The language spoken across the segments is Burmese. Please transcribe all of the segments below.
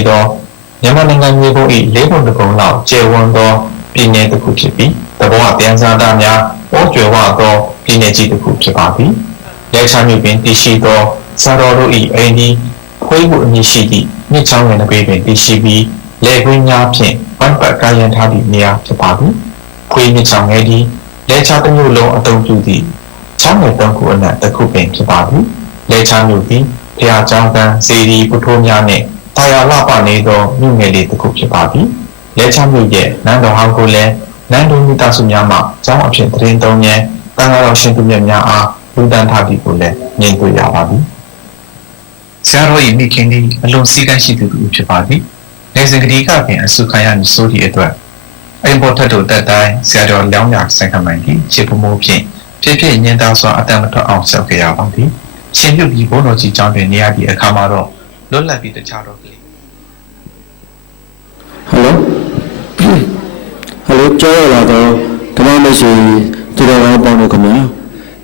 though, Yamananga Nibo labeled the Gona, J1 Pine the Kuchipi, the Boa Pianza Damia, or Jawado, Pineji the Kuchipapi, Lexamu Tishido, Saroro Adi, Huibu Nishidi, Nichang and a baby Tishibi, Leguina Pin, one by Gayan Tabi near Chapabi, Queen Nichang Adi, Lecha the new law adult duty, Chang and Dunku and the Kupin Chapabi, Lecha Nubi, Pia Janga, Sadi, Putomiane, Taya Lapa Nedo, Nungeli the Kuchipabi, Lecha Muye, Nando Hangole, Nando Mitasuyama, Jam Option Train Donia, Tanga Shintumia, Budan Tabi Pule, Nindu Yababi. Saro in Mikindi, alone Sigashi to Uchipabi, Lesson Grika and Sukayan Sodi Edward. I imported that day, Sado Leonia Sakamandi, Chipumopi, Pepe Yendaso Adamato outside Yababi, Shindu Bonoji jumping near the Akamaro, Lola be the child of Hello? Hello, Joe, Tomasi, to the Bono Communal.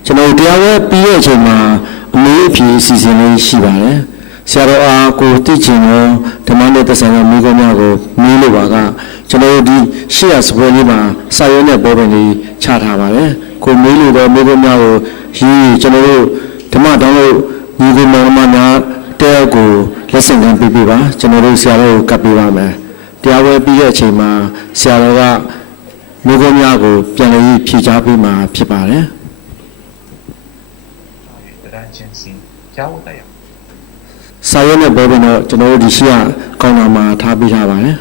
Channel Diawa PHMA, Maybe season Shibare, Sierra Ko teaching, demanded the San Migomago, Miluaga, Channel D, Shias Bolima, Sayona Bobani, Chatavare, Ko Milu, Migomago, he, General, Tomato, Migomana, Telgo, Lesson and Bibiba, General Sierra Capivame. Diawa PHMA, Sierra Migomago, Piani Pijabima, Pipare. Sayona Bobino, General Disia, Konama, Tabi Havane.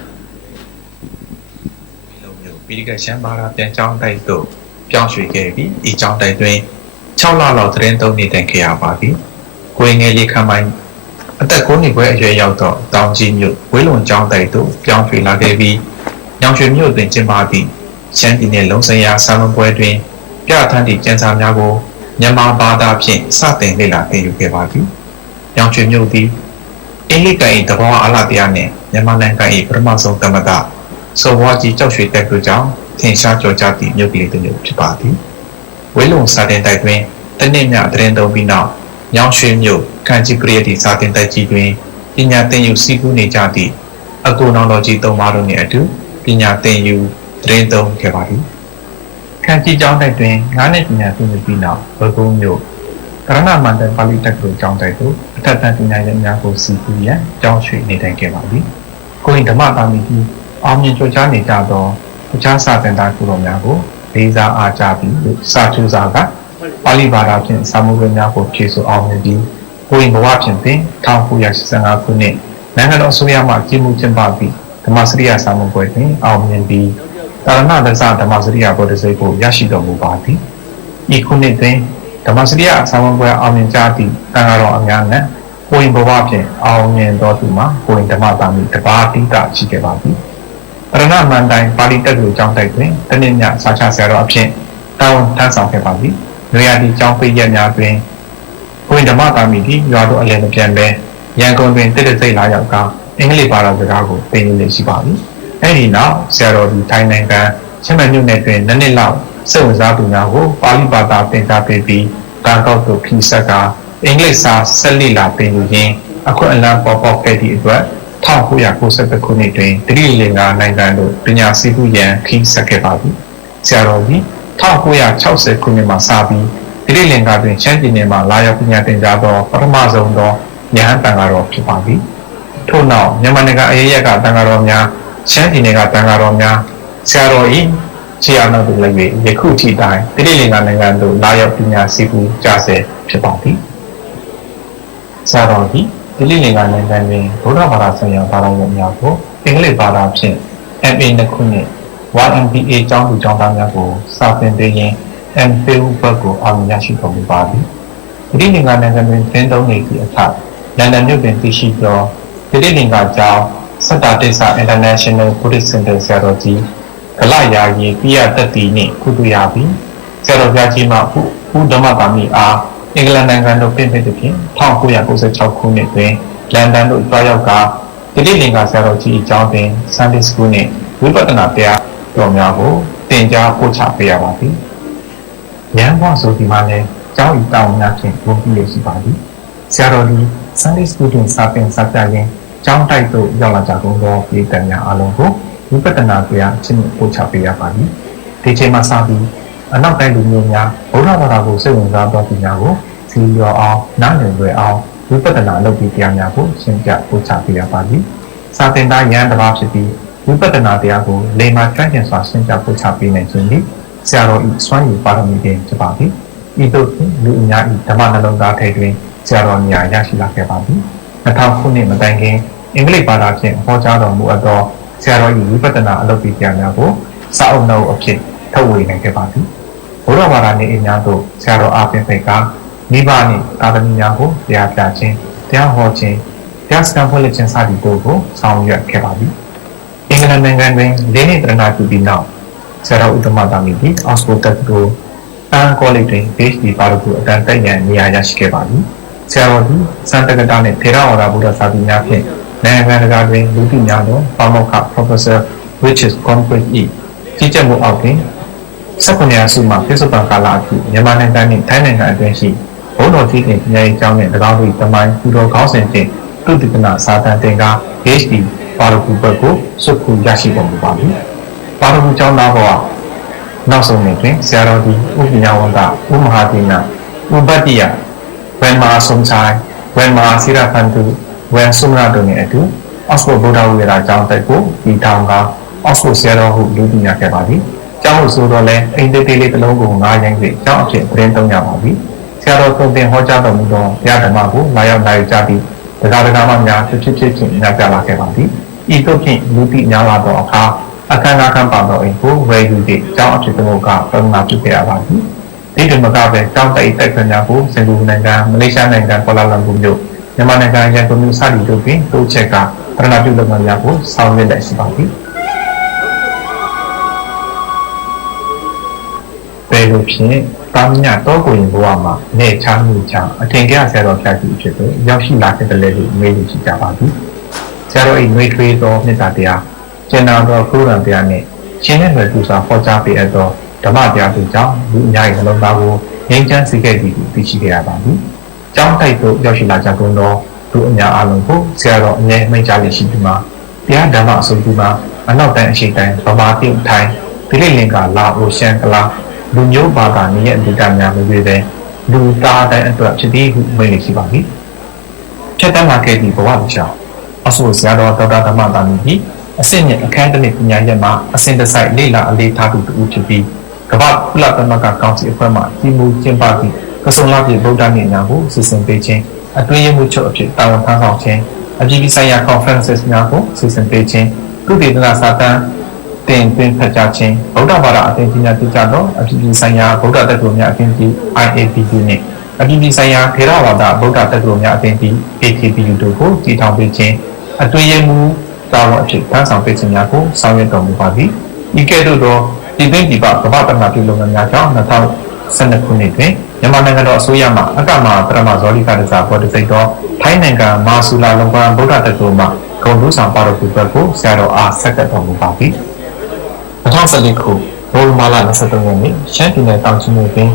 Biga Shambara, then John Taito, John Shugabi, E. John Taitwin, Chala Trento Nitankia Babi, going a Likamine. At the Koni where Yato, Down Jinu, Willow John Taito, John Filagabi, Young Shemu, then Jimbabi, Shantin Losaya, Salon Boydwin, Piatandi, Jensamago. Yama Bada Pin, Satin Lila, you gave up. Young Chimudi, Ilika in the Hoa Aladiane, Yamananga, Permaso Tamada. So what the Joshi Takuja, Tinsha Jojati, Nuclear the new party. Willow Satin Taitwin, the name ya Trendo Bina, Young Shimu, Kanji Prieti Satin Taitwin, Pinya Ten you Siku Nijati, a gonology Tomaroni adu, Pinya Ten you Trendo Kevari. Kanji John Taitwin, Nanet to the Pina, Bergomio. Rana Mandan Pali Taku John Taito, Tatanina Yago Sipuya, John Street Nathan Kevabi. Going to Matamiki, Omni Jojani Jado, Jasa and Dakuro Nago, Leza Ajabi, Satu Zaga, Pali Barapin, Samuel Nago, Chiso Omni, going the watching thing, Tampuya Sanga Kune, Nagan Osuyama, Jimu Jimbabi, the Masria Samu Boyting, Omni B. Tarana Zan, the Masria Bodiseko, Yashido Mubati. Equally, the Masria, somewhere Amin Jati, Tangaro Amana, going Bowapi, Amin Dotuma, going the Matami, the party that she gave up. Tarana Mandai, Pali Tagu, John Taitwin, Tanina, Sacha Sero Option, Town Tansan Kepabi, Riadi Jampi Yanya Twin, going the Matami, you are to a little Jambe, Yango Twin, Teddy Layaka, English Para the Gago, Penny Shibabi. Any now, Sero the Tainanga, Semanu Netwin, Nanila, so Zabunago, Pali Bata, Penta Baby, Tango to Pisaka, English are Selila Penugin, Aquila Pop Petty Edward, Tom Huyako Sepakuni Twin, Trilinga Nangando, Pina Sibuyan, King Sakebabi, Serobi, Tom Huya Chause Kunima Sabi, Trilinga Twin Chantinema, Laya Pina Tengado, Parmazondo, Yan Tangaro Chipabi. To now, Yamanega Ayaga Tangaromia. Shantinega Tangaromia, Saroi, Chiano de Levy, Yakuti die, Tilinga Nagando, Laya Pina Sibu, Jase, Chapati. Saroi, Tilinga Nagandi, Buddha Saya Parayako, English Barapsin, and in the Kuni, 1 MBA John to John Damago, Southern Beijing, and Phil Burgo on Yashiko Badi. Tilinga Nagandi, Tendo Niki attack, Landa Nubin Tishito, Tilinga Jao. Santa Teresa International Buddhist Center Saroji, Kalaya Yi, Pia Tatini, Kuduyabi, Sarojajima, who Damatami are, England and Gando Pimpin, Tom Kuyakusa Chokune, Landano Bayoga, the Lilinga Saroji, Johnson, Sunday School, Wibatanatia, Romiago, Danger, Pocha Piawapi. Yan was so demanded, Chow down nothing, won't be a body. Saroli, Sunday School in Sapin Satagan. ကျောင်းတိုက်သို့ရောက်လာကြကုန်သောပြည်သူများအားလုံးကိုဝိပဿနာတရားအချင်းပို့ချပေးရပါသည်ဒီချိန်မှာစပြီးအနောက်တိုင်းလူမျိုးများဗုဒ္ဓဘာသာကိုစိတ်ဝင်စားသောပညာကိုစီလျော်အောင်နားလည်လွယ်အောင်ဝိပဿနာလုပ်ပြီးတရားများကိုရှင်းပြပို့ချပေးရပါသည်စာသင်သားရန်တစ်ပါးဖြစ်ပြီးဝိပဿနာတရားကိုလိမ္မာကျွမ်းကျင်စွာရှင်းပြပို့ချပေးနိုင်ခြင်းသည်ဆရာတော်၏စွမ်းရည်ပါရမီတွေဖြစ်ပါသည်ဤသို့လူအများ၏ဓမ္မနှလုံးသားထဲတွင်ဆရာတော်နေရာရရှိလာခဲ့ပါသည်2000ခုနှစ်မတိုင်ခင်အင်္ဂလိပ်ဘာသာဖြင့်ဟောကြားတော်မူအပ်သောဆရာတော်၏ဝိပဿနာအလုပ်ပြီးတရားများကိုစာအုပ်နှုတ်အဖြစ်ထုတ်ဝေနိုင်ခဲ့ပါသည်ဘုရားဘာသာနေအများတို့ဆရာတော်အားဖြင့်ဖိတ်ကားမိဘနှင့်သာသမီများကိုတရားပြခြင်းတရားဟောခြင်းတရားစခန်းဖွင့်လှစ်ခြင်းစသည့်တို့ကိုဆောင်ရွက်ခဲ့ပါသည်အင်္ဂလန်နိုင်ငံတွင်၄နှစ်တရဏပြုပြီးနောက်ဆရာတော်ဥတ္တမသာမီသည်အောက်စဖို့တက္ကသိုလ်ကောလိပ်တွင် PhD ပါရဂူအတန်းတက်ရန်နေရာရရှိခဲ့ပါသည်ဆရာတော်သည်စံတက္ကတာနှင့်ထေရဝါဒဗုဒ္ဓစာပေများဖြင့်နိုင်ငံတကာတွင်လူသိများသော Parmauk Professor which is concrete E ကြီးကြပ်မှုအောက်တွင်19ရာစုမှပြစ္ဆုတ်ပံကာလအထိမြန်မာနိုင်ငံနှင့်ထိုင်းနိုင်ငံအတွင်းရှိဘုံတော်ကြီးနှင့်ဉာဏ်ရေးကျောင်းနှင့်၎င်းတို့သမိုင်းပူတော်ခေါင်းစဉ်ဖြင့်သုတေသနစာတမ်းတင်ကား PhD ပါရဂူဘက်ကိုစုခုရရှိတော်မူပါသည်ပါရဂူကျောင်းသားဘဝနောက်ဆုံးနေ့တွင်ဆရာတော်သည်ဥပညာဝန္တဥမဟာတိနာဥပတ္တိယဝေမာဆုံချိုင်ဝေမာစိရဖန်တုဝေဆုမရတို့နှင့်အတူအောက်စဖို့ဗုဒ္ဓဝေရာကျောင်းတက်ကိုဒီထောင်ကအောက်စဖို့ဆရာတော်ဟုလူသိများခဲ့ပါသည်ကျောင်းဆိုတော့လည်းအိမ်သေးသေးလေးတစ်လုံးကို9ရိုင်းစီကျောင်းအဖြစ်ပြင်သုံးရပါပြီဆရာတော်သုံးသင်ဟောကြားတော်မူသောဘုရားဓမ္မကိုလာရောက်နိုင်ကြပြီးတရားမှများဖြစ်ချင်းများပြလာခဲ့ပါသည်ဤသို့ဖြင့်လူသိများလာသောအခါအခမ်းအနားပါသောအိမ်ကိုဝယ်ယူသည့်ကျောင်းအဖြစ်သမုတ်ကပထမပြုခဲ့ရပါသည်ဒီတမကပဲကျောင်းတိုက်တက်ခွင့်များကိုစင်ကာပူနိုင်ငံမလေးရှားနိုင်ငံကွာလာလမ်ပူမြို့မြန်မာနိုင်ငံရန်ကုန်မြို့စသည့်တို့တွင်တိုးချက်ကပထမပြုလုပ်ငန်းများကိုဆောင်ရွက်လက်ရှိပါသည်ပေလို့ဖြင့်တာမညာတော့ကိုရင်ဘဝမှာနေချမ်းမှုချမ်းအထင်ကြီးဆရာတော်ဖျားကြီးဖြစ်ပြီးရောက်ရှိလာတဲ့လေလို့မေးလို့ရှိကြပါသည်ဆရာတော်၏နှွေးထွေးသောမေတ္တာတရားကျင့်နာသောကုရံတရားနှင့်ရှင်နဲ့လွယ်ကူစွာဟောကြားပေးအပ်သောဓမ္မတရားတို့ကြောင့်လူအများ၏နှလုံးသားကိုငြိမ်းချမ်းစေခဲ့သည်ကိုသိရှိခဲ့ရပါသည်ကျောင်းတိုက်သို့ရောက်ရှိလာကြကုန်သောလူအများအလုံးကိုဆရာတော်အမြဲမိန့်ကြားလေရှိပြီးမှတရားဓမ္မအဆုံးပြီးမှအနောက်တိုင်းအရှေ့တိုင်းဗမာပြည်ထိုင်းပြည်လင်္ကာလာအိုရှန်ကလာလူမျိုးဘာသာနေရဲ့အဓိကများမတွေ့တဲ့လူသားတိုင်းအတွက်ဖြစ်ပြီးမိန့်လေရှိပါသည်ချက်တမ်းလာခဲ့သည့်ဘဝတစ်ချောင်းအဆိုဆရာတော်ဒေါက်တာဓမ္မသာမီကြီးအစစ်နဲ့အခန်းတစ်နှစ်ပညာရပ်မှာအစဉ်တစိုက်လေ့လာအလေးထားသူတူဖြစ်ပြီးကမ္ဘာကုလသမဂ္ဂကောင်စီအဖွဲ့မှကြီးမှုကျင်းပသည့်ကဆုံလာပြည်ဗုဒ္ဓနေ့များကိုစီစဉ်ပေးခြင်းအတွင်းရမှုချုပ်အဖြစ်တာဝန်ထမ်းဆောင်ခြင်းအပြည်ပြည်ဆိုင်ရာ conferences များကိုစီစဉ်ပေးခြင်းသုတေသနစာတမ်းတင်သွင်းဖတ်ကြားခြင်းဗုဒ္ဓဘာသာအသင်းကြီးများတည်ကြသောအပြည်ပြည်ဆိုင်ရာဗုဒ္ဓတက္ကသိုလ်များအသင်းကြီး IAPU နှင့်အပြည်ပြည်ဆိုင်ရာထေရဝါဒဗုဒ္ဓတက္ကသိုလ်များအသင်းကြီး AKPU တို့ကိုတည်ထောင်ပေးခြင်းအတွင်းရမှုတာဝန်အဖြစ်ထမ်းဆောင်ပေးခြင်းများကိုဆောင်ရွက်တော်မူပါသည်ဤကဲ့သို့သောပြည်တွင်းပြည်ပကမ္ဘာ့တမန်ပြုလုပ်ငန်းများကြောင့်2012ခုနှစ်တွင်မြန်မာနိုင်ငံတော်အစိုးရမှအကမပရမဇောလိကတစ္ဆာဘောဓိစိတ်သောထိုင်းနိုင်ငံမာဆူလာလုံပန်ဗုဒ္ဓတက္ကသိုလ်မှဂုဏ်ထူးဆောင်ပါတော်သူဘက်ကိုဆရာတော်အားဆက်သက်တော်မူပါသည်2014ခုနိုဝင်ဘာလ23ရက်နေ့ရှမ်းပြည်နယ်တောင်ကြီးမြို့တွင်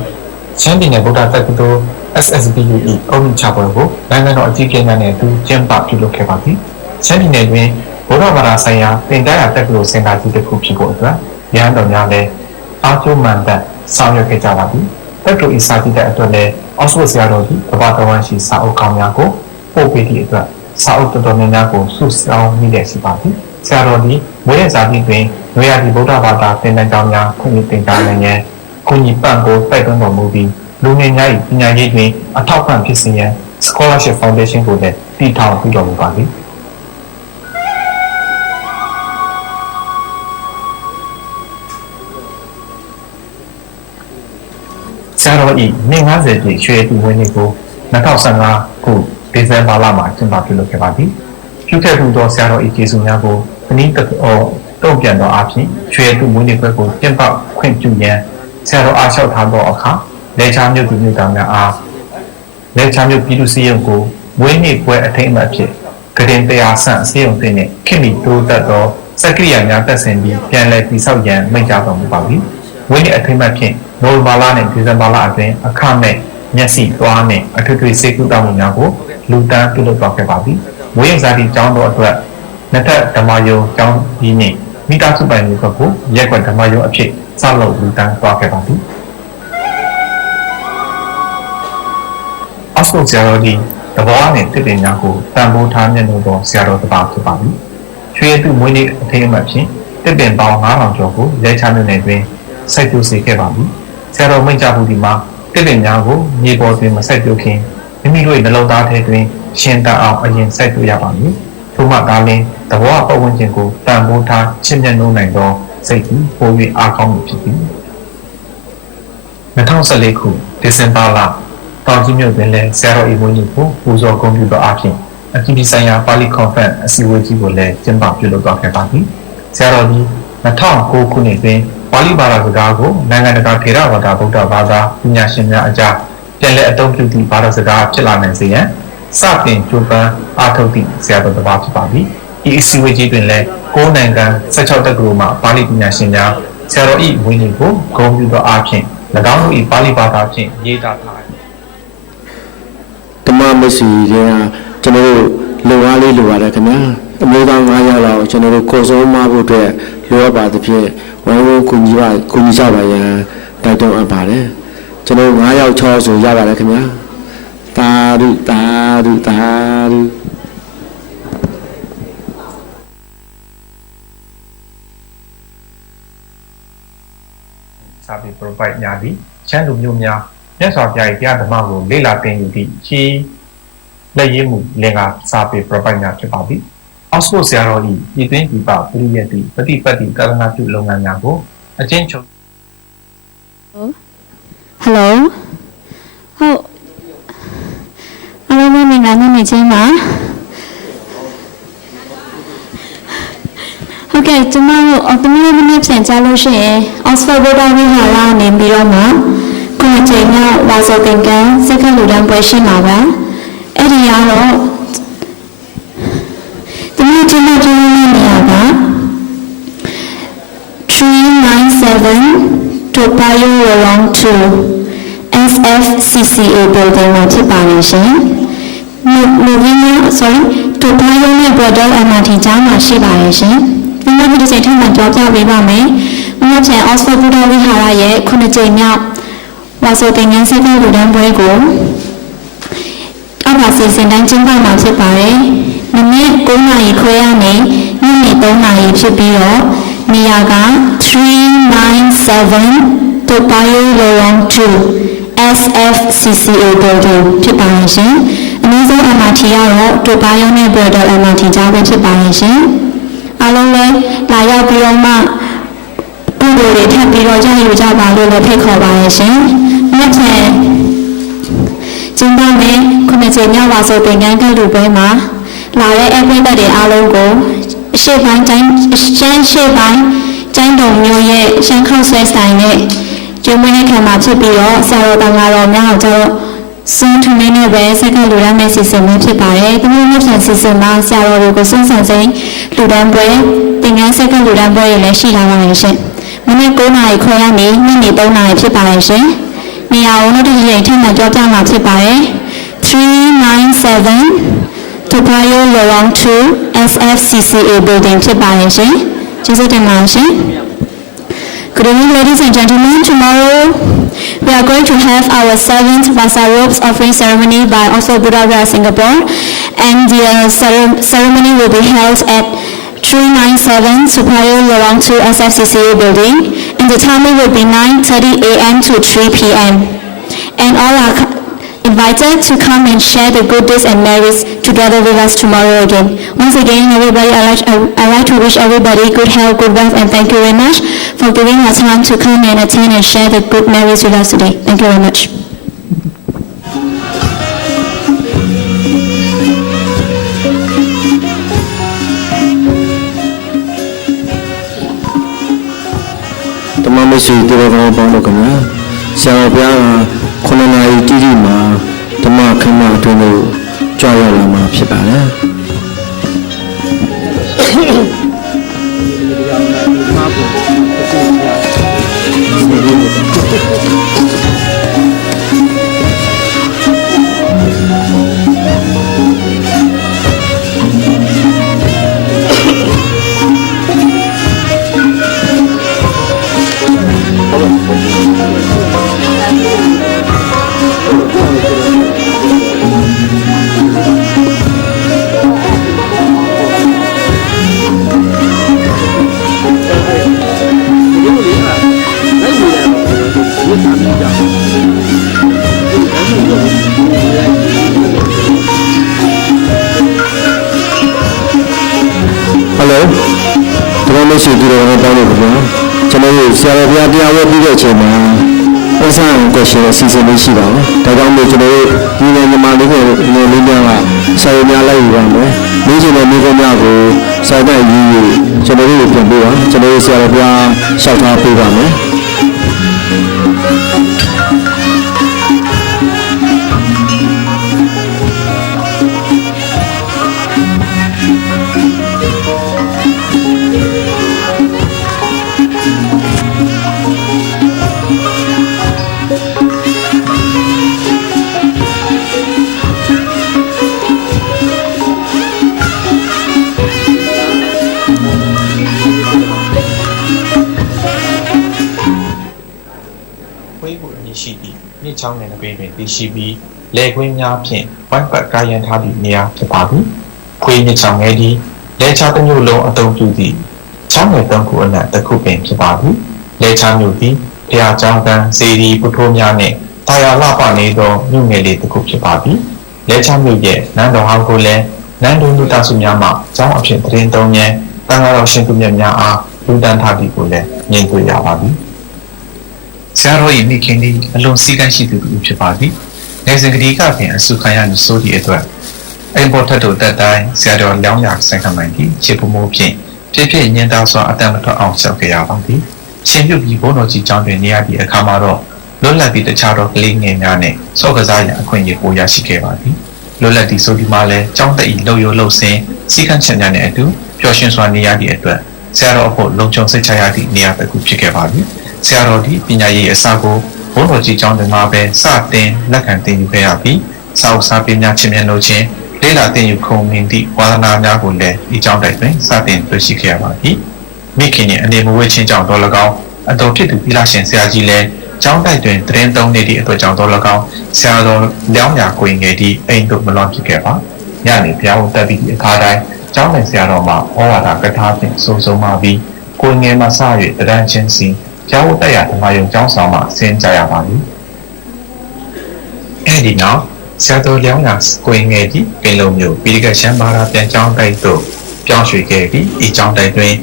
ရှမ်းပြည်နယ်ဗုဒ္ဓတက္ကသိုလ် SSBU ၏အုပ်မြင့်ချပွဲကိုနိုင်ငံတော်အကြီးအကဲများနှင့်အတူကျင်းပပြုလုပ်ခဲ့ပါသည်ရှမ်းပြည်နယ်တွင်ဗုဒ္ဓဘာသာဆိုင်ရာသင်ကြားရာတက္ကသိုလ်စင်တာကြီးတစ်ခုဖြစ်ဖို့အတွက်ရဟန်းတော်များလည်းအားကျိုးမှန်သက်ဆောင်ရွက်ခဲ့ကြပါသည်တက္ကသိုလ်၏စာကြည့်တဲ့အတွက်လည်းအောက်စဖို့ဆရာတော်ကြီးကမ္ဘာတော်ဝန်ရှိစာအုပ်ကောင်းများကိုပို့ပေးသည့်အတွက်စာအုပ်တော်များများကိုစုဆောင်းမိတဲ့ရှိပါသည်ဆရာတော်ကြီးမွေးရစာကြည့်တွင်နွေရာသီဗုဒ္ဓဘာသာသင်တန်းကျောင်းများဖွင့်လှစ်သင်ကြားနိုင်ရန်ကုညီပံ့ပိုးတိုက်တွန်းတော်မူပြီးလူငယ်များ၏ပညာရေးတွင်အထောက်အပံ့ဖြစ်စေရန် Scholarship Foundation ကိုလည်းတည်ထောင်ပြုတော်မူပါသည်ဆရာတော်၏နှစ်90ပြည့်ရွှေတူဝင်းနေ့ကို2015ခုဒီဇင်ဘာလမှာကျင်းပပြုလုပ်ခဲ့ပါသည်ပြုခဲ့မှုသောဆရာတော်၏ကျေးဇူးများကိုအနည်းတုံ့ပြန်သောအဖြစ်ရွှေတူဝင်းနေ့ပွဲကိုကျင်းပခွင့်ပြုရန်ဆရာတော်အားလျှောက်ထားသောအခါလက်ချမြို့သူမြို့သားများအားလက်ချမြို့ပြည်သူစည်းရုံးကိုဝင်းနေ့ပွဲအထိမ်းအမှတ်ဖြစ်ကရင်တရားဆန့်စည်းရုံးတဲ့နှင့်ခင်မီတိုးတက်သောစက္ကရိယာများတက်ဆင်ပြီးပြန်လည်တည်ဆောက်ရန်မိန့်ကြားတော်မူပါသည်ဝင်းနေ့အထိမ်းအမှတ်ဖြင့်နိုဝင်ဘာလနဲ့ဒီဇင်ဘာလအတွင်းအခမဲ့မျက်စိသွားနှင့်အထွေထွေစေကုသမှုများကိုလူတန်းပြုလုပ်သွားခဲ့ပါသည် မွေးစားတီကျောင်းတော်အတွက်နှစ်ထပ်ဓမ္မယုံကျောင်းကြီးနဲ့မိသားစုပိုင်မျိုးကိုရက်ွက်ဓမ္မယုံအဖြစ်စလုပ်လူတန်းသွားခဲ့ပါသည်အဆုတ်ဆရာတော်ဒီတဘောနဲ့တစ်ပင်များကိုတန်ဖိုးထားမြတ်လို့တော့ဆရာတော်တစ်ပါးဖြစ်ပါပြီ။ရွှေသူမွေးနေ့အထိမ်းအမှတ်ဖြင့်တစ်ပင်ပေါင်း9000ကျော်ကိုလက်ချမြို့နယ်တွင်စိုက်ပျိုးစေခဲ့ပါပြီ။ဆရာတော်မိန့်ကြားမှုဒီမှာတစ်ပင်များကိုမြေပေါ်တွင်မစိုက်ပျိုးခင်မိမိတို့နှလုံးသားထဲတွင်ရှင်တန်အောင်အရင်စိုက်ပျိုးရပါမည်။ထို့မှသာလျှင်တဘောပတ်ဝန်းကျင်ကိုတန်ဖိုးထားချစ်မြတ်နိုးနိုင်သောစိတ်ကြီးပို၍အားကောင်းမှုဖြစ်သည်။2014ခုဒီဇင်ဘာလတောင်ကြီးမြို့တွင်လည်းဆရာတော်ဤမွေးနေ့ကိုပူဇော်ဂုဏ်ပြုသောအဖြစ်အပြည်ပြည်ဆိုင်ရာပါဠိကွန်ဖရင့်အစည်းအဝေးကြီးကိုလည်းကျင်းပပြုလုပ်သွားခဲ့ပါသည်ဆရာတော်ဒီ2009ခုနှစ်တွင်ပါဠိဘာသာစကားကိုနိုင်ငံတကာထေရဝါဒဗုဒ္ဓဘာသာပညာရှင်များအကြားပြန်လည်အသုံးပြုသည့်ဘာသာစကားဖြစ်လာနိုင်စေရန်စတင်ကြိုးပမ်းအားထုတ်သည့်ဆရာတော်တစ်ပါးဖြစ်ပါသည်ဤအစည်းအဝေးကြီးတွင်လည်း9နိုင်ငံ16တက္ကသိုလ်မှပါဠိပညာရှင်များဆရာတော်ဤမွေးနေ့ကိုဂုဏ်ပြုသောအဖြစ်၎င်းတို့ဤပါဠိဘာသာဖြင့်ရေးသားထားဓမ္မမစီတွေကကျွန်တော်တို့လိုအားလေးလိုပါတယ်ခင်ဗျာအမျိုးသား9ယောက်လောက်ကျွန်တော်တို့ကိုယ်ဆုံးမဖို့အတွက်လိုအပ်ပါသဖြင့်ဝိုင်းဝန်းကူညီကြပါရန်တိုက်တွန်းအပ်ပါတယ်ကျွန်တော်9ယောက်6ဆိုရပါတယ်ခင်ဗျာတာရုစာပေ provide များသည်ချမ်းလူမျိုးများမြတ်စွာဘုရား၏တရားဓမ္မကိုလေ့လာသင်ယူသည့်ချီးလက်ရည်မှုလင်္ကာစာပေ provide များဖြစ်ပါသည်အောက်စဖို့ဆရာတော်၏ပြည်တွင်းပြည်ပပြည်ရဲ့သည့်ပฏิပတ်တိကာရဏပြုလုပ်ငန်းများကိုအကျဉ်းချုပ် Hello ဟုတ်အားလုံးပဲမင်္ဂလာနေ့နေ့ချင်းပါဟုတ်ကဲ့ကျွန်တော်တို့အတမီးနေ့ပြန်ကြားလို့ရှိရင် Oxford ဘုရားဝိဟာရနေပြီးတော့မှခုနချိန်ကဝါစောသင်္ကန်းစိတ်ခလူတန်းပွဲရှိမှာပါအဲ့ဒီကတော့ဒီနေ့ကျွန်တော်ပြောနေရတာ397 Topayo Road 2 SFCCA building မှာဖြစ်ပါလိမ့်ရှင်Topayo နဲ့ Border MRT ကြားမှာရှိပါရဲ့ရှင်ဒီနေ့ဒီစိတ်ထမှကြောပြပေးပါမယ်။မြတ်ချန် Oxford ဘုရားဝိဟာရရဲ့ခုနှစ်ကြိမ်မြောက်ဝါဆိုသင်္ကန်းစိတ်ကူတန်းပွဲကိုအောက်ပါစီစဉ်တိုင်းကျင်းပမှာဖြစ်ပါတယ်။မနေ့9နာရီခွဲရနေညနေ3နာရီဖြစ်ပြီးတော့နေရာက397 Topayo Road 2 SFCCA building ဖြစ်ပါရဲ့ရှင်။အနည်းဆုံး MRT ကတော့ Topayo နဲ့ Border MRT ကြားပဲဖြစ်ပါရဲ့ရှင်။အားလုံးလည်းလာရောက်ပြီးတော့မှကုသိုလ်တွေထပ်ပြီးတော့ရယူကြပါလို့လည်းဖိတ်ခေါ်ပါရရှင်။မြတ်ချန်ကျင်းပမယ့်ခုနှစ်ကြိမ်မြောက်ဝါဆိုသင်္ကန်းကလူပွဲမှာလာတဲ့အပိသက်တွေအားလုံးကိုရှေ့ပိုင်းကျိုင်းတုံမျိုးရဲ့ရှမ်းခောက်ဆွဲဆိုင်နဲ့ကျုံမင်းခံမှာဖြစ်ပြီးတော့ဆရာတော်တန်ဃာတော်များကျတော့စွန်းထမင်းနဲ့ပဲစက်ကလူရမ်းမဲ့စီစဉ်မှုဖြစ်ပါတယ်။ဒီလိုမျိုးစီစဉ်မှာဆရာတော်တွေကိုစွန့်ဆန်စိမ့်လူတန်းပွဲသင်္ကန်းစက်ကလူတန်းပွဲတွေလည်းရှိလာပါတယ်ရှင်။မနေ့9နာရီခွဲရနေညနေ3နာရီဖြစ်ပါတယ်ရှင်။နေရာကိုနောက်တစ်ချိန်ထပ်မံကြောပြမှာဖြစ်ပါတယ်။397 Topayo Road 2 SFCCA building ဖြစ်ပါတယ်ရှင်။ကျေးဇူးတင်ပါတယ်ရှင်။ Good evening, ladies and gentlemen. Tomorrow, we are going to have our 7th Vasa Robes offering ceremony by also Buddha Via Singapore, and the ceremony will be held at 397 Topayo Road 2 SFCCA building, and the timing will be 9:30 a.m. to 3 p.m. And all are invited to come and share the good deeds and merits together with us tomorrow again. Once again, everybody, I like to wish everybody good health, good wealth, and thank you very much for giving us time to come and attend and share the good merits with us today. Thank you very much. Dhamma mesi tira kama panglo kama siapa biara kono nai tiri ma Dhamma kama tunu jaya lama pipara. Hello ဒီလိုမရှိသေးတော့တောင်းလို့ခင်ဗျာကျွန်တော်တို့ဆရာတော်ဘုရားတရားဝဲပြီးတဲ့အချိန်မှာအဆန်းကွက်ရှင်အစီအစဉ်လေးရှိပါတယ်ဒါကြောင့်မို့ကျွန်တော်တို့ဒီနေ့ညီမလေးတွေလေးများကဆရာများလိုက်ယူပါမယ်မိချင်တဲ့မိကုန်းများကိုစိုက်တဲ့ရည်ရည်ကျွန်တော်တို့ပြန်ပေးပါကျွန်တော်တို့ဆရာတော်ဘုရားရှောက်ထားပေးပါမယ်မြစ်ချောင်းနယ်ဘေးတွင်တည်ရှိပြီးလေကွင်းများဖြင့်ဝိုင်းပတ်ကာယံထားသည့်နေရာဖြစ်ပါသည်ခွေးမြစ်ချောင်းငယ်သည်လေချားတစ်မျိုးလုံးအသုံးပြုသည့်ချောင်းနယ်သုံးခုအနက်တစ်ခုပင်ဖြစ်ပါသည်လေချားမြို့သည်ဘုရားကျောင်းကံစေတီပုထိုးများနှင့်တာယာလှပနေသောမြို့ငယ်လေးတစ်ခုဖြစ်ပါသည်လေချားမြို့ရဲ့နန်းတော်ဟောင်းကိုလည်းနန်းတော်လူသားစုများမှကျောင်းအဖြစ်တရင်သုံးရန်တန်ဃာတော်ရှင်သူမြတ်များအားလူတန်းထားသည်ကိုလည်းမြင်တွေ့ရပါသည်ဆရာတော်၏မိခင်သည်အလွန်စည်းကမ်းရှိသူဖြစ်ပါသည်။နေစဉ်ကလေးကပင်အစုခံရမည်ဆိုသည့်အတွက်အိမ်ပေါ်ထက်တို့တက်တိုင်းဆရာတော်လောင်းရဆိုင်ခံမှန်သည်ခြေပမိုးဖြင့်ပြည့်ပြည့်ညင်သားစွာအတန်မထွက်အောင်ဆက်ကြရပါသည်။ရှင်ပြုတ်ပြီးဘုန်းတော်ကြီးကျောင်းတွင်နေရသည့်အခါမှာတော့လွတ်လပ်ပြီးတခြားသောကလေးငယ်များနှင့်ဆော့ကစားရန်အခွင့်အရေးပိုရရှိခဲ့ပါသည်။လွတ်လပ်သည့်ဆိုဒီမှာလည်းကျောင်းတက်၏လှုပ်ရိုးလှုပ်ဆင်းစည်းကမ်းချက်များနှင့်အတူပျော်ရွှင်စွာနေရသည့်အတွက်ဆရာတော်အဖို့လုံခြုံစိတ်ချရသည့်နေရာတစ်ခုဖြစ်ခဲ့ပါသည်။ဆရာတော်ဒီပညာရေးအစကိုဘုန်းတော်ကြီးကျောင်းတွင်မှာပဲစတင်လက်ခံသင်ယူခဲ့ရပြီးစာအုပ်စာပေများချင်းမြတ်လို့ချင်းလေ့လာသင်ယူခုံမြင်သည့်ဝါဒနာများကိုလည်းဒီကျောင်းတိုက်တွင်စတင်တွေ့ရှိခဲ့ရပါသည်မိခင်ရဲ့အနေမဝေချင်းကြောင့်တော်၎င်းအတော်ဖြစ်သူသီလရှင်ဆရာကြီးလည်းကျောင်းတိုက်တွင်တရင်သုံးနေသည့်အတွက်ကြောင့်တော်၎င်းဆရာတော်လျောင်းညာကိုင်ငယ်သည့်အိမ်သို့မလွန်ဖြစ်ခဲ့ပါညနေဘုရားဟောတက်သည့်အခါတိုင်းကျောင်းနယ်ဆရာတော်မှဩဝါဒကထာဖြင့်စုံစုံမှပြီးကိုင်ငယ်မှစ၍တရန်ချင်းစီကျောင်းတက်ရဓမ္မယုံကျောင်းဆောင်မှဆင်းကြရပါသည်အဲဒီနောက်ဆရာတော်လျောင်းညာကိုင်ငယ်သည့်ပင်လုံးမျိုးပိဋကရှမ်းဘာသာပြန်ကျောင်းတိုက်သို့ပြောင်းရွှေ့ခဲ့ပြီးဤကျောင်းတိုက်တွင်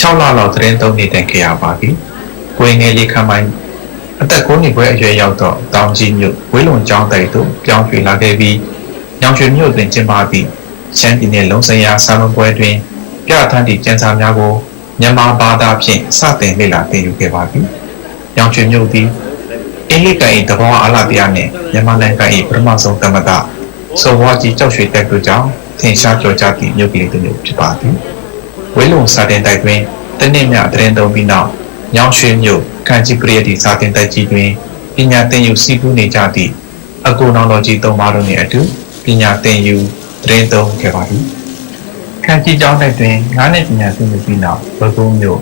6လလောက်တရင်သုံးနေတဲ့ခဲ့ရပါသည်ကိုင်ငယ်လေးခမိုင်းအသက်9နှစ်ခွဲအရွယ်ရောက်တော့တောင်ကြီးမြို့ဝေးလုံကျောင်းတိုက်သို့ပြောင်းရွှေ့လာခဲ့ပြီးညောင်ရွှေမြို့တွင်ကျင်းပသည့်ရှမ်းပြည်နယ်လုံးစရာစာမပွဲတွင်ပြဋ္ဌာန်းသည့်ကျမ်းစာများကိုမြန်မာဘာသာဖြင့်စတင်လေ့လာသင်ယူခဲ့ပါသည်။ညောင်ရွှေမြို့သည်အင်္ဂလိပ်က၏တဘောအလားတရားနှင့်မြန်မာနိုင်ငံ၏ပထမဆုံးသမ္မတစောဝါကြီးကျောက်ရွှေတက်တို့ကြောင့်ထင်ရှားကျော်ကြားသည့်မြို့ကလေးတစ်မြို့ဖြစ်ပါသည်။ဝေးလုံစာတင်တိုက်တွင်တနေ့မြတရင်သုံးပြီးနောက်ညောင်ရွှေမြို့ခန့်ကြီးပရိယတ်စာတင်တိုက်ကြီးတွင်ပညာသင်ယူစီးပူးနေကြသည့်အကူနောင်တော်ကြီးသုံးပါးတို့နှင့်အတူပညာသင်ယူတရင်သုံးခဲ့ပါသည်။ခန့်ကြီးကျောင်းတိုက်တွင်9နှစ်ပညာသင်ယူပြီးနောက်ဘကုန်းမြို့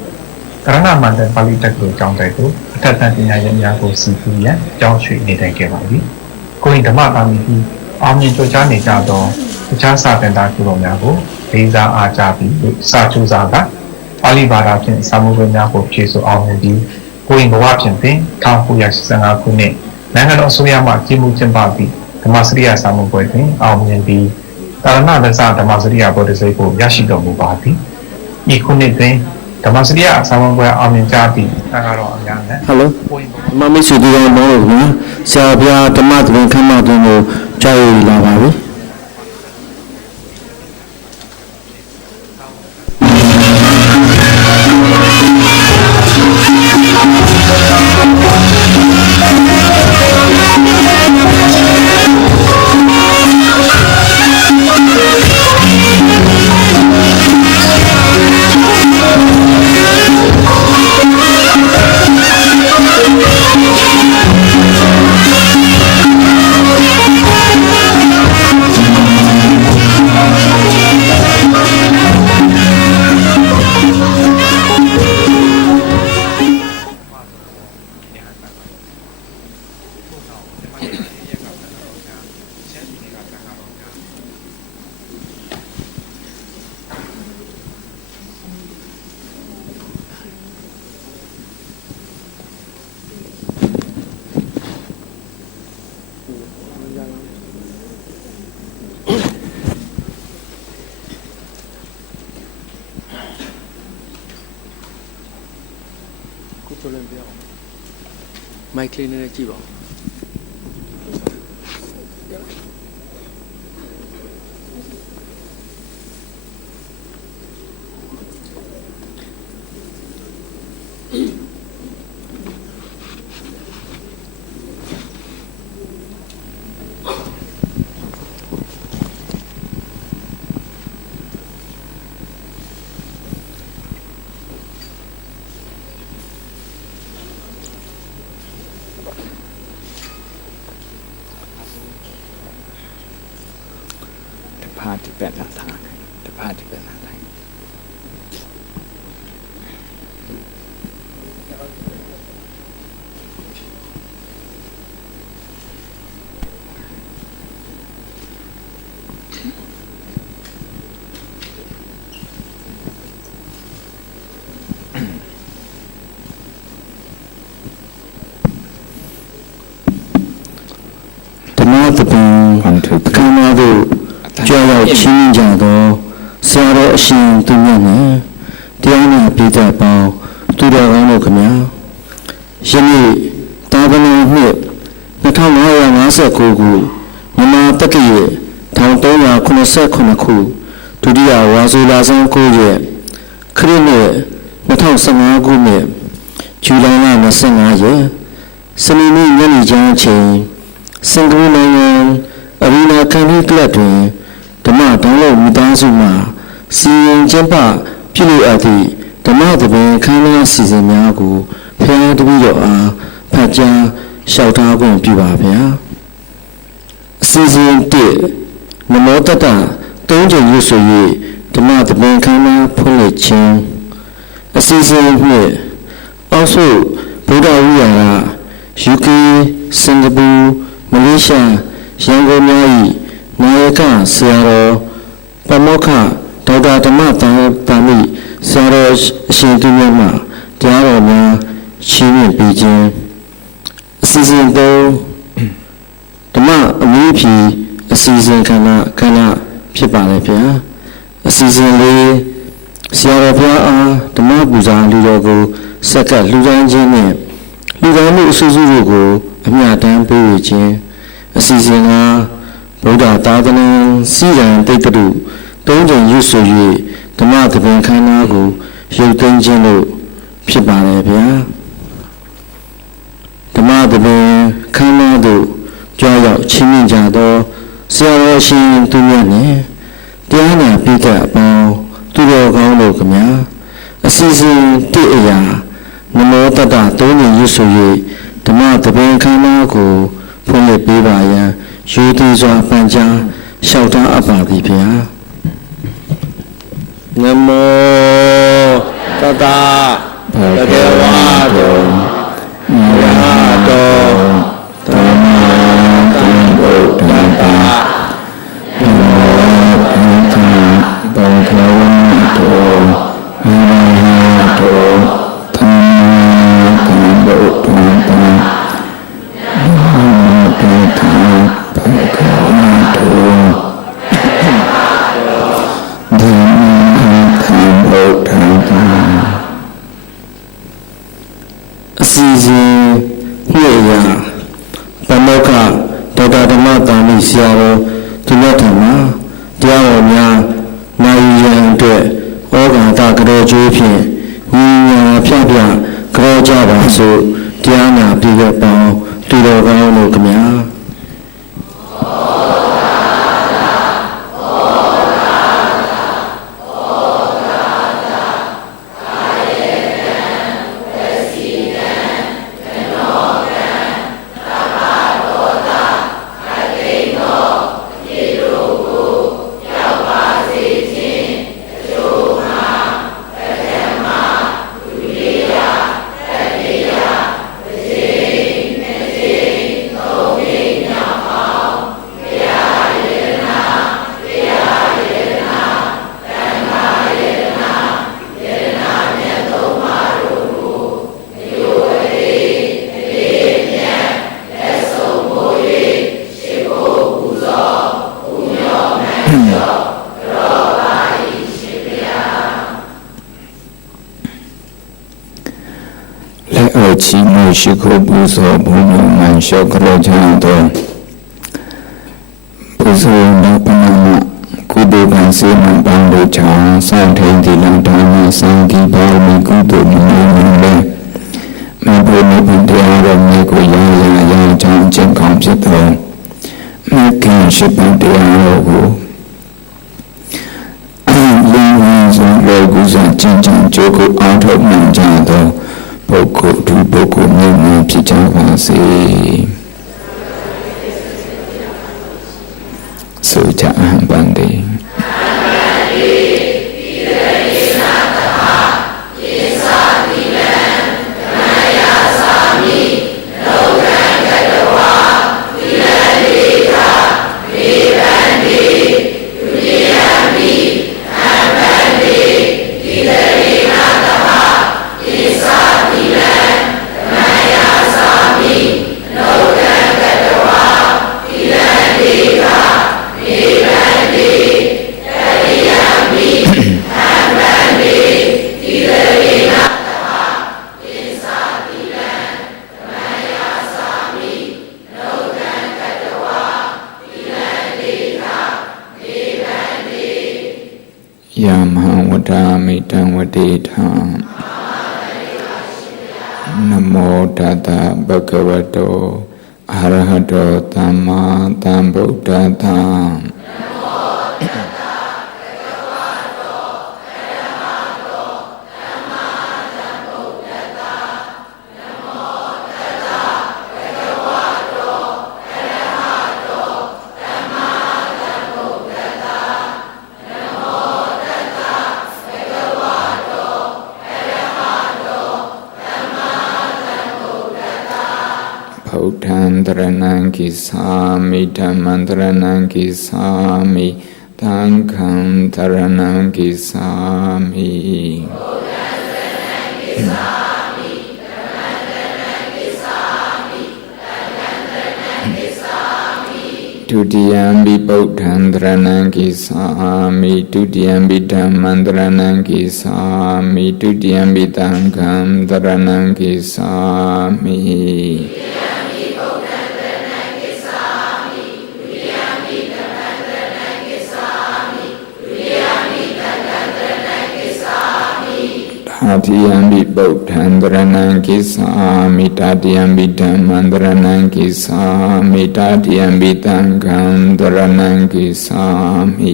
ကရဏမန္တပါဠိတက္ကသိုလ်ကျောင်းတိုက်သို့အထက်တန်းပညာရေးများကိုစီးပူးရန်ကျောင်းရွှေ့နေထိုင်ခဲ့ပါသည်။ကိုယ်ဓမ္မတာမီပြီးအောင်မြင်ကြိုးစားနေကြသောတခြားစာသင်သားကျူတော်များကိုလေးစားအားကြပြီးစာကျူစာကပါဠိဘာသာဖြင့်စာမှုပွဲများကိုဖြည့်ဆို့အောင်မြင်ပြီးကိုယ်ဘဝဖြင့်ပင်1985ခုနှစ်နိုင်ငံတော်အစိုးရမှကြီးမှုကျင်းပပြီးဓမ္မစရိယစာမှုပွဲတွင်အောင်မြင်ပြီးတာရဏဒသဓမ္မစရိယဘောဓိစိတ်ကိုရရှိတော်မူပါသည်။ဤခုနှစ်တွင်ဓမ္မစရိယစာမှုပွဲအောင်မြင်ကြသည့်သံဃာတော်အများနဲ့ Hello မမမရှိသေးတော့ဘောလို့ခင်ဗျာဆရာပြဓမ္မသဘင်ခမ်းမတွင်ကိုကြားရလာပါပြီ Stolen Bill. My cleaner Jibo. Party better time. The party better time. Joy Chinjado, Sarah Shin to Mene, Diana Peter Bow, to the Ranocamia. Jenny, Tabana Hip, the Tamaya Nasa Kugu, Nama Taki, Tantona Kunasa Konaku, to the Wazulazan Koje, Krine, the Tansama Gume, Julana Nasanaye, Samini Yeni Janche, Single Man, Arena Kani Gladwin. Dhamma download Midazuma, seeing Jempa, Pilu Adi, Dhamma the Ben Kana season Yagu, Pia the Video, Paja, Shoutago and Pibabia. Season D, Namotata, Donja Yusuyi, Dhamma the Ben Kana Pulichin. A season me, also Buddha Uyara, Yuki, Singapore, Malaysia, Yango Nyai. Nayaka, Sierra, Parmauk, Dhamma Tami, Sierra Shinduyama, Diarama, Chini Beijing. Season though Dhamma Mipi, a season Kana, Pipalepia, a season Lee, Sierra Pia, Dhamma Buza, Ludogo, Saka, Ludan Jene, Ludan Suzugo, Amiatan Beijing, a season Buddha Tadana, Siran, Depedu, Donjan Yusuyi, the Mataban Kanago, Yutan Jeno, Pibalabia. The Mataban Kanado, Joya, Chiminjado, Sierra Shin Tuyane, Diana Peter Bow, Tudo Gaulo Kamia, a season Tia, Namotata, Donjan Yusuyi, the Mataban Kanago, Pule Bibaya. Shooting Panja, shout out about the Pia. Namo Tata, Tadevado, Yado, Dhamma, Tambo, Tata, Parmauk, Dhamma Tami Siaro, Tunatama, Diaronia, Nayan De, Oga Gro Jupi, Nina Pia, Gro Java, so Diana Bigger Bow, Tudo Gauno Kamia. ချီမှုရှိခိုးပူဇော်ဘုံတော်မှန်လျှောက်ကြကြသောပူဇော်တော်ပနာမကုသိုလ်ကံစေမံပေါင်းတို့ကြောင့်စောင့်ထိန်သီလဒါနစံကိပါရမီကုသိုလ်မျိုးမျိုးနဲ့မဘုံနိဗ္ဗာန်တရားတော်မျိုးကိုရကြောင်းကျင့်ကောင်းဖြစ်သောမဂ္ဂင်ရှိပန်တရားတော်ကိုလင်းဝင်ဆုံးလောကုသကျင့်ကြံကြိုးကိုအောင်ထုတ်နိုင်ကြသောပုဂ္ဂိုလ်သူပုဂ္ဂိုလ်မျိုးမျိုးဖြစ်ကြပါစေဆိုကြအဟံပန္တိယမဟံဝဒာမိတံဝတိထံနမောတတဗုဒ္ဓဝတ္တောအရဟတောသမ္မာသမ္ဗုဒ္ဓတ္ထဗုဒ္ဓံတရဏံကိသာမိဓမ္မံတရဏံကိသာမိသံဃံတရဏံကိသာမိဒုတိယံဘိဗုဒ္ဓံတရဏံကိသာမိဒုတိယံဘိဓမ္မံတရဏံကိသာမိဒုတိယံဘိသံဃံတရဏံကိသာမိအာတိယံဘိဗုဒ္ဓံတရဏံကိသာမိတတိယံဘိဓမ္မံတရဏံကိသာမိတတိယံဘိသံဃံတရဏံကိသာမိ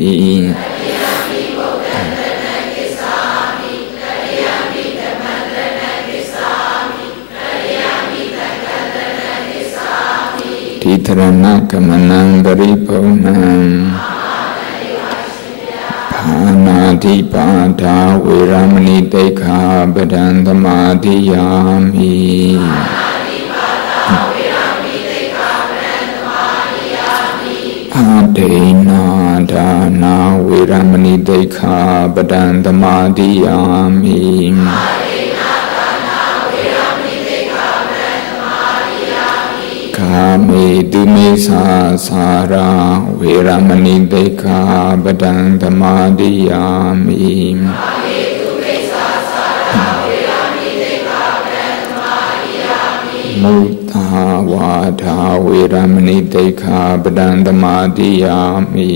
တိတရဏကမနံပရိပုဏ္ဏံအာနာတိပါဒာဝေရမဏိတိခာပဒံသမာတိယာမိအာဒေနာဒါနာဝေရမဏိတိခာပဒံသမာတိယာမိကာမေတုမိသာသာရာဝေရမဏိတိခာပဒံသမာတိယာမိမုသာဝါဒာဝေရမဏိတိခာပဒံသမာတိယာမိ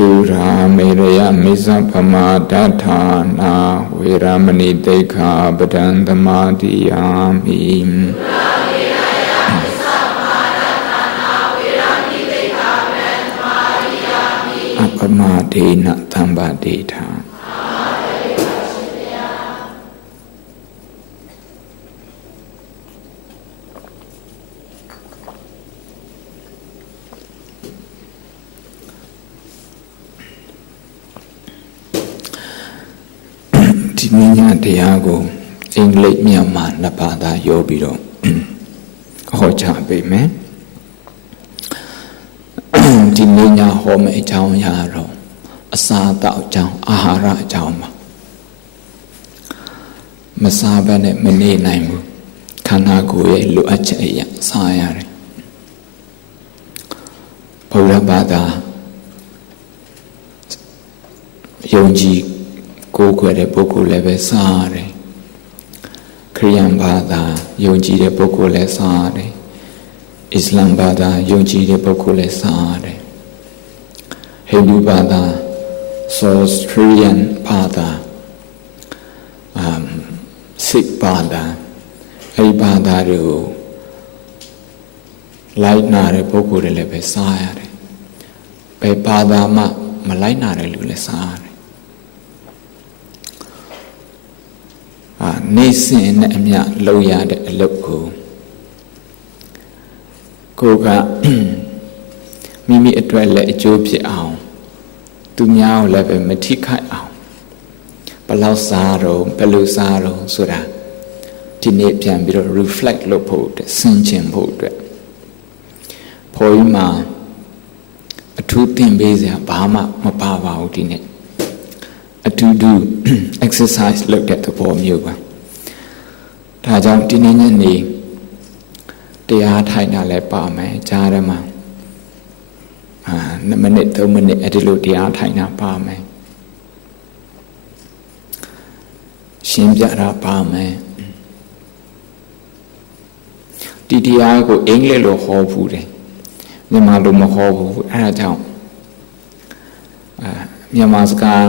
သူရာမေရယမိစ္ဆပမာဒထာနာဝေရမဏိတိခာပဒံသမာတိယာမိအပမဒေနသံဗဒေထာဒီနေ့ညတရားကိုအင်္ဂလိပ်မြန်မာနှစ်ဘာသာရောပြီးတော့ဟောချပေးမယ်ဒီနေ့ညဟောမယ့်အကြောင်းအရာတော့အစာတောက်အကြောင်းအာဟာရအကြောင်းပါမစားဘဲနဲ့မနေနိုင်ဘူးခန္ဓာကိုယ်ရဲ့လိုအပ်ချက်အရာစားရတယ်ဘုရားဘာသာယုံကြည် ကိုယ်ခွဲတဲ့ပုဂ္ဂိုလ်လည်းပဲစားရတယ်ခရိယန်ဘာသာယုံကြည်တဲ့ပုဂ္ဂိုလ်လည်းစားရတယ်အစ္စလာမ်ဘာသာယုံကြည်တဲ့ပုဂ္ဂိုလ်လည်းစားရတယ်ဟိန္ဒူဘာသာZoroastrianဘာသာSikhဘာသာအဲ့ဒီဘာသာတွေကိုလိုက်နာတဲ့ပုဂ္ဂိုလ်တွေလည်းပဲစားရတယ်ဘယ်ဘာသာမှမလိုက်နာတဲ့လူလည်းစားရတယ်နေစဉ်နဲ့အမျှလုပ်ရတဲ့အလုပ်ကိုကိုကမိမိအတွက်လည်းအကျိုးဖြစ်အောင်သူများကိုလည်းပဲမထိခိုက်အောင်ဘယ်လောက်စားတော့ဘယ်လိုစားတော့ဆိုတာဒီနေ့ပြန်ပြီးတော့ reflect လုပ်ဖို့အတွက်ဆင်ခြင်ဖို့အတွက်ဘုန်းကြီးမှာအထူးသင်ပေးစရာဘာမှမပါပါဘူးဒီနေ့အတူတူ exercise လုပ်တဲ့သဘောမျိုးပါဒါကြောင့်ဒီနေ့ညနေတရားထိုင်တာလည်းပါမယ်ကြားရမှာ2မိနစ်3မိနစ်အဲ့ဒီလိုတရားထိုင်တာပါမယ်ရှင်းပြတာပါမယ်ဒီတရားကိုအင်္ဂလိပ်လိုဟောဘူးတယ်မြန်မာလိုမဟောဘူးအဲ့ဒါကြောင့်မြန်မာစကား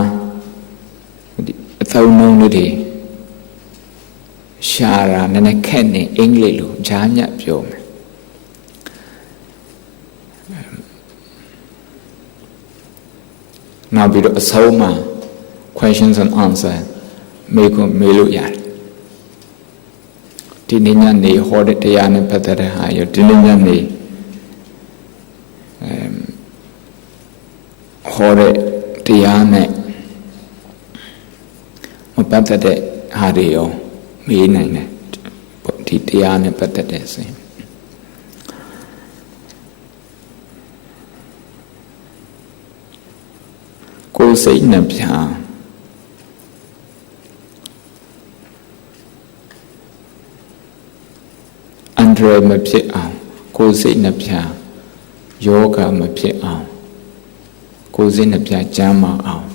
အသုံးနှုန်းတွေရှာတာနည်းနည်းခက်နေအင်္ဂလိပ်လိုဂျာညက်ပြောမယ်နောက်ပြီးတော့အဆုံးမှာ questions and answer မေးလို့ရတယ်ဒီနေ့ညနေဟောတဲ့တရားနဲ့ပတ်သက်တဲ့ဟာရောဒီနေ့ညနေဟောတဲ့တရားနဲ့မပတ်သက်တဲ့ဟာတွေရောမေးနိုင်တယ်ဒီတရားနဲ့ပတ်သက်တဲ့ဆိုရင်ကိုယ်စိတ်နှပြအန္တရာယ်မဖြစ်အောင်ကိုယ်စိတ်နှပြယောဂမဖြစ်အောင်ကိုယ်စိတ်နှပြကျမ်းမာအောင်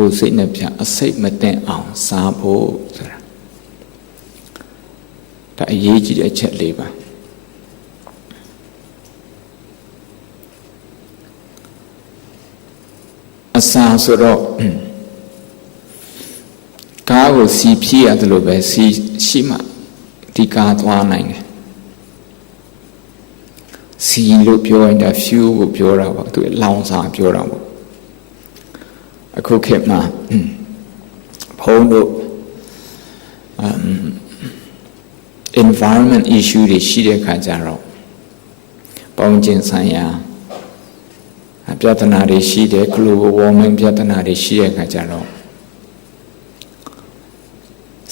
ကိုယ်စိတ်နှပြအစိတ်မသိအောင်စားဖို့ဆိုတာဒါအရေးကြီးတဲ့အချက်လေးပါအစာဆိုတော့ကားကိုစီဖြည့်ရတယ်လို့ပဲစီရှိမှဒီကားသွားနိုင်တယ်စီလို့ပြောရင်ဒါ fuel ကိုပြောတာပါသူလောင်စာပြောတာပေါ့အခုခေတ်မှာဘုံတို့ environment issue တွေရှိတဲ့ခါကျတော့ပေါင်းကျင်ဆိုင်ရာပြဿနာတွေရှိတယ် global warming ပြဿနာတွေရှိတဲ့ခါကျတော့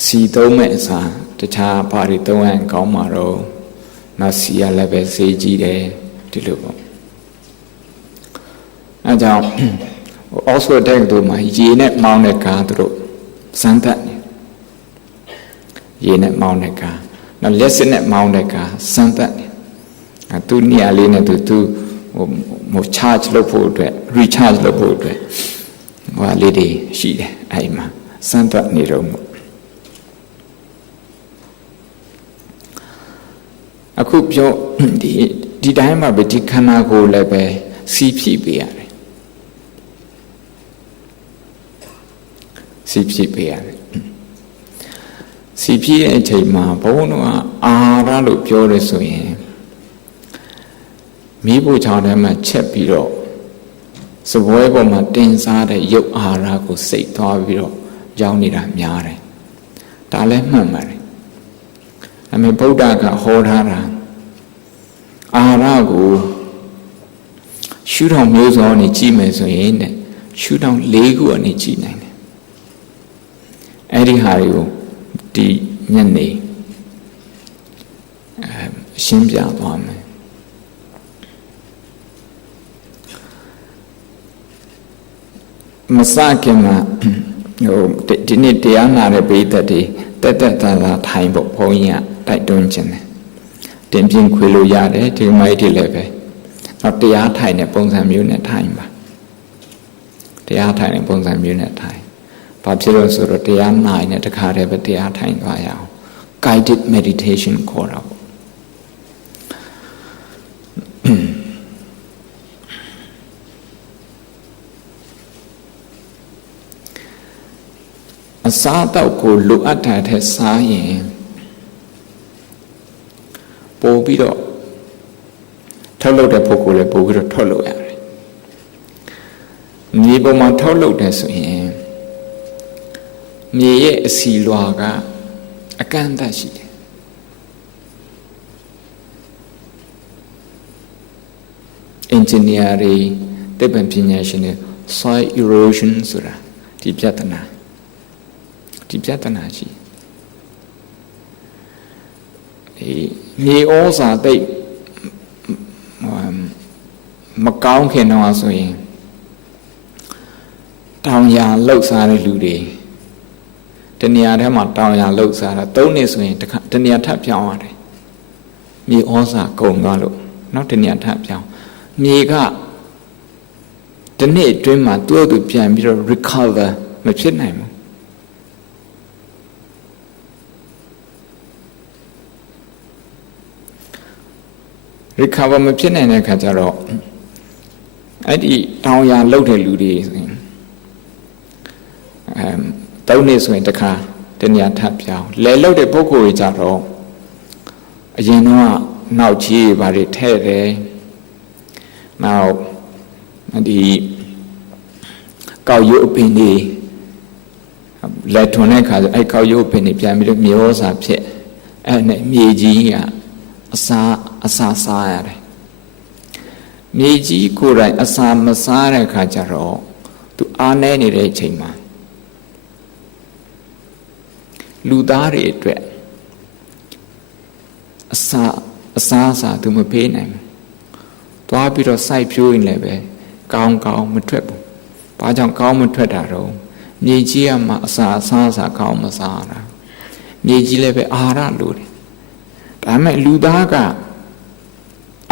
စီသုံးမဲ့အစားတခြားဘာတွေသုံးရင်ကောင်းမှာတော့နောက်စီရလည်းပဲစေးကြည့်တယ်ဒီလိုပေါ့အဲကြောင့် Oxford တက္ကသိုလ်မှာရေနဲ့မောင်းတဲ့ကားတို့စမ်းသပ်နေရေနဲ့မောင်းတဲ့ကားနောက်လက်စစ်နဲ့မောင်းတဲ့ကားစမ်းသပ်နေသူနေရာလေးနဲ့သူဟို charge လုပ်ဖို့အတွက် recharge လုပ်ဖို့အတွက်ဟိုလေးတွေရှိတယ်အဲ့မှာစမ်းသပ်နေတော့အခုပြောဒီတိုင်းမှာပဲဒီခန္ဓာကိုယ်လည်းပဲစီဖြည့်ပေးရတယ်စီဖြည့်ပေးရတယ်စီဖြည့်တဲ့အချိန်မှာဘုန်းတော်ကအာဟာရလို့ပြောရဆိုရင်မိဖို့ချောင်းထဲမှာချက်ပြီးတော့စပွဲပေါ်မှာတင်စားတဲ့ရုပ်အာဟာရကိုစိတ်သွားပြီးတော့ကြောင်းနေတာများတယ်ဒါလည်းမှန်ပါတယ်အမေဗုဒ္ဓကဟောထားတာအာဟာရကိုရှုထောင့်မျိုးစုံနဲ့ကြည့်မယ်ဆိုရင်တဲ့ရှုထောင့်၄ခုအနေကြည့်နိုင်တယ်အဲ့ဒီဟာတွေကိုဒီညနေရှင်းပြသွားမယ်မစခင်မှာဟိုဒီနေ့တရားနာတဲ့ပိဋကတွေတက်တက်သားသားထိုင်ဖို့ဘုန်းကြီးကတိုက်တွန်းခြင်းတယ်တင်ပြင်းခွေလို့ရတယ်ဒီမိုက်တွေလည်းပဲတော့တရားထိုင်တဲ့ပုံစံမျိုးနဲ့ထိုင်ပါ တရားထိုင်တဲ့ပုံစံမျိုးနဲ့ထိုင်ဘာဖြစ်လို့ဆိုတော့တရားနိုင်တဲ့တခါတည်းပဲတရားထိုင်သွားရအောင် guided meditation ခေါ်တာပေါ့အစားအသောက်ကိုလိုအပ်တဲ့စားရင်ပို့ပြီးတော့ထုတ်လုပ်တဲ့ပုဂ္ဂိုလ်လည်းပို့ပြီးတော့ထုတ်လုပ်ရတယ်မြေပေါ်မှာထုတ်လုပ်တယ်ဆိုရင်မြေရဲ့အစီလွှာကအကန့်အသတ်ရှိတယ်အင်ဂျင်နီယာတွေသိပ္ပံပညာရှင်တွေ soil erosion ဆိုတာဒီပြဿနာရှိမြေဩဇာသိပ်မကောင်းခင်တော့ဆိုရင်တောင်ယာလှုပ်ရှားတဲ့လူတွေတနေရာထဲမှာတောင်ယာလှုပ်ရှားတာ၃နှစ်ဆိုရင်တနေရာထပ်ပြောင်းရတယ်မြေဩဇာကုန်သွားလို့နောက်တနေရာထပ်ပြောင်းမြေကတစ်နှစ်အတွင်းမှာသူ့ပြန်ပြီးတော့ recover မဖြစ်နိုင်ဘူးrecover မဖြစ်နိုင်တဲ့ခါကျတော့အဲ့ဒီတောင်ယာလှုပ်တဲ့လူတွေဆိုရင်၃နှစ်ဆိုရင်တစ်ခါတနေရာထပ်ပြောင်းလဲလှုပ်တဲ့ပုဂ္ဂိုလ်တွေကြတော့အရင်တော့နောက်ကြီးဘာတွေထဲ့တယ်နောက်ဒီကောက်ရုပ်အပင်တွေလက်ထွန်တဲ့ခါကျအဲ့ကောက်ရုပ်အပင်တွေပြန်ပြီးတော့မြေဩဇာဖြစ်အဲ့နဲ့မြေကြီးကအစာစားရတယ်မြေကြီးကိုယ်တိုင်အစာမစားတဲ့အခါကျတော့သူအားနေနေတဲ့အချိန်မှာလူသားတွေအတွက်အစာသူမပေးနိုင်ဘူးသွားပြီးတော့စိုက်ဖြိုးရင်လည်းပဲကောင်းမထွက်ဘူးဘာကြောင့်ကောင်းမထွက်တာတော့မြေကြီးကမှအစာကောင်းမစားတာမြေကြီးလည်းပဲအာဟာရလိုတယ်ဒါပေမဲ့လူသားက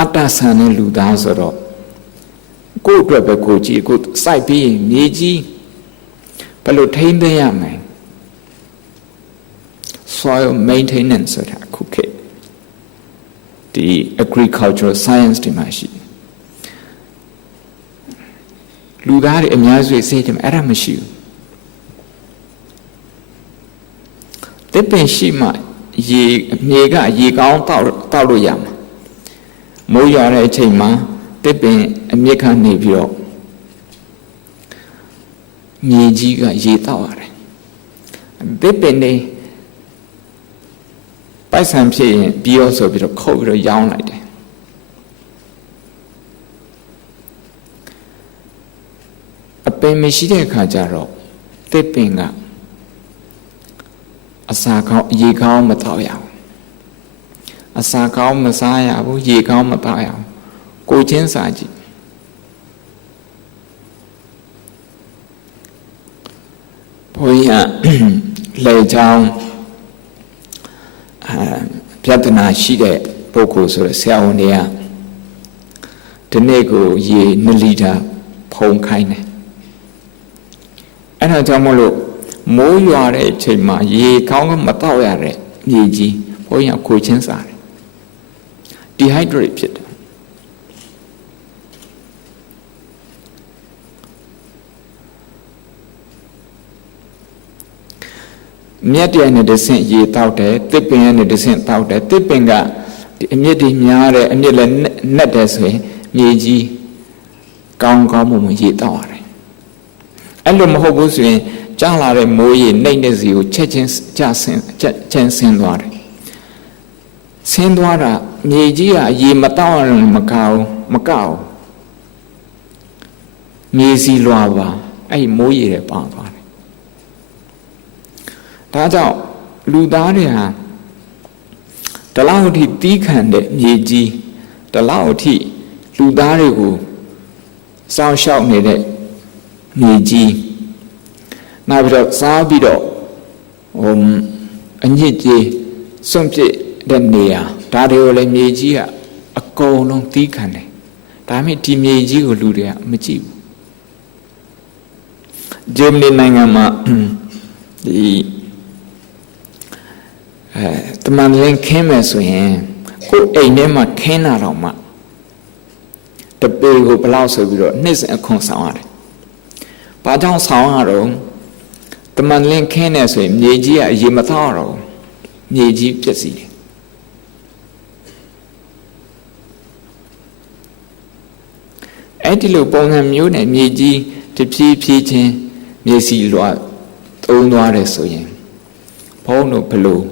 အတ္တဆန်တဲ့လူသားဆိုတော့ကိုယ့်အတွက်ပဲကိုကြည့်ကိုစိုက်ပြီးရင်မြေကြီးဘယ်လိုထိန်းသိမ်းရမလဲ soil maintenance ဆိုတာခုခေတ်ဒီ agricultural science ဒီမှာရှိလူသားတွေအများစုစိတ်ကြမှာအဲ့ဒါမရှိဘူးတစ်ပင်ရှိမှမြေကရေကောင်းတောက်လို့ရမှာမိုးရွာတဲ့အချိန်မှာတစ်ပင်အမြစ်ကနေပြီးတော့မြေကြီးကရေတောက်ရတယ်တစ်ပင်တွေပိုက်ဆံဖြစ်ရင်ပြီးတော့ဆိုပြီးတော့ခုတ်ပြီးတော့ရောင်းလိုက်တယ်အပင်မရှိတဲ့အခါကျတော့တစ်ပင်ကအစာကောင်းရေကောင်းမတောက်ရဘူးအစာကောင်းမစားရဘူးရေကောင်းမတောက်ရဘူးကိုချင်းစားကြည့်ဘုရားလေချောင်းပြဿနာရှိတဲ့ပုဂ္ဂိုလ်ဆိုရယ်ဆရာဝန်တွေကဒီနေ့ကိုရေ2လီတာဖုံးခိုင်းတယ်အဲ့ဒါကြောင့်မလို့မိုးရွာတဲ့အချိန်မှာရေကောင်းမတောက်ရတဲ့မြေကြီးဘုရားကိုချင်းစားတယ် dehydrate ဖြစ်တယ်မြက်တဲ့နဲ့တဆင့်ရေတောက်တယ်တစ်ပင်နဲ့တဆင့်တောက်တယ်တစ်ပင်ကဒီအမြစ်တွေများတယ်အမြစ်လည်းနက်တယ်ဆိုရင်မြေကြီးကောင်းမွန်ရေတောက်ရတယ်အဲ့လိုမဟုတ်ဘူးဆိုရင်ကြားလာတဲ့မိုးရေနှိမ့်တဲ့စီကိုချက်ချင်းဆင်းသွားတယ်ဆင်းသွားတာမြေကြီးကရေမတောက်အောင်မကောက်မြေစီလွှာပါအဲ့မိုးရေတွေပါသွားတယ်ဒါကြောင့်လူသားတွေဟာဒီလောက်အထိတီးခံတဲ့မြေကြီးဒီလောက်အထိလူသားတွေကိုစောင့်ရှောက်နေတဲ့မြေကြီးနောက်ပြီးတော့စားပြီးတော့အညစ်အကြေးစွန့်ပစ်တဲ့နေရာဒါတွေကိုလည်းမြေကြီးကအကုန်လုံးတီးခံတယ်ဒါပေမဲ့ဒီမြေကြီးကိုလူတွေကမကြည့်ဘူး Germany Nangama the Mandarin came as we go a name of Canaroma. The big who blouse of your Nis and Consort. But down Sawaro, the Mandarin came as we Yeji Yimataro, Yeji Pesi. Antilo Bonham Yun and Yeji to P. Yesi Lua, own water so yen. Pono Pelu.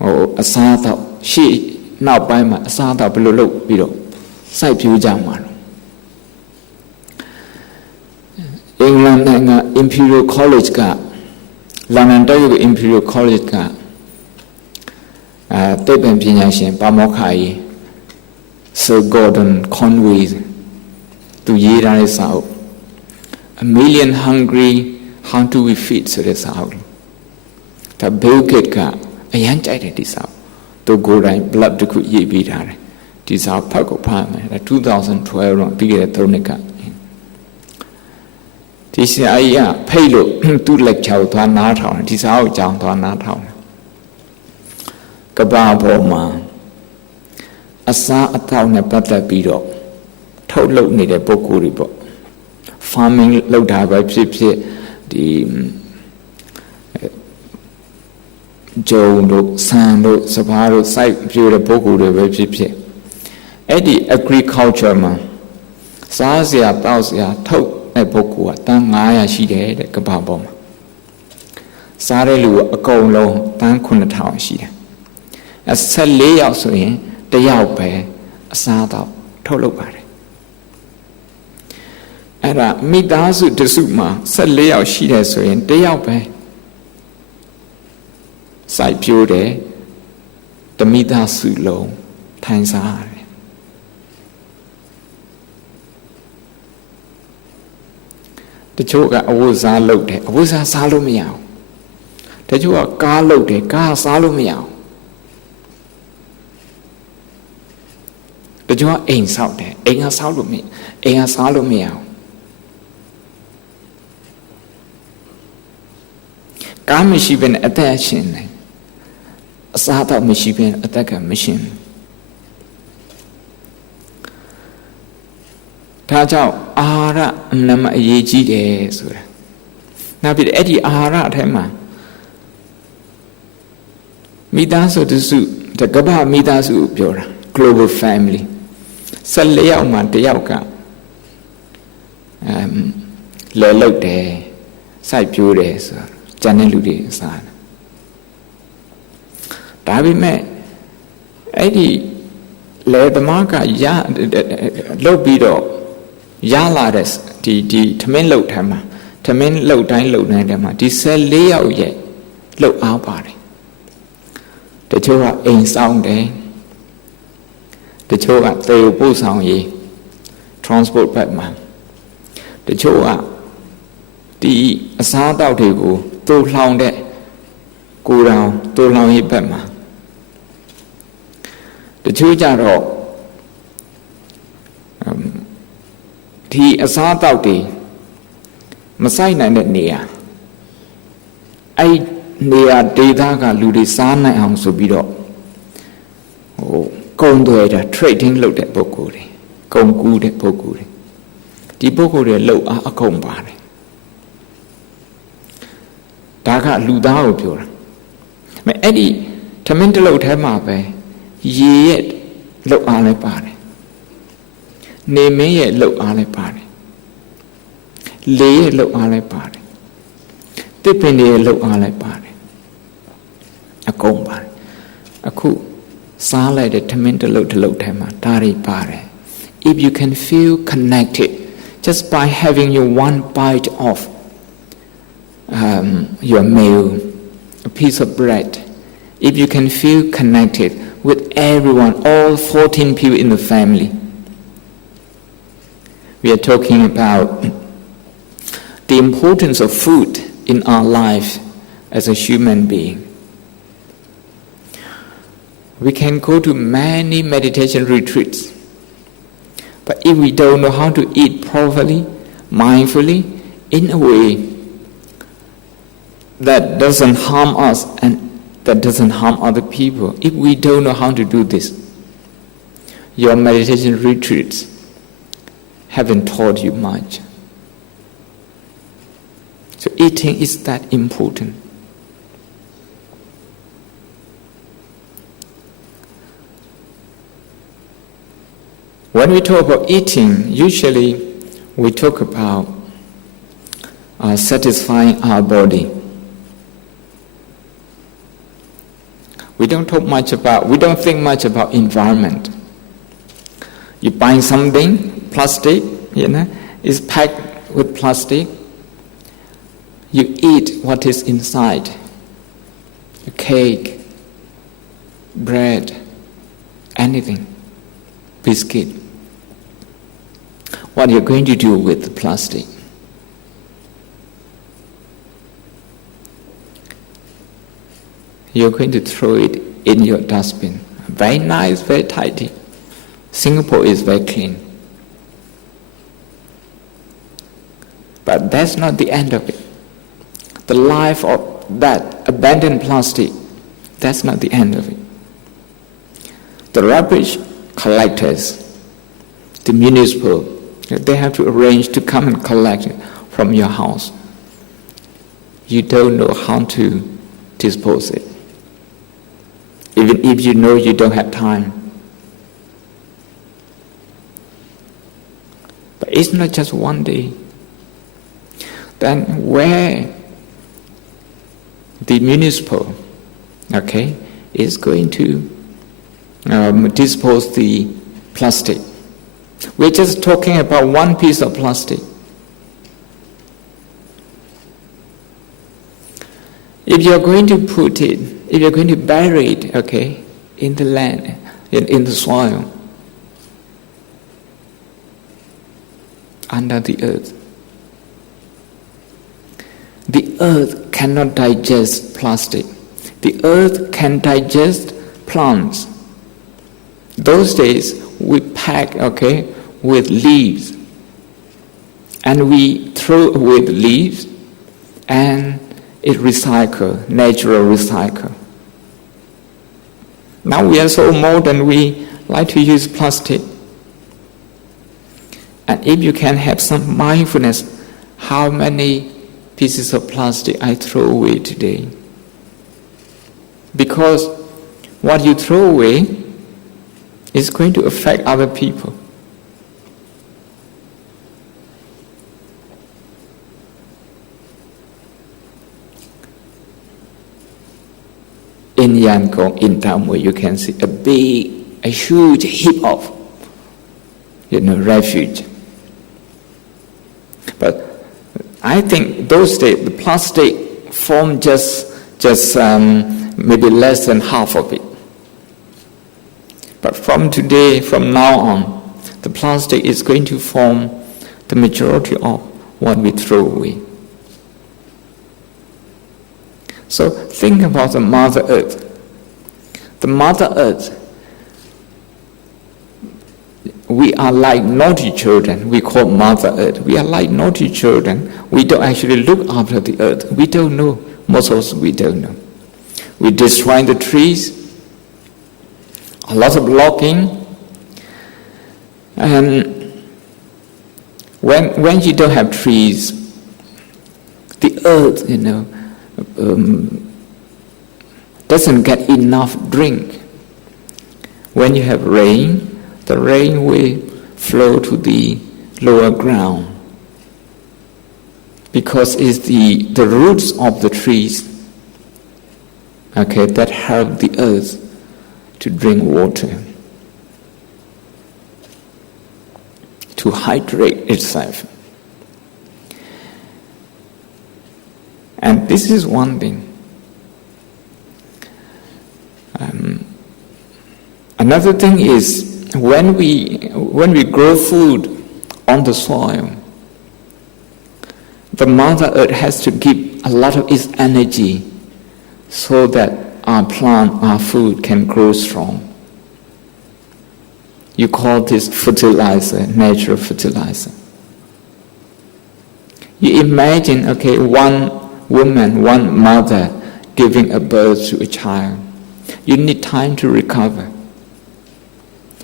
Oh, a sata, she now by my sata below below. Side pew jammer. England and Imperial College car. London Imperial College car. Tapen Pinashin, Parmauk, Sir Gordon Conway to Yera is out. A million hungry, how do we feed so this out? The Bilkit car, a young child this out. To go right blood to cook ye beat her. This our Paco Palmer, the 2012 bigger Tonica. This is a payload to lecture to an art town. This is our jump to an art town. Kababoma. A sa a town a butler beetle. Total need a book report. Farming load by Pipsy, the Joe, Sando, Saparo, side view the book with the Pipsy. Eddie agriculture man. Sazia, Tausia, tote a book, Tangaya she did a kababom. Sarelu a go low, Tankuna town she. As said lay out so in the Yaupe, a sada, total body. Era Midazu de Suma, said lay out she has so in day out by side pure day, the Midazu low, times are. The choga was a load, was a salomia. The choga car loaded, car salomia. The choga ain't out there, ain't a salomia, ain't a salomia. Machine attention. A sort of machine attacker machine. Tajao Ara Nama Yeji de Sura. Now be Eddie Ara Tema Midaso to suit the Gaba Midasu Pura, global family. Salea Manteauka Lelo de Side Pure, sir. Janeludi san. Dabi me Eddie le the marker ya low bido yalades the tamin low tema tamin low dine low nandema the cell layout yet low our body. The choa ain't sound day. The choa they both sound ye transport back man. The choa the sound out they go. Tô long that go down, tô long hip bema. The two jaro the assault out the Masai and near. I near data Ludisana and Subido. Oh, going to a trading load at Bokuri, going good at Bokuri. The Bokuri low are a company. Daga Ludao pure. May Eddie Tamintalo Tamape, yet look ale pare. Ne may look ale pare. Lay look ale pare. Depende look ale pare. A combar. A coup. Sala de Tamintalo to look tema, Tari pare. If you can feel connected just by having your one bite off. Your meal, a piece of bread, if you can feel connected with everyone, all 14 people in the family. We are talking about the importance of food in our life as a human being. We can go to many meditation retreats, but if we don't know how to eat properly, mindfully, in a way that doesn't harm us and that doesn't harm other people. If we don't know how to do this, your meditation retreats haven't taught you much. So eating is that important. When we talk about eating, usually we talk about satisfying our body. We don't think much about environment. You buy something, plastic, is packed with plastic. You eat what is inside. A cake, bread, anything, biscuit. What you're going to do with the plastic? You're going to throw it in your dustbin. Very nice, very tidy. Singapore is very clean. But that's not the end of it. The life of that abandoned plastic, that's not the end of it. The rubbish collectors, the municipal, they have to arrange to come and collect it from your house. You don't know how to dispose it. Even if you know you don't have time. But it's not just one day. Then where the municipal, is going to dispose the plastic. We're just talking about one piece of plastic. If you're going to put it, if you're going to bury it, in the land, in the soil, under the earth, the earth cannot digest plastic. The earth can digest plants. Those days we pack, with leaves, and we throw away the leaves, and it recycle, natural recycle. Now we are so modern, we like to use plastic. And if you can have some mindfulness, how many pieces of plastic I throw away today? Because what you throw away is going to affect other people. In Yangon, in Dhamma, you can see a huge heap of, refuge. But I think those days the plastic formed just maybe less than half of it. But from now on, the plastic is going to form the majority of what we throw away. So think about the Mother Earth. The Mother Earth, we are like naughty children. We call Mother Earth. We are like naughty children. We don't actually look after the earth. We don't know. Most of us, we don't know. We destroy the trees, a lot of logging. And when you don't have trees, the earth, doesn't get enough drink. When you have rain, the rain will flow to the lower ground, because it's the roots of the trees, that help the earth to drink water, to hydrate itself. And this is one thing. Another thing is when we grow food on the soil, the Mother Earth has to give a lot of its energy so that our plant, our food can grow strong. You call this fertilizer, natural fertilizer. You imagine, okay, one woman, one mother giving a birth to a child. You need time to recover.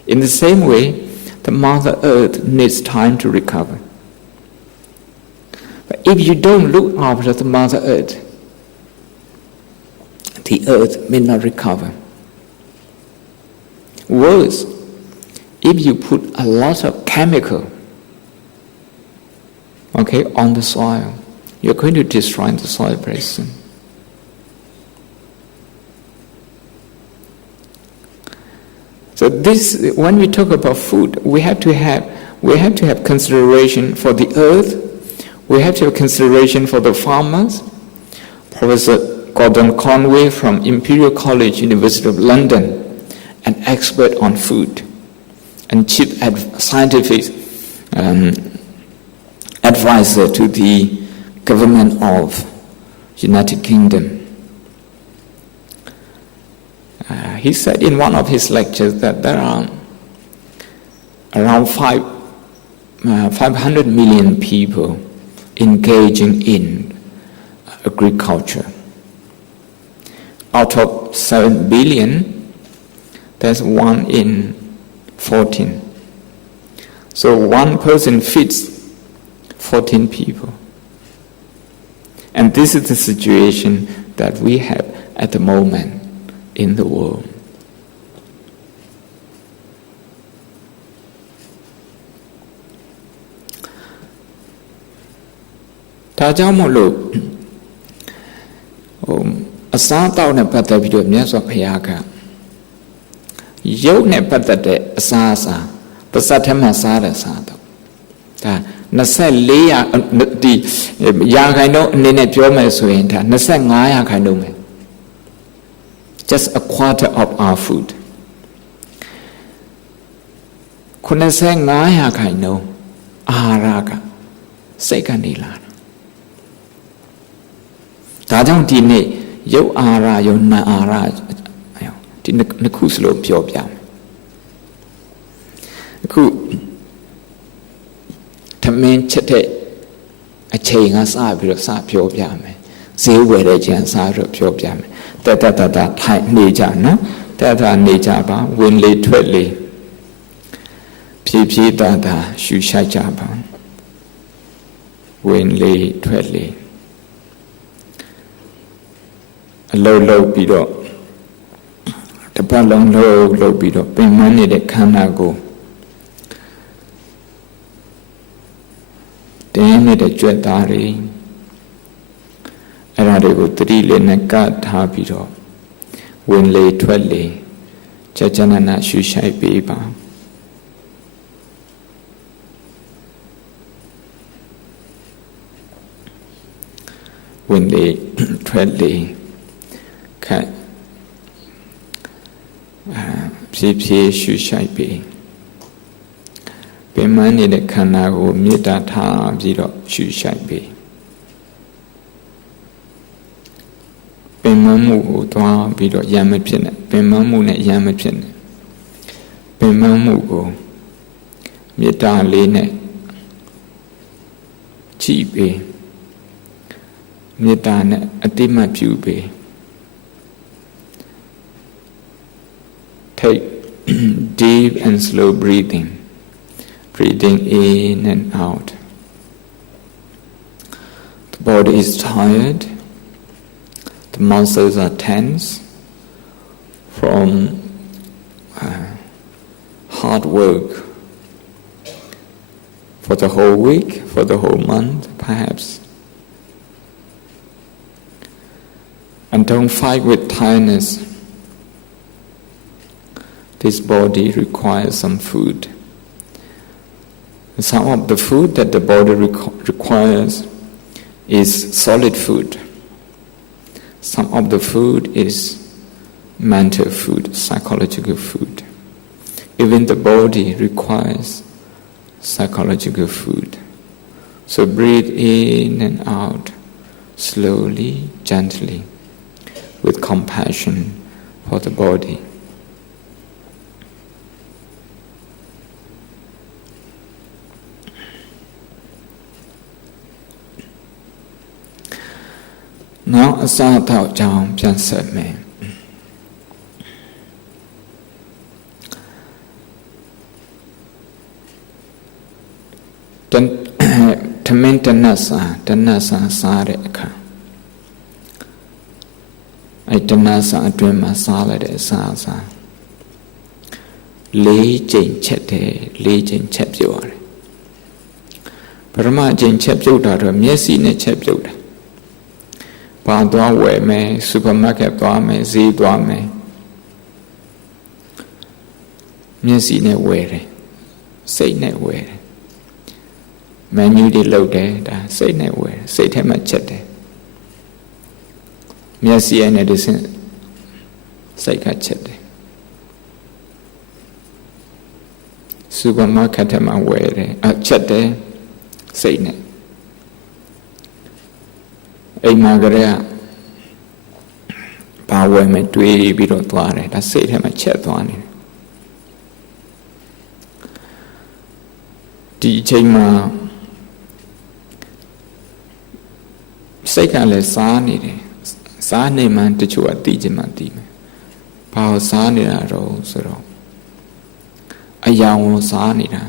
In the same way, the Mother Earth needs time to recover. But if you don't look after the Mother Earth, the earth may not recover. Worse, if you put a lot of chemical, okay, on the soil, you're going to destroy the soil very soon. So this, when we talk about food, we have to have consideration for the earth. We have to have consideration for the farmers. Professor Gordon Conway from Imperial College, University of London, an expert on food and chief scientific advisor to the government of United Kingdom. He said in one of his lectures that there are around 500 million people engaging in agriculture. Out of 7 billion, there's 1 in 14. So one person feeds 14 people. And this is the situation that we have at the moment in the world.ဒါကြောင့်မို့လို့အစားအသောက်နဲ့ပတ်သက်ပြီးတော့မြတ်စွာဘုရားကရုပ်နဲ့ပတ်သက်တဲ့အစားအစာပါဇက်ထဲမှာစားတဲ့စားတော့ဒါ24ရာခိုင်နှုန်းအနေနဲ့ပြောမယ်ဆိုရင်ဒါ25ရာခိုင်နှုန်းပဲ just a quarter of our food 95ရာခိုင်နှုန်းအာဟာရကစိတ်ကနေလာဒါကြောင့်ဒီနေ့ရုပ်အာဟာရရုပ်နာအာဟာရဒီနှစ်ခုစလို့ပြောပြမယ်အခုသမင်းချက်တဲ့အချိန်ကစပြီးတော့စပြောပြမယ်ဈေးဝယ်တဲ့ချိန်စပြီးတော့ပြောပြမယ်တထိုင်နေကြနော်တနေကြပါဝင်လေထွက်လေဖြည်းဖြည်းတရှူရှိုက်ကြပါဝင်လေထွက်လေအလုံးပြီးတော့တပတ်လုံးလုံးပြီးတော့ပင်မနေတဲ့ခန္ဓာကိုယ်တင်းနေတဲ့ကြွက်သားတွေအဲ့ဒါတွေကိုသတိလေးနဲ့ကပ်ထားပြီးတော့ဝင်လေထွက်လေကြာနာရှူရှိုက်ပေးပါဝင်လေထွက်လေခက်ဖြည်းဖြည်းရှူရှိုက်ပေးပင်မနေတဲ့ခန္ဓာကိုမေတ္တာထားပြီးတော့ရှူရှိုက်ပေးပင်မမှုကိုသွားပြီးတော့ရံမဖြစ်နဲ့ပင်မမှုနဲ့ရံမဖြစ်နဲ့ပင်မမှုကိုမေတ္တာလေးနဲ့ကြည်ပေးမေတ္တာနဲ့အတိမတ်ပြုပေး Take deep and slow breathing in and out. The body is tired. The muscles are tense from hard work for the whole week, for the whole month, perhaps. And don't fight with tiredness. This body requires some food. Some of the food that the body requires is solid food. Some of the food is mental food, psychological food. Even the body requires psychological food. So breathe in and out, slowly, gently, with compassion for the body. နောက်အစားအသောက်ကြောင်းပြန်ဆက်မယ်ထမင်းတနတ်စာစားတဲ့အခါအဲ့တနတ်စာအတွင်းမှာစားလိုက်တဲ့အစားအစာ၄ကြိမ်ချက်တယ်၄ကြိမ်ချက်ပြုတ်ရတယ်ပထမအကြိမ်ချက်ပြုတ်တာတော့မျက်စိနဲ့ချက်ပြုတ်တယ်ဘာသွားဝယ်မယ်စူပါမားကတ်သွားမယ်ဈေးသွားမယ်မျက်စိနဲ့ဝယ်တယ်စိတ်နဲ့ဝယ်တယ်မန်နူးတွေလုပ်တယ်ဒါစိတ်နဲ့ဝယ်တယ်စိတ်ထဲမှာချက်တယ်မျက်စိနဲ့ဒီစိတ်ကချက်တယ်စူပါမားကတ်ထဲမှာဝယ်တယ်ချက်တယ်စိတ်နဲ့အိမ်မှာကလေးကဘာဝယ်မယ်တွေးပြီးတော့သွားတယ်ဒါစိတ်ထဲမှာချက်သွားနေတယ်ဒီအချိန်မှာစိတ်ကလည်းစားနေတယ်စားနေမှတချို့အသိချင်မှသိမယ်ဘာလို့စားနေတာတော့ဆိုတော့အယောင်ကိုစားနေတာ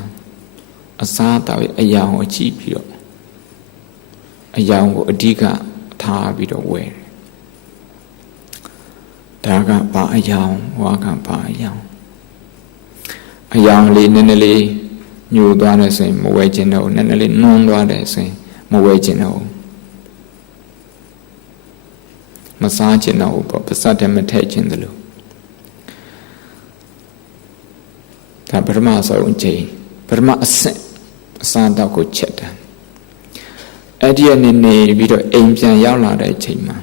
အစားတောက်အယောင်ကိုကြည့်ပြီးတော့အယောင်ကိုအဓိကထားပြီးတော့ဝယ်တယ်ဒါကဘာအယောင်ဟောကဘာအယောင်လေးနည်းနည်းလေးညှို့သွားတယ်ဆိုရင်မဝယ်ခြင်းတော့နည်းနည်းလေးနွန်းသွားတယ်ဆိုရင်မဝယ်ခြင်းတော့မစားခြင်းတော့ပေါ့ပါစတဲ့မထည့်ခြင်းတလို့ဒါပထမဆုံးအချိန်ပထမအဆင့်အစားတော့ကိုချက်တယ်အဲ့ဒီအနေနဲ့ပြီးတော့အိမ်ပြန်ရောက်လာတဲ့အချိန်မှာ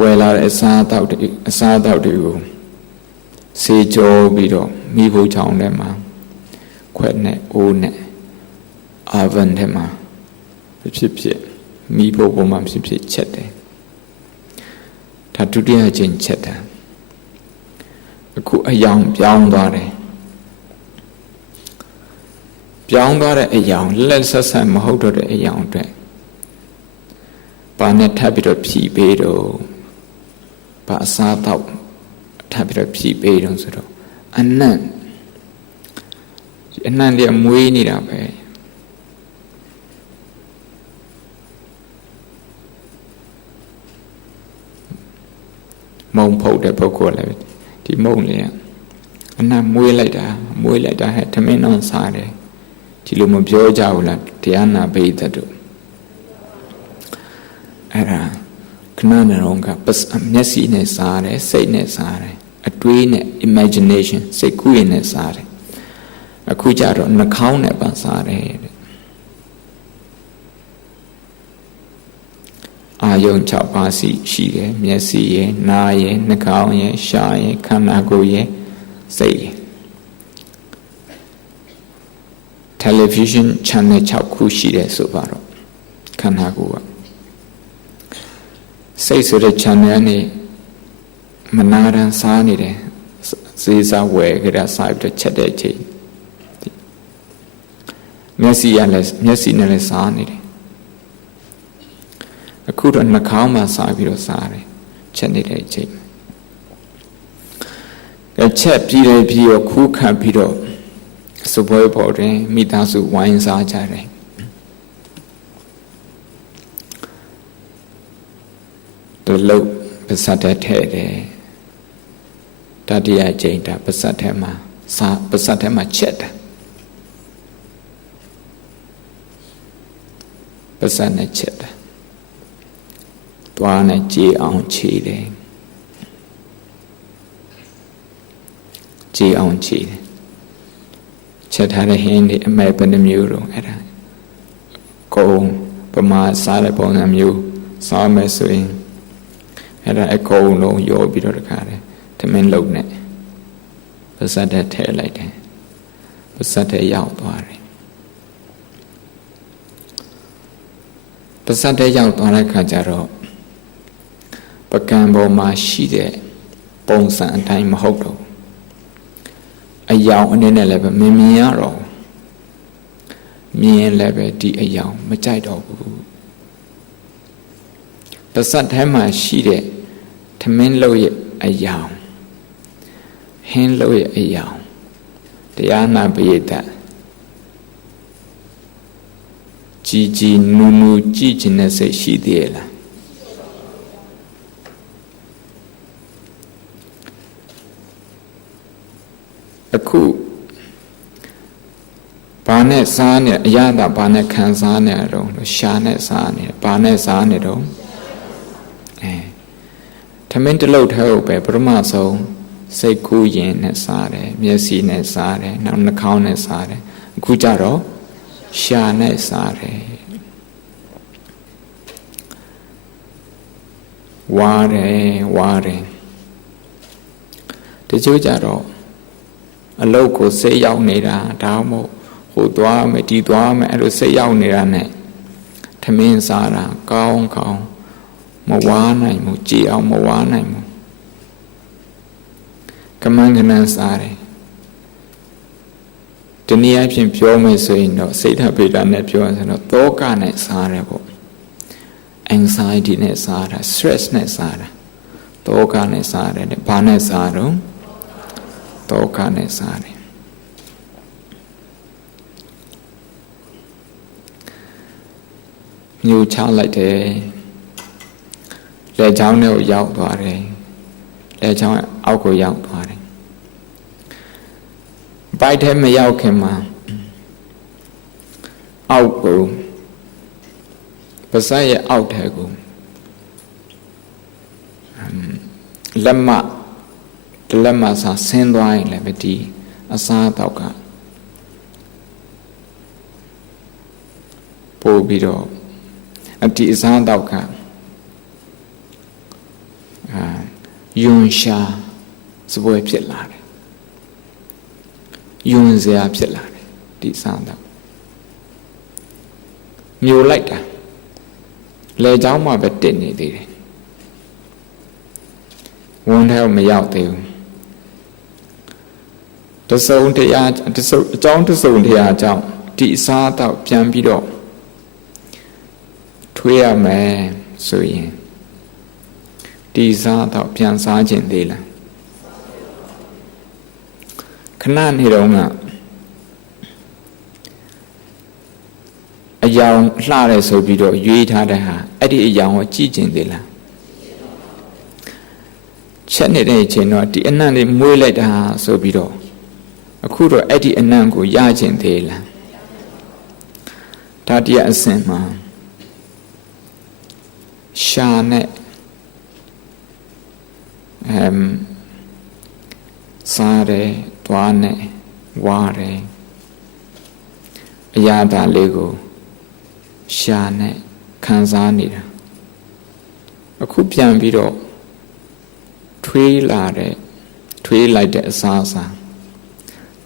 ဝယ်လာတဲ့အစားတော့တွေကိုစေကြောပြီးတော့မိဖို့ချောင်းထဲမှာခွက်နဲ့အိုးနဲ့အာဗန်ထဲမှာဖြစ်မိဖို့ပုံမှန်ဖြစ်ချက်တယ်ဒါဒုတိယအချိန်ချက်တယ်အခုအယောင်ပြောင်းသွားတယ်ပြောင်းသွားတဲ့အယောင်လက်ဆက်ဆက်မဟုတ်တော့တဲ့အယောင်အတွက်ဘာနဲ့ထပ်ပြီးတော့ဖြီးပေးတော့ဘာအစားတော့ထပ်ပြီးတော့ဖြီးပေးတော့ဆိုတော့အနံ့လေးမွေးနေတာပဲမုံဖုတ်တဲ့ပုဂ္ဂိုလ်လည်းဒီမုံလေးကအနံ့မွေးလိုက်တာဟဲ့ထမင်းတော့စားတယ်ဒီလိုမပြောကြဘူးလားတရားနာပိဋကတို့အဲ့ဒါခဏနေတော့ကမျက်စိနဲ့စားတယ်စိတ်နဲ့စားတယ်အတွေးနဲ့ imagination စိတ်ကူးရင်နဲ့စားတယ်အခုကျတော့နှာခေါင်းနဲ့ပါစားတယ်တဲ့အာယုံ6ပါးရှိတယ်မျက်စိရယ်နားရယ်နှာခေါင်းရယ်ရှားရယ်ခန္ဓာကိုယ်ရယ်စိတ်ရယ်television channel 6ခုရှိတယ်ဆိုပါတော့ခန္ဓာကိုယ်ကစိတ်ဆိုတဲ့ channel နဲ့မနာရန်စားနေတယ်စေးစားဝယ်ကြတာစားပြီးတော့ချက်တဲ့အချိန်မျက်စိနဲ့လည်းစားနေတယ်အခုတော့နှာခေါင်းမှာစားပြီးတော့စားတယ်ချက်နေတဲ့အချိန်ချက်ပြီးတော့ခူးခတ်ပြီးတော့စပွဲပေါ်တွင်မိသားစုဝိုင်းစားကြတယ်သူလှုပ်ပါစတ်ထဲထည့်တယ်တတိယကျိန်တာပါစတ်ထဲမှာချက်တယ်ပါစတ်နဲ့ချက်တယ်သွားနဲ့ကြေးအောင်ခြေတယ်ကြေးအောင်ခြေတယ်ချက်ထားတဲ့ဟင်းတွေအမဲ့ဘယ်နှမျိုးတော့အဲ့ဒါကုံပမာစားတဲ့ပုံစံမျိုးစားမယ်ဆိုရင်အဲ့ဒါအကုန်လုံးရောပြီးတော့တခါတယ်ထမင်းလုံးနဲ့ပါစတ်တဲ့ထည့်လိုက်တယ်ပါစတ်တဲ့ရောက်သွားတယ်ပါစတ်တဲ့ရောက်သွားတဲ့ခါကျတော့ပကံပေါ်မှာရှိတဲ့ပုံစံအတိုင်းမဟုတ်တော့အယောင်အနေနဲ့လည်းပဲမမြင်ရတော့မြင်လည်းပဲဒီအယောင်မကြိုက်တော့ဘူး sat hema shire tamin lo ye a young hen lo ye a young the ana be that Gigi nunu Gigi nese she dela a coup Bane Sane, Yada Bane Kansane, Shane Sane, Bane Sane, Tamentalo Hope, Brahma so, say Kuyin Nesare, Miasi Nesare, Namnakau Nesare, Kujaro, Shane Sare. Ware. The Jujaro, a local say Yaunera, Damo. Who dwa me di dwa me alo se yaw nira ne thamin sara kaung ma wa nai mu ji aw ma wa nai mu kaman kanan sare tani a phin pyo me so yin do sai tha beta ne pyo so do toka ne sare po anxiety ne sara stress ne sara toka ne sare ne ba ne saro toka ne sare New child like the let down no yout body, let down alcohol yout body. By them a yout came out go, beside out go. Lemma, the lemmas are sand wine levity, a sa talker. Po bido. At the Zandauka Yunsha Savoy Pilare Yunzia Pilare, the Zandau. New lighter lay down my bed, didn't it? Won't help me out there. The sound the yard, the down to sound here down, the Zandau Piambido. Thuê à mẹ suy đi ra tạo pian sa chuyện đi là khả năng thì đâu mà giàu la để số bị đội duy tha đây hả ai đi giàu chi chuyện đi là chuyện này đây chuyện nó đi anh này mua lại đã số bị đội khu rồi ai đi anh của gia chuyện đi là ta đi ăn xem mà Shane Sare Dwane Ware Ayada Lego Shane Kanzanira A Kupian Bido Tree Lade Tree like the Sasa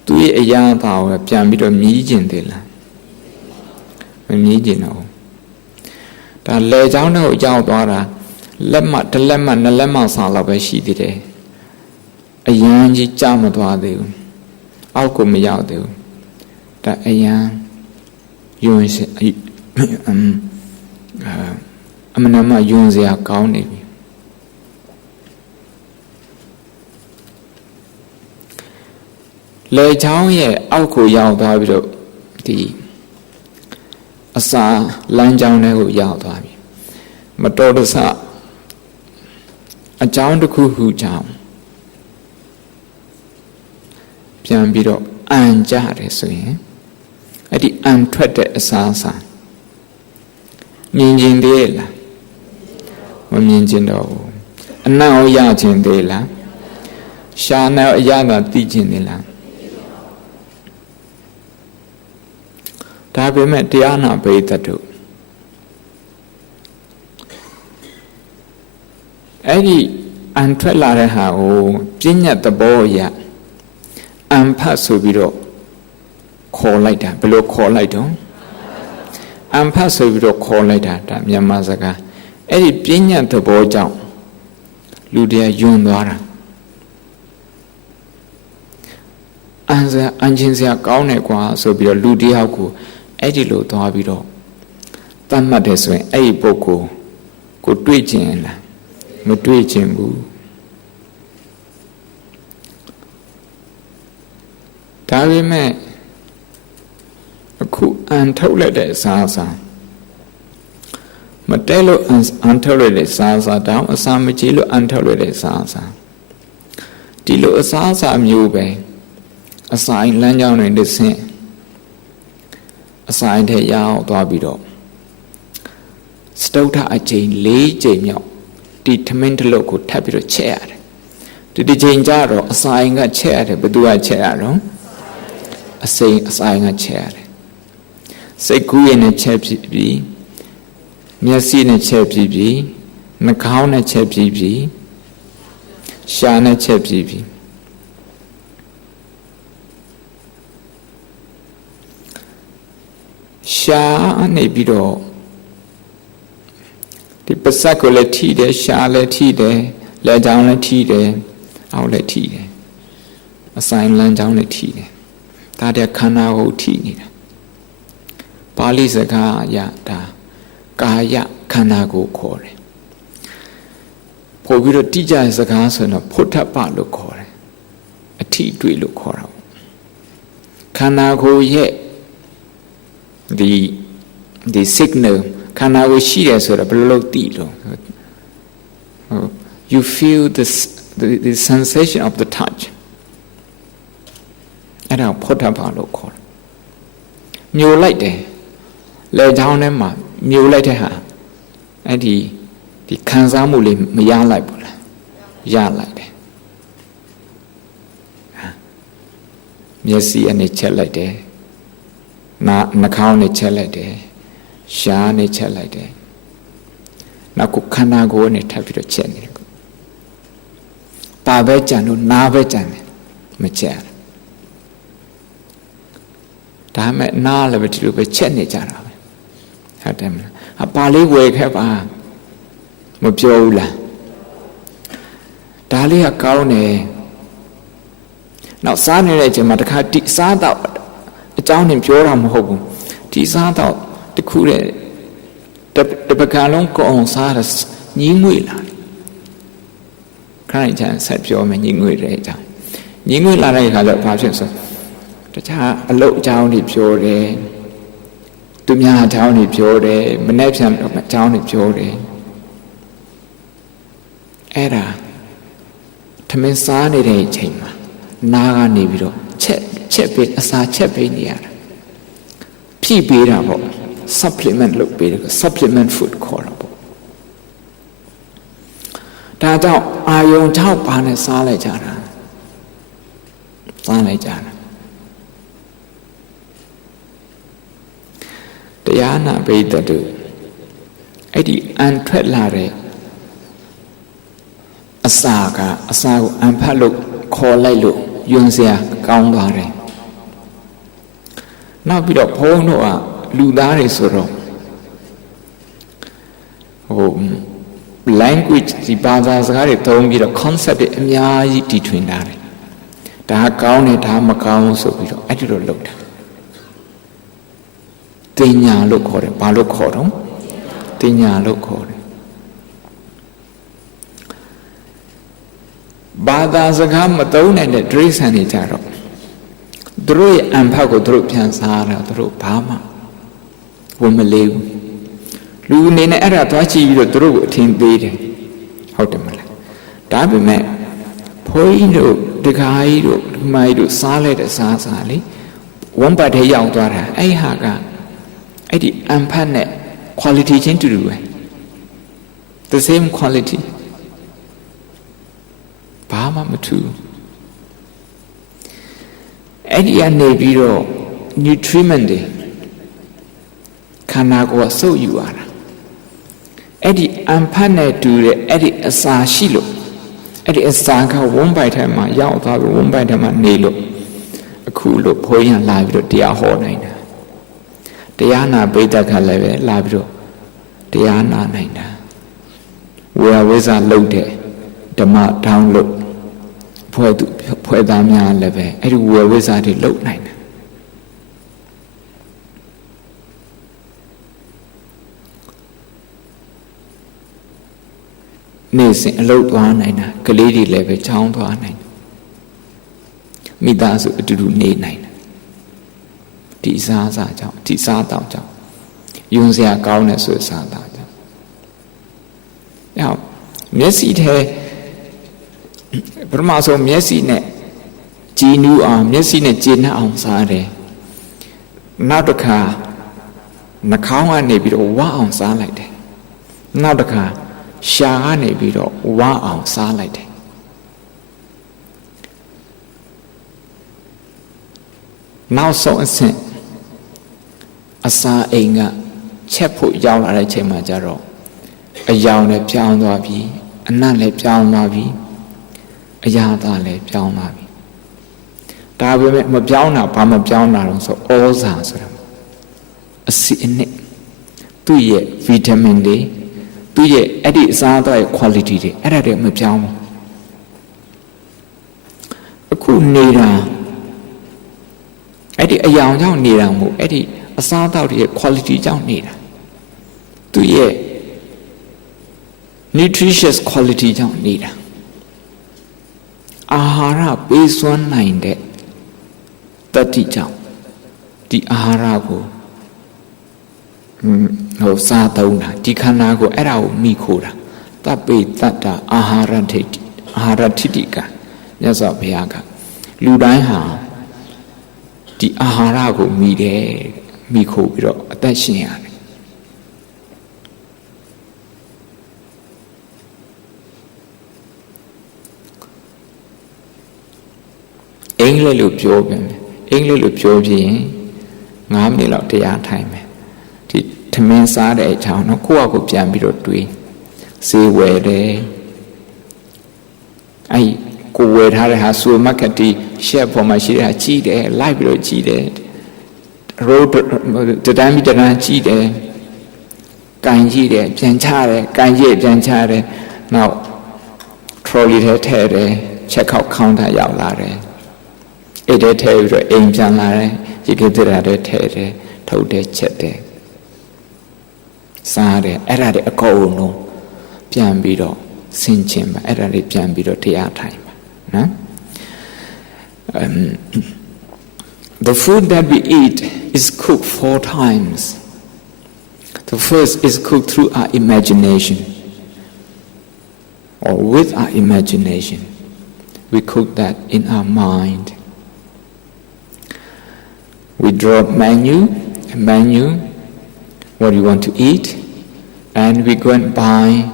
Tui Ayada Piambido Mijin Dilla Mijino Ta le down no yaw dwara lemma the lemma na lemma sa la ba shi thi de ayan ji cha ma twa de u aw ko ma yaw de u ta ayan yun se amana ma yun se ya kaung ne bi le chang ye aw ko yaw twa bi do ti Asa lan down there who yelled at me. My daughter's up. A down the cuckoo down. Pian bido and jar is saying. I did untreated assassin. Ninjin de la. Ninjin do. And now yajin de la. Shall now yada teaching de la. Ta be meတရားနာပိဋကတ်တို့အဲ့ဒီအန်ထွက်လာတဲ့ဟာကိုပြဉ္ညာသဘောအရအန်ဖတ်ဆိုပြီးတော့ခေါ်လိုက်တာဘယ်လိုခေါ်လိုက်တော့အန်ဖတ်ဆိုပြီးတော့ခေါ်လိုက်တာဒါမြန်မာစကားအဲ့ဒီပြဉ္ညာသဘောကြောင့်လူတွေကယွန်းသွားတာအန်ချင်းစရာကောင်းတယ်ကွာဆိုပြီးတော့လူတယောက်ကိုအဲ့ဒီလိုသွားပြီးတော့တတ်မှတ်တယ်ဆိုရင်အဲ့ဒီပုဂ္ဂိုလ် ကိုတွေ့ကျင်လားမတွေ့ကျင်ဘူးဒါပေမဲ့အခုအန်ထုတ်လိုက်တဲ့အစားအစာမတဲလို့အန်ထုတ်လိုက်တဲ့အစားအစာတောင်အစာမကြီးလို့အန်ထုတ်လိုက်တဲ့အစားအစာဒီလိုအစားအစာမျိုးပဲအစာအိမ်လမ်းကြောင်းတွေတစ်ဆင့်အစာအိမ်ထဲရောက်သွားပြီးတော့စတုထအကြိမ်၄ကြိမ်မြောက်ဒီထမင်းတစ်လုပ်ကိုထပ်ပြီးတော့ချက်ရတယ်ဒီကြိမ်ကျတော့အစာအိမ်ကချက်ရတယ်ဘယ်သူကချက်ရတော့အစာအိမ်ကချက်ရတယ်စိတ်ကူးရနဲ့ချက်ပြီးပြီမျက်စိနဲ့ချက်ပြီးပြီနှာခေါင်းနဲ့ချက်ပြီးပြီရှာနဲ့ချက်ပြီးပြီရှာနေပြီးတော့ဒီပစက်ကိုလည်းထိတယ်ရှာလည်းထိတယ်လက်ချောင်းလည်းထိတယ်အောက်လည်းထိတယ်အဆိုင်လမ်းချောင်းလည်းထိတယ်ဒါတည်းခန္ဓာကိုယ်ထိနေတာပါဠိစကားအရဒါကာယခန္ဓာကိုယ်ခေါ်တယ်ပို့ပြီးတော့တိကျတဲ့စကားဆိုတော့ဖုထပလို့ခေါ်တယ်အထိတွေ့လို့ခေါ်တာခန္ဓာကိုယ်ရဲ့ဒီ signal ခန္ဓာကိုယ်ရှိတယ်ဆိုတော့ဘယ်လိုလုပ်သိလို့ you feel the sensation of the touch အဲ့ဒါဖုထပလို့ခေါ်တယ်မျိုးလိုက်တယ်လေချောင်းထဲမှာမျိုးလိုက်တဲ့ဟာအဲ့ဒီခံစားမှုလေးမရလိုက်ဘူးလားရလိုက်တယ်မျက်စိနဲ့ချက်လိုက်တယ်နှာခေါင်းနဲ့ချက်လိုက်တယ်ရှားနဲ့ချက်လိုက်တယ်နောက်ကိုခန္ဓာကိုယ်နဲ့ထပ်ပြီးတော့ချက်နေတယ်ပါပဲကြံလို့နားပဲကြံတယ်မချက်ဒါမဲ့နားလည်းပဲဒီလိုပဲချက်နေကြတာပဲဟုတ်တယ်မလားအပါလေးဝယ်ခဲ့ပါမပြောဘူးလားဒါလေးကကောင်းတယ်နောက်စားနေတဲ့အချိန်မှာတခါတိစားတော့အကြောင်းနဲ့ပြောတာမဟုတ်ဘူးဒီစားတော့တခုတဲ့တပကံလုံးကိုအောင်စားရညင်းငွေလာခိုင်းချင်ဆက်ပြောမယ်ညင်းငွေတဲ့အကြောင်းညင်းငွေလာတဲ့အခါကျတော့ဘာဖြစ်ဆိုတခြားအလုပ်အကြောင်းတွေပြောတယ်သူများအကြောင်းတွေပြောတယ်မနေ့ပြန်အကြောင်းတွေပြောတယ်အဲ့ဒါထမင်းစားနေတဲ့အချိန်မှာနားကနေပြီးတော့ချက်ပေးအစာချက်ပေးနေရတာဖြည့်ပေးတာပေါ့ supplement လုပ်ပေးတယ် supplement food ခေါ်တာပေါ့ဒါကြောင့်အာယုံ6ပါးနဲ့စားလိုက်ကြတာတရားနာပိဋကတို့အဲ့ဒီအန်ထွက်လာတဲ့အစာကိုအန်ဖတ်လို့ခေါ်လိုက်လို့ယွန်းစရာကောင်းသွားတယ်နောက်ပြီးတော့ဘုန်းတို့ကလူသားတွေဆိုတော့language ဒီဘာသာစကားတွေသုံးပြီးတော့ concept တွေအများကြီးတည်ထွင်ထားတယ်ဒါကောင်းတယ်ဒါမကောင်းဆိုပြီးတော့အဲ့ဒီလိုလုပ်တာတင်ညာလို့ခေါ်တယ်ဘာလို့ခေါ်တော့တင်ညာလို့ခေါ်တယ်ဘာသာစကားမသုံးနိုင်တဲ့ဒိဋ္ဌိဆန်တွေကြတော့သူတို့ရဲ့အံဖတ်ကိုသူတို့ပြန်စားတာသူတို့ဘာမှဝင်မလေးဘူးလူအနေနဲ့အဲ့ဒါသွားကြည့်ပြီးတော့သူတို့ကိုအထင်သေးတယ်ဟုတ်တယ်မလားဒါပေမဲ့ဘုန်းကြီးတို့ဒကာကြီးတို့ဒီမကြီးတို့စားလိုက်တဲ့စားလေဝမ်းပတ်ထဲရောက်သွားတာအဲ့ဟာကအဲ့ဒီအံဖတ်နဲ့ quality ချင်းတူတူပဲ the same quality ဘာမှမထူးအဲ့ဒီကနေပြီးတော့ nutriment တွေခန္ဓာကိုယ်စုပ်ယူရတာအဲ့ဒီအံဖတ်နဲ့တူတဲ့အဲ့ဒီအစာရှိလို့အဲ့ဒီအစာကဝန်းပိုက်ထဲမှာရောက်သွားပြီးဝန်းပိုက်ထဲမှာနေလို့အခုလို့ဘုန်းကြီးလာပြီးတော့တရားဟောနိုင်တာတရားနာပိဋကခလည်းပဲလာပြီးတော့တရားနာနိုင်တာဝေဝိဇ္ဇလုပ်တဲ့ဓမ္မထောင်းလို့ဖွဲ့သားများလည်းပဲအဲ့ဒီဝေဝိဇ္ဇတွေလုပ်နိုင်တယ် နေ့စဉ်အလုပ်သွားနိုင်တာကလေးတွေလည်းပဲချောင်းသွားနိုင်တယ်မိသားစုအတူတူနေနိုင်တယ်ဒီစားကြောင့်ဒီစားတောက်ကြောင့်ယုံစရာကောင်းတဲ့ဆိုစားတာကြောင့်နောက်မျက်စိထဲပထမဆုံးမျက်စိနဲ့ကြည်နူးအောင်မျက်စိနဲ့ကျေနပ်အောင်စားတယ်နောက်တစ်ခါနှာခေါင်းကနေပြီးတော့ဝါအောင်စားလိုက်တယ်နောက်တစ်ခါရှာကနေပြီးတော့ဝါအောင်စားလိုက်တယ်နောက်ဆုံးအဆင့်အစာအိမ်ကချက်ဖို့ရောက်လာတဲ့ချိန်မှာကျတော့အယောင်လည်းပြောင်းသွားပြီအနံ့လည်းပြောင်းသွားပြီအရာသားလည်းပြောင်းသွားပြီဒါပေမဲ့မပြောင်းတာဘာမပြောင်းတာတော့ဆိုဩဇာဆိုတာအစီအနစ်သူ့ရဲ့ဗီတာမင်တွေသူ့ရဲ့အဲ့ဒီအစားအသောက်ရဲ့ quality တွေအဲ့ဒါတွေမပြောင်းဘူးအခုနေတာအဲ့ဒီအယောင်ကြောင့်နေတာမဟုတ်အဲ့ဒီအစားအသောက်တွေရဲ့ quality ကြောင့်နေတာသူ့ရဲ့ nutritious quality ကြောင့်နေတာအာဟာရပေးစွမ်းနိုင်တဲ့တတိကြောင့်ဒီအာဟာရကိုစားသုံးတာဒီခန္ဓာကိုအဲ့ဒါကိုမိခိုးတာတပိတ္တာအာဟာရထိတိအာဟာရထိတိကမြတ်စွာဘုရားကလူတိုင်းဟာဒီအာဟာရကိုမိတယ်မိခိုးပြီးတော့အသက်ရှင်ရတယ်အင်္ဂလိပ်လိုပြောပြန်တယ်အင်္ဂလိပ်လိုပြောပြရင်9မိနစ်လောက်တရားထိုင်မယ်ဒီထမင်းစားတဲ့အကြောင်းတော့ကိုယ့်အကိုပြန်ပြီးတော့တွေးဈေးဝယ်တယ်အဲ့ကိုဝယ်ထားတဲ့ဟာစူပါမားကတ်တီရှက်ပေါ်မှာရှိတဲ့ဟာကြီးတယ်လိုက်ပြီးတော့ကြီးတယ်ရိုးတန်းပြီးတန်းကြီးတယ်ကန်ကြီးတယ်ပြန်ချတယ်ကန်ကြီးပြန်ချတယ်နောက် trolley ထဲထည့်တယ် check out counter ရောက်လာတယ်အဲ့ဒါထည့်ပြီးတော့အိမ်ပြန်လာတယ်ဒီကိစ္စတွေထည့်တယ်ထုတ်တယ်ချက်တယ်စားတယ်အဲ့ဒါတွေအကုန်လုံးပြန်ပြီးတော့ဆင်ခြင်ပါအဲ့ဒါတွေပြန်ပြီးတော့တရားထိုင်ပါနော် The food that we eat is cooked 4 times. The first is cooked through our imagination or with our imagination. We cook that in our mind. We draw a menu, what you want to eat, and we go and buy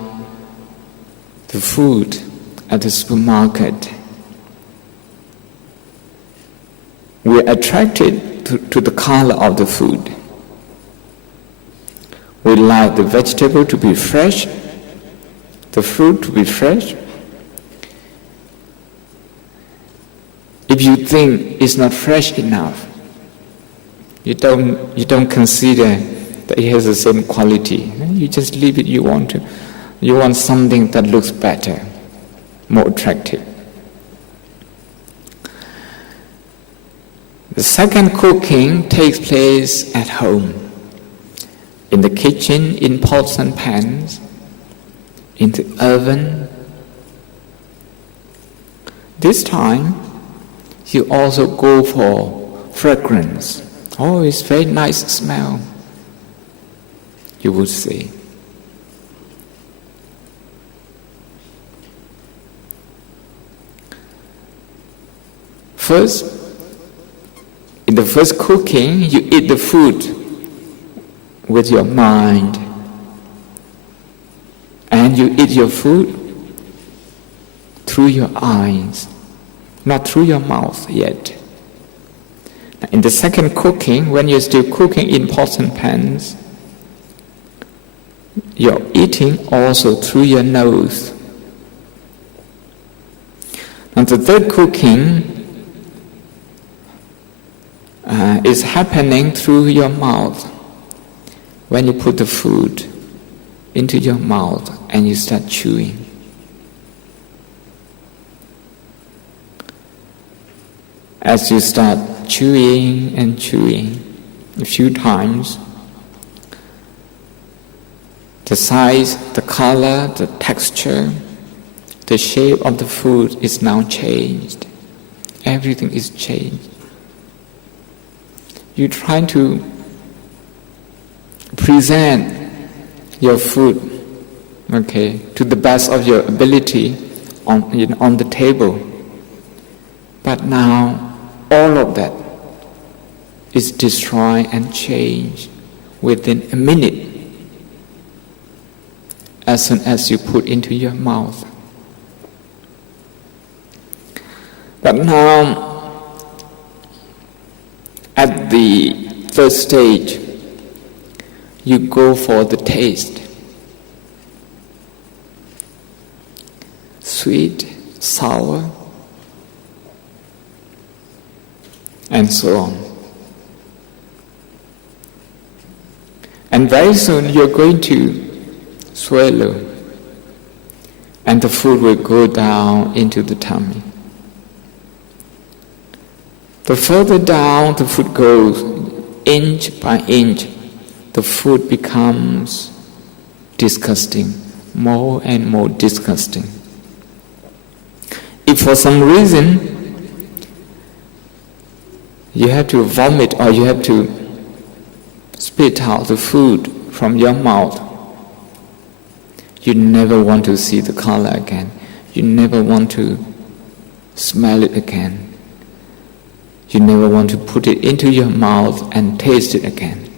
the food at the supermarket. We're attracted to the color of the food. We like the vegetable to be fresh, the fruit to be fresh. If you think it's not fresh enough, you don't consider that it has the same quality. You just leave it. You want something that looks better, more attractive. The second cooking takes place at home, in the kitchen, in pots and pans, in the oven. This time, you also go for fragrance. Oh, it's very nice smell, you would say. First, in the first cooking, you eat the food with your mind. And you eat your food through your eyes, not through your mouth yet. In the second cooking, when you're still cooking in pots and pans, you're eating also through your nose. And the third cooking is happening through your mouth. When you put the food into your mouth and you start chewing. As you start chewing and chewing a few times, the size, the color, the texture the shape of the food is now changed. Everything is changed. You try to present your food, okay, to the best of your ability on the table. But now all of that is destroyed and changed within a minute as soon as you put into your mouth. But now, at the third stage, you go for the taste. Sweet, sour, and so on. And very soon you're going to swallow, and the food will go down into the tummy. The further down the food goes, inch by inch, the food becomes disgusting, more and more disgusting. If for some reason you have to vomit or you have to spit out the food from your mouth, you never want to see the color again. You never want to smell it again. You never want to put it into your mouth and taste it again.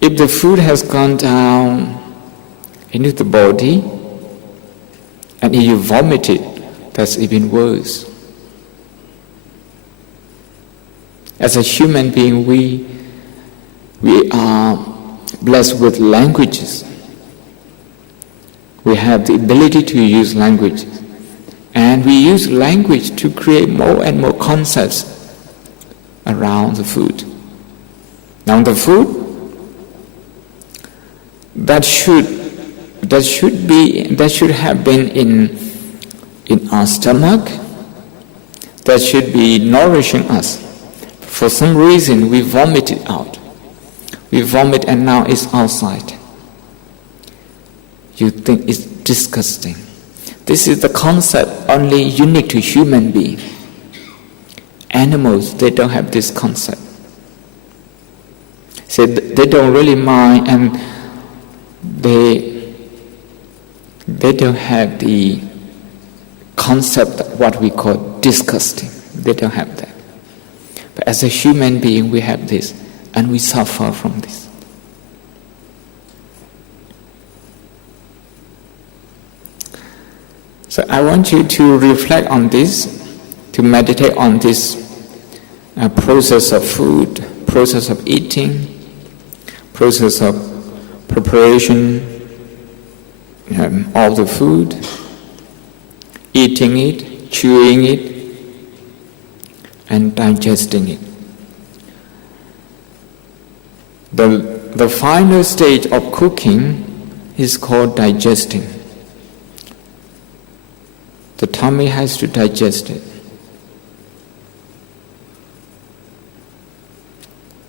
If the food has gone down into the body and if you vomit it, that's even worse. As a human being, we are blessed with languages. We have the ability to use language. And we use language to create more and more concepts around the food. Now the food that should have been in our stomach, that should be nourishing us. For some reason we vomit it out. We vomit and now it's outside. You think it's disgusting. This is the concept only unique to human being. Animals, they don't have this concept. So they don't really mind, and they don't have the concept of what we call disgusting. They don't have that. But as a human being, we have this, and we suffer from this. So I want you to reflect on this, to meditate on this process of food, process of eating, process of preparation of the food, eating it, chewing it, and digesting it. The final stage of cooking is called digesting. The tummy has to digest it.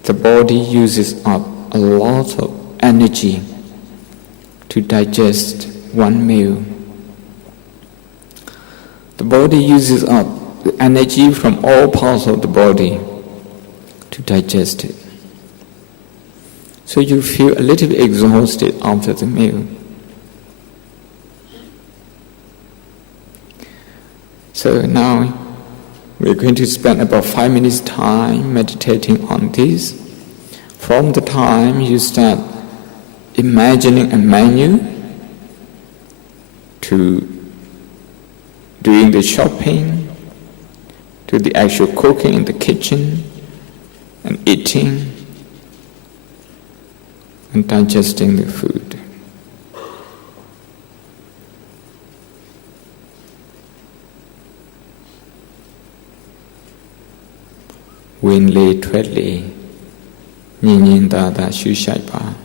The body uses up a lot of energy to digest one meal. The body uses up the energy from all parts of the body to digest it. So you feel a little bit exhausted after the meal. So now we're going to spend about 5 minutes time meditating on this. From the time you start imagining a menu to doing the shopping, to the actual cooking in the kitchen and eating and digesting the food. Win le twet le, nyin da da shu shai pa.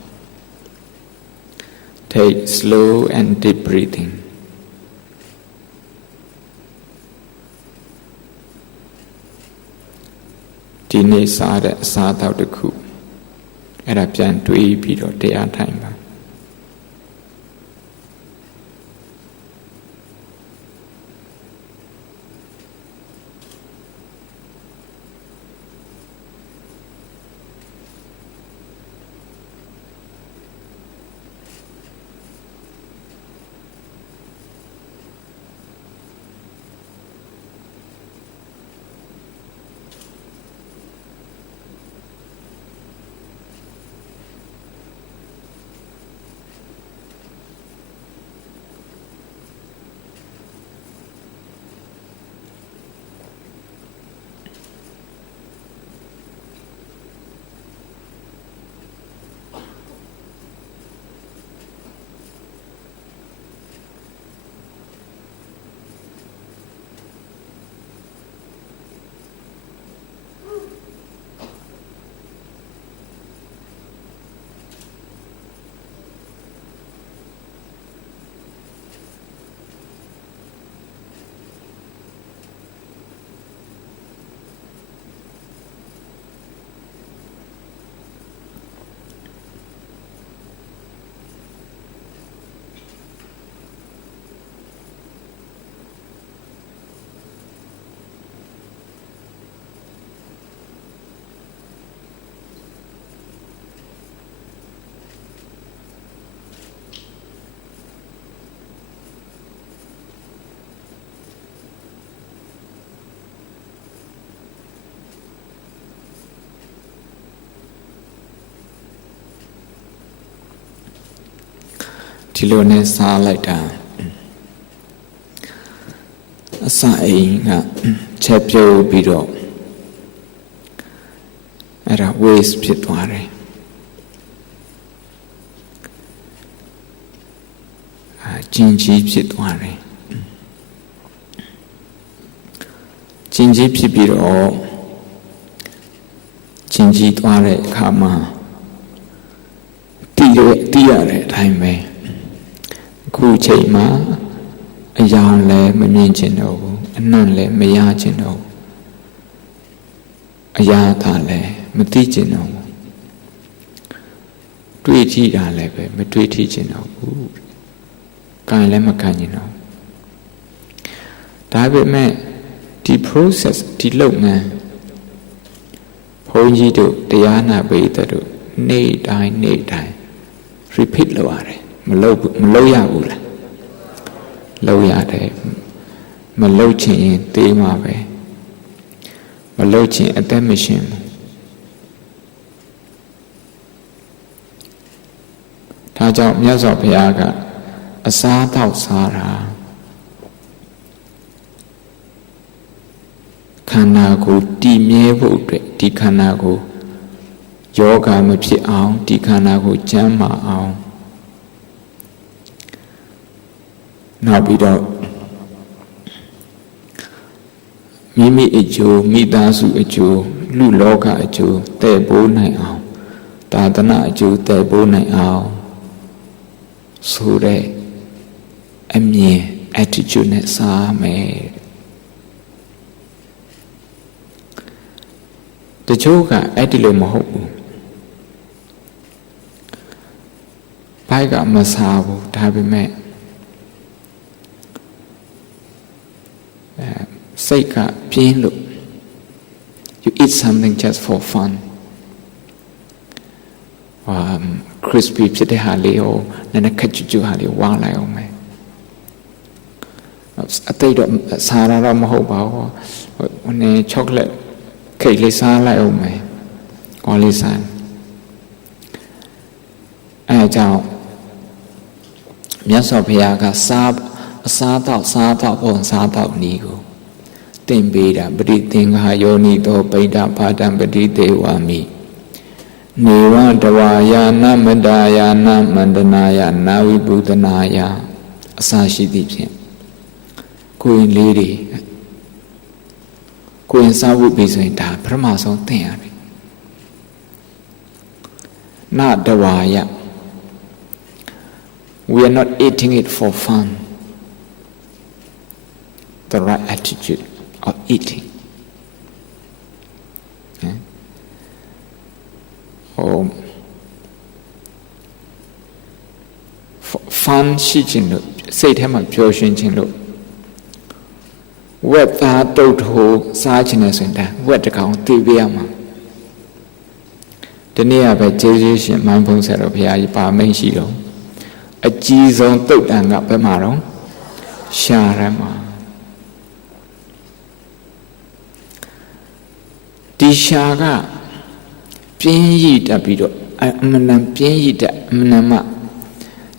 Take slow and deep breathing. Di nay sa de sa taw takku.အဲ့ဒါပြန်တွေးပြီးတော့တရားထိုင်ပါ ဒီလိုနဲ့စားလိုက်တာအစာအိမ်ကချက်ပြုတ်ပြီးတော့အဲ့ဒါ waste ဖြစ်သွားတယ်ကျင်ကြီးဖြစ်သွားတယ်ကျင်ကြီးဖြစ်ပြီးတော့ကျင်ကြီးသွားတဲ့အခါမှာတီးရတဲ့အတိုင်းပဲအခုချိန်မှာအယောင်လည်းမမြင်ချင်တော့ဘူးအနံ့လည်းမရချင်တော့ဘူးအရာသာလည်းမသိချင်တော့ဘူးတွေးကြည့်တာလည်းပဲမတွေးကြည့်ချင်တော့ဘူးကန်လည်းမကန်ချင်တော့ဒါပေမဲ့ဒီ process ဒီလုပ်ငန်းဘုန်းကြီးတို့တရားနာပိဋကတို့နေ့တိုင်း repeat လုပ်ရတယ်မလုပ်ရဘူးလားလုပ်ရတယ်မလုပ်ချင်ရင်တေးမှာပဲမလုပ်ချင်အသက်မရှင်ဘူးဒါကြောင့်မြတ်စွာဘုရားကအစားတောက်စားတာခန္ဓာကိုယ်တည်မြဲဖို့အတွက်ဒီခန္ဓာကိုယ်ယောဂမဖြစ်အောင်ဒီခန္ဓာကိုယ်ကျန်းမာအောင်နောက်ပြီးတော့မိမိအကျိုးမိသားစုအကျိုးလူလောကအကျိုးတည်ပိုးနိုင်အောင်သာသနာအကျိုးတည်ပိုးနိုင်အောင်ဆိုတဲ့အမြင် attitude နဲ့စားမယ်တချို့ကအဲ့ဒီလိုမဟုတ်ဘူးဘိုက်ကမစားဘူးဒါပေမဲ့စိတ်ကပြင်းလို့ you eat something just for fun crispy ဖြစ်တဲ့ဟာလေးကိုနည်းနည်းခက်ကြွကြွဟာလေးဝါလိုက်အောင်မယ်အတိတ်တော့စားရတော့မဟုတ်ပါဘူးဟိုနည်း chocolate ခိတ်လေးစားလိုက်အောင်မယ်ဟောလေးစားအဲအကြောင်းမြတ်စွာဘုရားကအစားတော့ပုံစားတော့နီးကိုသင်ပေးတာပရိသင်္ခာယောနိသောပိဋ္ဌဖာတံပတိတေဝမိနေဝတဝါယာနမတာယာနမန္တနာယနာဝိပုဒနာယအစာရှိသည့်ဖြင့်ကိုယ်လေးတွေကိုယ်စားဖို့ပြီးဆိုရင်ဒါပထမဆုံးသင်ရတယ်နတဝါယ we are not eating it for fun the right attitude of eating fun ရှိခြင်းလို့စိတ်ထဲမှာပျော်ရွှင်ခြင်းလို့ဝက်သားတုတ်ထိုးစားခြင်းနဲ့ဆိုရင်ဒါဝက်တကောင်သိပြရမှာဒီနေ့ကပဲကျေးဇူးရှင်မိုင်းဖုံးဆရာတော်ဘုရားကြီးပါမိန်ရှိတော့အကြီးဆုံးတုတ်တန်ကဘယ်မှာတော့ရှာရဲမှာဒီရှာကပြင်းရည်တက်ပြီးတော့အမှန်တန်ပြင်းရည်တက်အမှန်တန်မှ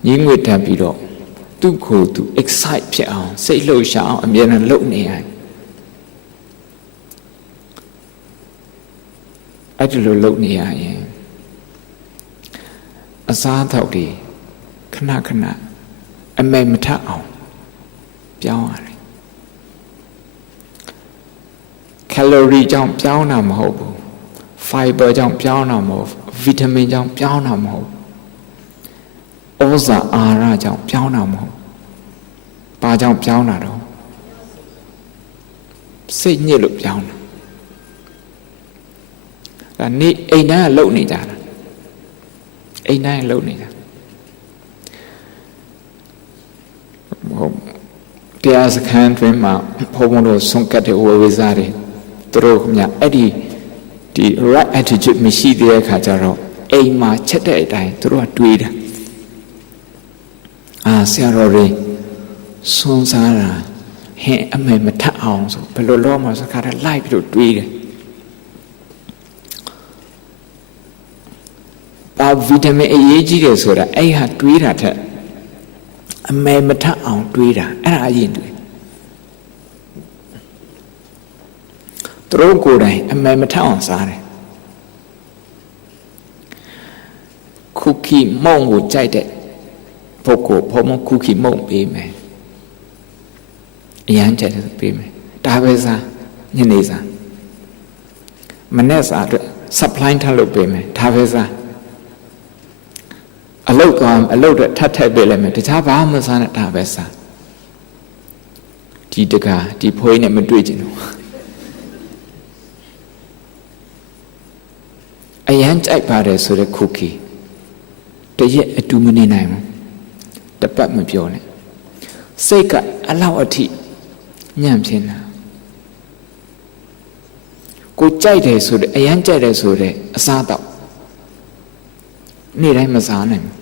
ညီငွေတက်ပြီးတော့သူ့ကိုယ်သူ excite ဖြစ်အောင်စိတ်လှုပ်ရှားအောင်အမြဲတမ်းလုပ်နေရတယ်အဲ့ဒီလိုလုပ်နေရရင်အစားအသောက်တွေခဏအမိတ်မထအောင်ပြောင်းရတယ်ကယ်လိုရီကြောင့်ပြောင်းတာမဟုတ်ဘူး fiber ကြောင့်ပြောင်းတာမဟုတ် vitamin ကြောင့်ပြောင်းတာမဟုတ်ဩဇာအာဟာရကြောင့်ပြောင်းတာမဟုတ်ဘာကြောင့်ပြောင်းတာတော့စိတ်ညစ်လို့ပြောင်းတာဒါနေ့အိမ်တိုင်းကလုံနေကြတာအိမ်တိုင်းလုံနေကြဟုတ်တရားစခန်းတွင်မှာဘုံဘုံတို့ဆုံးကတ်တဲ့ဝေဝေစားတွေသူတို့မြတ်အဲ့ဒီ right attitude မရှိတဲ့အခါကျတော့အိမ်မှာချက်တဲ့အတိုင်းသူတို့ကတွေးတာဆရာတော်တွေစွန့်စားတာဟင်အမေမထအောင်ဆိုဘယ်လိုလုပ်မှစကားတည်းလိုက်ပြီးတော့တွေးတယ်ဗီတာမင်အရေးကြီးတယ်ဆိုတာအဲ့ဟာတွေးတာထက် အမေမထအောင်တွေးတာအဲ့ဒါအရင်တွေးသူတို့ကိုယ်တိုင်အမေမထအောင်စားတယ်คุกกี้မုံကိုကြိုက်တဲ့ပုဂ္ဂိုလ်ဘုံคุกกี้မုံပေးမယ်အရန်ကြိုက်တယ်ပေးမယ်ဒါပဲစားညနေစားမနေ့စားအတွက် supply ထပ်လုပ်ပေးမယ်ဒါပဲစားအလုပ်တော့ထပ်ထည့်ပေးလိုက်မယ်တခြားဘာမှမစားနဲ့ဒါပဲစားဒီတကားဒီဖိုးနဲ့မတွေ့ကျင်ဘူးအရန်ကြိုက်ပါတယ်ဆိုတဲ့คุกกี้တရက်အတူမနေနိုင်ဘူးတပတ်မပြောနဲ့စိတ်ကအလောက်အထိညံ့ဖြစ်နေတာကိုကြိုက်တယ်ဆိုတဲ့အရန်ကြိုက်တယ်ဆိုတဲ့အစားတော့နေ့တိုင်းမစားနိုင်ဘူး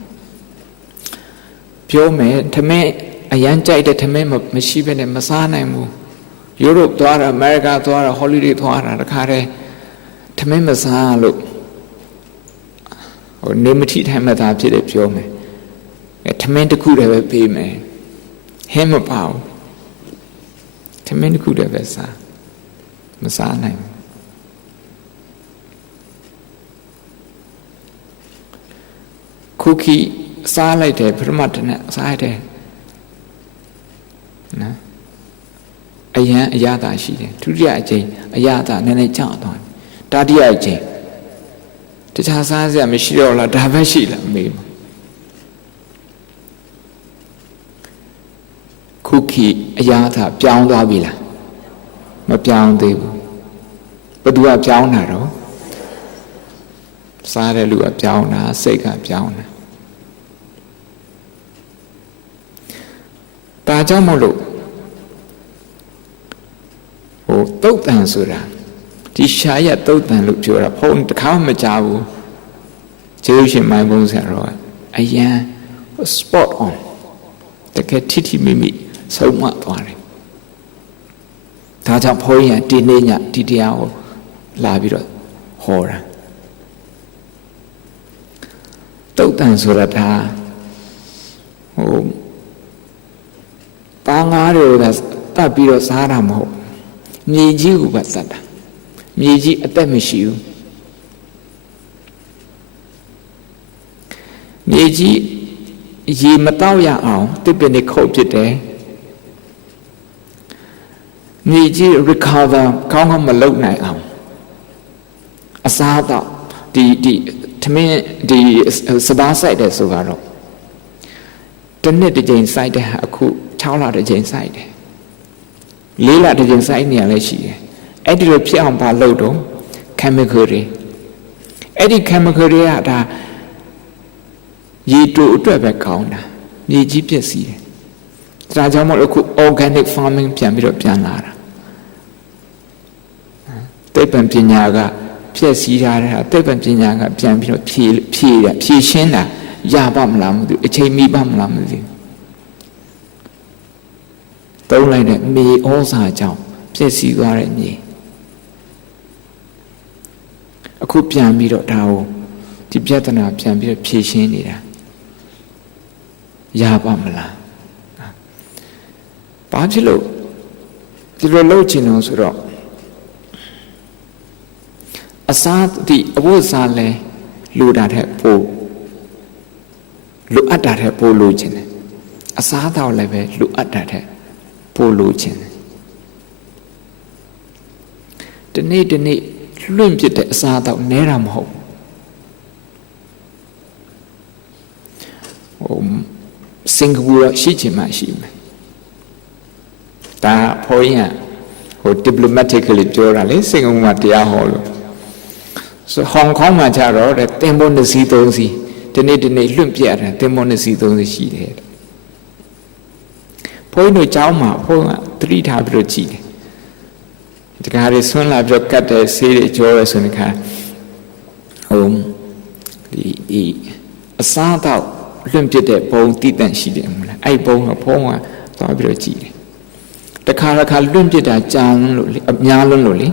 ပြောမယ်ထမင်းအရန်ကြိုက်တဲ့ထမင်းမရှိဘဲနဲ့မစားနိုင်ဘူးยุโรปသွားတာအမေရိကသွားတာဟောလိဒေးသွားတာတခါတည်းထမင်းမစားလို့နေမထိထိုင်မသာဖြစ်တယ်ပြောမယ်ထမင်းတစ်ခုတည်းပဲပေးမယ်ဟင်းမပါဘူးထမင်းတစ်ခုတည်းပဲစားမစားနိုင်ဘူးคุกกี้စားလိုက်တယ်ပထမတနက်စားရတယ်နော်အရန်အရသာရှိတယ်ဒုတိယအကြိမ်အရသာနည်းနည်းကျသွားတတိယအကြိမ်တခြားစားစရာမရှိတော့လားဒါပဲရှိလားမေးမှာคุกกี้အရသာပြောင်းသွားပြီလားမပြောင်းသေးဘူးဘယ်သူကပြောင်းတာတော့စားတဲ့လူကပြောင်းတာစိတ်ကပြောင်းတာဒါကြောင့်မို့လို့တုတ်တန်ဆိုတာဒီရှားရတုတ်တန်လို့ပြောတာဘုန်းတခါမှမကြားဘူးကျေးဇူးရှင်မိုင်းဘုန်းဆရာတော်ကအရန် spot on တကယ်ထိမိမိဆုံးမသွားတယ်ဒါကြောင့်ဘုန်းကြီးကဒီနေ့ညဒီတရားကိုလာပြီးတော့ဟောတာတုတ်တန်ဆိုတာဒါပါငါးတွေကတတ်ပြီးတော့စားတာမဟုတ်မြေကြီးကိုပဲတတ်တာမြေကြီးအသက်မရှိဘူးမြေကြီးရေမတောက်ရအောင်တစ်ပင်တွေခုတ်ပစ်တယ်မြေကြီး recover ကောင်းကောင်းမလုပ်နိုင်အောင်အစားတော့ဒီထမင်းဒီစပါးဆိုင်တယ်ဆိုတော့တစ်နှစ်တစ်ကြိမ်စိုက်တဲ့ဟာအခု6လတစ်ကြိမ်စိုက်တယ်4လတစ်ကြိမ်စိုက်နေရလဲရှိတယ်အဲ့ဒီလိုဖြစ်အောင်ဘာလုပ်တော့ chemical တွေအဲ့ဒီ chemical တွေကဒါရေတူအတွက်ပဲကောင်းတာမြေကြီးပြည့်စည်တယ်ဒါကြောင့်မို့အခု organic farming ပြန်ပြီးတော့ပြန်လာတာသိပ္ပံပညာကပြည့်စည်ထားတဲ့ဟာသိပ္ပံပညာကပြန်ပြီးတော့ဖြည့်ရှင်းတာရပါမလားမသိဘူးအချိန်မီပါမလားမသိဘူးသုံးလိုက်တဲ့မြေဩဇာကြောင့်ပြည့်စည်သွားတဲ့မြေအခုပြန်ပြီးတော့ဒါကိုဒီပြဿနာပြန်ပြီးတော့ဖြေရှင်းနေတာရပါမလားဘာဖြစ်လို့ဒီလိုလုပ်ချင်လို့ဆိုတော့အစားဒီအဝတ်စားလဲလူတာတဲ့ပို့လူအပ်တာတဲ့ပို့လို့ချင်တယ်အစားတော့လည်းပဲလူအပ်တာတဲ့ပို့လို့ချင်တယ်ဒီနေ့လွင့်ပြတဲ့အစားတော့နဲတာမဟုတ်စင်ကာပူရှိချင်မှရှိမယ်ဒါဖော်ရင်diplomatically ပြောတာလေစင်ကာပူမှာတရားဟောလို့ဆိုဟောင်ကောင်မှာကြတော့တဲ့တင်ပေါ်နှစ်စီးသုံးစီးဒီနေ့လွင့်ပြတာတင်ပေါ်နှစ်စီးသုံးစီးရှိတယ်ဘုန်းကြီးတို့ကျောင်းမှာဘုန်းကသတိထားပြီးတော့ကြည့်တယ်ဒီကားတွေဆွမ်းလာပြီးတော့ကတ်တဲ့ဆေးတွေကြောရဲဆိုတဲ့ခါဒီအစားတော့လွင့်ပြတဲ့ဘုံတိတန့်ရှိတယ်မလားအဲ့ဘုံကဘုံကသွားပြီးတော့ကြည့်တယ်တခါလွင့်ပြတာကြာလို့လေအများလွန်းလို့လေ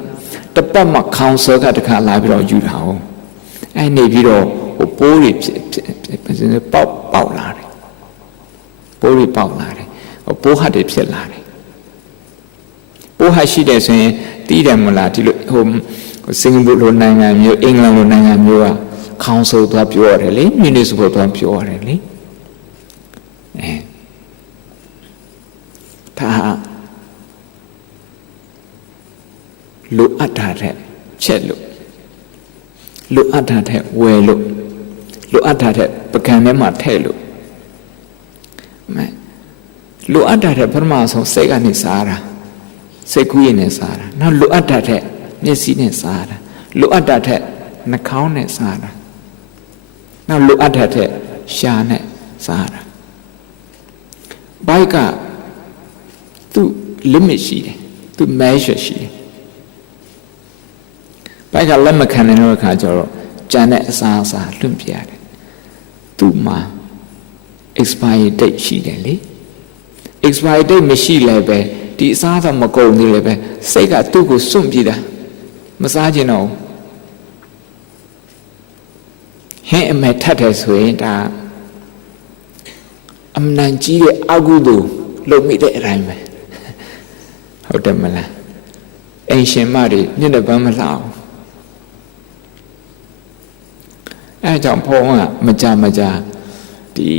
တပတ်မှခေါင်းဆောကတခါလာပြီးတော့ယူတာဟုတ်အဲ့နေပြီးတော့ပိုးတွေဖြစ်ပေါက်လာတယ် ပိုးတွေပေါက်လာတယ်ပိုးဟတ်တွေဖြစ်လာတယ်ပိုးဟတ်ရှိတယ်ဆိုရင်တီးတယ်မလားဒီလိုစင်ကာပူလိုနိုင်ငံမျိုးအင်္ဂလန်လိုနိုင်ငံမျိုးကခေါင်းဆိုးသွားပြောရတယ်လေမြူနီစပယ်သွားပြောရတယ်လေဒါလိုအပ်တာတဲ့ချက်လို့လိုအပ်တာတဲ့ဝယ်လို့လိုအပ်တာတဲ့ပကံထဲမှာထည့်လို့လိုအပ်တာတဲ့ပထမဆုံးစိတ်ကနေစားတာစိတ်ကူးရင်နဲ့စားတာနောက်လိုအပ်တာတဲ့မျက်စိနဲ့စားတာလိုအပ်တာတဲ့နှာခေါင်းနဲ့စားတာနောက်လိုအပ်တာတဲ့ရှားနဲ့စားတာဘိုက်ကသူ့ limit ရှိတယ်သူ့ measure ရှိတယ်ဘိုက်ကလက်မခံနိုင်တဲ့အခါကျတော့ကြံတဲ့အစားအစာလွန့်ပြရတယ်သူ့မှာ expiry date ရှိတယ်လေ expiry date မရှိလည်းပဲဒီအစားအစာမကုန်သေးလည်းပဲစိတ်ကသူ့ကိုစွန့်ပြတာမစားချင်တော့ဟင်းအမေထပ်တယ်ဆိုရင်ဒါအမှန်ကြီးတဲ့အကုသိုလ်လုပ်မိတဲ့အတိုင်းပဲဟုတ်တယ်မလားအိမ်ရှင်မတွေညနေပန်းမလှအောင်အဲကြောင့်ဘုန်းကမကြဒီ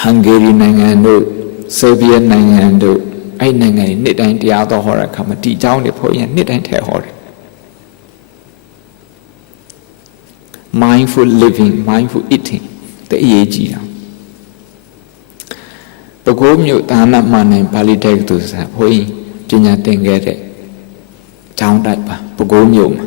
ဟန်ဂေရီနိုင်ငံတို့ဆာဗီယက်နိုင်ငံတို့အဲ့နိုင်ငံတွေနှစ်တိုင်းတရားတော်ဟောတဲ့အခါမှာဒီအကြောင်းတွေဘုန်းကြီးနှစ်တိုင်းထည့်ဟောတယ် mindful living mindful eating တဲ့အရေးကြီးတာပဲခူးမြို့သာနာမနိုင်ပါဠိတိုက်သူစာဘုန်းကြီးပညာသင်ခဲ့တဲ့ကျောင်းတိုက်ပါပဲခူးမြို့မှာ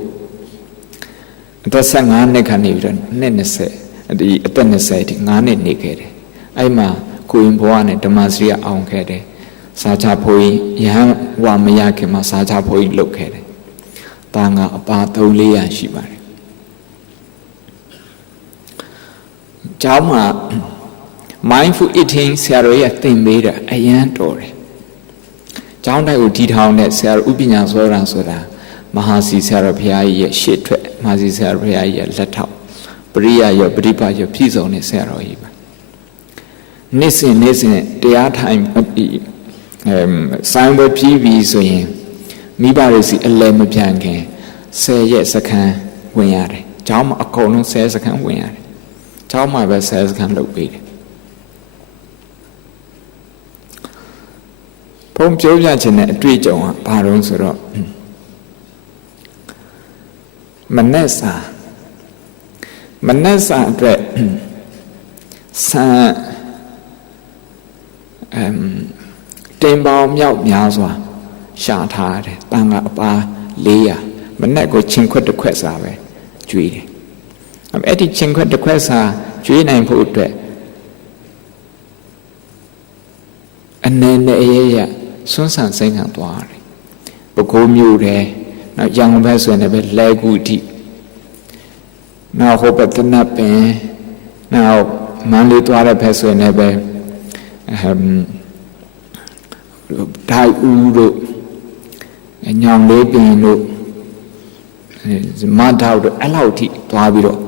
အသက်15နှစ်ခန့်နေပြီးတော့နှစ်20ဒီအသက်20ဒီ9နှစ်နေခဲ့တယ်အဲ့မှာကိုရင်ဘဝနဲ့ဓမ္မစရိယအောင်ခဲ့တယ်စာချဘုန်းကြီးယဟန်ဝမရခင်မှာစာချဘုန်းကြီးလုပ်ခဲ့တယ်တာငါအပါ3-400ရှိပါတယ်ကျောင်းမှာ mindful eating ဆရာတော်ရဲ့သင်ပေးတာအရန်တော်တယ်ကျောင်းတိုက်ကိုတီထောင်တဲ့ဆရာတော်ဥပညာစောရံဆိုတာမဟာစီဆရာတော်ဘုရားကြီးရဲ့ရှေ့ထွက်မဟာစီဆရာတော်ဘုရားကြီးရဲ့လက်ထောက်ပရိယရောပရိပါရောပြည့်စုံတဲ့ဆရာတော်ကြီးပါနေ့စဉ်တရားထိုင်ဆိုင်ဝဲပြီးပြီဆိုရင်မိဘတွေစီအလဲမပြန်ခင်10ရက်စခန်းဝင်ရတယ်ကျောင်းမှာအကုန်လုံး10စခန်းဝင်ရတယ်ကျောင်းမှာပဲ10စခန်းလုပ်ပေးတယ်ဘုံပြောပြခြင်းနဲ့အတွေ့အကြုံကဘာလို့ဆိုတော့မနက်စာအတွက်ဆန်တင်ပေါင်းမြောက်များစွာရှာထားတယ်တန်ခါအပါ400မနက်ကိုချင်းခွက်တစ်ခွက်စာပဲကျွေးတယ်အဲ့ဒီချင်းခွက်တစ်ခွက်စာကျွေးနိုင်ဖို့အတွက်အနေနဲ့အရေးရဆွမ်းဆန်စိတ်ခံသွားတယ်ပဲခူးမြို့တယ်နောက်ရန်ကုန်ဘက်ဆိုရင်လည်းလဲကူတိနောက်ဟိုဘက်တနပ်ပင်နောက်မန္တလေးသွားတဲ့ဘက်ဆိုရင်လည်းဒိုင်ဦးတို့ညောင်လေးပင်တို့မထောက်တို့အဲ့လောက်ထိသွားပြီးတော့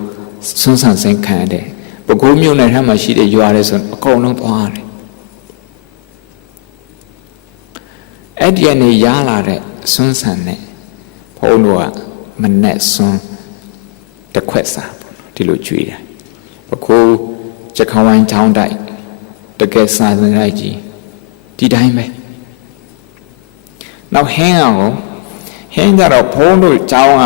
ဆွမ်းဆန်စိတ်ခံရတယ်ပဲခူးမြို့နယ်ထဲမှာရှိတဲ့ရွာတွေဆိုအကုန်လုံးသွားတယ်အဲ့ဒီကနေရလာတဲ့ဆွမ်းဆန်နဲ့ဘုန်းတော်ကမနဲ့ဆွမ်းတစ်ခွက်စာဒီလိုကျွေးတယ်ပဲခူးချက်ခေါင်းဝိုင်းချောင်းတိုက်တကယ်စာစင်လိုက်ကြီးဒီတိုင်းပဲနောက်ဟင်းအောင်ဟင်းကြတော့ဘုန်းတို့ကျောင်းက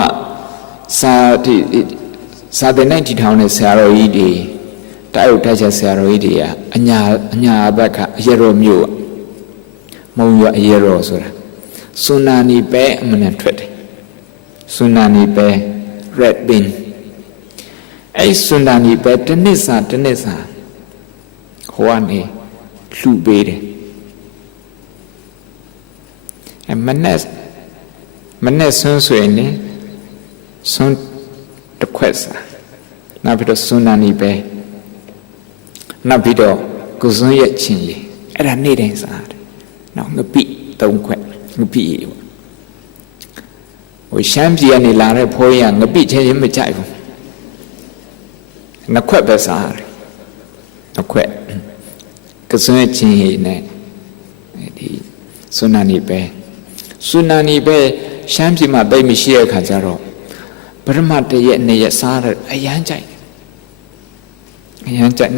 စာတဲ့နဲ့တီထောင်တဲ့ဆရာတော်ကြီးတွေတိုက်ရိုက်တိုက်ချက်ဆရာတော်ကြီးတွေကအညာဘက်ကအရတော်မြို့မုံရအရတော်ဆိုတာစွန်နာနီပဲအမှန်နဲ့ထွက်တယ်စွန်နာနီပဲ red bean အဲ့စွန်နာနီပဲတစ်နှစ်စာဟိုကနေလှူပေးတယ်မနဲ့ဆွန်းဆိုရင်လေဆွန်းတစ်ခွက်စာနောက်ပြီးတော့စွန်နာနီပဲနောက်ပြီးတော့ကိုစွန်းရဲ့ချင်းရည်အဲ့ဒါနေ့တိုင်းစားတယ်နောက်ငပိ3ခွက်ငပိရေပေါ့ဟိုရှမ်းပြည်ကနေလာတဲ့ဖိုးရငပိချင်းမကြိုက်ဘူး2ခွက်ပဲစားတယ်2ခွက် Kasuna chin ne di sunani be shamsi ma dai mi shi ya kha ja ro parama de ye ne ye sa ra ayan chai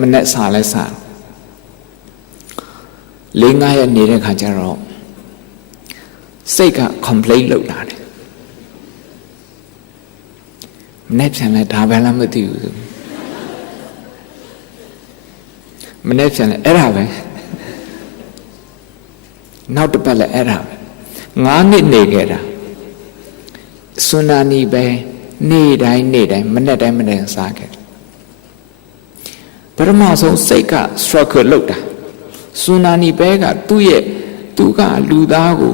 manet sa lai sa 4-5 ရက်နေတဲ့ခါကျတော့စိတ်က complain လုပ်လာတယ်မနေ့ပြန်လဲဒါပဲလားမသိဘူးမနေ့ပြန်လဲအဲ့ဒါပဲနောက်တစ်ပတ်လဲအဲ့ဒါပဲ9 နှစ်နေခဲ့တာစွန်းနာနီပဲနေ့တိုင်းမနေ့တိုင်းစားခဲ့ပထမဆုံးစိတ်က struggle လုပ်တာစွန်းနာနီပဲကသူ့ကလူသားကို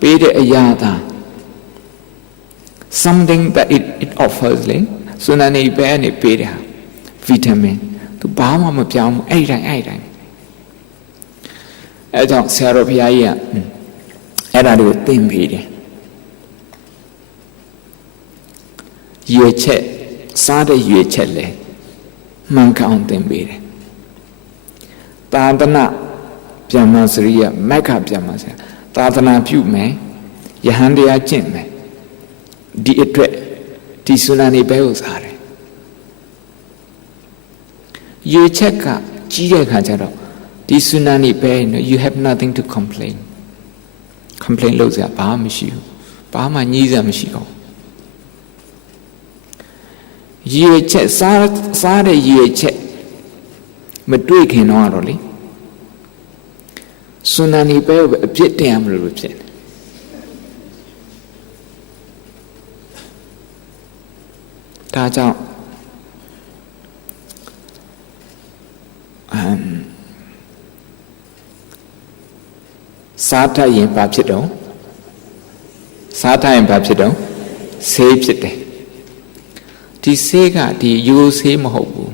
ပေးတဲ့အရာသာ something that it offers လေစွန်းနာနီပဲနဲ့ပေးတာ vitamin သူဘာမှမပြောင်းဘူးအဲ့တိုင်းအဲ့ကြောင့်ဆရာတော်ဘုရားကြီးကအဲ့ဒါတွေကိုသင်ပေးတယ်ရွေချက်စားတဲ့ရွေချက်လဲမှန်ကန်သင်ပေးတယ်သာသနာပြန်မစရိယမက္ခပြန်မစရိယသာသနာပြုမယ်ယဟန်တရားကျင့်မယ်ဒီအတွက်ဒီစွနာနေဘဲကိုစားတယ်ရွေချက်ကကြီးတဲ့ခါကျတော့ဒီစွနာနေဘဲ you have nothing to complain လုပ်စရာဘာမှမရှိဘူးဘာမှညှိစရာမရှိတော့ရွေချက်စားတဲ့ရွေချက်မတွေ့ခင်တော့လေစွနာနေပဲအပြစ်တင်ရမလို့ဖြစ်တယ်ဒါကြောင့်စားတတ်ရင်ဘာဖြစ်တော့ဆေးဖြစ်တယ်ဒီဆေးကဒီယူဆေးမဟုတ်ဘူး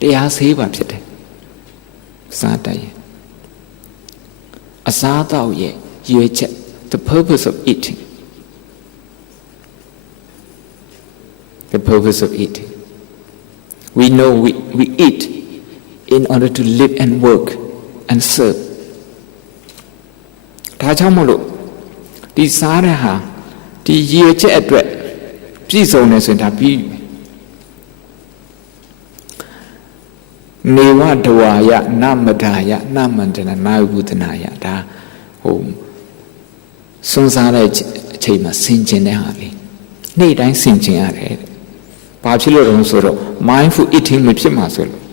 တရားဆေးပါဖြစ်တယ်စားတတ်ရင်အစားအသောက်ရဲ့ရွေးချက် the purpose of eating we know we eat in order to live and work and serve ဒါကြောင့်မို့လို့ဒီစားတဲ့ဟာဒီရွေးချက်အတွက်ပြည့်စုံနေဆိုရင်ဒါပြီးနေဝတဝါယနမဒါယနမန္တနာနာယုဒနာယဒါစွန်းစားတဲ့အချိန်မှာဆင်ခြင်တဲ့ဟာလေးနေ့တိုင်းဆင်ခြင်ရတယ်ဘာဖြစ်လို့လဲဆိုတော့ mindful eating မဖြစ်မှာဆိုလို့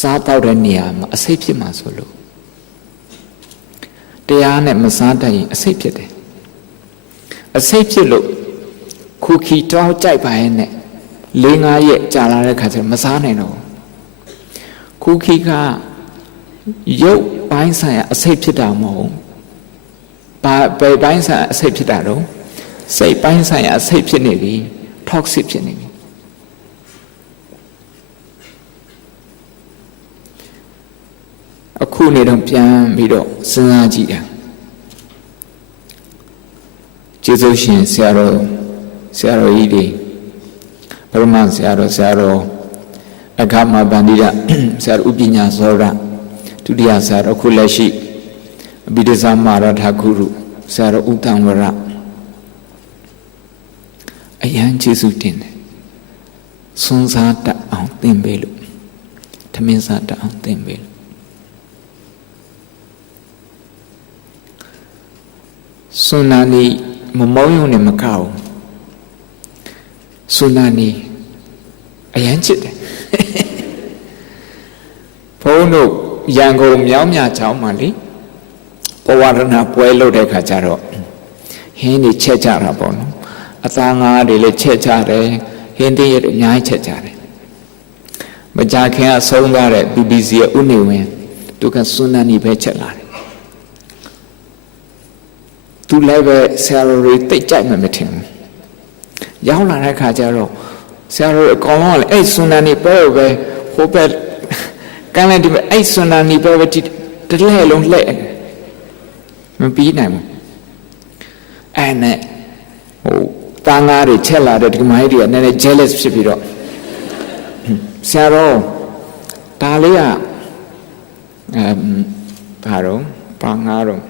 စားတော့တဲ့နေရာမှာအစိတ်ဖြစ်မှာဆိုလို့တရားနဲ့မစားတတ်ရင်အစိတ်ဖြစ်တယ်အစိတ်ဖြစ်လို့ခုခီတောင်းကြိုက်ပါရဲ့နဲ့4-5 ရက်ကြာလာတဲ့ခါကျမစားနိုင်တော့ခုခီကရုပ်ပိုင်းဆိုင်ရာအစိတ်ဖြစ်တာမဟုတ်ဘယ်ပိုင်းဆိုင်ရာအစိတ်ဖြစ်တာတော့စိတ်ပိုင်းဆိုင်ရာအစိတ်ဖြစ်နေပြီ toxic ဖြစ်နေပြီအခုနေတော့ပြန်ပြီးတော့စဉ်းစားကြည့်တာကျေးဇူးရှင်ဆရာတော်ကြီးတွေပရမဆရာတော်အခါမှာဗန္ဒီရဆရာဥပညာဇောရဒုတိယဆရာတော်ခုလက်ရှိအဘိဓဇမရထဂုရုဆရာတော်ဥတ္တံဝရအယံကျေးဇူးတင်တယ်စွန်းစားတတ်အောင်သင်ပေးလို့ထမင်းစားတတ်အောင်သင်ပေးလို့စွန်းနာနီမမောင်းရုံနဲ့မကောက်စွန်းနာနီအယံချစ်တယ်ဘုန်းတို့ရန်ကုန်မြောင်းမြချောင်းမှာလေပဝရဏပွဲလုပ်တဲ့ခါကျတော့ဟင်းတွေချက်ကြတာပေါ့နော်အသားငါးတွေလည်းချက်ကြတယ်ဟင်းတွေအများကြီးချက်ကြတယ်မကြခင်အဆုံးသွားတဲ့ BBC ရဲ့ဥနေဝင်သူကစွန်းနာနီပဲချက်လာတယ်သူလည်းပဲဆရာတော်တွေတိတ်ကြိုက်မှမထင်ဘူးရောက်လာတဲ့ခါကျတော့ဆရာတော်အကောင်လုံးကလည်းအဲ့စွန်းနာနီပဲဟိုဘက်ကမ်းလိုက်ဒီအဲ့စွန်းနာနီပဲတလဲလုံးလှဲ့မပြီးနိုင်ဘူးအဲ့နဲ့တာငါးတွေချက်လာတဲ့ဒီမိုင်းတွေကနည်းနည်း jealous ဖြစ်ပြီးတော့ဆရာတော် Dalia Paro, Pangaro,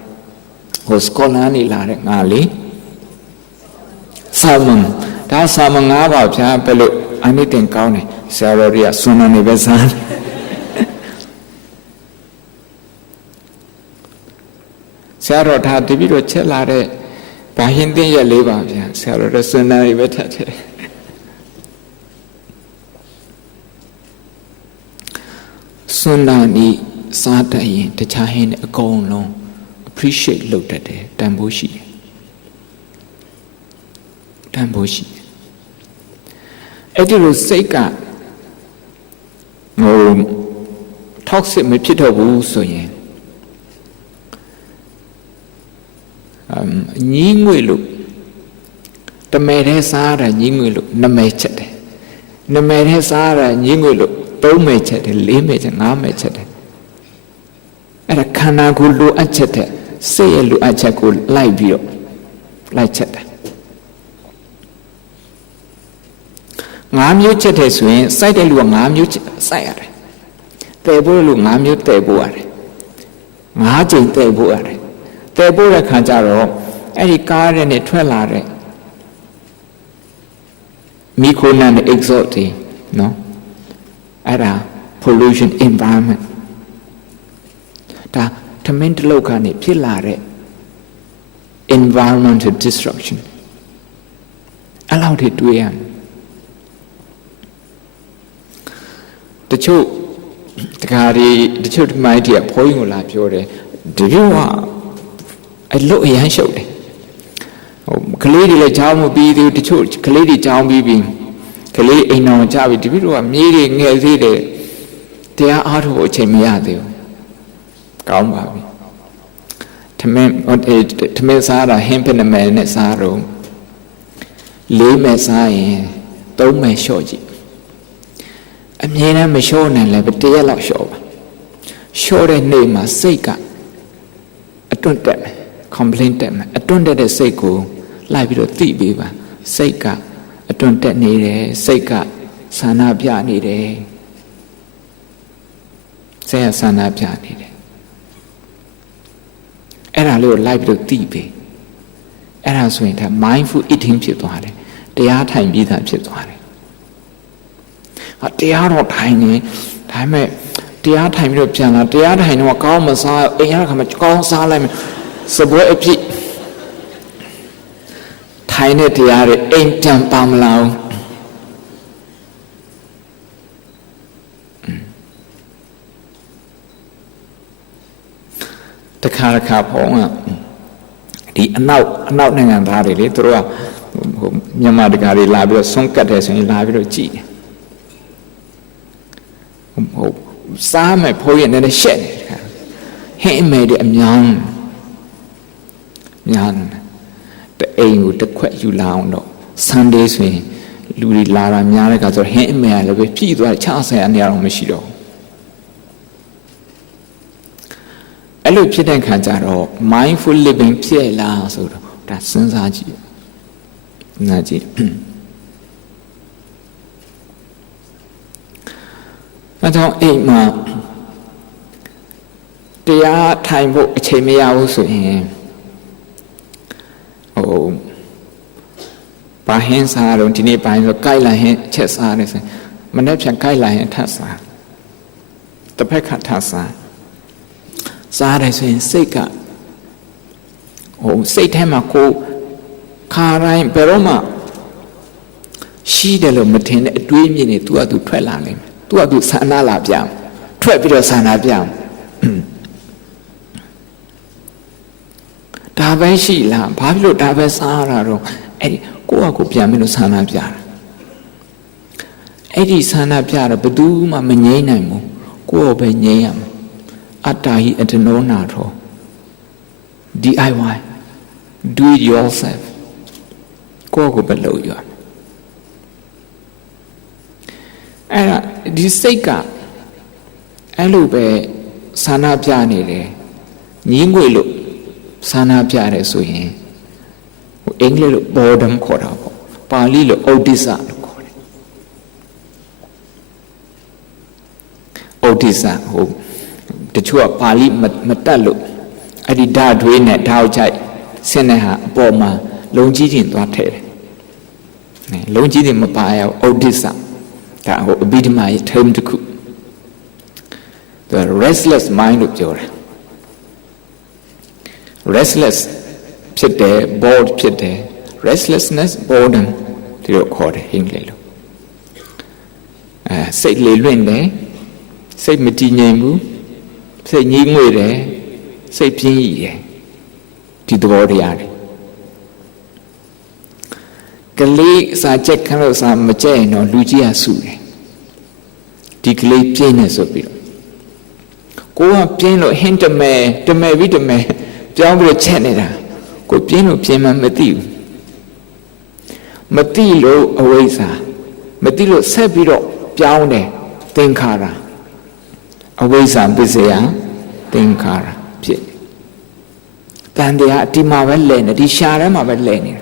was Colani Lare, Ali Salmon. That's Salmon Ava, Pelo, anything county, Saroria, Sunani Besan. Sarah had to be a cellare by Hindi Yaliva, Sarah Sunani Betate. Sunani Satayi, the Chahin a gone long, appreciate looked at it, Dambushi. Dambushi. Edilu Seka no toxic mepita wu so yin. Yingwilu the mere Sara Yingwilu, Namechet. The mere Sara Yingwilu. Mechet, limit and armechet. At a canagulu achet, say a lu achacul, libio, like chet. Ngam you chet as we, side a lu ngam you sire. Table lu ngam you tabuare. Ngajin tabuare. Tabura canjaro, any car and a twelare. Mikunan exotic, no? At a pollution environment. Ta mental locani pilare environmental destruction. Allowed it to be. The two the two mighty a poingula pure. Do you are I look a showed. Kaledi le Jam be the church, Kaledi Jam be. Kali in our job, if you are meeting near the they are out of Chemiado. Come, Bobby. To me, Sarah, hemp and a man at Saro. Lay Messiah, don't me show you. I mean, I'm a show and let a tail show. Show that name as Seka. I don't them, complain them. I don't let a Seko, like it a thief, Seka. I don't get needed, Seka, Sanabia needed. Say a Sanabia needed. And a little life to TV. And I was winter, mindful eating people. They are time be that people. But they are not tiny. They are time to piano. They are tiny. What call Messiah, they are come call Salem. Subway. Tiny tiare ain't jump lao. The Karaka Ponga, the Anau and Rari, through Yamadagari Labra, Sonkates and Labra G. Some a poet and a shed. He made him young. The aim with the quite you loud. Sundays when Louis Lara Mianagas or him may have a few like Charles and the Aromachiro. I look at the Kanjaro, mindful living Pierre La, so that's Sansaji. Naji. That's how 8 months. They are time for a chemia also him. Oh, by hands are on Tini by the Kaila hand, chess are the Manapia Kaila and Tassa. The Pekka Tassa. Sada saying, Seka. Oh, Satamako, Karain Peroma. She the Lomatin, a 2 minutes to a 12 alim. To a do Sanala Biam. 12 Sana Biam. Dabe Shila, Pablo Dabe Sara, Eddie, go a copiamino Sana Biara. Eddie Sana Biara, Beduma Menyanamo, go Benyam, Atahi at no nato. DIY, do it yourself. Go below you. And this Seka, Alube Sana Biani, Ninguelo. Sana Piare Suyin, English boredom quarter, Palilo Odisa. Odisa ho the chua Pali Matalu Adida Dwayne at Dowjai Seneha Boma Longijin Water Longijin Mapaya Odisa that will be my term to cook the restless mind of Jora restless pit there bored pit there restlessness boredom to record English say Lilwin there say Matinamu say Nimu there say Pin to the body yard Kali Sajek Kalos and Machain or Lugia Sue declare Pianus of it go up piano hint a me to me with a me down with a chanera go piano piano Matilo awaysa Matilo Sabiro Pione Tinkara awaysa Bizea Tinkara Pit then they are Timava Lena, the Sharama Lena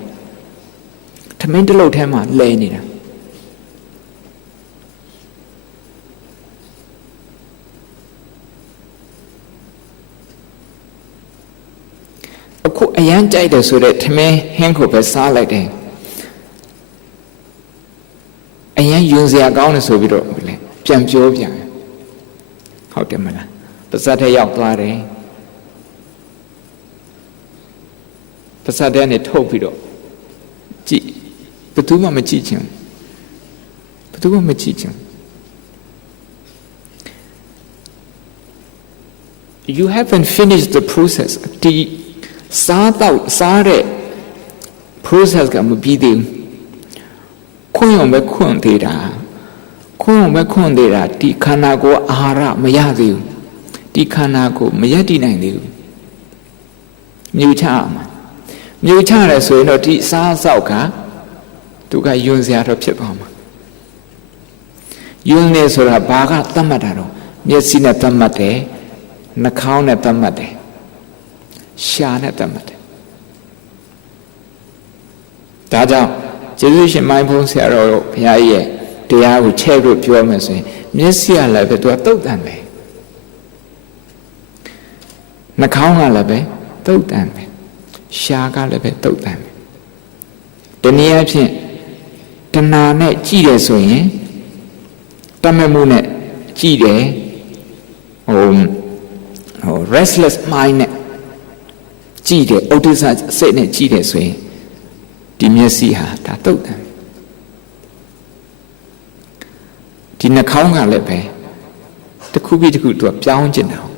Tamendalo Tema Lena A young child so that me Henko Pesa like that. A young use the account so we don't believe. Jamjovia. How to mana? Pasata Yakware Pasada and a topido. Patuma Machichim. Patuma Machichim. You haven't finished the process. The Sare process can be the Kundera, the Kanago Ara Mayadi, the Kanago Mayadi Nandi. New Charm. New Charm, so not the Sauka to get use out of Chipom. Yunes or a baga tamadaro, Yasina tamate, Nakauna tamate. Shana Tamat. Dada, Jewish mindful Sarah, Piaye, they are with cherry pure message. Messia leve to a totan way. Nakauna leve, totan way. Shaka leve, totan way. The near pin, the nane, chide swing, Tamamune, chide, restless mind. Chide, Odisa said, Chide sway. Dimesiha, Tatotan. Tina Kaunga lepe. The Kubi to a Piaunjin now.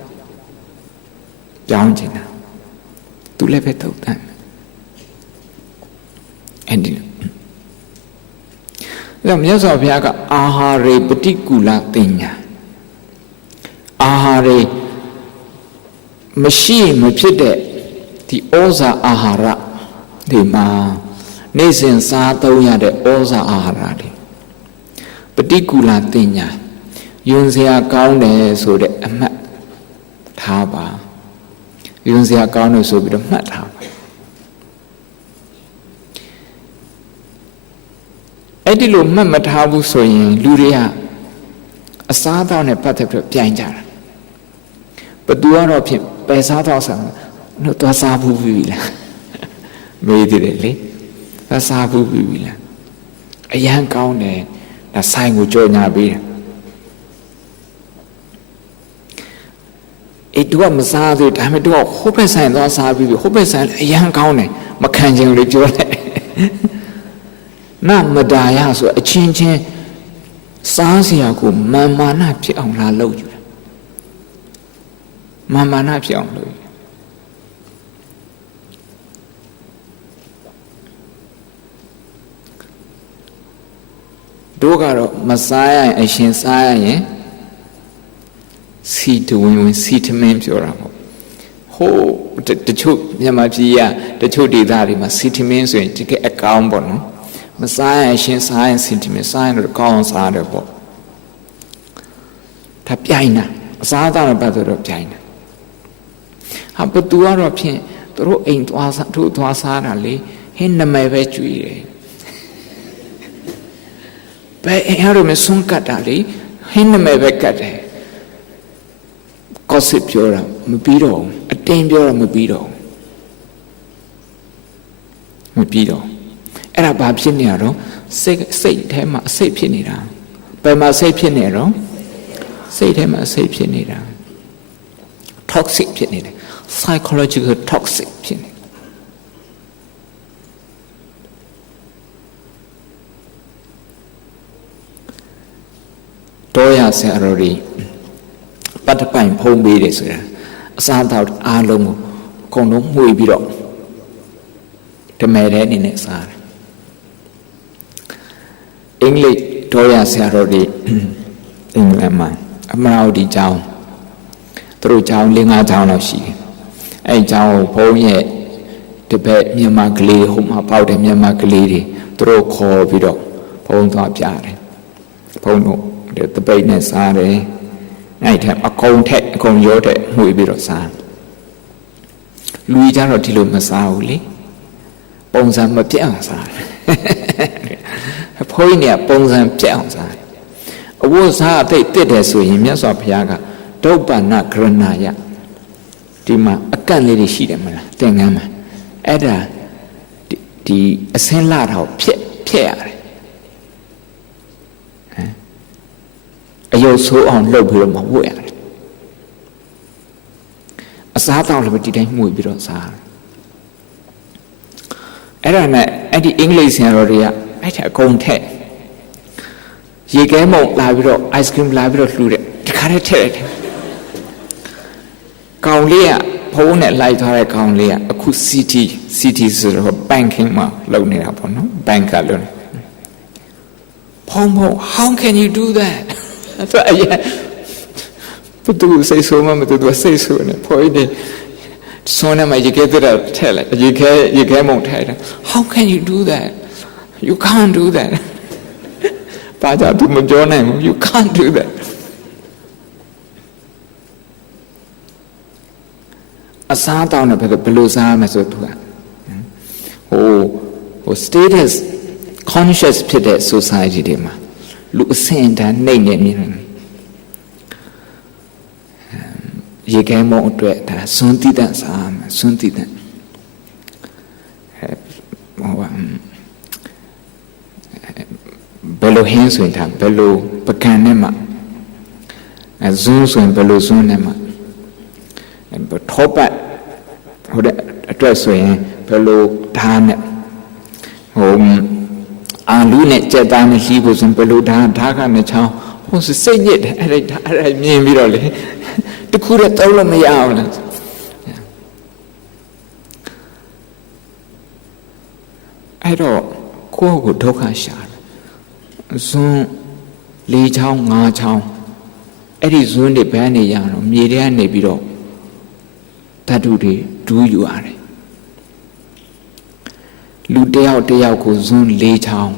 Piaunjin now. To lepe totan. And the Mias of Yaga Ahare particular thing. Ahare machine, Machide. The Oza Ahara, the Ma, Nasin Satoya, the Oza Ahara. Particular thing, Yunzia Kaune, so the Mat Haba. Yunzia Kaune, so the Mat Haba. Edilo Mamat Habu so in Luria, a Sata on a part of Pianjar. But do our opinion, by Sata. No, to Sabu Villa. Immediately, the Sabu Villa. A young county, the sign would join our beer. It was Masadi, I may do a hope sign, those Sabu, hope sign, a young county, Macanjin rejoice. Not Madaya, so a changing Sansiaku, Mamma Napi on La Loju. Mamma Napi on Loju. Dogaro Messiah and Shinsaya see to win, see to mem your amo. Ho, the choke Yamapia, the chodi that must see to mean so to get a carbon. Messiah and Shinsaya and sentiment sign of the columns are the book. Tapiana, Sada about the China. How but do our opinion, the road ain't was to Asarali, Hinda my vetue. By Harome Sunkatali, Hinda my vecate. toxic ပြောတာမပြီးတော့အတင်းပြောတာမပြီးတော့အဲ့ဒါဘာဖြစ်နေရတော့စိတ်ထဲမှာအစိတ်ဖြစ်နေတာဘယ်မှာစိတ်ဖြစ်နေတော့စိတ်ထဲမှာအစိတ်ဖြစ်နေတာ toxic ဖြစ်နေတယ် psychological toxic ဖြစ်နေတော့ရဆရာတော်ကြီးပတ်တပိုင်ဖုံးပေးတယ်ဆိုတာအစားအသောက်အားလုံးကိုအကုန်လုံးမှုပြီးတော့ဓမဲတဲ့အနေနဲ့စားတယ်အင်္ဂလိပ်တော့ရဆရာတော်ကြီးအင်္ဂလန်မှာအမရာဝတီကျောင်းသူတို့ကျောင်း၄-၅ကျောင်းလောက်ရှိတယ်အဲ့ကျောင်းကိုဘုန်းရဲ့တပည့်မြန်မာကလေးဟိုမှာပေါက်တယ်မြန်မာကလေးတွေသူတို့ခေါ်ပြီးတော့ဘုန်းသွားပြတယ်ဘုန်းတို့တပိတ်နဲ့စားတယ်အဲ့ထက်အကုန်ရောတဲ့မှုပြီးတော့စားလူကြီးကြတော့ဒီလိုမစားဘူးလေပုံစံမပြတ်အောင်စားတယ်ဘုန်းကြီးကပုံစံပြတ်အောင်စားတယ်အဝတ်စားအသိတစ်တယ်ဆိုရင်မြတ်စွာဘုရားကဒုပ္ပန္နကရဏယဒီမှာအကန့်လေးတွေရှိတယ်မလားသင်္ကန်းမှာအဲ့ဒါဒီအစင်းလာတော့ဖြက်ရတယ်အယုတ်ဆိုးအောင်လှုပ်ပြီးတော့မဝတ်ရတယ်အစားတောက်လည်းဒီတိုင်းမှုပြီးတော့စားအဲ့ဒါနဲ့အဲ့ဒီအင်္ဂလိပ်ဆရာတော်တွေကအဲ့ဒါအကုန်ထက်ရေခဲမုံလာပြီးတော့ ice cream လာပြီးတော့လှူတယ်ဒီခါတည်းထည့်တယ်ကောင်လေးကဖုံးနဲ့လိုက်ထားတဲ့ကောင်လေးကအခု city ဆိုတော့ banking မှာလုပ်နေတာပေါ့နော် bank ကလုပ်နေဖုံး how can you do that ဆိုအရင်ဘသူစိတ်ဆိုးမှမတူသူစိတ်ဆိုးနေဖို့ဒီဆိုနေမှာရေခဲတဲ့ထဲလိုက်ရေခဲမုံထဲတယ် how can you do that you can't do that ဘာကြောင့်သူမပြောနိုင်ဘူး you can't do that အစားတောင်းတယ်ဘယ်လိုစားမလဲဆိုသူကဟို status conscious ဖြစ်တဲ့ society တွေမှာလူအစင်တန်းနှိမ့်နေမြင်ရေခဲမုံအတွက်ဒါစွန်းတိတန့်စားမယ်စွန်းတိတန့်ဘယ်လိုဟင်းဆိုရင်ဒါဘယ်လိုပကံနဲ့မှဇွန်းဆိုရင်ဘယ်လိုဇွန်းနဲ့မှထောပတ်ဟိုတဲ့အတွက်ဆိုရင်ဘယ်လိုဓာတ်နဲ့အာလူနဲ့ကြက်သားနဲ့လှီးဖို့ဆိုဘယ်လိုဓာတ်ကနဲ့ချောင်းဟိုစိတ်ညစ်တယ်အဲ့ဒါမြင်ပြီးတော့လေတခုတော့တောင်းလို့မရအောင်လားအဲ့တော့ကိုယ့်ကိုဒုက္ခရှာတယ်ဇွန်း၄ချောင်း၅ချောင်းအဲ့ဒီဇွန်းတွေဘယ်ကနေရတော့မြေထဲကနေပြီးတော့ဓာတုတွေဒူးယူရတယ်လူတယောက်ကိုဇွန်း၄ချောင်း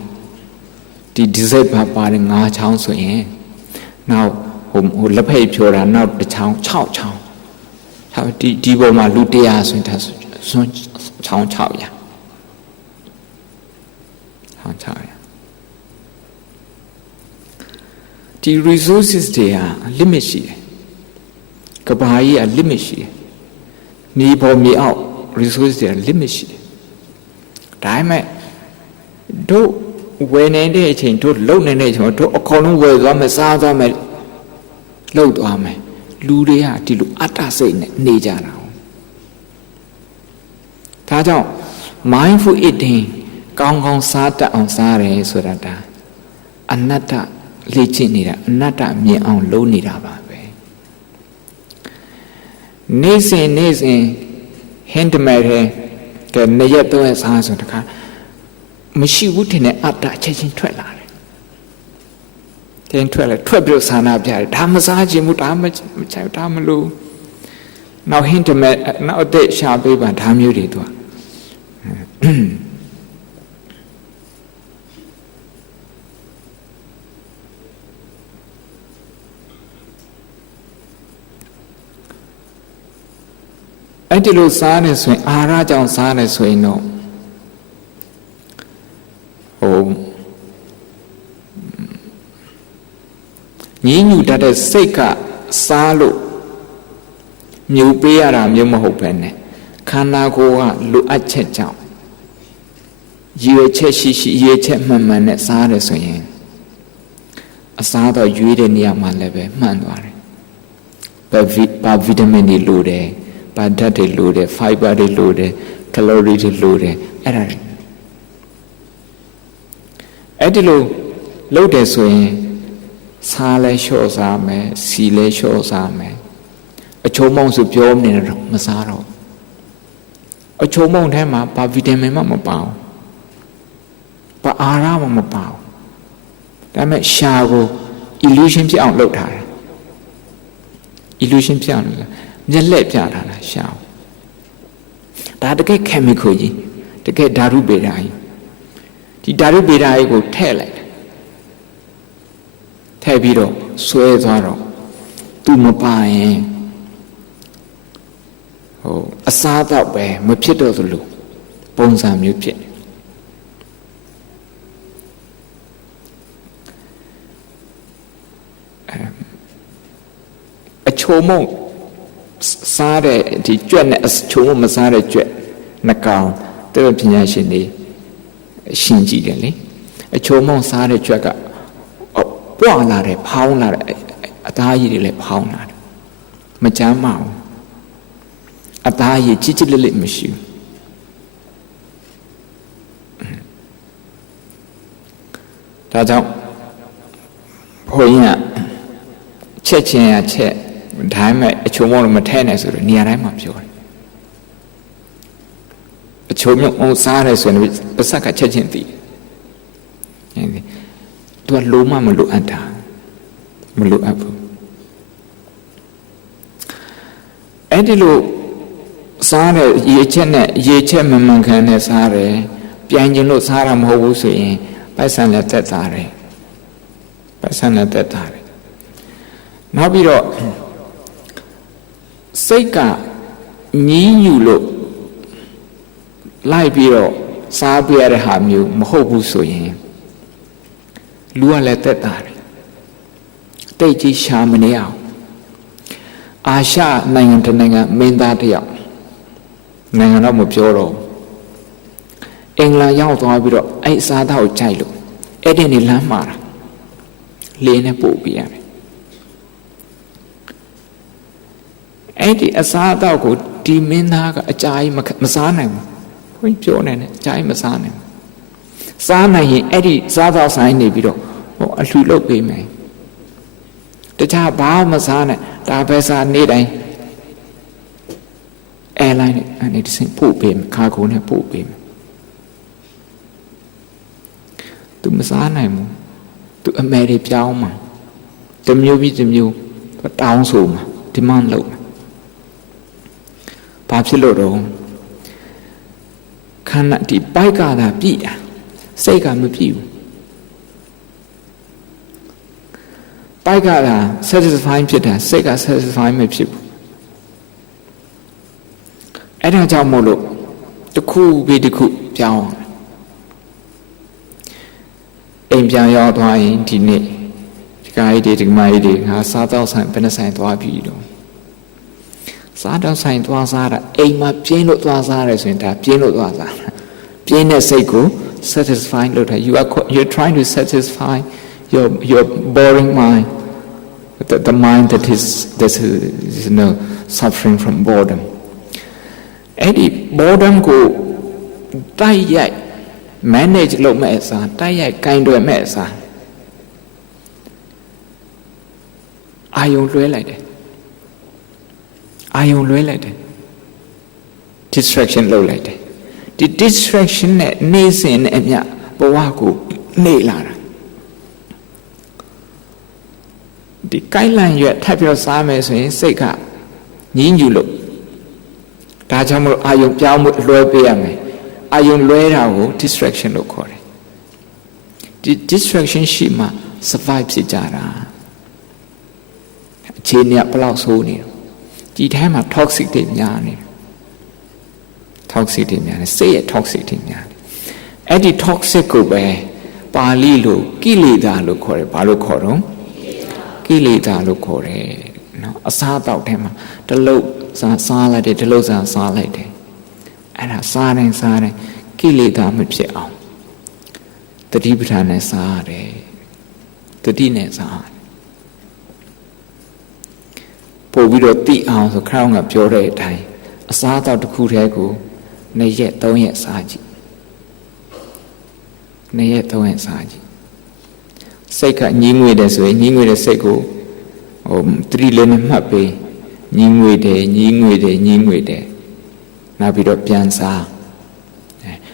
ဒီစိတ်ပါတယ်၅ချောင်းဆိုရင်နောက်ဟိုလက်ဖိတ်ဖြိုတာနောက်တစ်ချောင်း6ချောင်းဒီပေါ်မှာလူ100ဆိုရင်ဒါဇွန်းချောင်း600ဒီ resources တွေဟာ limit ရှိတယ်ကဘာကြီးက limit ရှိတယ်နေပေါ်မြေအောက် resources တွေက limit ရှိတယ်ဒါပေမဲ့တို့ဝယ်နေတဲ့အချိန်တို့လုံနေတဲ့အချိန်တို့အကုန်လုံးဝယ်သွားမယ်စားသွားမယ်လှုပ်သွားမယ်လူတွေကဒီလိုအတ္တစိတ်နဲ့နေကြတာဒါကြောင့် mindful eating ကောင်းကောင်းစားတတ်အောင်စားတယ်ဆိုတာဒါအနတ္တလေ့ကျင့်နေတာအနတ္တမြင်အောင်လုပ်နေတာပါပဲနေ့စဉ်ဟင်းတမဲတဲ့ကဲနှစ်ရက်သုံးရက်စားဆိုတခါမရှိဘူးထင်တဲ့အတ္တချက်ချင်းထွက်လာတယ်ထွက်ပြီးတော့ဆန္ဒပြတယ်ဒါမစားခြင်းဘူးဒါမချိုက်ဒါမလို့နောက်ဟင်းတမဲနောက်အသက်ရှာပေးပါဒါမျိုးတွေသူကအဲ့ဒီလိုစားနေဆိုရင်အာဟာရကြောင့်စားနေဆိုရင်တော့ညင်းညူတတ်တဲ့စိတ်ကစားလို့ မျိုးပေးရတာမျိုးမဟုတ်ပဲနဲ့ခန္ဓာကိုယ်ကလိုအပ်ချက်ကြောင့်ရည်ရွယ်ချက်ရှိရည်ရွယ်ချက်မှန်မှန်နဲ့စားရတယ်ဆိုရင်အစားတော့ရွေးတဲ့နေရာမှာလည်းပဲမှန်သွားတယ်ဘာဗီတာမင်တွေလိုတယ်ဘာဓာတ်တွေလိုတယ်ဖိုင်ဘာတွေလိုတယ်ကယ်လိုရီတွေလိုတယ်အဲ့ဒါအဲ့ဒီလိုလုပ်တယ်ဆိုရင်စားလဲလျှော့စားမယ်စီလဲလျှော့စားမယ်အချိုးမုံဆိုပြောနေတော့မစားတော့အချိုးမုံထဲမှာဘာဗီတာမင်မှမပါဘူးဘာအာဟာရမှမပါဘူးဒါပေမဲ့ရှာကို illusion ဖြစ်အောင်လုပ်ထားတယ် illusion ဖြစ်အောင်မျက်လက်ပြထားတာရှာဒါတကယ် chemical ကြီးတကယ်ဓာတုဗေဒကြီးဒီဓာတုဗေဒကြီးကိုထည့်လိုက်တယ်ထည့်ပြီးတော့ဆွဲသွားတော့သူမပါရင်အစားတော့ပဲမဖြစ်တော့သလိုပုံစံမျိုးဖြစ်အချိုးမုံစားတဲ့ဒီကြွက်နဲ့အချိုးမုံမစားတဲ့ကြွက်နှကောင်တဲ့ပညာရှင်တွေရှင်းကြည့်တယ်လေအချိုးမုံစားတဲ့ကြွက်ကပွာလာတယ်ဖောင်းလာတယ်အသားရည်တွေလည်းဖောင်းလာတယ်မကြမ်းမအောင်အသားရည်ချစ်ချစ်လေးလေးမရှိဘူးဒါကြောင့်ဘုန်းကြီးကချက်ချင်းရချက်ဒါမှမဟုတ်အချိုးမုံမထဲနဲ့ဆိုတော့နေရာတိုင်းမှာပြောတယ်အချိုးမုံစားတယ်ဆိုရင်ပါစကချက်ချင်းသိတယ်သူကလုံးမမလိုအပ်တာမလိုအပ်ဘူးအဲ့ဒီလိုစားတဲ့ရေချက်နဲ့ရေချက်မမှန်ကန်နဲ့စားတယ်ပြန်ကျင်လို့စားတာမဟုတ်ဘူးဆိုရင်ပိုက်ဆံလည်းတက်တာတယ်ပိုက်ဆံလည်းတက်တာတယ်နောက်ပြီးတော့စိတ်ကညည်းညူလို့လိုက်ပြီးတော့စားပြရတဲ့ဟာမျိုးမဟုတ်ဘူးဆိုရင်လူကလည်းတက်တာတယ်တိတ်ကြီးရှာမနေအောင်အာရှနိုင်ငံတစ်နိုင်ငံမင်းသားတယောက်နိုင်ငံတော့မပြောတော့အင်္ဂလန်ရောက်သွားပြီးတော့အဲ့အစားသားကိုကြိုက်လို့အဲ့ဒီနေလမ်းမှာတာလေနဲ့ပို့ပြရတယ်အဲ့ဒီအစားသားကိုဒီမင်းသားကအကြာကြီးမစားနိုင်ဘူးဘုန်းကြီးပြောနေတယ်အကြာကြီးမစားနိုင်ဘူးစားနိုင်ရင်အဲ့ဒီစားသားဆိုင်နေပြီးတော့အလှူလုပ်ပေးမယ်တခြားဘာမှမစားနဲ့ဒါပဲစားနေတိုင်းအဲလိုင်းနဲ့အနေနဲ့စင်ပို့ပေးမယ်ခါကုန်နဲ့ပို့ပေးမယ်သူမစားနိုင်ဘူးသူအမယ်တွေပြောင်းမှာတစ်မျိုးပြီးတစ်မျိုးတောင်းဆိုမှာဒီမှန်လို့ဘာဖြစ်လို့တော့ခန္ဓာဒီပိုက်ကသာပြည့်တာစိတ်ကမပြည့်ဘူးပိုက်ကသာ satisfy ဖြစ်တာစိတ်က satisfy မဖြစ်ဘူးအဲ့ဒါကြောင့်မို့လို့တစ်ခုပြီးတစ်ခုပြောင်းအိမ်ပြန်ရောက်သွားရင်ဒီနေ့ဒီကားကြီးဒီမကြီးတွေငါစားတော့ဆိုင်ဘယ်နှဆိုင်သွားပြီတော့စားတော့ဆိုင်သွားစားတာအိမ်မှာပြင်းလို့သွားစားတယ်ဆိုရင်ဒါပြင်းလို့သွားစားပြင်းတဲ့စိတ်ကို satisfy လုပ်တာ you're trying to satisfy your boring mind the mind that is suffering from boredom အဲ့ဒီ boredom ကိုတိုက်ရိုက် manage လုပ်မဲ့အစားတိုက်ရိုက်ကင်တွယ်မဲ့အစားအာယုံလွှဲလိုက်တယ်အာယုံလွှဲလိုက်တယ် distraction လုပ်လိုက်တယ်ဒီ distraction နဲ့နေစဉ်နဲ့အမျှဘဝကိုနေလာတာဒီကိုက်လန့်ရွက်ထပ်ပြီးစားမယ်ဆိုရင်စိတ်ကညှင်းညူလို့ဒါကြောင့်မလို့အာယုံပြောင်းမှုလွှဲပေးရမယ်အာယုံလွှဲတာကို distraction လို့ခေါ်တယ်ဒီ distraction ရှိမှ survive ဖြစ်ကြတာအခြေအနေကဘယ်လောက်ဆိုးနေတော့ဒီထဲမှာ toxic တွေများနေတယ် toxic တွေများနေစိတ်ရဲ့ toxic တွေများနေအဲ့ဒီ toxic ကိုပဲပါဠိလိုကိလေသာလို့ခေါ်တယ်ဘာလို့ခေါ်တော့ကိလေသာလို့ခေါ်တယ်နော်အစားအသောက်ထဲမှာတ စားလိုက်တယ်ဒီလိုစားလိုက်တယ်အဲ့ဒါစားတယ်ကိလေသာမဖြစ်အောင်တတိပဋ္ဌာန်နဲ့စားရတယ်တတိနဲ့စားရတယ်ပို့ပြီးတော့တိအောင်ဆိုခရောင်းကပြောတဲ့အတိုင်းအစားအသောက်တစ်ခုတည်းကို2ရက်3ရက်စားကြည့်2ရက်3ရက်စားကြည့်စိတ်ကညင်းငွေတယ်ဆိုရင်ညင်းငွေတဲ့စိတ်ကိုတတိလေးနဲ့မှတ်ပေးညင်းငွေတယ်နောက်ပြီးတော့ပြန်စား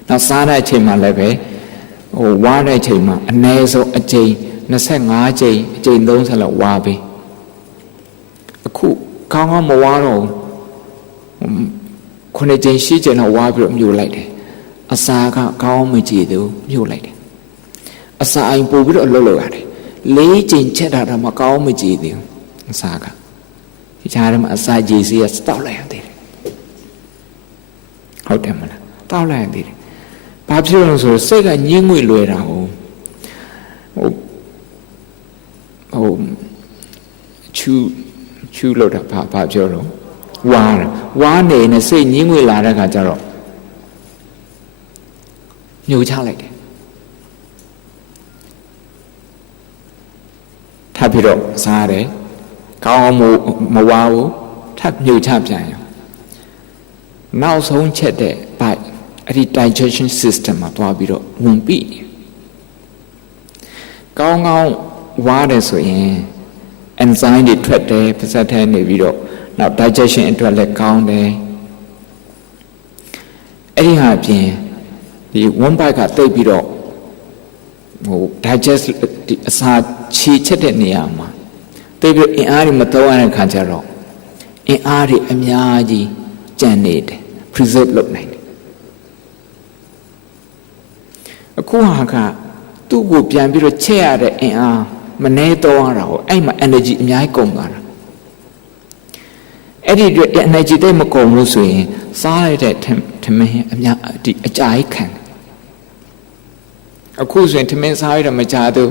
နောက်စားတဲ့အချိန်မှလည်းပဲဝါတဲ့အချိန်မှာအနည်းဆုံးအကြိမ်25ကြိမ်အကြိမ်30လောက်ဝါပေးအခုကောင်းမဝါတော့9ကြိမ်10ကြိမ်လောက်ဝါပြီးတော့မြို့လိုက်တယ်အစာကကောင်းမကြည့်သူမြို့လိုက်တယ်အစာအိမ်ပို့ပြီးတော့အလုပ်လုပ်ရတယ်4ကြိမ်ချက်တာတော့မကောင်းမကြည့်သေးဘူးအစာကဒီကြားထဲမှာအစာကြည်စီးကတောက်လိုက်ရသေးတယ်ဟုတ်တယ်မလားတောက်လိုက်ရသေးတယ်ဘာဖြစ်လို့လဲဆိုတော့စိတ်ကညှင်းငွေလွယ်တာဟိုချူလို့တာဘာပြောတော့ဝါနေနဲ့စိတ်ညှင်းငွေလာတဲ့ခါကျတော့ညှို့ချလိုက်တယ်ထပ်ပြီးတော့စားရတယ်ကောင်းအောင်မဝါဘူးထပ်ညှို့ချပြန်ရနောက်ဆုံးချက်တဲ့ဘိုက်အဲ့ဒီ digestion system မှာတွားပြီးတော့ဝင်ပြီကောင်းဝါတယ်ဆိုရင် enzyme တွေထွက်တယ်ပါးစပ်ထဲနေပြီးတော့နောက် digestion အတွက်လည်းကောင်းတယ်အဲ့ဒီဟာပြင်ဒီ one bite ကတိတ်ပြီးတော့digest ဒီအစာခြေချက်တဲ့နေရာမှာတိတ်ပြီးအင်အားတွေမသုံးရတဲ့ခါကျတော့အင်အားတွေအများကြီးကျန်နေတယ် preserve လုပ်နိုင်တယ်အခုဟာကသူ့ကိုပြန်ပြီးတော့ချက်ရတဲ့အင်အားမနှဲတော့ရတာဟောအဲ့မှာ energy အများကြီးကုန်သွားတာအဲ့ဒီအတွက် energy တိတ်မကုန်လို့ဆိုရင်စားရတဲ့ထမင်းအများဒီအကြာကြီးခံအခုဆိုရင်ထမင်းစားရတော့မကြတော့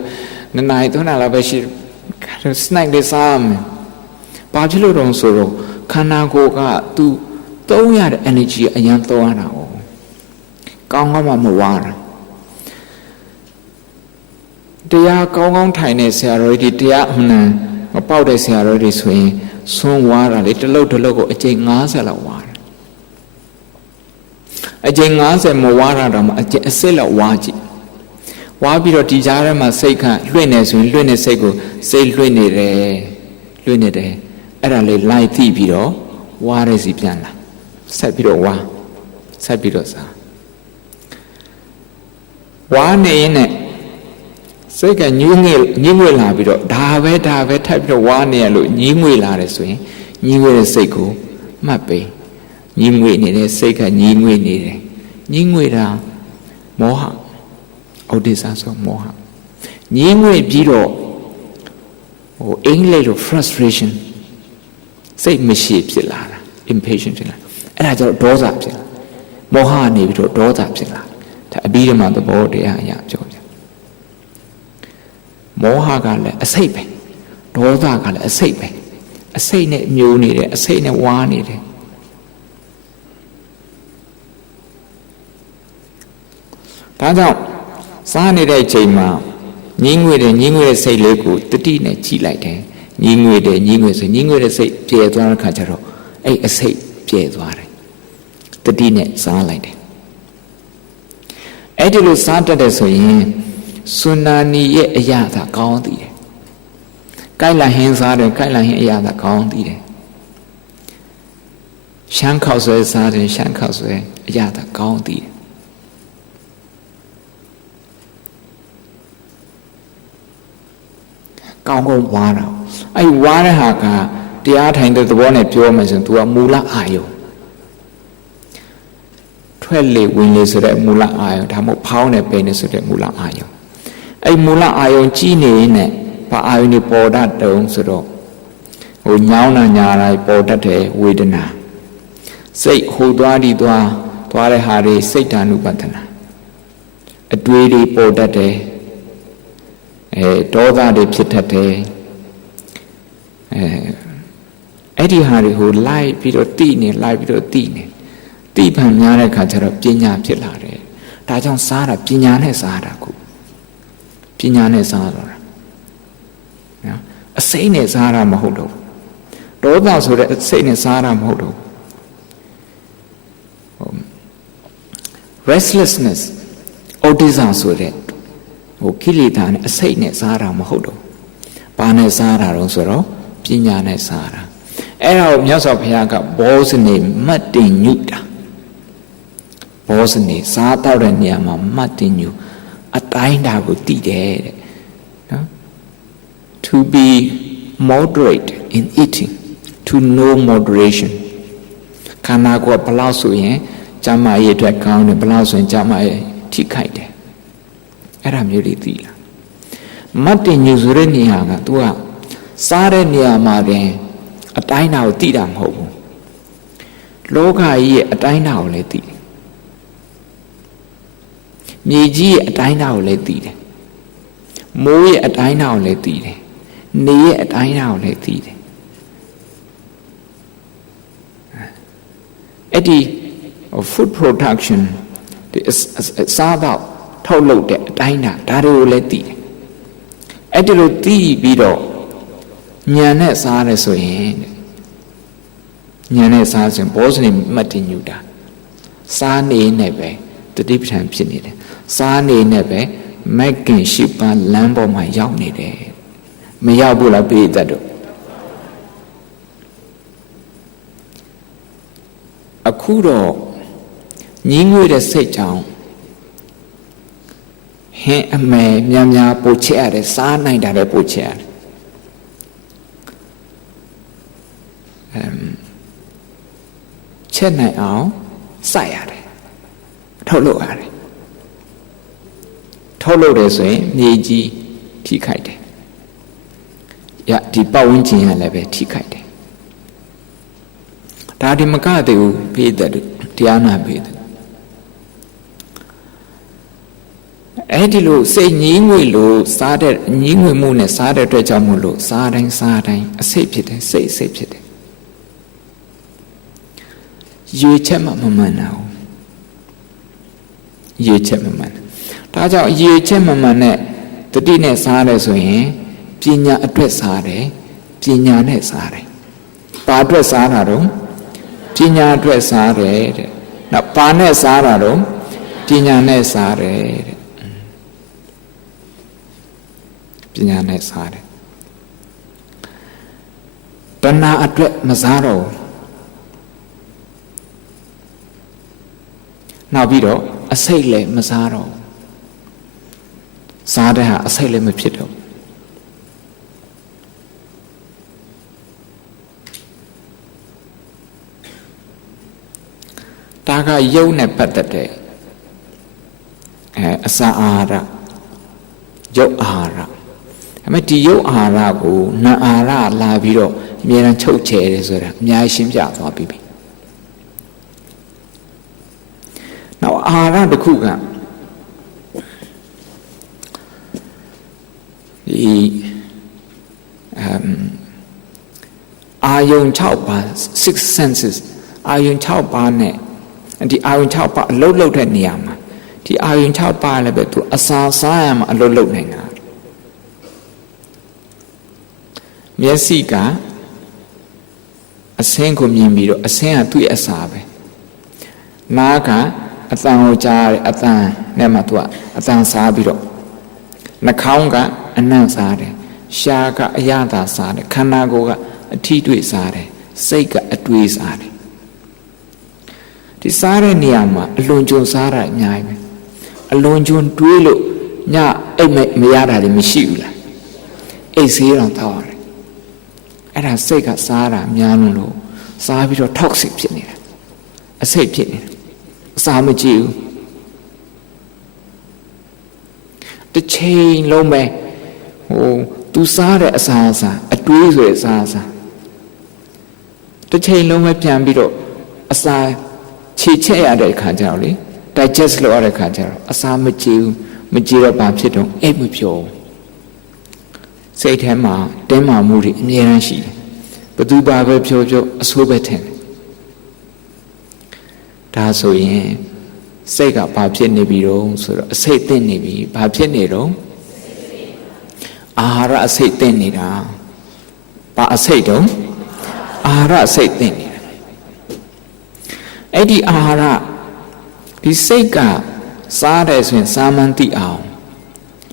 2နာရီ3နာရီလောက်ပဲရှိ snack လေးစားမယ်ဘာဖြစ်လို့တော့ဆိုတော့ခန္ဓာကိုယ်ကသူသုံးရတဲ့ energy အရင်သုံးရတာဟောကောင်းမှမဝါတာတရားကောင်းထိုင်တဲ့ဆရာတော်ကြီးတရားအမှန်မပေါက်တဲ့ဆရာတော်ကြီးဆိုရင်ဆွန်းဝါတာလေတလုတ်ကိုအကျိန်50လောက်ဝါတယ်အကျိန်50မဝါတာတော့မှအကျိန်အစစ်လောက်ဝါကြည့်ဝါပြီးတော့ဒီကြားထဲမှာစိတ်ကလွှင့်နေဆိုရင်လွှင့်နေစိတ်ကိုစိတ်လွှင့်နေတယ်အဲ့ဒါလေးလိုက်သိပြီးတော့ဝါတဲ့စီပြန်လာဆက်ပြီးတော့ဝါဆက်ပြီးတော့စားဝါနေရင်နဲ့စိတ်ကညှိုးငွေလာပြီးတော့ဒါပဲထပ်ပြီးတော့ဝါနေရလို့ညှိငွေလာတယ်ဆိုရင်ညှိငွေတဲ့စိတ်ကိုမှတ်ပေးညှိငွေနေတဲ့စိတ်ကညှိငွေနေတယ်ညှိငွေတာမောဟဩဒိသဆိုမောဟညှိငွေပြီးတော့အင်္ဂလိပ်လို frustration စိတ်မရှိဖြစ်လာတာ impatient ဖြစ်လာအဲ့ဒါကြောင့်ဒေါသဖြစ်လာမောဟနေပြီးတော့ဒေါသဖြစ်လာဒါအပြီးဓမ္မသဘောတရားအရာပြောပြမောဟကလည်းအစိတ်ပဲဒေါသကလည်းအစိတ်ပဲအစိတ်နဲ့မျိုးနေတယ်အစိတ်နဲ့ဝါနေတယ်ဒါကြောင့်စားနေတဲ့အချိန်မှာညင်းငွေတဲ့စိတ်လေးကိုတတိနဲ့ကြည့်လိုက်တယ်ညင်းငွေဆိုညင်းငွေတဲ့စိတ်ပြဲသွားတဲ့ခါကျတော့အဲ့အစိတ်ပြဲသွားတယ်တတိနဲ့စားလိုက်တယ်အဲ့ဒီလိုစားတတ်တယ်ဆိုရင်စွန္နာနီရဲ့အရာသာကောင်းသည်တယ်။ကိုက်လာဟင်းစားတယ်ကိုက်လာဟင်းအရာသာကောင်းသည်တယ်။ရှမ်းခောက်ဆွဲစားတယ်ရှမ်းခောက်ဆွဲအရာသာကောင်းသည်တယ်။ကောင်းဝါတာအဲ့ဝါတဲ့ဟာကတရားထိုင်တဲ့သဘောနဲ့ပြောမှဆိုရင် तू ကမူလအာယုံထွက်လေဝင်လေဆိုတဲ့မူလအာယုံဒါမှမဟုတ်ဖောင်းနေပိန်နေဆိုတဲ့မူလအာယုံအဲ့မူလအာယုံကြီးနေနဲ့ဘာအာယုံတွေပေါ်တတ်တုံဆိုတော့ညောင်းတာညာတာပေါ်တတ်တယ်ဝေဒနာစိတ်ဟိုသွားဒီသွားတဲ့ဟာတွေစိတ်ဓာနုပတ္တနာအတွေးတွေပေါ်တတ်တယ်ဒေါသတွေဖြစ်တတ်တယ် အဲ့ဒီဟာတွေကိုလိုက်ပြီးတော့သိနေလိုက်ပြီးတော့သိနေသိဖန်များတဲ့ခါကျတော့ပညာဖြစ်လာတယ်ဒါကြောင့်စားတာပညာနဲ့စားတာခုပညာနဲ့စားတော့တာနော်အစိမ့်နဲ့စားတာမဟုတ်တော့ဒေါသဆိုတဲ့အစိမ့်နဲ့စားတာမဟုတ်တော့restlessness autism ဆိုတဲ့ကိလေသာနဲ့အစိမ့်နဲ့စားတာမဟုတ်တော့ဘာနဲ့စားတာတော့ဆိုတော့ပညာနဲ့စားတာအဲ့ဒါကိုမြတ်စွာဘုရားကဘောဇနေမတ်တင်ညုတာဘောဇနေစားတော့တဲ့နေရာမှာမတ်တင်ညုအတိုင်းတာကိုတည်တယ်တဲ့နော် to be moderate in eating to know moderation ခန္ဓာကိုယ်ဘယ်လောက်ဆိုရင်ကျမ်းမာရေးအတွက်ကောင်းတယ်ဘယ်လောက်ဆိုရင်ကျမ်းမာရေးထိခိုက်တယ်အဲ့ဒါမျိုးတွေသိလားမတ်တင်ညူဆိုတဲ့နေရာက तू ကစားတဲ့နေရာမှာပင်အတိုင်းတာကိုသိတာမဟုတ်ဘူးလောကကြီးရဲ့အတိုင်းတာကိုလည်းသိတယ်မြေကြီးရဲ့အတိုင်းတာကိုလည်းသိတယ်မိုးရဲ့အတိုင်းတာကိုလည်းသိတယ်နေရဲ့အတိုင်းတာကိုလည်းသိတယ်အဲ့ဒီ food production ဒီစားတော့ထုတ်လုပ်တဲ့အတိုင်းတာဒါတွေကိုလည်းသိတယ်အဲ့ဒီလိုသိပြီးတော့ဉာဏ်နဲ့စားရဲဆိုရင်ဉာဏ်နဲ့စားရင်ဘောဇနေမတ်တင်ညူတာစားနေနဲ့ပဲတတိပဋ္ဌာန်ဖြစ်နေတယ်စားနေနဲ့ပဲမက်ကင်ရှိပါလမ်းပေါ်မှာရောက်နေတယ်မရောက်ဘူးလားပိဋကတ်တို့အခုတော့ညင်းငွေတဲ့စိတ်ကြောင့်ဟင်းအမယ်များများပို့ချက်ရတယ်စားနိုင်တာလည်းပို့ချက်ရတယ်ချက်နိုင်အောင်စိုက်ရတယ်ထုတ်လုပ်ရတယ်ထုတ်လုပ်တယ်ဆိုရင်မြေကြီးထိခိုက်တယ်ဒီပတ်ဝန်းကျင်ကလည်းပဲထိခိုက်တယ်ဒါဒီမကသေးဘူးဖေးတဲ့တရားနာဖေးတဲ့အဲ့ဒီလိုစိတ်ငြင်းငွေလို့စားတဲ့ငြင်းငွေမှုနဲ့စားတဲ့အတွက်ကြောင့်မို့လို့စားတိုင်းအစိတ်ဖြစ်တယ်စိတ်ဖြစ်တယ်ရေချက်မှမမှန်တာဘူးရေချက်မမှန်ဒါကြောင့်ရေချက်မမှန်နဲ့တတိနဲ့စားတယ်ဆိုရင်ပညာအတွက်စားတယ်ပညာနဲ့စားတယ်ဘာအတွက်စားတာတော့ပညာအတွက်စားတယ်တဲ့နောက်ဘာနဲ့စားတာတော့ပညာနဲ့စားတယ်တဲ့ပညာနဲ့စားတယ်တဏှာအတွက်မစားတော့နောက်ပြီးတော့အစိတ်လည်းမစားတော့စားတဲ့ဟာအစိတ်လည်းမဖြစ်တော့ဒါကယုတ်နဲ့ပတ်သက်တဲ့အစာအာဟာရယုတ်အာဟာရဒါပေမဲ့ဒီယုတ်အာဟာရကိုနာအာဟာရလာပြီးတော့အများအားချုပ်ချယ်တယ်ဆိုတာအများရှင်းပြသွားပြီနောက်အာဟာရတစ်ခုကဒီအာယုံ6ပါး six senses အာယုံ6ပါးနဲ့ဒီအာယုံ6ပါးအလုံးလုံးတဲ့နေရာမှာဒီအာယုံ6ပါးလည်းပဲသူအစာစားရမှာအလုံးလုံးနိုင်တာမျက်စိကအဆင်းကိုမြင်ပြီးတော့အဆင်းကသူ့ရဲ့အစာပဲနားကအတန်ကိုကြားတယ်အတန်နဲ့မှသူကအတန်စားပြီးတော့နှာခေါင်းကအနံ့စားတယ်ရှားကအရသာစားတယ်ခန္ဓာကိုယ်ကအထီးတွေ့စားတယ်စိတ်ကအတွေးစားတယ်ဒီစားတဲ့နေရာမှာအလွန်ကျွံစားတာအများကြီးပဲအလွန်ကျွံတွေးလို့ညအိတ်မရတာလည်းမရှိဘူးလားအိတ်ဆေးတော့တောက်ရတယ်အဲ့ဒါစိတ်ကစားတာများလို့စားပြီးတော့ toxic ဖြစ်နေတာအဆိပ်ဖြစ်နေတာအစာမကြည့်ဘူးတစ်ချိန်လုံးပဲသူစားတဲ့အစာအတွေးဆိုတဲ့အစာတစ်ချိန်လုံးပဲပြန်ပြီးတော့အစာခြေချက်ရတဲ့အခါကျတော့လေ digest လုပ်ရတဲ့အခါကျတော့အစာမကြည့်ဘူးမကြည့်တော့ဘာဖြစ်တော့အိပ်မပျော်စိတ်ထဲမှာတင်းမာမှုတွေအများကြီးရှိတယ် ဘသူပါပဲပြောပြောအဆိုးပဲထင်ဒါဆိုရင်စိတ်ကဘာဖြစ်နေပြီတော့ဆိုတော့အစိတ်သိနေပြီဘာဖြစ်နေတော့အာဟာရအစိတ်သိနေတာဘာအစိတ်တော့အာဟာရအစိတ်သိနေတာအဲ့ဒီအာဟာရဒီစိတ်ကစားတယ်ဆိုရင်စားမှန်းသိအောင်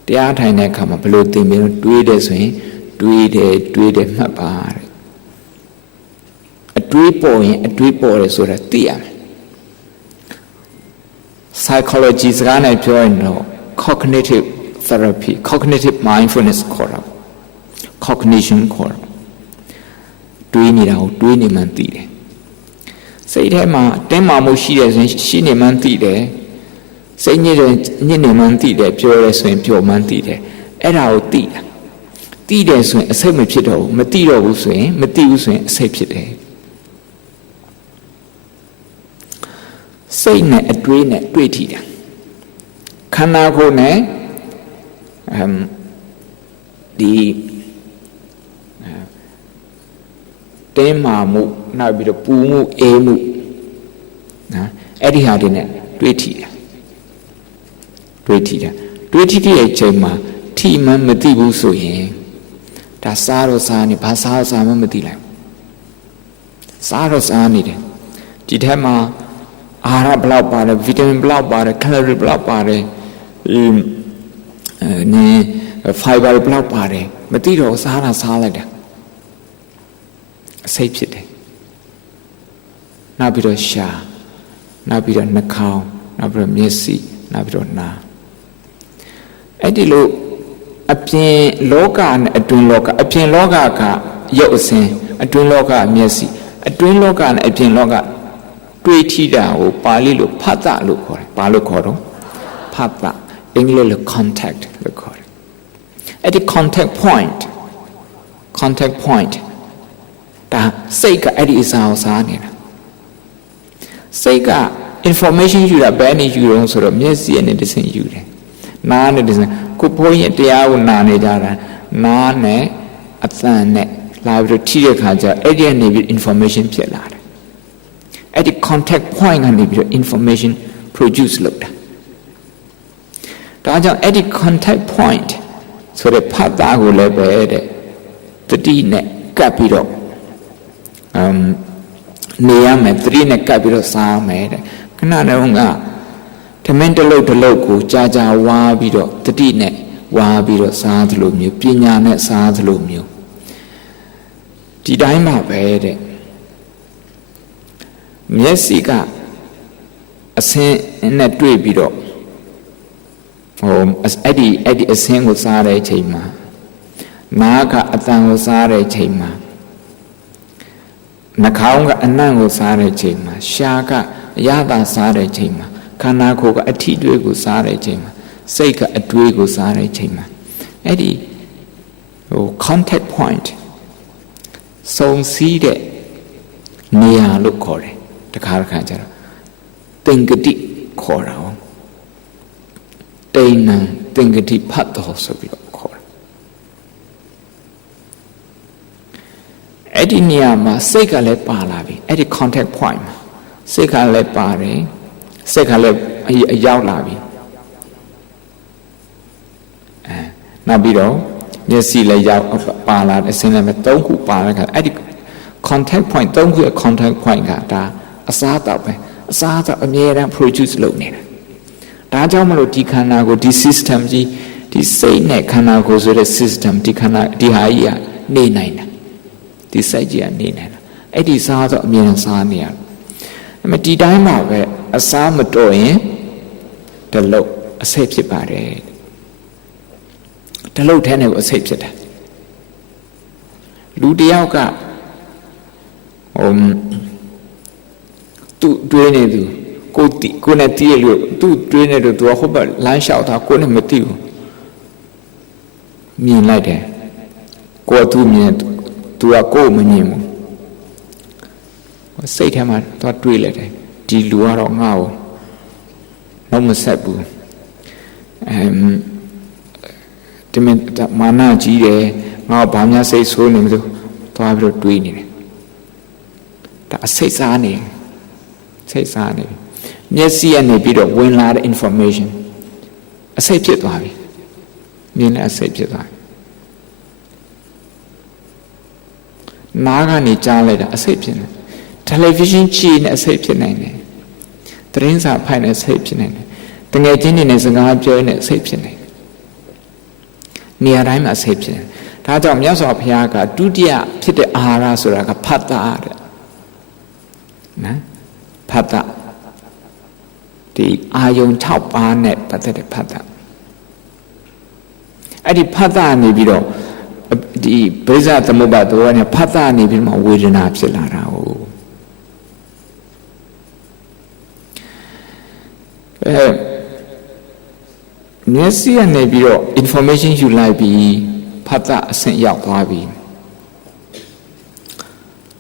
တရားထိုင်တဲ့အခါမှာဘယ်လိုသင်ပြီးတော့တွေးတယ်ဆိုရင်တွေးတယ်မှတ်ပါတဲ့အတွေးပေါ်ရင်အတွေးပေါ်တယ်ဆိုတာသိရမယ် psychology စကားနဲ့ပြောရင်တော့ cognitive therapy cognitive mindfulness ခေါ်တာ cognition ခေါ်တာတွေးနေတာကိုတွေးနေမှန်းသိတယ်စိတ်ထဲမှာတင်းမာမှုရှိတယ်ဆိုရင်ရှိနေမှန်းသိတယ်စိတ်ညစ်နေမှန်းသိတယ်ပြောရဲဆိုရင်ပြောမှန်းသိတယ်အဲ့ဒါကိုသိတယ်ဆိုရင်အစိတ်မဖြစ်တော့ဘူးမသိတော့ဘူးဆိုရင်မသိဘူးဆိုရင်အစိတ်ဖြစ်တယ်စိတ်နဲ့အတွေးနဲ့တွေ့ထိတာခန္ဓာကိုယ်နဲ့ဒီတင်းမာမှုနောက်ပြီးတော့ပူမှုအေးမှုနော်အဲ့ဒီဟာတွေနဲ့တွေ့ထိတာတွေ့ထိတဲ့အချိန်မှာထိမှမသိဘူးဆိုရင်ဒါစားတော့စားနေဘာစားမှမသိလိုက်စားတော့စားနေတယ်ဒီထက်မှာအာဟာရဘလောက်ပါတယ်ဗီတာမင်ဘလောက်ပါတယ်ကယ်လိုရီဘလောက်ပါတယ်ဖိုင်ဘာဘလောက်ပါတယ်မသိတော့စားလိုက်တာအစိတ်ဖြစ်တယ်နောက်ပြီးတော့ရှာနောက်ပြီးတော့နှာခေါင်းနောက်ပြီးတော့မျက်စိနောက်ပြီးတော့နားအဲ့ဒီလိုအပြင်လောကနဲ့အတွင်းလောကအပြင်လောကကရုပ်အစဉ်အတွင်းလောကမျက်စိအတွင်းလောကနဲ့အပြင်လောကတွေးထိတာကိုပါဠိလိုဖတ်တာလို့ခေါ်တယ်ဘာလို့ခေါ်တော့ဖတ်တာအင်္ဂလိပ်လို contact လို့ခေါ်တယ်အဲ့ဒီ contact point ဒါစိတ်ကအဲ့ဒီအစားကိုစားနေတာစိတ်က information ယူတာဘယ်နဲ့ယူတော့ဆိုတော့မျက်စိနဲ့တစ်ဆင့်ယူတယ်နားနဲ့တစ်ဆင့်ကိုဘုန်းကြီးတရားကိုနာနေကြတာနားနဲ့အသံနဲ့လာပြီးတော့ထိတဲ့ခါကျအဲ့ဒီကနေပြီး information ဖြစ်လာတယ်အဲ့ဒီ contact point ကနေပြီးတော့ information produce လုပ်တာဒါကြောင့်အဲ့ဒီ contact point ဆိုတဲ့ဖတ်သားကိုလည်းပဲတဲ့တတိနဲ့ကပ်ပြီးတော့နေရမယ်တတိနဲ့ကပ်ပြီးတော့စားမယ်တဲ့ခဏတုန်းကထမင်းတစ်လုတ်ကိုကြာဝါပြီးတော့တတိနဲ့ဝါပြီးတော့စားသလိုမျိုးပညာနဲ့စားသလိုမျိုးဒီတိုင်းပါပဲတဲ့မျက်စိကအဆင်းနဲ့တွေ့ပြီးတော့အဲ့ဒီအဆင်းကိုစားတဲ့အချိန်မှာနားကအတန်ကိုစားတဲ့အချိန်မှာနှာခေါင်းကအနံ့ကိုစားတဲ့အချိန်မှာရှားကအရသာစားတဲ့အချိန်မှာခန္ဓာကိုယ်ကအထီးတွေးကိုစားတဲ့အချိန်မှာစိတ်ကအတွေးကိုစားတဲ့အချိန်မှာအဲ့ဒီcontact point စုံစည်းတဲ့နေရာလို့ခေါ်တယ်တခါကျတော့သင်္ကတိခေါ်တာ哦တိဏံသင်္ကတိဖတ်တော်ဆိုပြီးတော့ခေါ်တယ်အဲ့ဒီနေရာမှာစိတ်ကလည်းပါလာပြီအဲ့ဒီ contact point မှာစိတ်ကလည်းပါတယ်စိတ်ကလည်းရောက်လာပြီနောက်ပြီးတော့မျက်စိလည်းရောက်ပါလာတဲ့အစဉ်လည်း၃ခုပါလာတဲ့အဲ့ဒီ contact point ၃ခုရဲ့ contact point ကဒါအစားအသောက်ပဲအစားအသောက်အမြဲတမ်း produce လုပ်နေတာဒါကြောင့်မလို့ဒီခန္ဓာကိုဒီ system ကြီးဒီစိတ်နဲ့ခန္ဓာကိုဆိုတဲ့ system ဒီခန္ဓာဒီဟာကြီးကနေနိုင်တာဒီစိတ်ကြီးကနေနိုင်တာအဲ့ဒီစားတော့အမြဲတမ်းစားနေရတယ်ဒါပေမဲ့ဒီတိုင်းမှာပဲအစားမတော်ရင်တလုံးအဆိပ်ဖြစ်ပါတယ်တလုံးထဲနဲ့ကိုအဆိပ်ဖြစ်တယ်လူတယောက်ကသူတွေးနေသူကိုနဲ့တီးရလို့သူတွေးနေလို့သူကဟုတ်ပါလမ်းလျှောက်တာကိုနဲ့မတီးဘူးမြင်လိုက်တယ်ကိုကသူမြင်သူကကိုမမြင်ဘူးစိတ်ထဲမှာသွားတွေးလိုက်တယ်ဒီလူကတော့ငါ့ကိုတော့မဆက်ဘူးဒီမမာနကြီးတယ်ငါ့ဘာမှစိတ်ဆိုးနေမလို့သွားပြီးတော့တွေးနေတယ် ဒါစိတ်စားနေမျက်စိကနေပြီးတော့ဝင်လာတဲ့ information အစိတ်ဖြစ်သွားပြီမြင်တဲ့အစိတ်ဖြစ်သွားပြီနားကနေကြားလိုက်တာအစိတ်ဖြစ်နေtelevision ကြည့်နေအစိတ်ဖြစ်နိုင်တယ်သတင်းစာဖတ်နေအစိတ်ဖြစ်နိုင်တယ်တငယ်ချင်းတွေနဲ့စကားပြောနေအစိတ်ဖြစ်နိုင်တယ်နေရာတိုင်းမှာအစိတ်ဖြစ်နေဒါကြောင့်မြတ်စွာဘုရားကဒုတိယဖြစ်တဲ့အာဟာရဆိုတာကဖတ်တာတဲ့နော်ဖတ်တာဒီအာယုံ6ပါးနဲ့ပတ်သက်တဲ့ဖတ်တာအဲ့ဒီဖတ်တာနေပြီးတော့ဒီဘိဇာသမုပ္ပါဒေါနဲ့ဖတ်တာနေပြီးမှဝေဒနာဖြစ်လာတာဟုတ်မျက်စိကနေပြီးတော့ information ယူလိုက်ပြီးဖတ်တာအဆင့်ရောက်သွားပြီ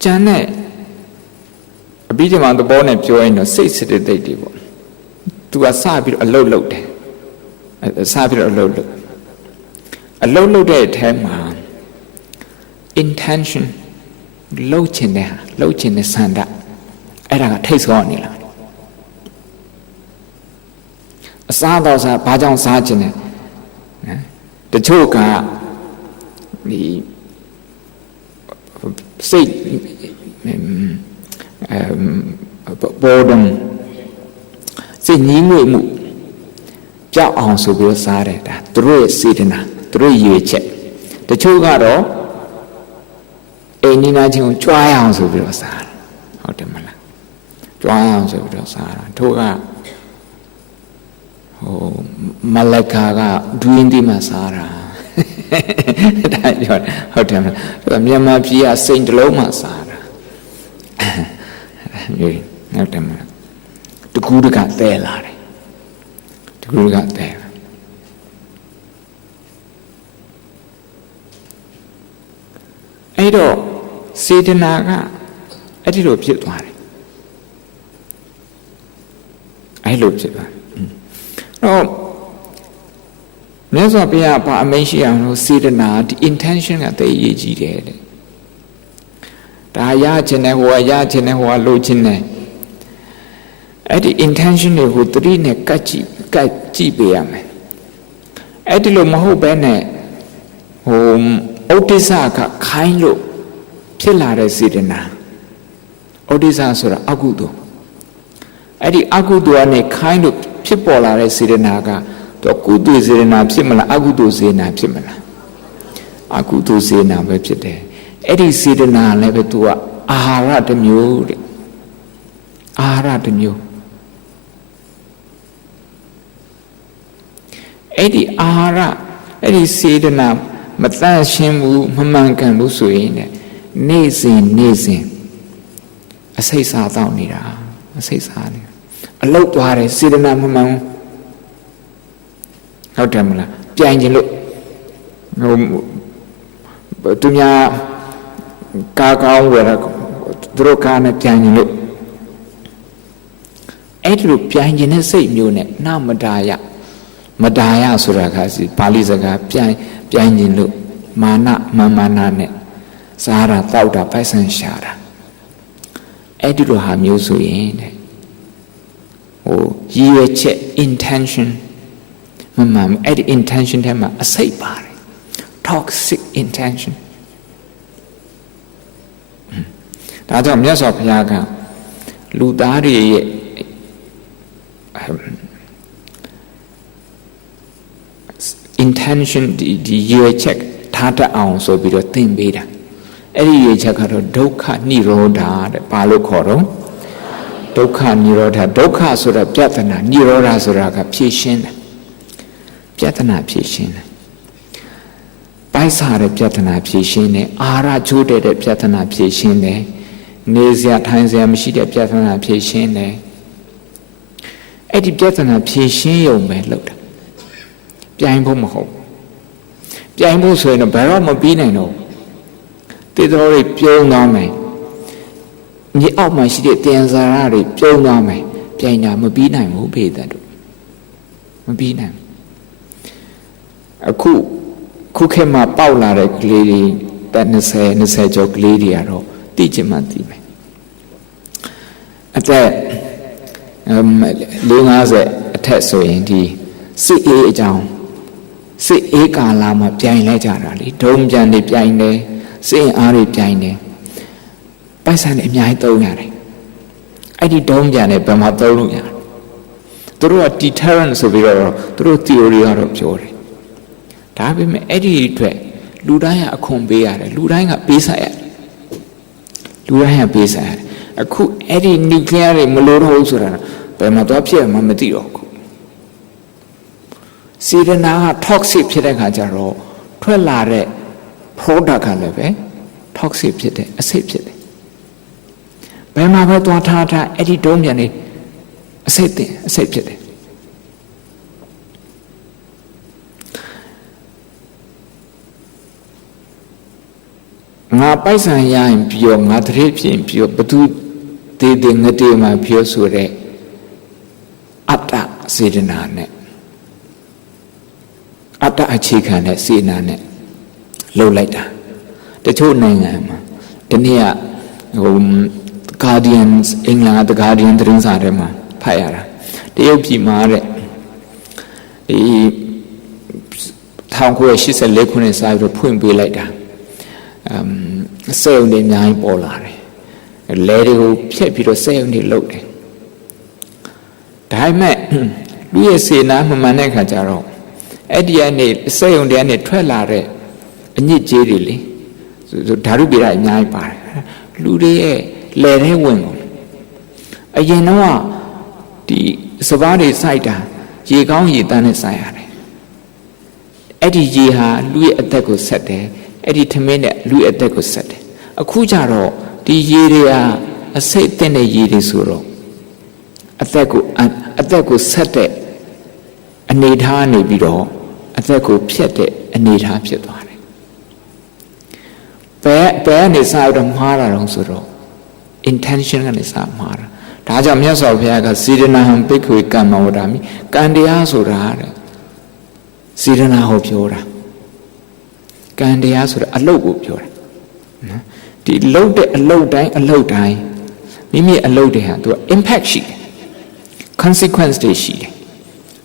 ကျန်တဲ့အဘိဓမ္မာသဘောနဲ့ပြောရင်တော့စိတ်စစ်တဲ့သိတွေပေါ့သူကစပြီးတော့အလုတ်လုတ်တယ်စပြီးတော့အလုတ်လုတ်တဲ့အထဲမှာ intention လှုပ်ချင်တဲ့ဆန္ဒအဲ့ဒါကထိတ်ဆုံးနေလားအစားတော့စားဘာကြောင့်စားချင်တယ်နော်တချို့ကဒီစိတ်boredom စိတ်ငြင်းငွေ့မှုကြောက်အောင်ဆိုပြီးစားတယ်ဒါသူတို့ရဲ့စေတနာသူတို့ရွေချက်တချို့ကတော့အိမ်နီးနားချင်းကိုကြွားအောင်ဆိုပြီးတော့စားတယ်ဟုတ်တယ်မလားကြွားအောင်ဆိုပြီးတော့စားတာတို့ကမလကာကဒွင်းဒီမှာစားတာဒါပြောဟုတ်တယ်မလားမြန်မာပြည်ကစိတ်တလုံးမှာစားတာမျိုးဟုတ်တယ်မလားတကူတကတဲလာတယ်တကူတကတဲအဲ့တော့စေတနာကအဲ့ဒီလိုဖြစ်သွားတယ်အဲ့လိုဖြစ်သွားတော့မြတ်စွာဘုရားဘာအမိန့်ရှိအောင်လို့စေတနာဒီ intention ကတည်းရေးကြည့်တယ်တဲ့ဒါရခြင်းနဲ့ဟိုကရခြင်းနဲ့ဟိုကလိုခြင်းနဲ့အဲ့ဒီ intention တွေကိုသတိနဲ့ကတ်ကြည့်ပေးရမယ်အဲ့ဒီလိုမဟုတ်ဘဲနဲ့ဥဒိစ္စကခိုင်းလို့ဖြစ်လာတဲ့စေတနာဥဒိစ္စဆိုတာအကုသိုလ်အဲ့ဒီအကုသိုလ်ကနေခိုင်းလို့ဖြစ်ပေါ်လာတဲ့စေတနာကတော့ကုသိုလ်စေတနာဖြစ်မလားအကုသိုလ်စေတနာဖြစ်မလားအကုသိုလ်စေတနာပဲဖြစ်တယ်အဲ့ဒီစေတနာလည်းပဲသူကအာဟာရတစ်မျိုးတဲ့အာဟာရတစ်မျိုးအဲ့ဒီအာဟာရအဲ့ဒီစေတနာမတန့်ရှင်းဘူးမမှန်ကန်ဘူးဆိုရင်နေ့စဉ်အစိတ်စားတော့နေတာအစိတ်စားနေအလုတ်သွားတယ်စေတနာမမှန်ဟုတ်တယ်မလားပြိုင်ခြင်းလို့သူများကားကောင်းဝယ်တာသူတို့ကားနဲ့ပြိုင်ခြင်းလို့အဲ့ဒီလိုပြိုင်ခြင်းတဲ့စိတ်မျိုးနဲ့နမဒါယဆိုတာကပါဠိစကားပြိုင်ခြင်းလို့မာနမာနနဲ့စားတာတောက်တာပိုက်ဆံရှာတာအဲ့ဒီလိုဟာမျိုးဆိုရင်တဲ့ရည်ရွယ်ချက် intention မမှန်အဲ့ဒီ intention ထဲမှာအစိတ်ပါတယ် toxic intention ဒါကြောင့်မြတ်စွာဘုရားကလူသားတွေရဲ့ intention ဒီရည်ရွယ်ချက်ထားတတ်အောင်ဆိုပြီးတော့သင်ပေးတာအဲ့ဒီရည်ရွယ်ချက်ကတော့ဒုက္ခនិရောဓတဲ့ဘာလို့ခေါ်တော့ဒုက္ခនិရောဓဒုက္ခဆိုတာပြဿနာនិရောဓဆိုတာကဖြေရှင်းတယ်ပြဿနာဖြေရှင်းတယ်ပိုက်စားတဲ့ပြဿနာဖြေရှင်းတယ်အာဟာရချိုးတဲ့ပြဿနာဖြေရှင်းတယ်နေစရာထိုင်စရာမရှိတဲ့ပြဿနာဖြေရှင်းတယ်အဲ့ဒီပြဿနာဖြေရှင်းရုံပဲလုပ်တာပြိုင်ဖို့မဟုတ်ပြိုင်ဖို့ဆိုရင်တော့ဘယ်တော့မပြီးနိုင်တော့တေတော်တွေပြုံးသွားမယ်မြေအောက်မှာရှိတဲ့တင်စာရတွေပြုံးသွားမယ်ပြိုင်တာမပြီးနိုင်ဘူးဖေသက်တို့မပြီးနိုင်အခုခေတ်မှာပေါက်လာတဲ့ကလေးတွေတက်20ကျော်ကလေးတွေကတော့သိချင်မှသိမယ် at that Lungas attached so in the see a down. See a calama piano generally, don't jandy piano, see Ari piano. By San Emia, I did don't jandy, but my doluya. Through a deterrence of your through theory of joy. Tabim Eddie Twe, Ludaya a combear, Ludaya Pisa. Ludaya Pisa. A cook Eddie nuclear Maloro Hosura, by Matopia Mamatio. See the now toxic Pitacajaro, Twelare, product leve, toxic pit, a safe pit. By my Tata, Eddie Domiani, a safe pit. Nga Paisan ya in pure, not rich in pure, but two did in the day my pure sure. Atta Sidinane. Atta a chicken at Sinane. Low later. The two name, the near Guardians, England, the Guardian drinks are them, Pyra. The OP Mare. The town where she's a lake when inside the point be later. Sale the 9 polar. A lady who Pepito sale the load. Time we say Namamaneka Jaro. Ediane say on the any twelare, and yet jerily. So Tarubira 9 bar. Lude, let her wing. A Yenoa, the Savadi cider, ye gone ye done a sire. Eddie Jiha, Louis Adeco set there. Eddie Tamene, Louis Adeco said, a Kujaro, the Yeria, a Satan a Yeri Suro. Adeco set it, a need honey below, Adeco piete, a need hapietare. Bear is out of Mara on Suro. Intention is out Mara. Tajam Yaso Piaga, Sidana, Pickwick, Gamadami, Gandia Surare. Sidana Hopiora. Gandia sort of a low pure. The load a low die, Mimi a low day to impact sheet. Consequence day sheet.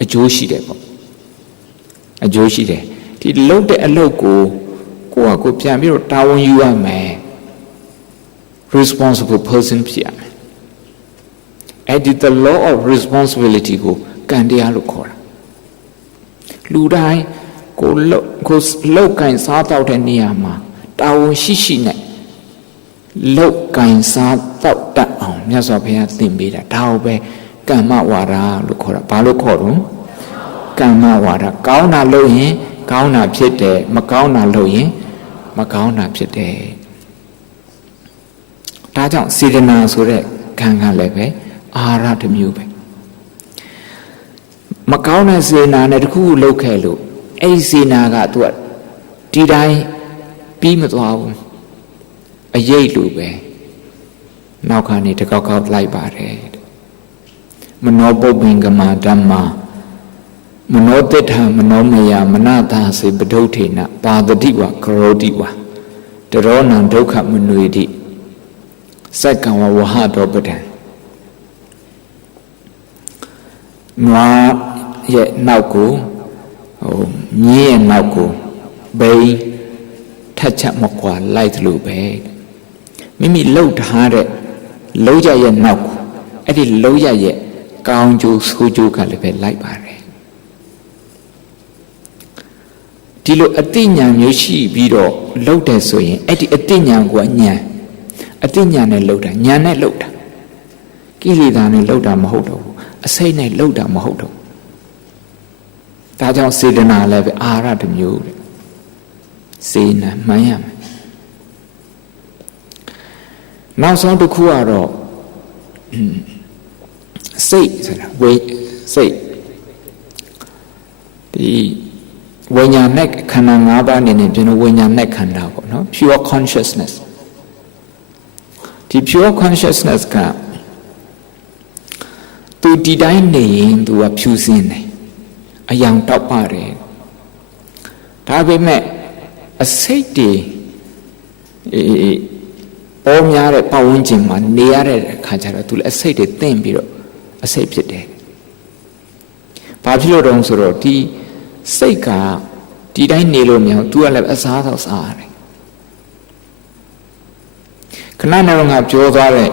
A Joe sheet. A Joe sheet. The load a low go a good piano town you are man. Responsible person piano. Edit the law of responsibility go Gandia Lucora. Ludai. Go low kind sat out and Niama, Tao Shishine. Low kind sat out that on Yasopia Thimbida, Tao Be, Gamma Wara, Lucora, Palocorum, Gamma Wara, Gauna Loye, Gauna Piete, Macauna Loye, Macauna Piete. Tajan Sidena Sure, Kanga Leve, Ara to Mube. Macauna Zena, Nedku Localo. A naga to what? Did I beam at all? A yay lube. Now can it take out like barred. Manobo bingama Dhamma. Manoteta manomaya manata se bedotina, pa the diwa, korodiwa. The rona doka manuidi. Sakawa waha dobedan. Noa yet nauku. Me and Nauko, Bay, touch up Mokwa, light low bay. Mimi load harder, Loja yet Nauko, Eddie Loja yet, Gown Jews who do calibre light barre. Tilo Athenian Yoshi Bido, loaded so in, Eddie Athenian Guanya, Athenian and loader, Yana loader. Gillidan and loader Mahodo, a say night loader Mahodo. Tajan Sidana leve ara to mule. Sina Miami. Now, so to Kuaro say, the when your neck canangaba in it, you know, when your neck can now, no? Pure consciousness. The pure consciousness can to design into a pure sin. A young top party. Tabi met a safety all များတဲ့ပတ်ဝန်းကျင်မှာနေရတဲ့ခါကျတော့သူလည်းအစိတ်တွေသင့်ပြီးတော့အစိတ်ဖြစ်တယ်။ဘာဖြစ်လို့တုံးဆိုတော့ဒီစိတ်ကဒီတိုင်းနေလို့မရဘူး तू ကလည်းအစားတော့စားရတယ်ခဏနဲ့တော့ငါပြောသွားတဲ့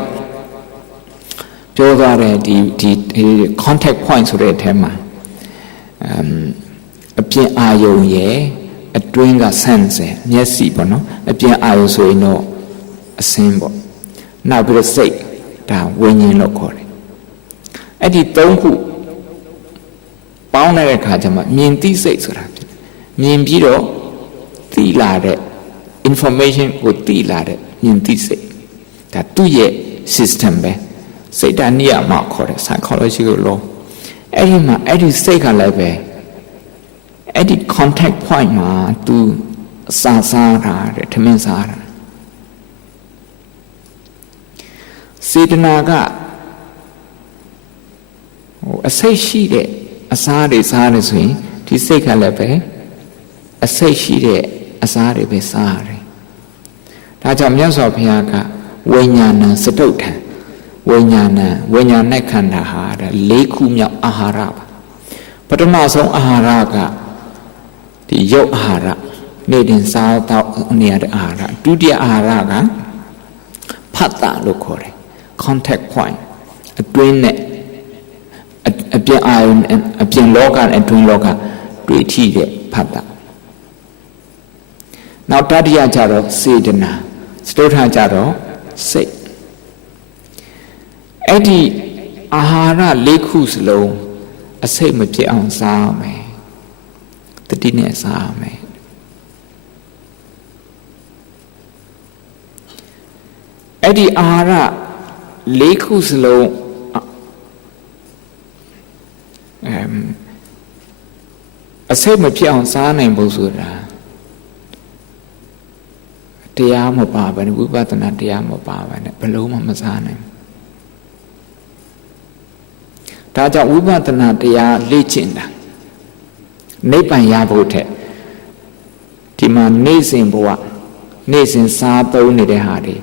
ဒီ contact point ဆိုတဲ့အထဲမှာအပြင်အာယုံရဲ့အတွင်းက sense မျက်စိပေါ့နော်အပြင်အာယုံဆိုရင်တော့အစင်းပေါ့နောက်ပြီးတော့စိတ်ဒါဝိညာဉ်လို့ခေါ်တယ်အဲ့ဒီသုံးခုပေါင်းတဲ့အခါကျမှမြင်သိစိတ်ဆိုတာဖြစ်တယ်မြင်ပြီးတော့သိလာတဲ့ information ကိုသိလာတဲ့မြင်သိစိတ်ဒါသူ့ရဲ့ system ပဲစိတ်ဓာတ်နိယမခေါ်တယ် psychological law အဲ့ဒီမှာအဲ့ဒီစိတ်ကလည်းပဲအဲ့ဒီ contact point မှာသူစားတာတဲ့ထမင်းစားတာစေတနာကအစိတ်ရှိတဲ့အစားတွေစားတယ်ဆိုရင်ဒီစိတ်ကလည်းပဲအစိတ်ရှိတဲ့အစားတွေပဲစားရတယ်ဒါကြောင့်မြတ်စွာဘုရားကဝိညာဏစတုဋ္ဌံဝိညာဏခန္ဓာဟာ၄ခုမြောက်အာဟာရပါပထမဆုံးအာဟာရကဒီရုပ်အာဟာရနေ့တင်စားတော့နေရတဲ့အာဟာရဒုတိယအာဟာရကဖတ်တာလို့ခေါ်တယ် contact point အတွင်းနဲ့အပြင်အာရုံအပြင်လောကနဲ့အတွင်းလောကတွေ့ထိတဲ့ဖတ်တာနောက်တတိယကျတော့စေတနာစတုဋ္ဌကျတော့စိတ်အဲ့ဒီအာဟာရ၄ခုစလုံးအစိတ်မပြတ်အောင်စားမယ်တတိနဲ့စားမယ်အဲ့ဒီအာဟာရ၄ခုစလုံးအစိတ်မပြတ်အောင်စားနိုင်ဖို့ဆိုတာတရားမပါဘဲဝိပဿနာတရားမပါဘဲနဲ့ဘယ်လုံးမှမစားနိုင်ဒါကြောင့်ဝိပဿနာတရားလေ့ကျင့်တာနိဗ္ဗာန်ရဖို့ထက်ဒီမှာနေ့စဉ်ဘဝနေ့စဉ်စားသုံးနေတဲ့ဟာတွေ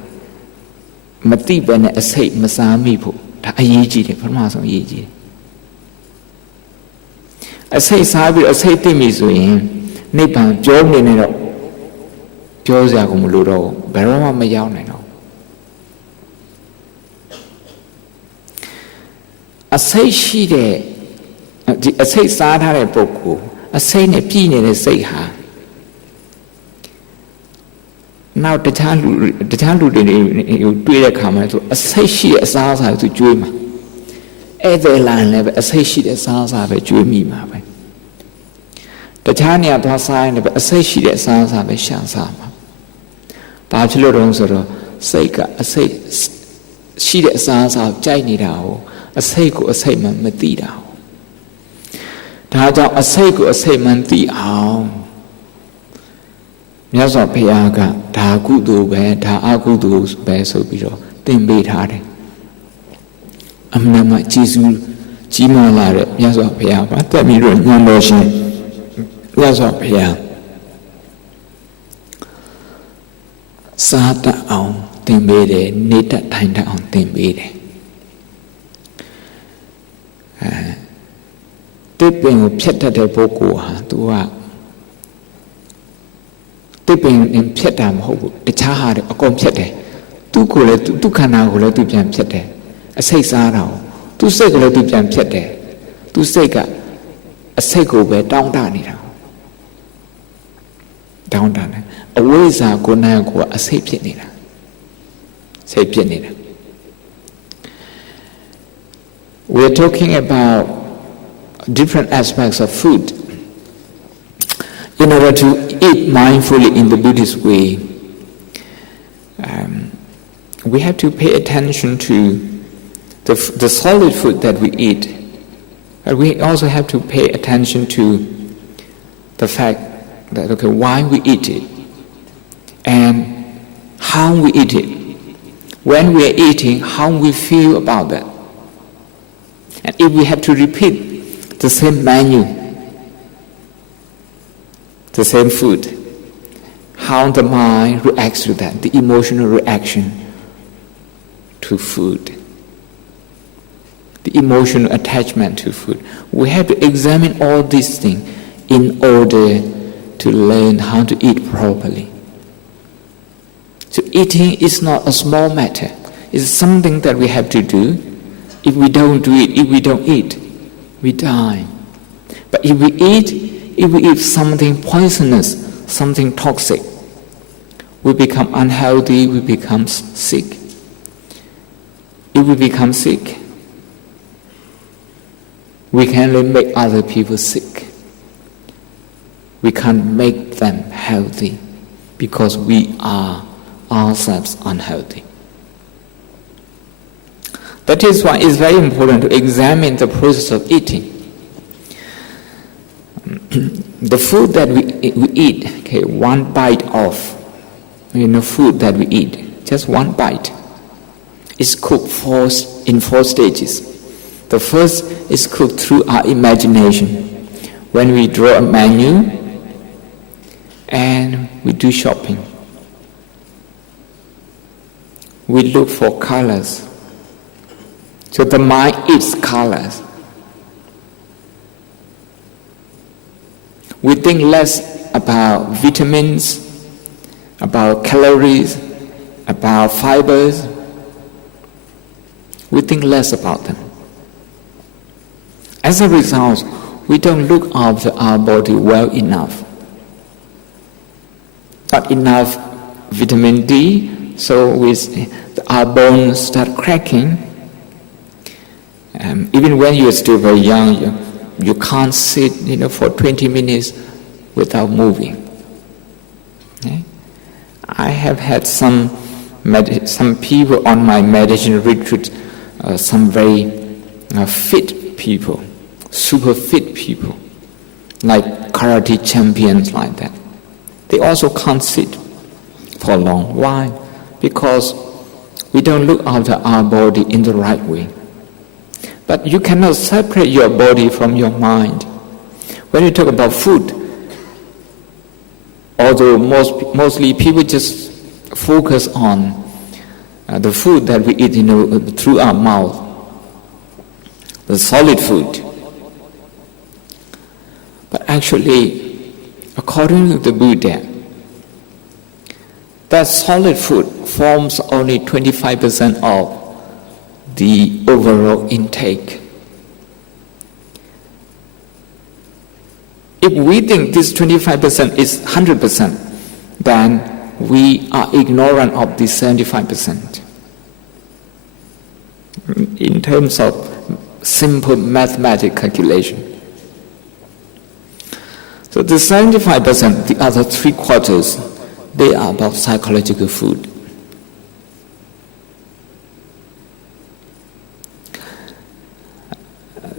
မတိပဲနဲ့အစိတ်မစားမိဖို့ဒါအရေးကြီးတယ်ပထမဆုံးအရေးကြီးတယ်အစိတ်စားပြီးအစိတ်သိမိဆိုရင်နိဗ္ဗာန်ပြောနေနေတော့ပြောစရာကိုမလိုတော့ဘယ်တော့မှမရောက်နိုင်တော့အစိတ်ရှိတဲ့ဒီအစိတ်စားထားတဲ့ပုဂ္ဂိုလ်အစိတ်နဲ့ပြည့်နေတဲ့စိတ်ဟာနောက်တခြားလူတွေတွေ့တဲ့ခါမှာဆိုအစိတ်ရှိတဲ့အစားအစာကိုသူကျွေးမှာဧည့်သည်လာရင်လည်းပဲအစိတ်ရှိတဲ့အစားအစာပဲကျွေးမိမှာပဲတခြားနေရာသွားစားရင်လည်းအစိတ်ရှိတဲ့အစားအစာပဲရှာစားမှာဘာဖြစ်လို့တော့ဆိုတော့စိတ်ကအစိတ်ရှိတဲ့အစားအစာကိုကြိုက်နေတာကိုအစိတ်ကိုအစိတ်မှမသိတာဒါကြောင့်အစိတ်ကိုအစိတ်မှသိအောင်မြတ်စွာဘုရားကဒါကုသိုလ်ပဲဒါအကုသိုလ်ပဲဆိုပြီးတော့သင်ပေးထားတယ်အမှန်မှကျေးဇူးကြီးမားလာတဲ့မြတ်စွာဘုရားပါတက်ပြီးတော့ညံတော်ရှင်မြတ်စွာဘုရားစားတတ်အောင်သင်ပေးတယ်နေတတ်ထိုင်တတ်အောင်သင်ပေးတယ်တစ်ပင်ကိုဖြတ်တတ်တဲ့ပုဂ္ဂိုလ်ဟာသူကတစ်ပင်ဖြတ်တာမဟုတ်ဘူးတခြားဟာတွေအကုန်ဖြတ်တယ်သူ့ကိုယ်လည်းသူ့ခန္ဓာကိုလည်းသူပြန်ဖြတ်တယ်အစိတ်စားတာကိုသူ့စိတ်ကိုလည်းသူပြန်ဖြတ်တယ်သူ့စိတ်ကအစိတ်ကိုပဲတောင်းတနေတာတောင်းတတယ်အဝိဇ္ဇာကိုနာကိုအစိတ်ဖြစ်နေတာစိတ်ဖြစ်နေတာ We're talking about different aspects of food in order to eat mindfully in the Buddhist way we have to pay attention to the solid food that we eat but we also have to pay attention to the fact that okay why we eat it and how we eat it when we are eating how we feel about that and if we have to repeat the same menu the same food how the mind reacts to that the emotional reaction to food, the emotional attachment to food. We have to examine all these things in order to learn how to eat properly. So eating is not a small matter. It's something that we have to do. If we don't do it, if we don't eat, we die. But if we eat something poisonous, something toxic, we become unhealthy, we become sick. If we become sick, we can only make other people sick. We can't make them healthy because we are ourselves unhealthy. That is why it's very important to examine the process of eating. The food that we eat, okay, one bite of food that we eat, just one bite, is cooked in 4 stages. The first is cooked through our imagination. When we draw a menu and we do shopping, we look for colors. So the mind eats colors. We think less about vitamins, about calories, about fibers. We think less about them. As a result, we don't look after our body well enough. Not enough vitamin D, so our bones start cracking. Even when you're still very young, you can't sit, for 20 minutes without moving. Okay? I have had some people on my meditation retreat, some very fit people, super fit people, like karate champions like that. They also can't sit for long. Why? Because we don't look after our body in the right way. But you cannot separate your body from your mind. When you talk about food, although mostly people just focus on the food that we eat through our mouth, the solid food. But actually, according to the Buddha, that solid food forms only 25% of the overall intake. If we think this 25% is 100%, then we are ignorant of the 75%. In terms of simple mathematical calculation. So the 75%, the other 3/4, they are about psychological food.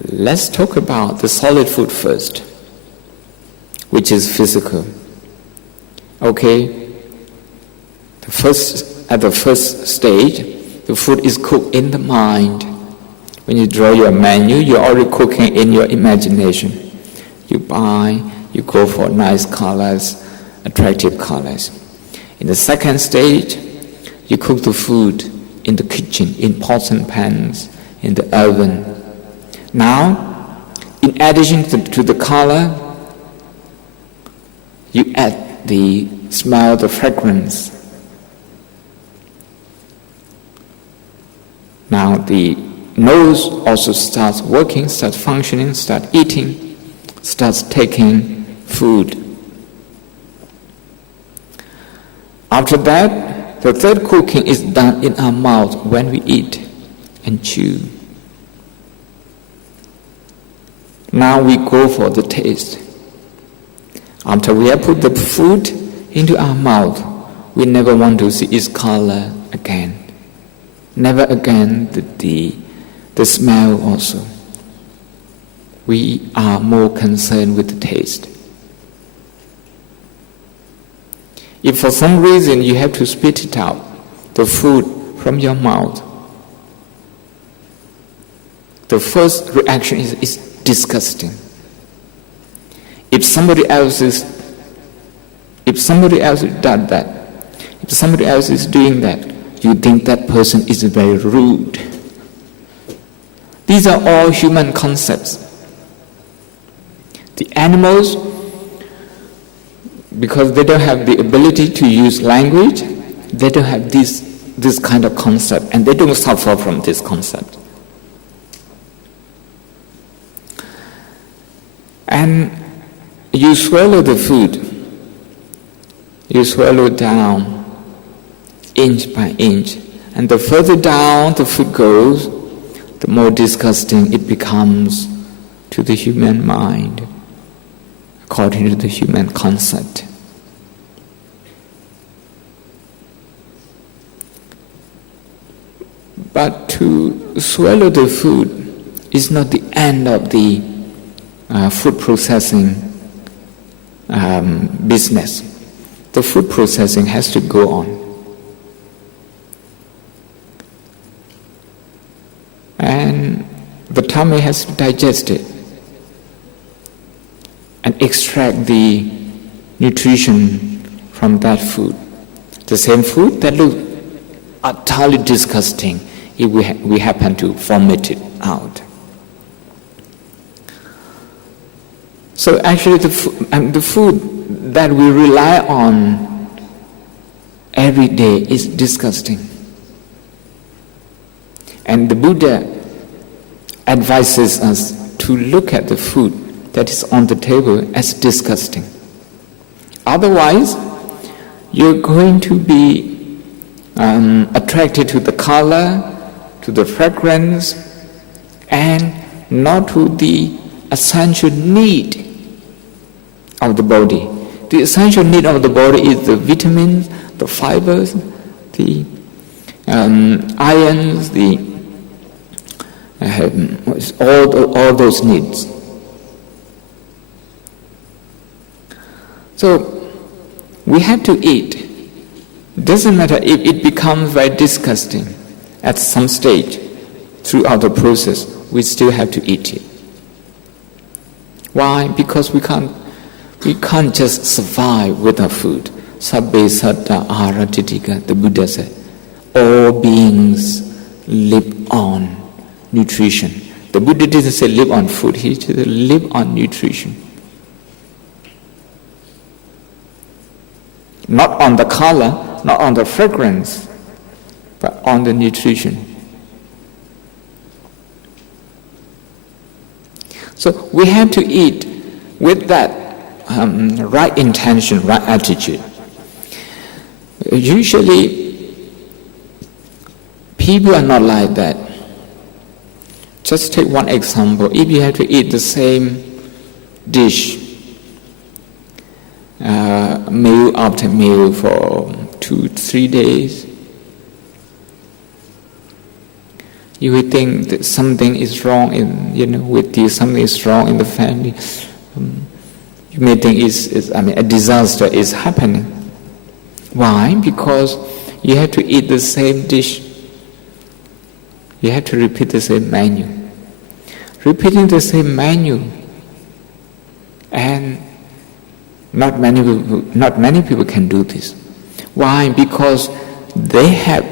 Let's talk about the solid food first, which is physical. Okay, at the first stage, the food is cooked in the mind. When you draw your menu, you're already cooking in your imagination. You go for nice colors, attractive colors. In the second stage, you cook the food in the kitchen, in porcelain pans, in the oven. Now, in addition to the color, you add the smell, the fragrance. Now the nose also starts working, starts functioning, starts eating, starts taking food. After that, the third cooking is done in our mouth when we eat and chew. Now we go for the taste. After we have put the food into our mouth, we never want to see its color again. Never again the smell also. We are more concerned with the taste. If for some reason you have to spit it out, the food from your mouth, the first reaction is disgusting. If somebody else does that, if somebody else is doing that, you think that person is very rude. These are all human concepts. The animals, because they don't have the ability to use language, they don't have this kind of concept, and they don't suffer from this concept. And you swallow the food, you swallow down inch by inch, and the further down the food goes, the more disgusting it becomes to the human mind, according to the human concept. But to swallow the food is not the end of the food processing business. The food processing has to go on. And the tummy has to digest it and extract the nutrition from that food. The same food that looks utterly disgusting if we happen to vomit it out. So actually the food that we rely on every day is disgusting. And the Buddha advises us to look at the food that is on the table as disgusting. Otherwise, you're going to be attracted to the color, to the fragrance, and not to the essential need of the body. The essential need of the body is the vitamins, the fibers, the irons, all those needs. So we have to eat. Doesn't matter if it becomes very disgusting at some stage throughout the process, we still have to eat it. Why? Because we can't just survive without food. Sabbe satta ahara titika, the Buddha said. All beings live on nutrition. The Buddha didn't say live on food, he said live on nutrition. Not on the color, not on the fragrance, but on the nutrition. So we have to eat with that right intention, right attitude. Usually, people are not like that. Just take one example. If you have to eat the same dish, meal after meal for 2-3 days, you would think that something is wrong with you, something is wrong in the family. You may think a disaster is happening. Why? Because you have to eat the same dish. You have to repeat the same menu. Repeating the same menu, and not many people can do this. Why? Because they have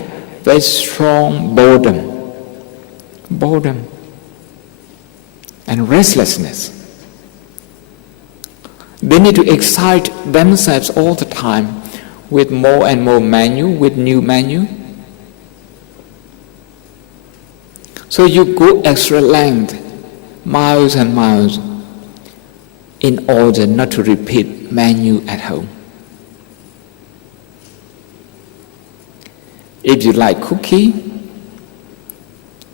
very strong boredom and restlessness. They need to excite themselves all the time with more and more menu, with new menu. So you go extra length, miles and miles, in order not to repeat menu at home. If you like cookie,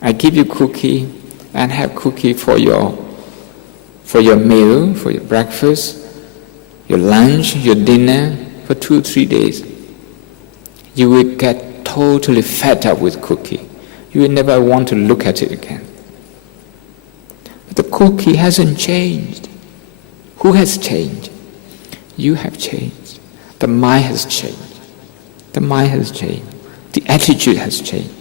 I give you cookie and have cookie for your meal, for your breakfast, your lunch, your dinner for 2-3 days. You will get totally fed up with cookie. You will never want to look at it again. But the cookie hasn't changed. Who has changed? You have changed. The mind has changed. The mind has changed. The attitude has changed.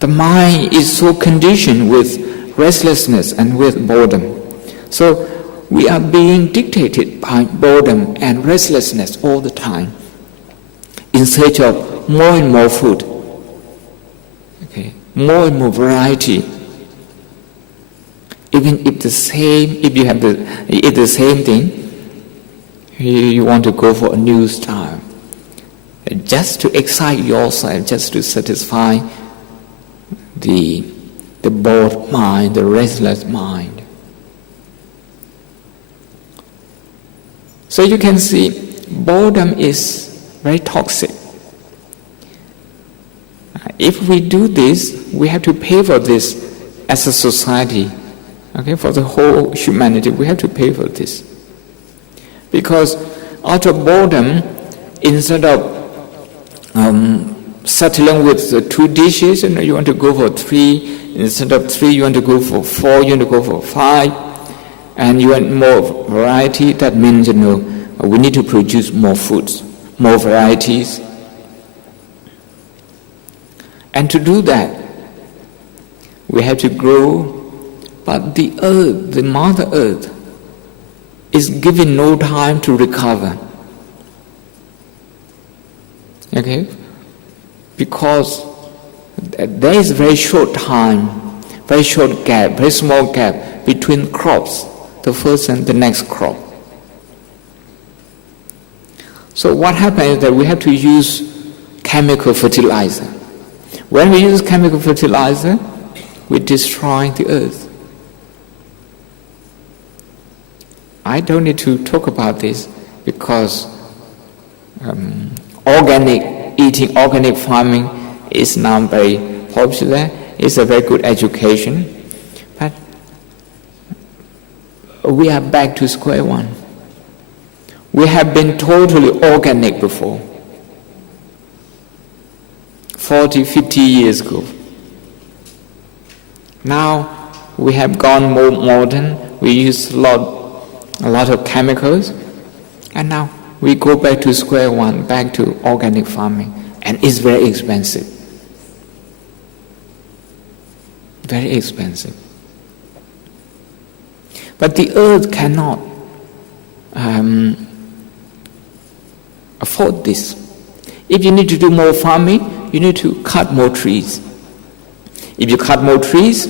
The mind is so conditioned with restlessness and with boredom. So we are being dictated by boredom and restlessness all the time in search of more and more food, Okay, more and more variety. Even if you have eat the same thing, you want to go for a new style, just to excite yourself, just to satisfy the bored mind, the restless mind. So you can see, boredom is very toxic. If we do this, we have to pay for this as a society. Okay, for the whole humanity, we have to pay for this. Because out of boredom, instead of settling with the 2 dishes, you want to go for 3. Instead of 3, you want to go for 4, you want to go for 5. And you want more variety. That means, we need to produce more foods, more varieties. And to do that, we have to grow. But the earth, the Mother Earth, is given no time to recover. Okay? Because there is very short time, very short gap, very small gap between crops, the first and the next crop. So what happens is that we have to use chemical fertilizer. When we use chemical fertilizer, we destroy the earth. I don't need to talk about this because organic eating, organic farming is now very popular. It's a very good education. But we are back to square one. We have been totally organic before, 40, 50 years ago. Now we have gone more modern. We use a lot of chemicals, and now we go back to square one, back to organic farming, and it's very expensive. Very expensive. But the earth cannot afford this. If you need to do more farming, you need to cut more trees. If you cut more trees,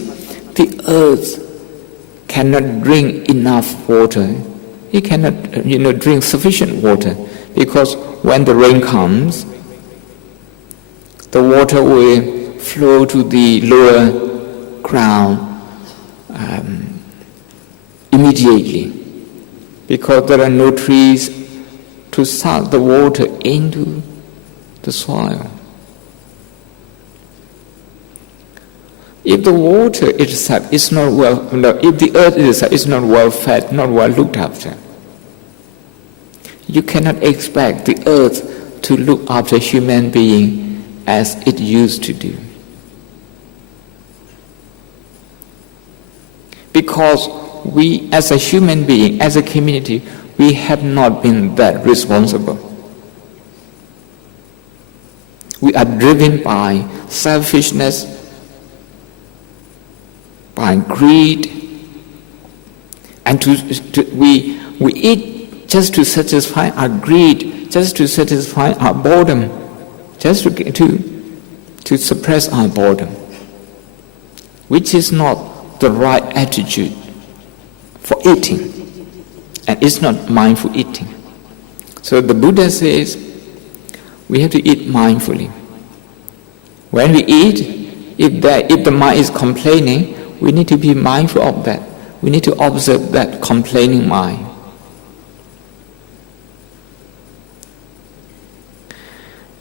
the earth cannot drink enough water. It cannot, drink sufficient water, because when the rain comes, the water will flow to the lower ground immediately, because there are no trees to suck the water into the soil. If the water itself is not if the earth itself is not well fed, not well looked after, you cannot expect the earth to look after human being as it used to do. Because we, as a human being, as a community, we have not been that responsible. We are driven by selfishness, by greed, and we eat just to satisfy our greed, just to satisfy our boredom, just to suppress our boredom, which is not the right attitude for eating, and it's not mindful eating. So the Buddha says we have to eat mindfully. When we eat, if the mind is complaining, we need to be mindful of that. We need to observe that complaining mind.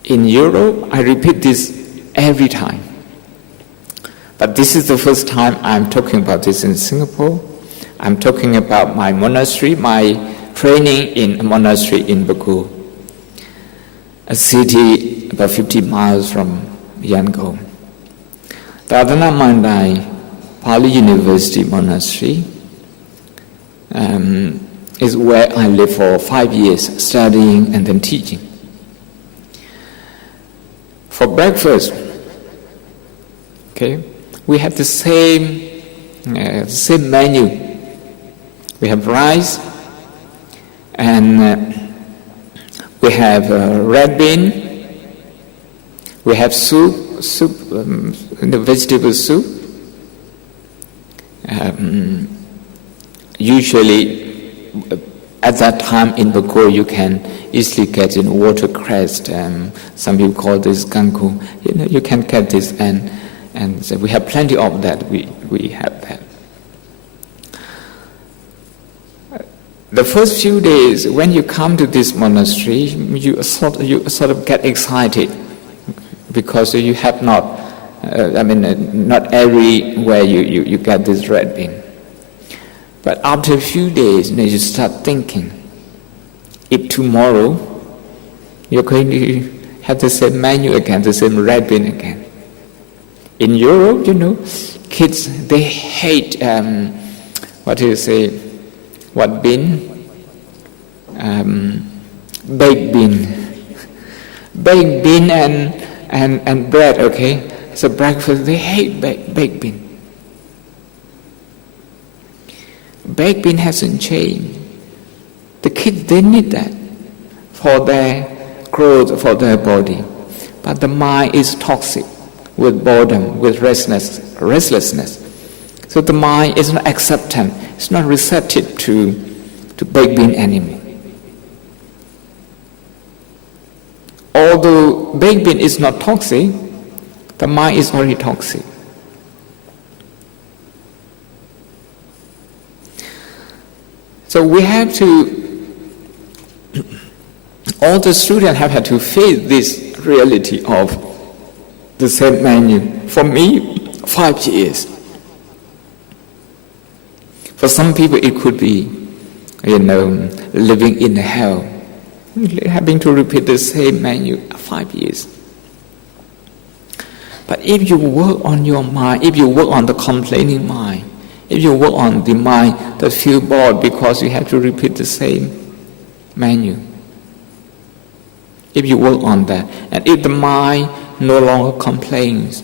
In Europe, I repeat this every time. But this is the first time I'm talking about this in Singapore. I'm talking about my monastery, my training in a monastery in Baku, a city about 50 miles from Yangon. Tadana Mandai Pali University Monastery is where I lived for 5 years, studying and then teaching. For breakfast, we have the same menu. We have rice, and we have red bean, We have soup, the vegetable soup. Usually, at that time in Bakur, you can easily get in watercress. Some people call this ganku. You can get this, and so we have plenty of that. We have that. The first few days, when you come to this monastery, you sort of get excited because you have not. Not everywhere you get this red bean. But after a few days, you start thinking, if tomorrow you're going to have the same menu again, the same red bean again. In Europe, kids, they hate, what bean? Baked bean. Baked bean and bread, okay? So breakfast, they hate baked bean. Baked bean hasn't changed. The kids, they need that for their growth, for their body. But the mind is toxic with boredom, with restlessness. So the mind is not acceptant, it's not receptive to baked bean anymore. Although baked bean is not toxic, the mind is already toxic. So we have to, all the students have had to face this reality of the same menu. For me, 5 years. For some people it could be, living in hell, having to repeat the same menu 5 years. But if you work on your mind, if you work on the complaining mind, if you work on the mind that feel bored because you have to repeat the same menu, if you work on that, and if the mind no longer complains,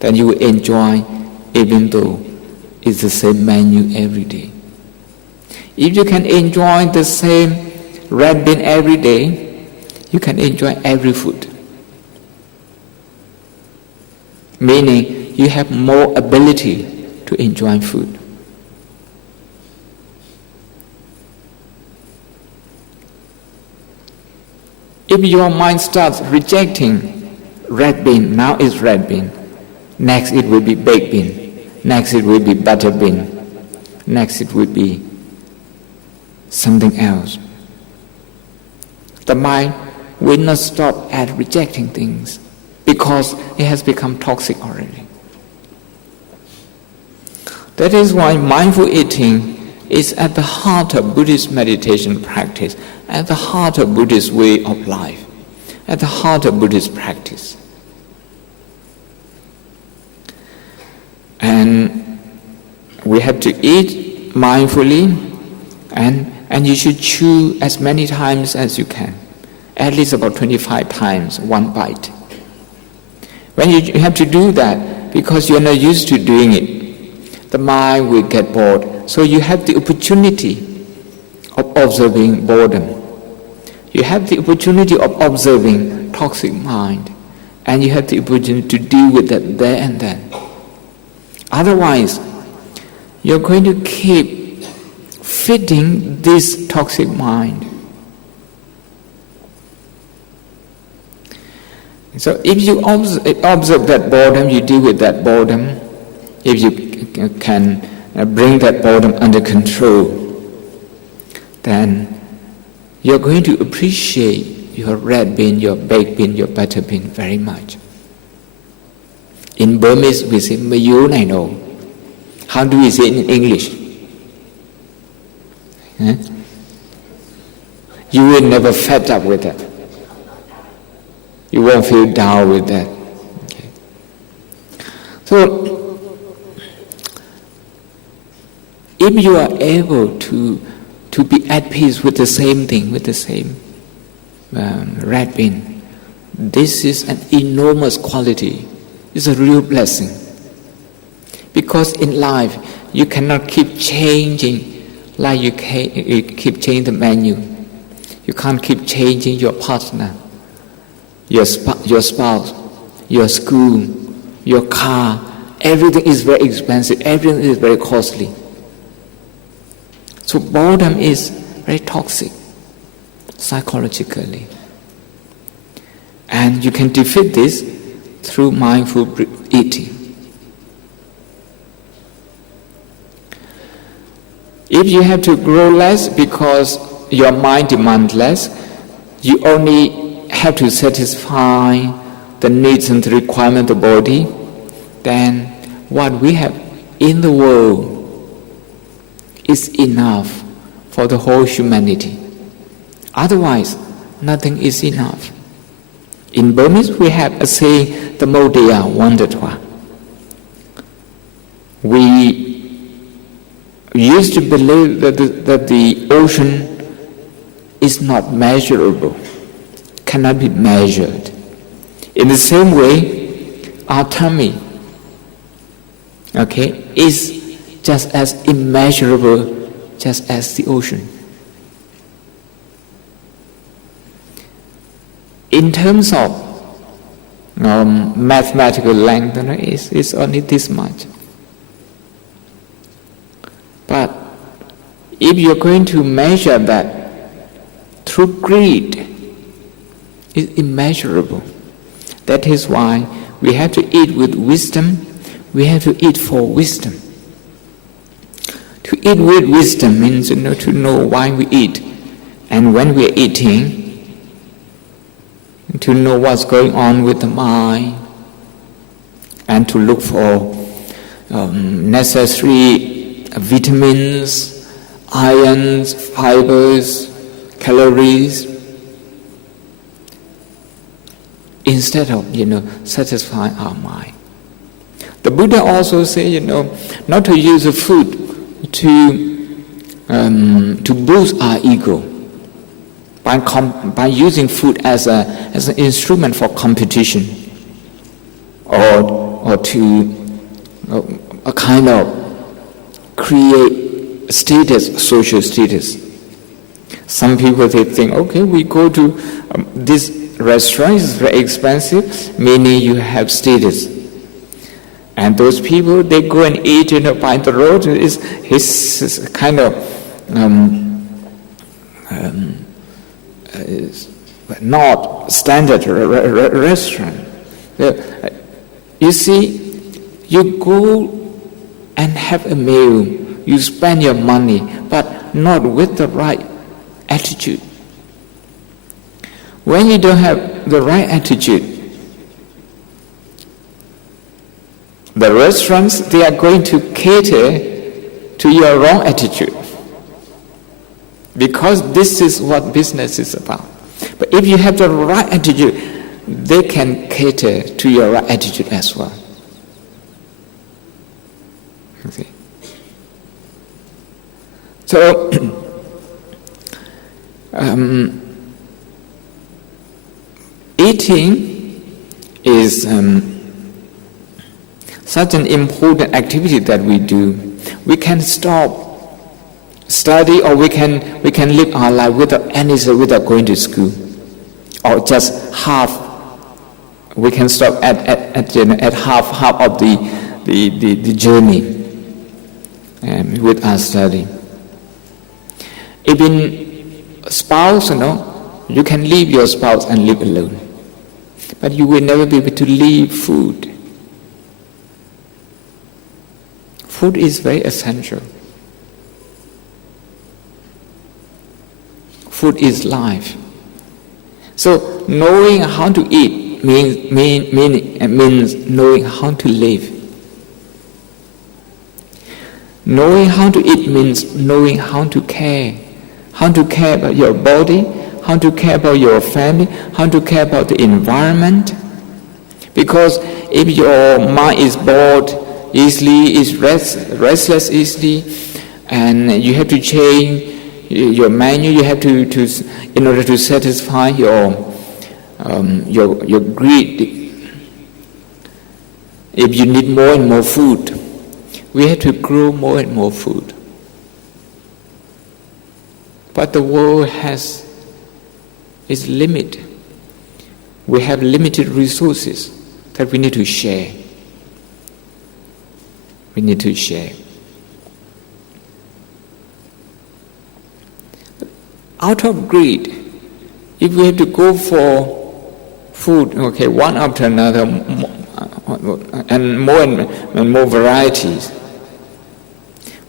then you will enjoy even though it's the same menu every day. If you can enjoy the same red bean every day, you can enjoy every food. Meaning, you have more ability to enjoy food. If your mind starts rejecting red bean, now it's red bean, next it will be baked bean, next it will be butter bean, next it will be something else. The mind will not stop at rejecting things because it has become toxic already. That is why mindful eating is at the heart of Buddhist meditation practice, at the heart of Buddhist way of life, at the heart of Buddhist practice. And we have to eat mindfully, and you should chew as many times as you can, at least about 25 times, one bite. When you have to do that, because you're not used to doing it, the mind will get bored. So you have the opportunity of observing boredom. You have the opportunity of observing toxic mind, and you have the opportunity to deal with that there and then. Otherwise, you're going to keep feeding this toxic mind. So if you observe that boredom, you deal with that boredom. If you can bring that boredom under control, then you're going to appreciate your red bean, your baked bean, your butter bean very much. In Burmese we say mayo nai no. How do we say it in English? You will never fed up with that. You won't feel down with that. Okay. So, if you are able to be at peace with the same thing, with the same red bean, this is an enormous quality. It's a real blessing. Because in life, you cannot keep changing like you keep changing the menu. You can't keep changing your partner. your spouse, your school, your car, everything is very expensive, everything is very costly. So boredom is very toxic psychologically. And you can defeat this through mindful eating. If you have to grow less because your mind demands less, you only have to satisfy the needs and the requirements of the body, then what we have in the world is enough for the whole humanity. Otherwise, nothing is enough. In Burmese, we have a saying, the Modaya Wandatwa. We used to believe that the ocean is not measurable, cannot be measured. In the same way, our tummy, is just as immeasurable just as the ocean. In terms of mathematical length, it's only this much. But if you're going to measure that through greed, it's immeasurable. That is why we have to eat with wisdom. We have to eat for wisdom. To eat with wisdom means to know why we eat, and when we are eating, to know what's going on with the mind, and to look for necessary vitamins, ions, fibers, calories, instead of satisfying our mind. The Buddha also said not to use the food to boost our ego by using food as an instrument for competition or to a kind of create status, social status. Some people they think, we go to this restaurant, is very expensive, meaning you have status. And those people, they go and eat by the road, is kind of not standard restaurant. You see, you go and have a meal, you spend your money, but not with the right attitude. When you don't have the right attitude, the restaurants, they are going to cater to your wrong attitude, because this is what business is about. But if you have the right attitude, they can cater to your right attitude as well. Okay. So, eating is such an important activity that we do. We can stop study, or we can live our life without going to school, or just half. We can stop at half of the journey with our study. Even spouse, you can leave your spouse and live alone, but you will never be able to leave food. Food is very essential. Food is life. So knowing how to eat means knowing how to live. Knowing how to eat means knowing how to care. How to care about your body, how to care about your family, how to care about the environment. Because if your mind is bored easily, is restless easily, and you have to change your menu, you have to in order to satisfy your greed. If you need more and more food, we have to grow more and more food. But the world has its limit. we have limited resources that we need to share. We need to share. Out of greed, if we have to go for food, okay, one after another, and more varieties,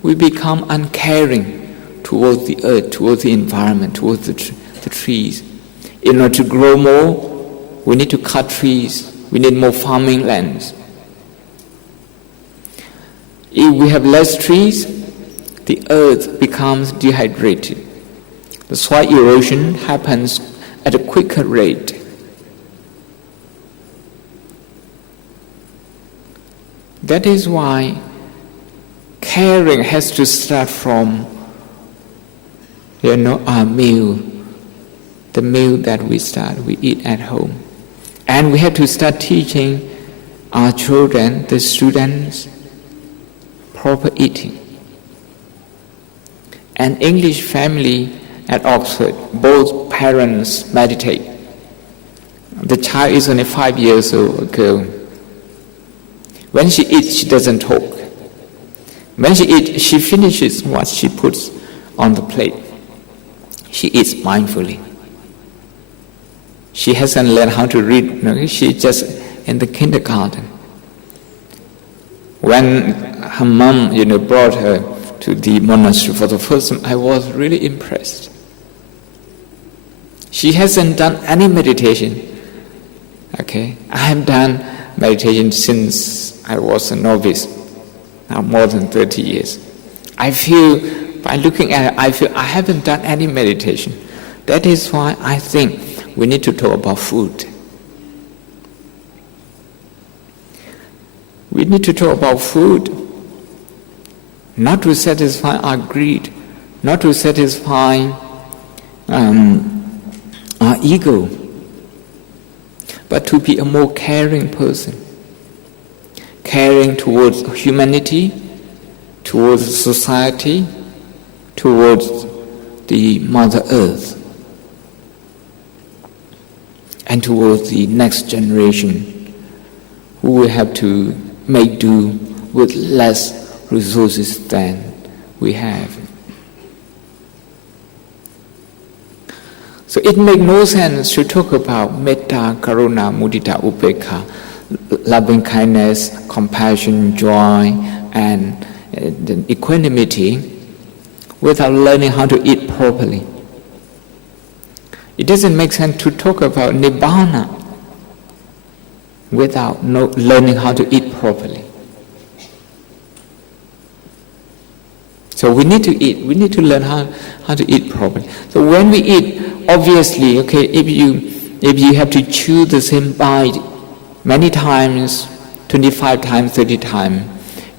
we become uncaring towards the earth, towards the environment, towards the trees. In order to grow more, we need to cut trees. We need more farming lands. If we have less trees, the earth becomes dehydrated. The soil erosion happens at a quicker rate. That is why caring has to start from, our meal, the meal that we eat at home. And we have to start teaching our children, the students, proper eating. An English family at Oxford, both parents meditate. The child is only 5 years old, a girl. When she eats, she doesn't talk. When she eats, she finishes what she puts on the plate. She eats mindfully. She hasn't learned how to read. She's just in the kindergarten. When her mom, brought her to the monastery for the first time, I was really impressed. She hasn't done any meditation. Okay, I have done meditation since I was a novice, now more than 30 years. I feel, by looking at it, I haven't done any meditation. That is why I think we need to talk about food. We need to talk about food, not to satisfy our greed, not to satisfy our ego, but to be a more caring person, caring towards humanity, towards society, towards the Mother Earth, and towards the next generation, who will have to make do with less resources than we have. So it makes no sense to talk about metta, karuna, mudita, upekkha, loving kindness, compassion, joy, and equanimity without learning how to eat properly. It doesn't make sense to talk about nibbana without learning how to eat properly. So we need to eat. We need to learn how to eat properly. So when we eat, obviously, okay, if you have to chew the same bite many times, 25 times, 30 times,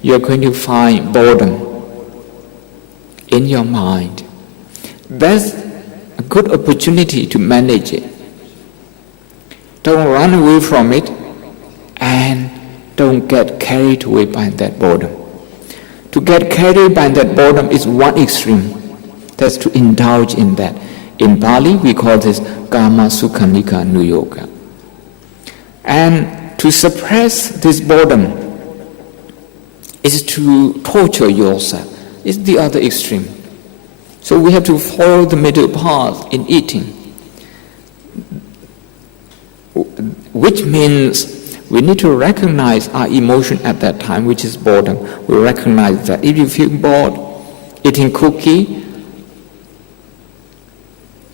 you're going to find boredom in your mind. That's a good opportunity to manage it. Don't run away from it, and don't get carried away by that boredom. To get carried by that boredom is one extreme. That's to indulge in that. In Bali, we call this Kama Sukhanika Nuyoga. And to suppress this boredom is to torture yourself. It's the other extreme. So we have to follow the middle path in eating, which means we need to recognize our emotion at that time, which is boredom. We recognize that if you feel bored eating cookie,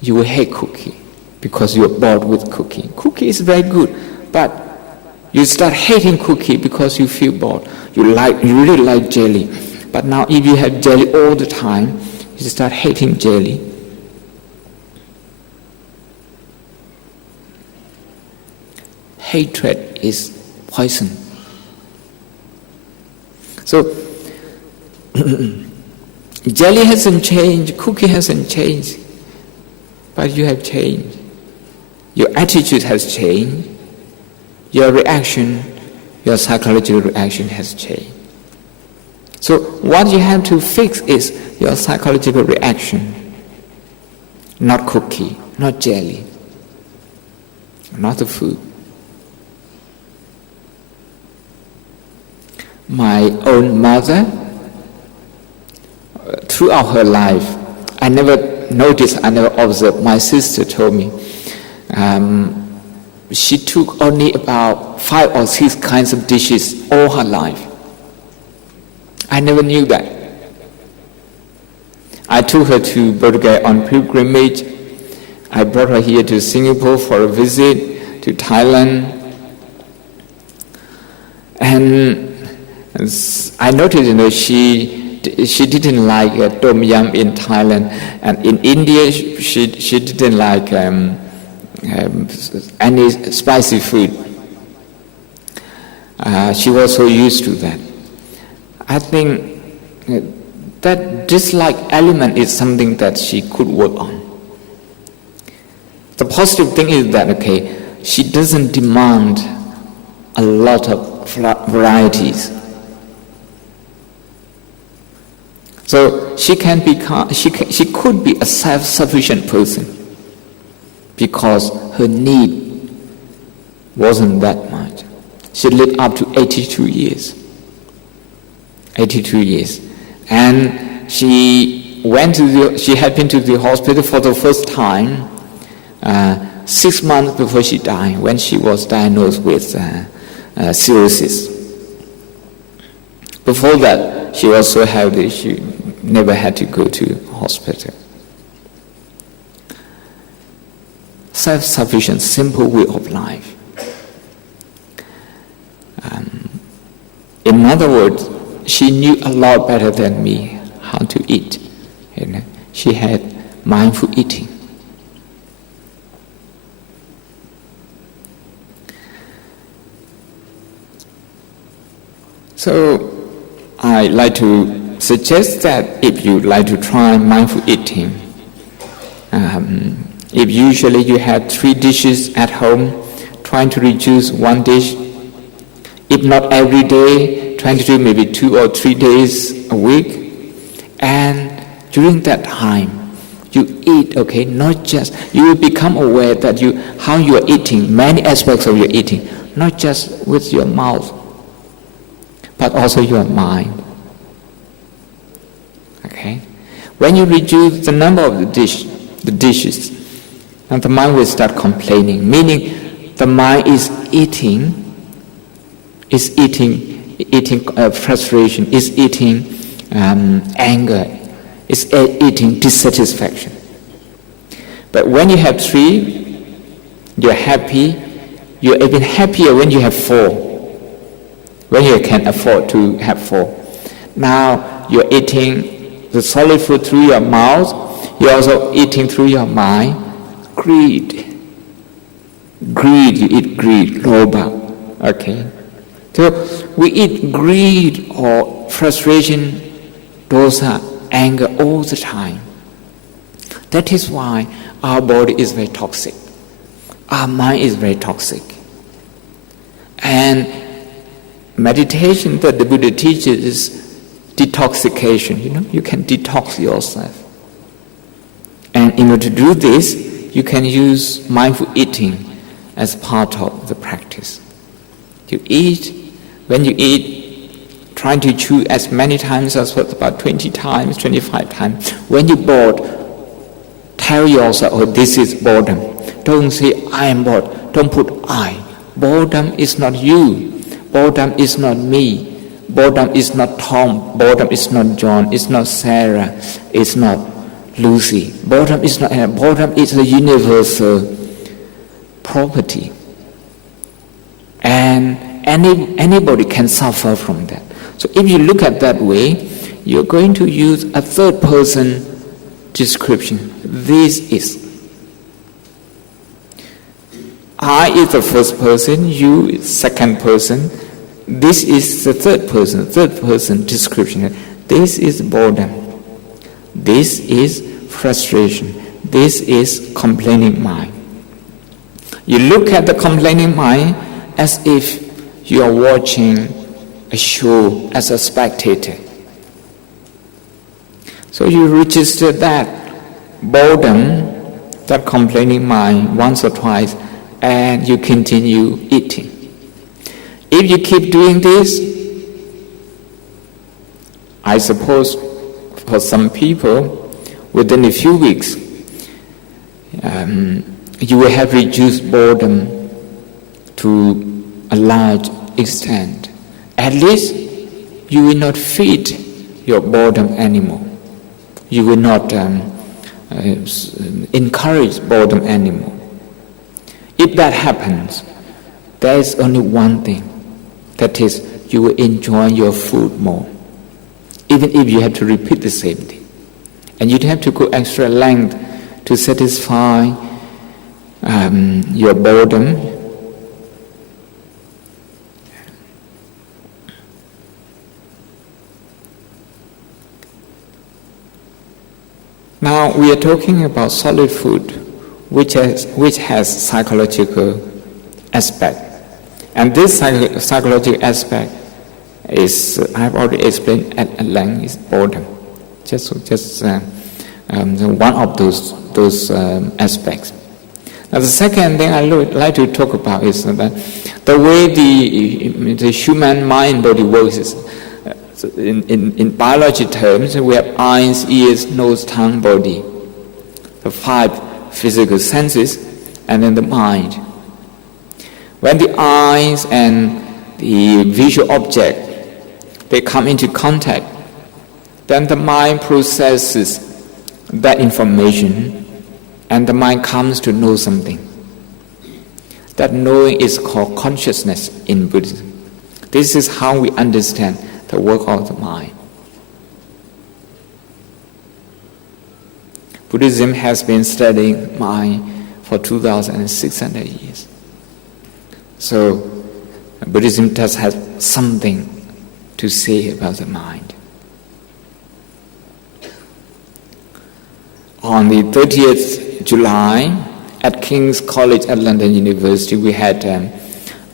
you will hate cookie because you're bored with cookie. Cookie is very good, but you start hating cookie because you feel bored. You really like jelly, but now if you have jelly all the time, you start hating jelly. Hatred is poison. So, jelly hasn't changed, cookie hasn't changed, but you have changed. Your attitude has changed. Your reaction, your psychological reaction has changed. So what you have to fix is your psychological reaction, not cookie, not jelly. not the food. My own mother, throughout her life, I never noticed, I never observed. My sister told me she took only about 5 or 6 kinds of dishes all her life. I never knew that. I took her to Portugal on pilgrimage. I brought her here to Singapore for a visit, to Thailand. And I noticed, she didn't like tom yum in Thailand, and in India she didn't like any spicy food. She was so used to that. I think that dislike element is something that she could work on. The positive thing is that, she doesn't demand a lot of varieties. So she could be a self-sufficient person because her need wasn't that much. She lived up to 82 years. 82 years. And she had been to the hospital for the first time 6 months before she died, when she was diagnosed with cirrhosis. Before that, she was so healthy, she never had to go to hospital. Self-sufficient, simple way of life. In other words, she knew a lot better than me how to eat. She had mindful eating. So I like to suggest that if you like to try mindful eating, if usually you have 3 dishes at home, trying to reduce 1 dish. If not every day, trying to do maybe 2 or 3 days a week. And during that time, you eat, not just, you will become aware that how you are eating, many aspects of your eating, not just with your mouth, but also your mind. When you reduce the number of the dishes, and the mind will start complaining, meaning the mind is eating frustration, is eating anger, is eating dissatisfaction. But when you have 3, you're happy. You're even happier when you have 4. When you can afford to have 4. Now you're eating the solid food through your mouth. You're also eating through your mind. Greed, you eat greed, lobha. So we eat greed or frustration, dosa, anger all the time. That is why our body is very toxic. Our mind is very toxic. And meditation that the Buddha teaches is detoxification. You can detox yourself. And in order to do this, you can use mindful eating as part of the practice. You eat. When you eat, trying to chew as many times as what, about 20 times, 25 times. When you're bored, tell yourself, this is boredom. Don't say, I am bored. Don't put I. Boredom is not you. Boredom is not me. Boredom is not Tom. Boredom is not John. It's not Sarah. It's not Lucy. Boredom is not. Boredom is a universal property. And anybody can suffer from that. So if you look at that way, you're going to use a third person description. This is. I is the first person, you is second person. This is the third person description. This is boredom. This is frustration. This is complaining mind. You look at the complaining mind as if you are watching a show as a spectator. So you register that boredom, that complaining mind once or twice, and you continue eating. If you keep doing this, I suppose for some people, within a few weeks, you will have reduced boredom to a large extent. At least you will not feed your boredom anymore. You will not encourage boredom anymore. If that happens, there is only one thing, that is, you will enjoy your food more, even if you have to repeat the same thing. And you'd have to go extra length to satisfy your boredom. Now we are talking about solid food, which has psychological aspect, and this psychological aspect is, I've already explained at length, is boredom. Just one of those aspects. Now the second thing I would like to talk about is that the way the human mind body works is, in biology terms, we have eyes, ears, nose, tongue, body, the 5 physical senses, and then the mind. When the eyes and the visual object, they come into contact, then the mind processes that information, and the mind comes to know something. That knowing is called consciousness in Buddhism. This is how we understand the work of the mind. Buddhism has been studying mind for 2,600 years. So Buddhism does have something to say about the mind. On the 30th July, at King's College at London University, we had a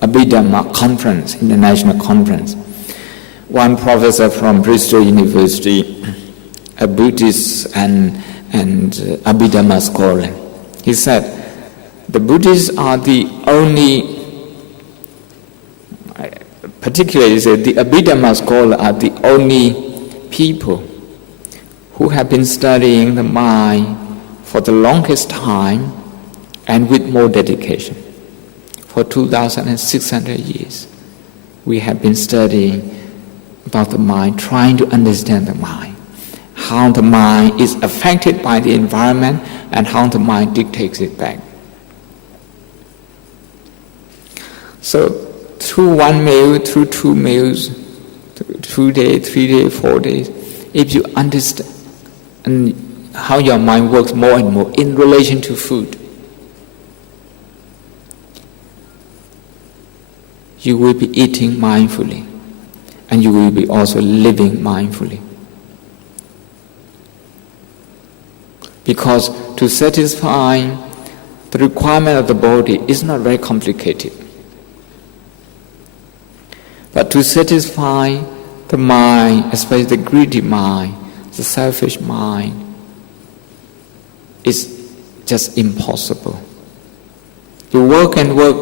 Dhamma conference, international conference. One professor from Bristol University, a Buddhist and Abhidhamma scholar, he said, the Buddhists are the only, particularly he said, the Abhidhamma scholars are the only people who have been studying the mind for the longest time and with more dedication. For 2,600 years, we have been studying about the mind, trying to understand the mind, how the mind is affected by the environment and how the mind dictates it back. So through one meal, through 2 meals, 2 days, 3 days, 4 days, if you understand how your mind works more and more in relation to food, you will be eating mindfully, and you will be also living mindfully. Because to satisfy the requirement of the body is not very complicated. But to satisfy the mind, especially the greedy mind, the selfish mind, is just impossible. You work and work.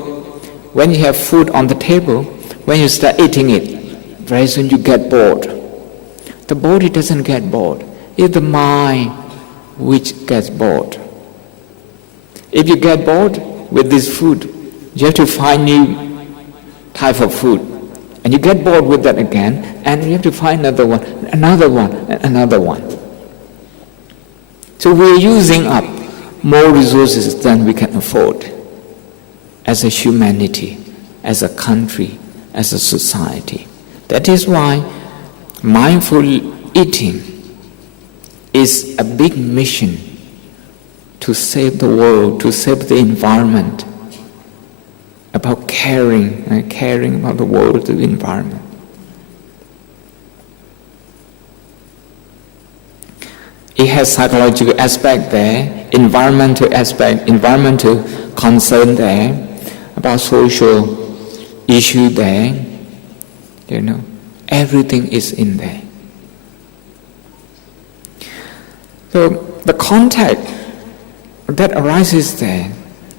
When you have food on the table, when you start eating it, very soon you get bored. The body doesn't get bored. It's the mind which gets bored. If you get bored with this food, you have to find new type of food. And you get bored with that again, and you have to find another one, and another one. So we're using up more resources than we can afford as a humanity, as a country, as a society. That is why mindful eating is a big mission to save the world, to save the environment, about caring about the world, the environment. It has psychological aspect there, environmental aspect, environmental concern there, about social issue there. Everything is in there. So the contact that arises there,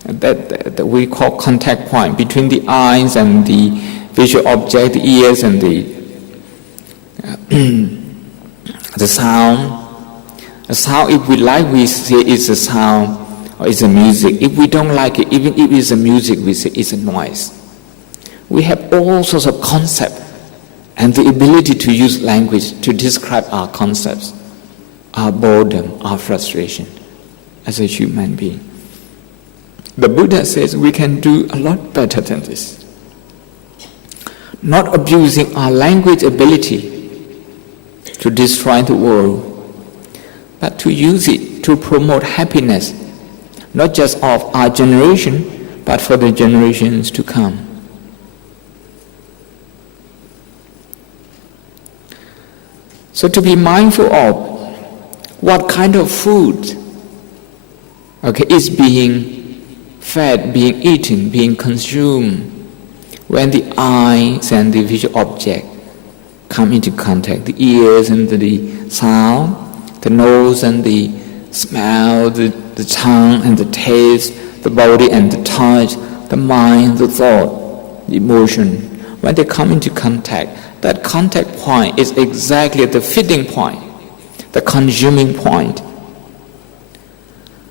that we call contact point between the eyes and the visual object, the ears and the sound. A sound, if we like, we say it's a sound or it's a music. If we don't like it, even if it's a music, we say it's a noise. We have all sorts of concepts and the ability to use language to describe our concepts, our boredom, our frustration as a human being. The Buddha says we can do a lot better than this. Not abusing our language ability to destroy the world, but to use it to promote happiness, not just of our generation, but for the generations to come. So to be mindful of what kind of food is being fed, being eaten, being consumed when the eyes and the visual object come into contact, the ears and the sound, the nose and the smell, the tongue and the taste, the body and the touch, the mind, the thought, the emotion. When they come into contact, that contact point is exactly the feeding point, the consuming point.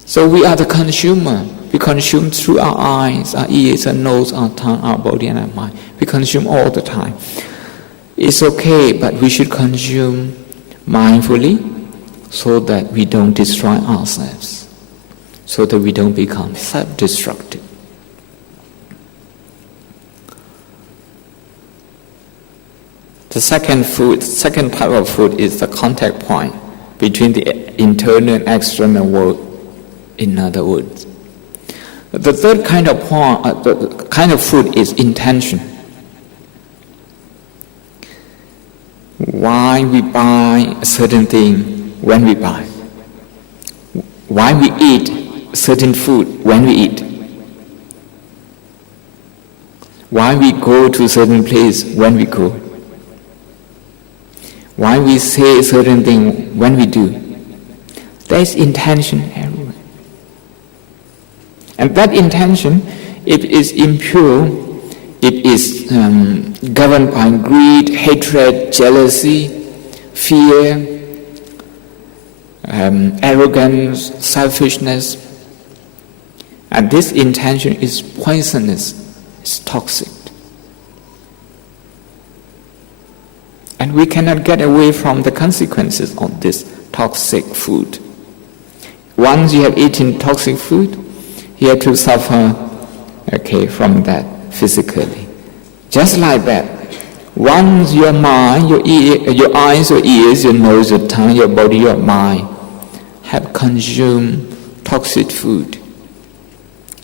So we are the consumer. We consume through our eyes, our ears, our nose, our tongue, our body and our mind. We consume all the time. It's okay, but we should consume mindfully so that we don't destroy ourselves, so that we don't become self-destructive. The second type of food is the contact point between the internal and external world, in other words. The third kind of food is intention. Why we buy a certain thing when we buy. Why we eat certain food when we eat. Why we go to a certain place when we go. Why we say a certain thing when we do. There is intention everywhere. And that intention, if it is impure, it is governed by greed, hatred, jealousy, fear, arrogance, selfishness. And this intention is poisonous, it's toxic. And we cannot get away from the consequences of this toxic food. Once you have eaten toxic food, you have to suffer from that physically. Just like that, once your mind, your eyes, your ears, your nose, your tongue, your body, your mind have consumed toxic food,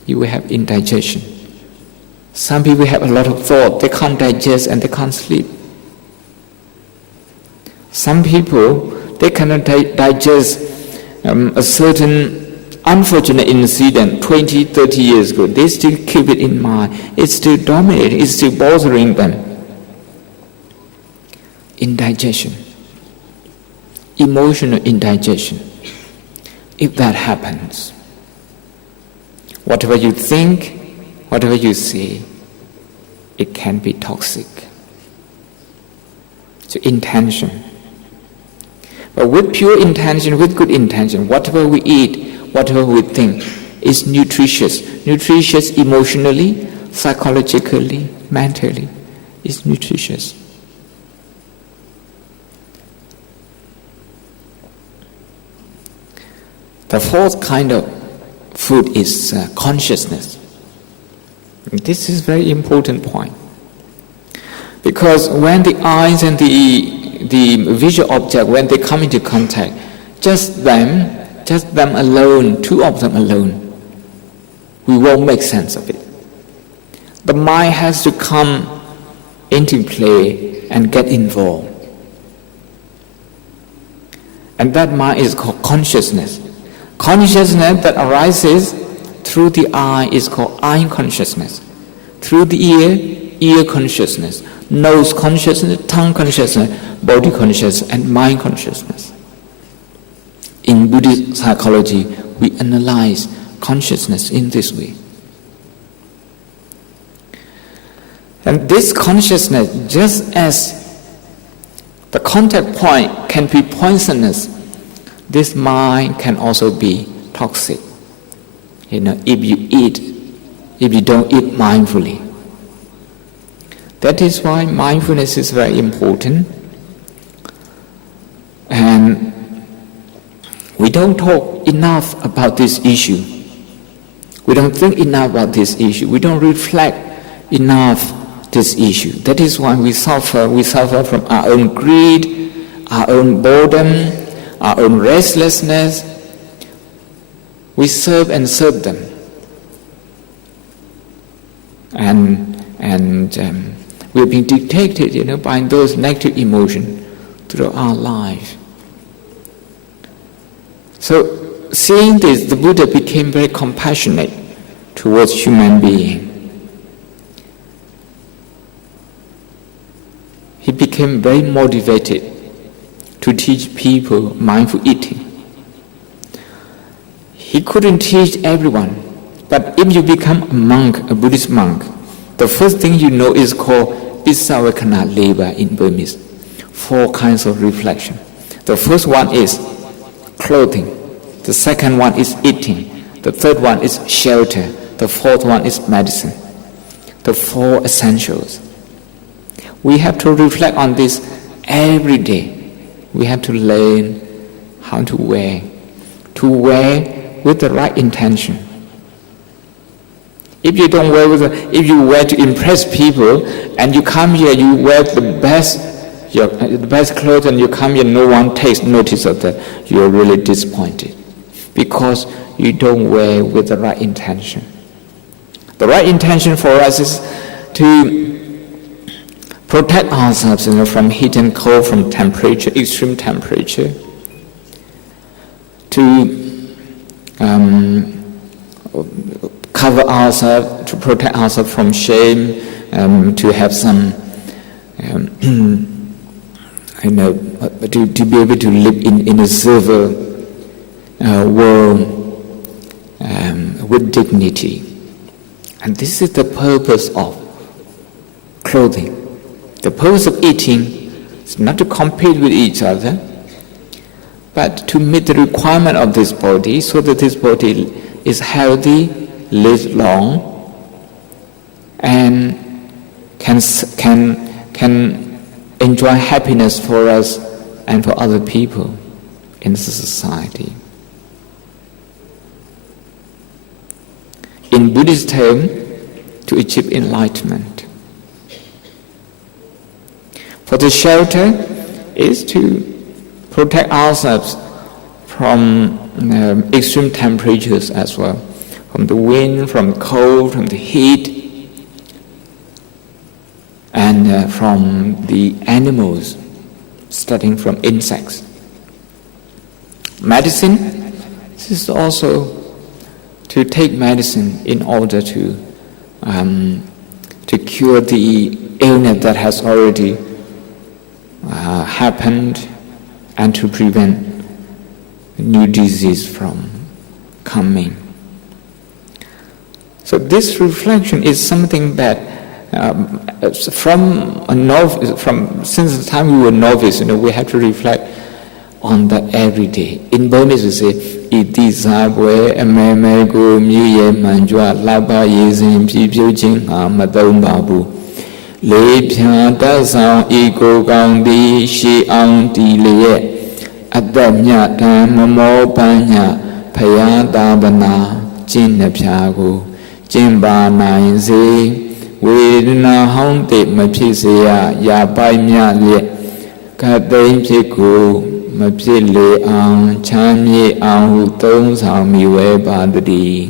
you will have indigestion. Some people have a lot of thought, they can't digest and they can't sleep. Some people, they cannot digest a certain unfortunate incident 20, 30 years ago. They still keep it in mind. It's still dominating, it's still bothering them. Indigestion. Emotional indigestion. If that happens, whatever you think, whatever you say, it can be toxic. So intention. But with pure intention, with good intention, whatever we eat, whatever we think is nutritious. Nutritious emotionally, psychologically, mentally. It's nutritious. The fourth kind of food is consciousness. This is a very important point. Because when the eyes and the visual object, when they come into contact, just them alone, two of them alone, we won't make sense of it. The mind has to come into play and get involved. And that mind is called consciousness. Consciousness that arises through the eye is called eye consciousness. Through the ear consciousness. Nose consciousness, tongue consciousness, body consciousness, and mind consciousness. In Buddhist psychology, we analyze consciousness in this way. And this consciousness, just as the contact point can be poisonous, this mind can also be toxic. If you don't eat mindfully. That is why mindfulness is very important. And we don't talk enough about this issue. We don't think enough about this issue. We don't reflect enough this issue. That is why we suffer. We suffer from our own greed, our own boredom, our own restlessness. We serve them. And we're being dictated, by those negative emotions through our life. So, seeing this, the Buddha became very compassionate towards human beings. He became very motivated to teach people mindful eating. He couldn't teach everyone, but if you become a monk, a Buddhist monk, the first thing you know is called Pisavakana Leba in Burmese. 4 kinds of reflection. The first one is clothing. The second one is eating. The third one is shelter. The fourth one is medicine. The 4 essentials. We have to reflect on this every day. We have to learn how to wear with the right intention. If you don't wear if you wear to impress people, and you come here, you wear the best clothes, and you come here, no one takes notice of that, you're really disappointed, because you don't wear with the right intention. The right intention for us is to protect ourselves, from heat and cold, from temperature, extreme temperature, to cover ourselves, to protect ourselves from shame, to have some, to be able to live in a civil world with dignity. And this is the purpose of clothing. The purpose of eating is not to compete with each other, but to meet the requirement of this body, so that this body is healthy, lives long, and can enjoy happiness for us and for other people in the society. In Buddhist term, to achieve enlightenment. For the shelter is to protect ourselves from extreme temperatures as well, from the wind, from cold, from the heat, and from the animals, starting from insects. Medicine, this is also to take medicine in order to cure the illness that has already happened, and to prevent new disease from coming. So this reflection is something that since the time we were novice, we have to reflect on that every day. In Burmese we say, "Iti sabwe ameme go miye manjwa laba yezin pipyo jing ha madong babu le phya ta sang ego kaung di shi ang ti le atat nya ta mamo panya phaya ta bana jin na phya ko jin ba nai se Vedana hong te ma phit se ya pai mya le ka tain phit ko ma phit le ang chan mye ang hu tong sang mi we ba tadi."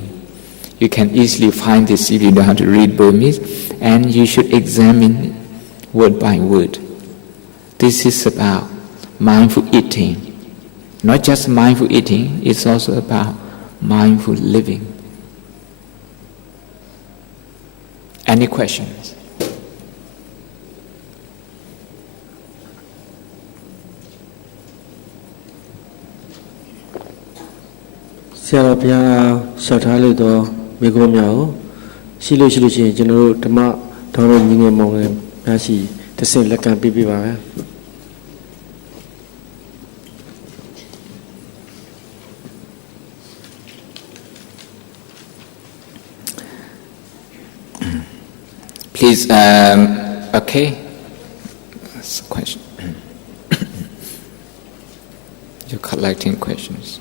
You can easily find this if you know how to read Burmese, and you should examine word by word. This is about mindful eating. Not just mindful eating, it's also about mindful living. Any questions? Sierra Pia Satali do Migomio, Shilu Shilu, General Dhamma တော်တော်ညီငယ်မောင်ငယ်များရှိတစ်ဆင့်လက်ကမ်းပေးပါမယ် Please, okay. That's a question. You're collecting questions.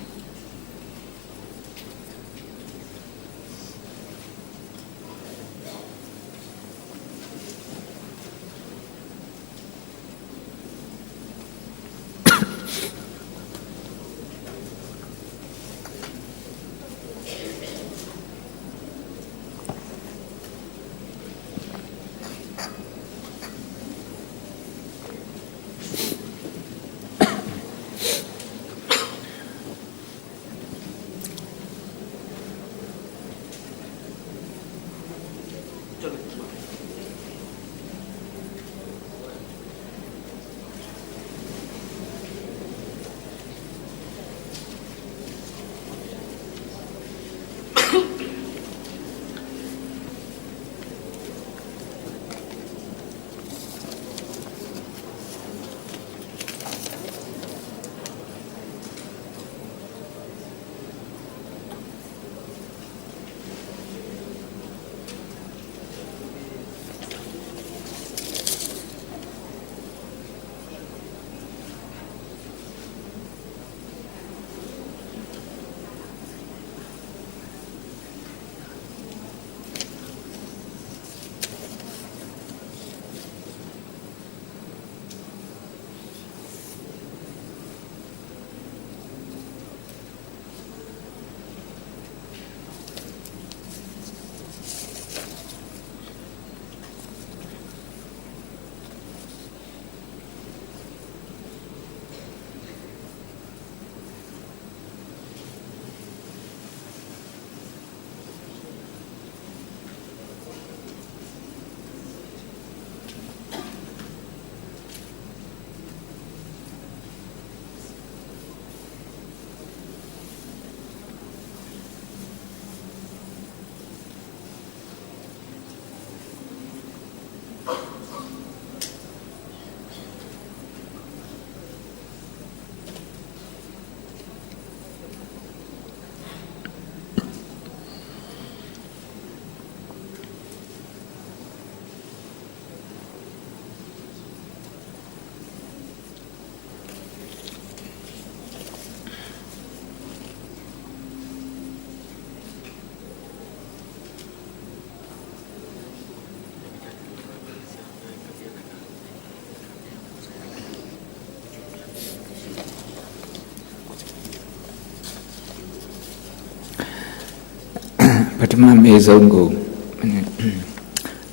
But my mezongo.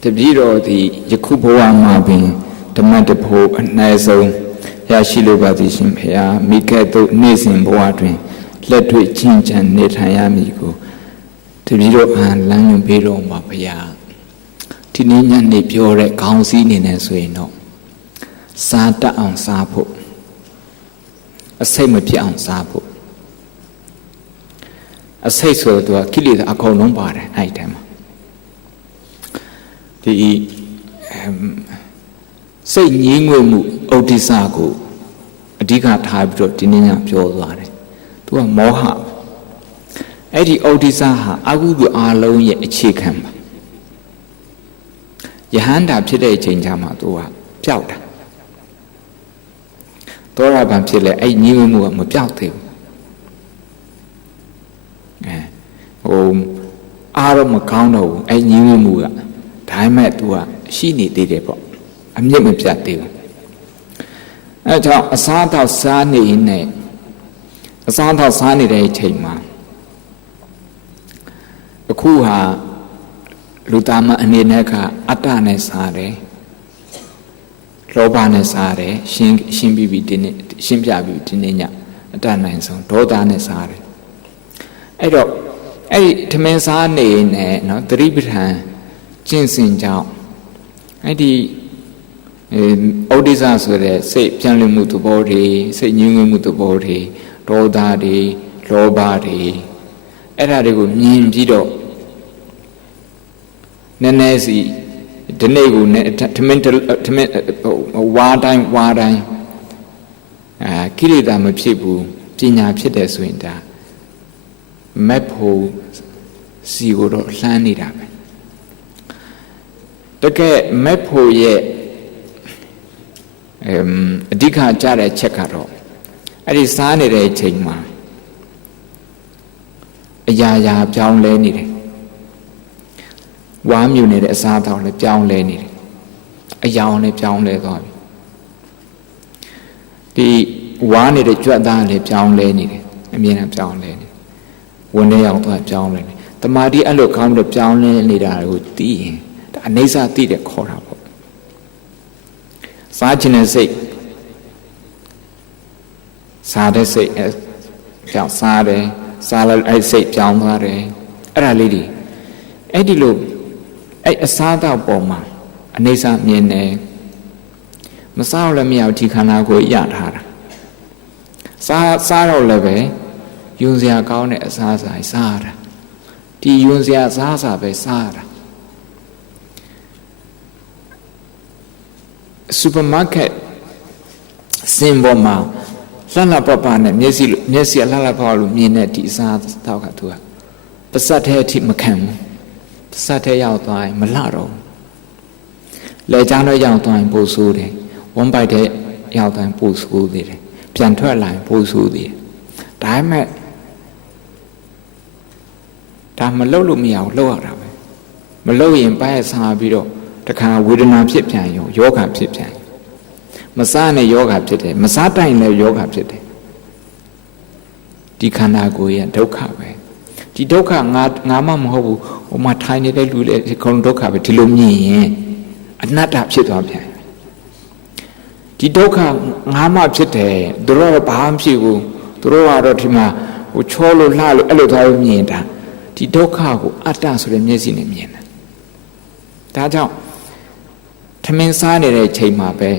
The Biro, the Yakuboa Mabin, the Matapo, and Nazo, Yashiluba, the Shimpea, Mikato, Nizim Boatrin, let to change and net Hayamigo. The Biro and Lanyon Biro Mapaya. Tinian Nepure, Council in as we know. Santa on Sapo. A same on Sapo. A say so to a kill it a columbar item. The say Yingwemu Otisago, a diga type of Dinina Pure Lari, to a moha. Eddie Otisaha, I will be alone yet a chicken. Your hand up today, change Amatua, Piauta. Dora Bampile, I knew more Mupiauti. Aram Macano, I knew more. Time at work, she needed it. I'm never objective. I tell a sound of sunny in it. A sound of sunny day, Chama. A Kuha, Lutama and Ineka, Atanes are. Robanes are, Shimbi Shimjabi Tinina, Atanes, Rodanes are. I don't. I to men's name, not the ribbit. Jinsin Jow. I did all these answers say Piano Mutu body, say New Mutu body, Rodadi, Robadi, Eradigo, Nim Gido, Nanesi, ဒီနေ့ကိုနဲ့ထမင်းဝါတိုင်းကိလေသာမဖြစ်ဘူးပညာဖြစ်တယ်ဆိုရင်ဒါမက်ဖို့စီကိုတော့လှမ်းနေတာပဲတကယ်မက်ဖို့ရဲ့အဓိကကြတဲ့ချက်ကတော့အဲ့ဒီစားနေတဲ့အချိန်မှာအရာရာပြောင်းလဲနေတယ်ဝါမြူနေတဲ့အစားအသောက်လည်းပြောင်းလဲနေတယ်အယောင်လည်းပြောင်းလဲသွားပြီဒီဝါနေတဲ့ကြွက်သားလည်းပြောင်းလဲနေတယ်အမြင်နဲ့ပြောင်းလဲနေဝင်တဲ့ရောက်သွားပြောင်းလဲနေတမာတိအဲ့လိုကောင်းတဲ့ပြောင်းလဲနေတာကိုသိရင်ဒါအနေစာသိတယ်ခေါ်တာပေါ့စားခြင်းနဲ့စိတ်စားတဲ့စိတ်ပြောင်းစားတယ်စားလိုက်အဲ့စိတ်ပြောင်းသွားတယ်အဲ့ဒါလေးတွေအဲ့ဒီလိုအဲ့အစားတော့ပေါ်မှာအနေစာမြင်တယ်မစားလို့လည်းမရဘူးဒီခန္ဓာကိုယ်ရထားတာစားတော့လည်းပဲယွန်စရာကောင်းတဲ့အစားစားစားတာဒီယွန်စရာစားပဲစားတာစူပါမားကတ်စင်ပေါ်မှာလှလှပပနဲ့မျက်စိလှလှပလို့မြင်တဲ့ဒီအစားတော့ကသူကပါစတ်တဲ့အထိမခံဘူးပါစတ်တဲ့ရောက်သွားရင်မလှတော့လေချမ်းတော့ရောက်သွားရင်ပို့ဆိုးတယ်ဝမ်းပိုက်တဲ့ရောက်သွားရင်ပို့ဆိုးသေးတယ်ပြန်ထွက်လာရင်ပို့ဆိုးသေးတယ်ဒါပေမဲ့ဒါမလုပ်လို့မရဘူးလုပ်ရတာပဲမလုပ်ရင်ပိုက်စားပြီးတော့တခါဝေဒနာဖြစ်ပြန်ရောယောဂဖြစ်ပြန်မစားနဲ့ယောဂဖြစ်တယ်မစားတိုင်းလည်းယောဂဖြစ်တယ်ဒီခန္ဓာကိုယ်ရဲ့ဒုက္ခပဲဒီဒုက္ခငါမှမဟုတ်ဘူးဟိုမှာထိုင်နေတဲ့လူလည်းဒီကုန်ဒုက္ခပဲဒီလိုမြင်ရင်အနတ္တဖြစ်သွားပြန်ဒီဒုက္ခငါမှဖြစ်တယ်သူတို့ကဘာမှဖြစ်ဘူးသူတို့ကတော့ဒီမှာဟိုချောလို့လှလို့အဲ့လိုသွားလို့မြင်တာဒီဒုက္ခကိုအတ္တဆိုတဲ့မျက်စိနဲ့မြင်တာဒါကြောင့်ထမင်းစားနေတဲ့အချိန်မှာပဲ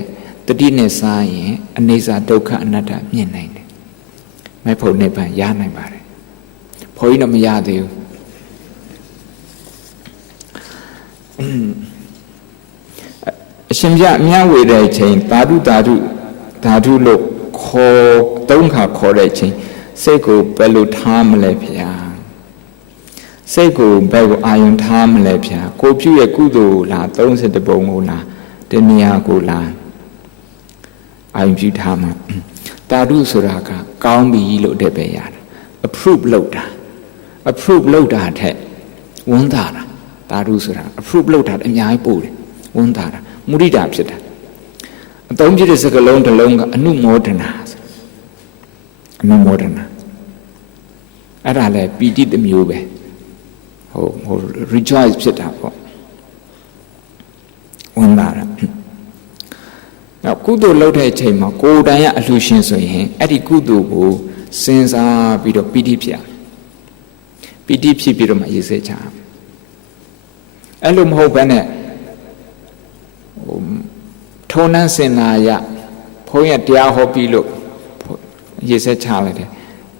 တတိနဲ့စားရင်အနိစ္စဒုက္ခအနတ္တမြင်နိုင်တယ်မဲ့ဖို့နိဗ္ဗာန်ရနိုင်ပါတယ်ဘုန်းကြီးတော့မရသေးဘူးအရှင်ပြအမြတ်ဝေတဲ့အချိန်ဓာတုလို့ခေါ်သုံးခါခေါ်တဲ့အချိန်စိတ်ကိုဘယ်လိုထားမလဲဗျာစိတ်ကိုဘယ်ကိုအာယုံထားမလဲဗျာကိုပြုရဲ့ကုသိုလ်လား30ပုံကိုလားတဏှာကိုလားအာယုံပြုထားမှာဓာတုဆိုတာကကောင်းပြီလို့အဓိပ္ပာယ်ရတာ approve လုပ်တာထက်ဝန်တာတာဓာတုဆိုတာ approve လုပ်တာအများကြီးပို့တယ်ဝန်တာတာမုဒိတာဖြစ်တာအသုံးပြတဲ့စကားလုံးတစ်လုံးကအနုမောဒနာအဲ့ဒါလည်းပီတိတစ်မျိုးပဲဟို rejoice ဖြစ်တာပေါ့ဝန်တာတာနောက်ကုသိုလ်လုပ်တဲ့အချိန်မှာကိုယ်တိုင်ကအလှူရှင်ဆိုရင်အဲ့ဒီကုသိုလ်ကိုစဉ်းစားပြီးတော့ပီတိဖြစ်ပြီးတော့မှရေးစဲချအဲ့လိုမဟုတ်ဘဲနဲ့ထုံနှန်းစင်နာရဘုန်းကြီးတရားဟောပြီးလို့ရေးစဲချလိုက်တယ်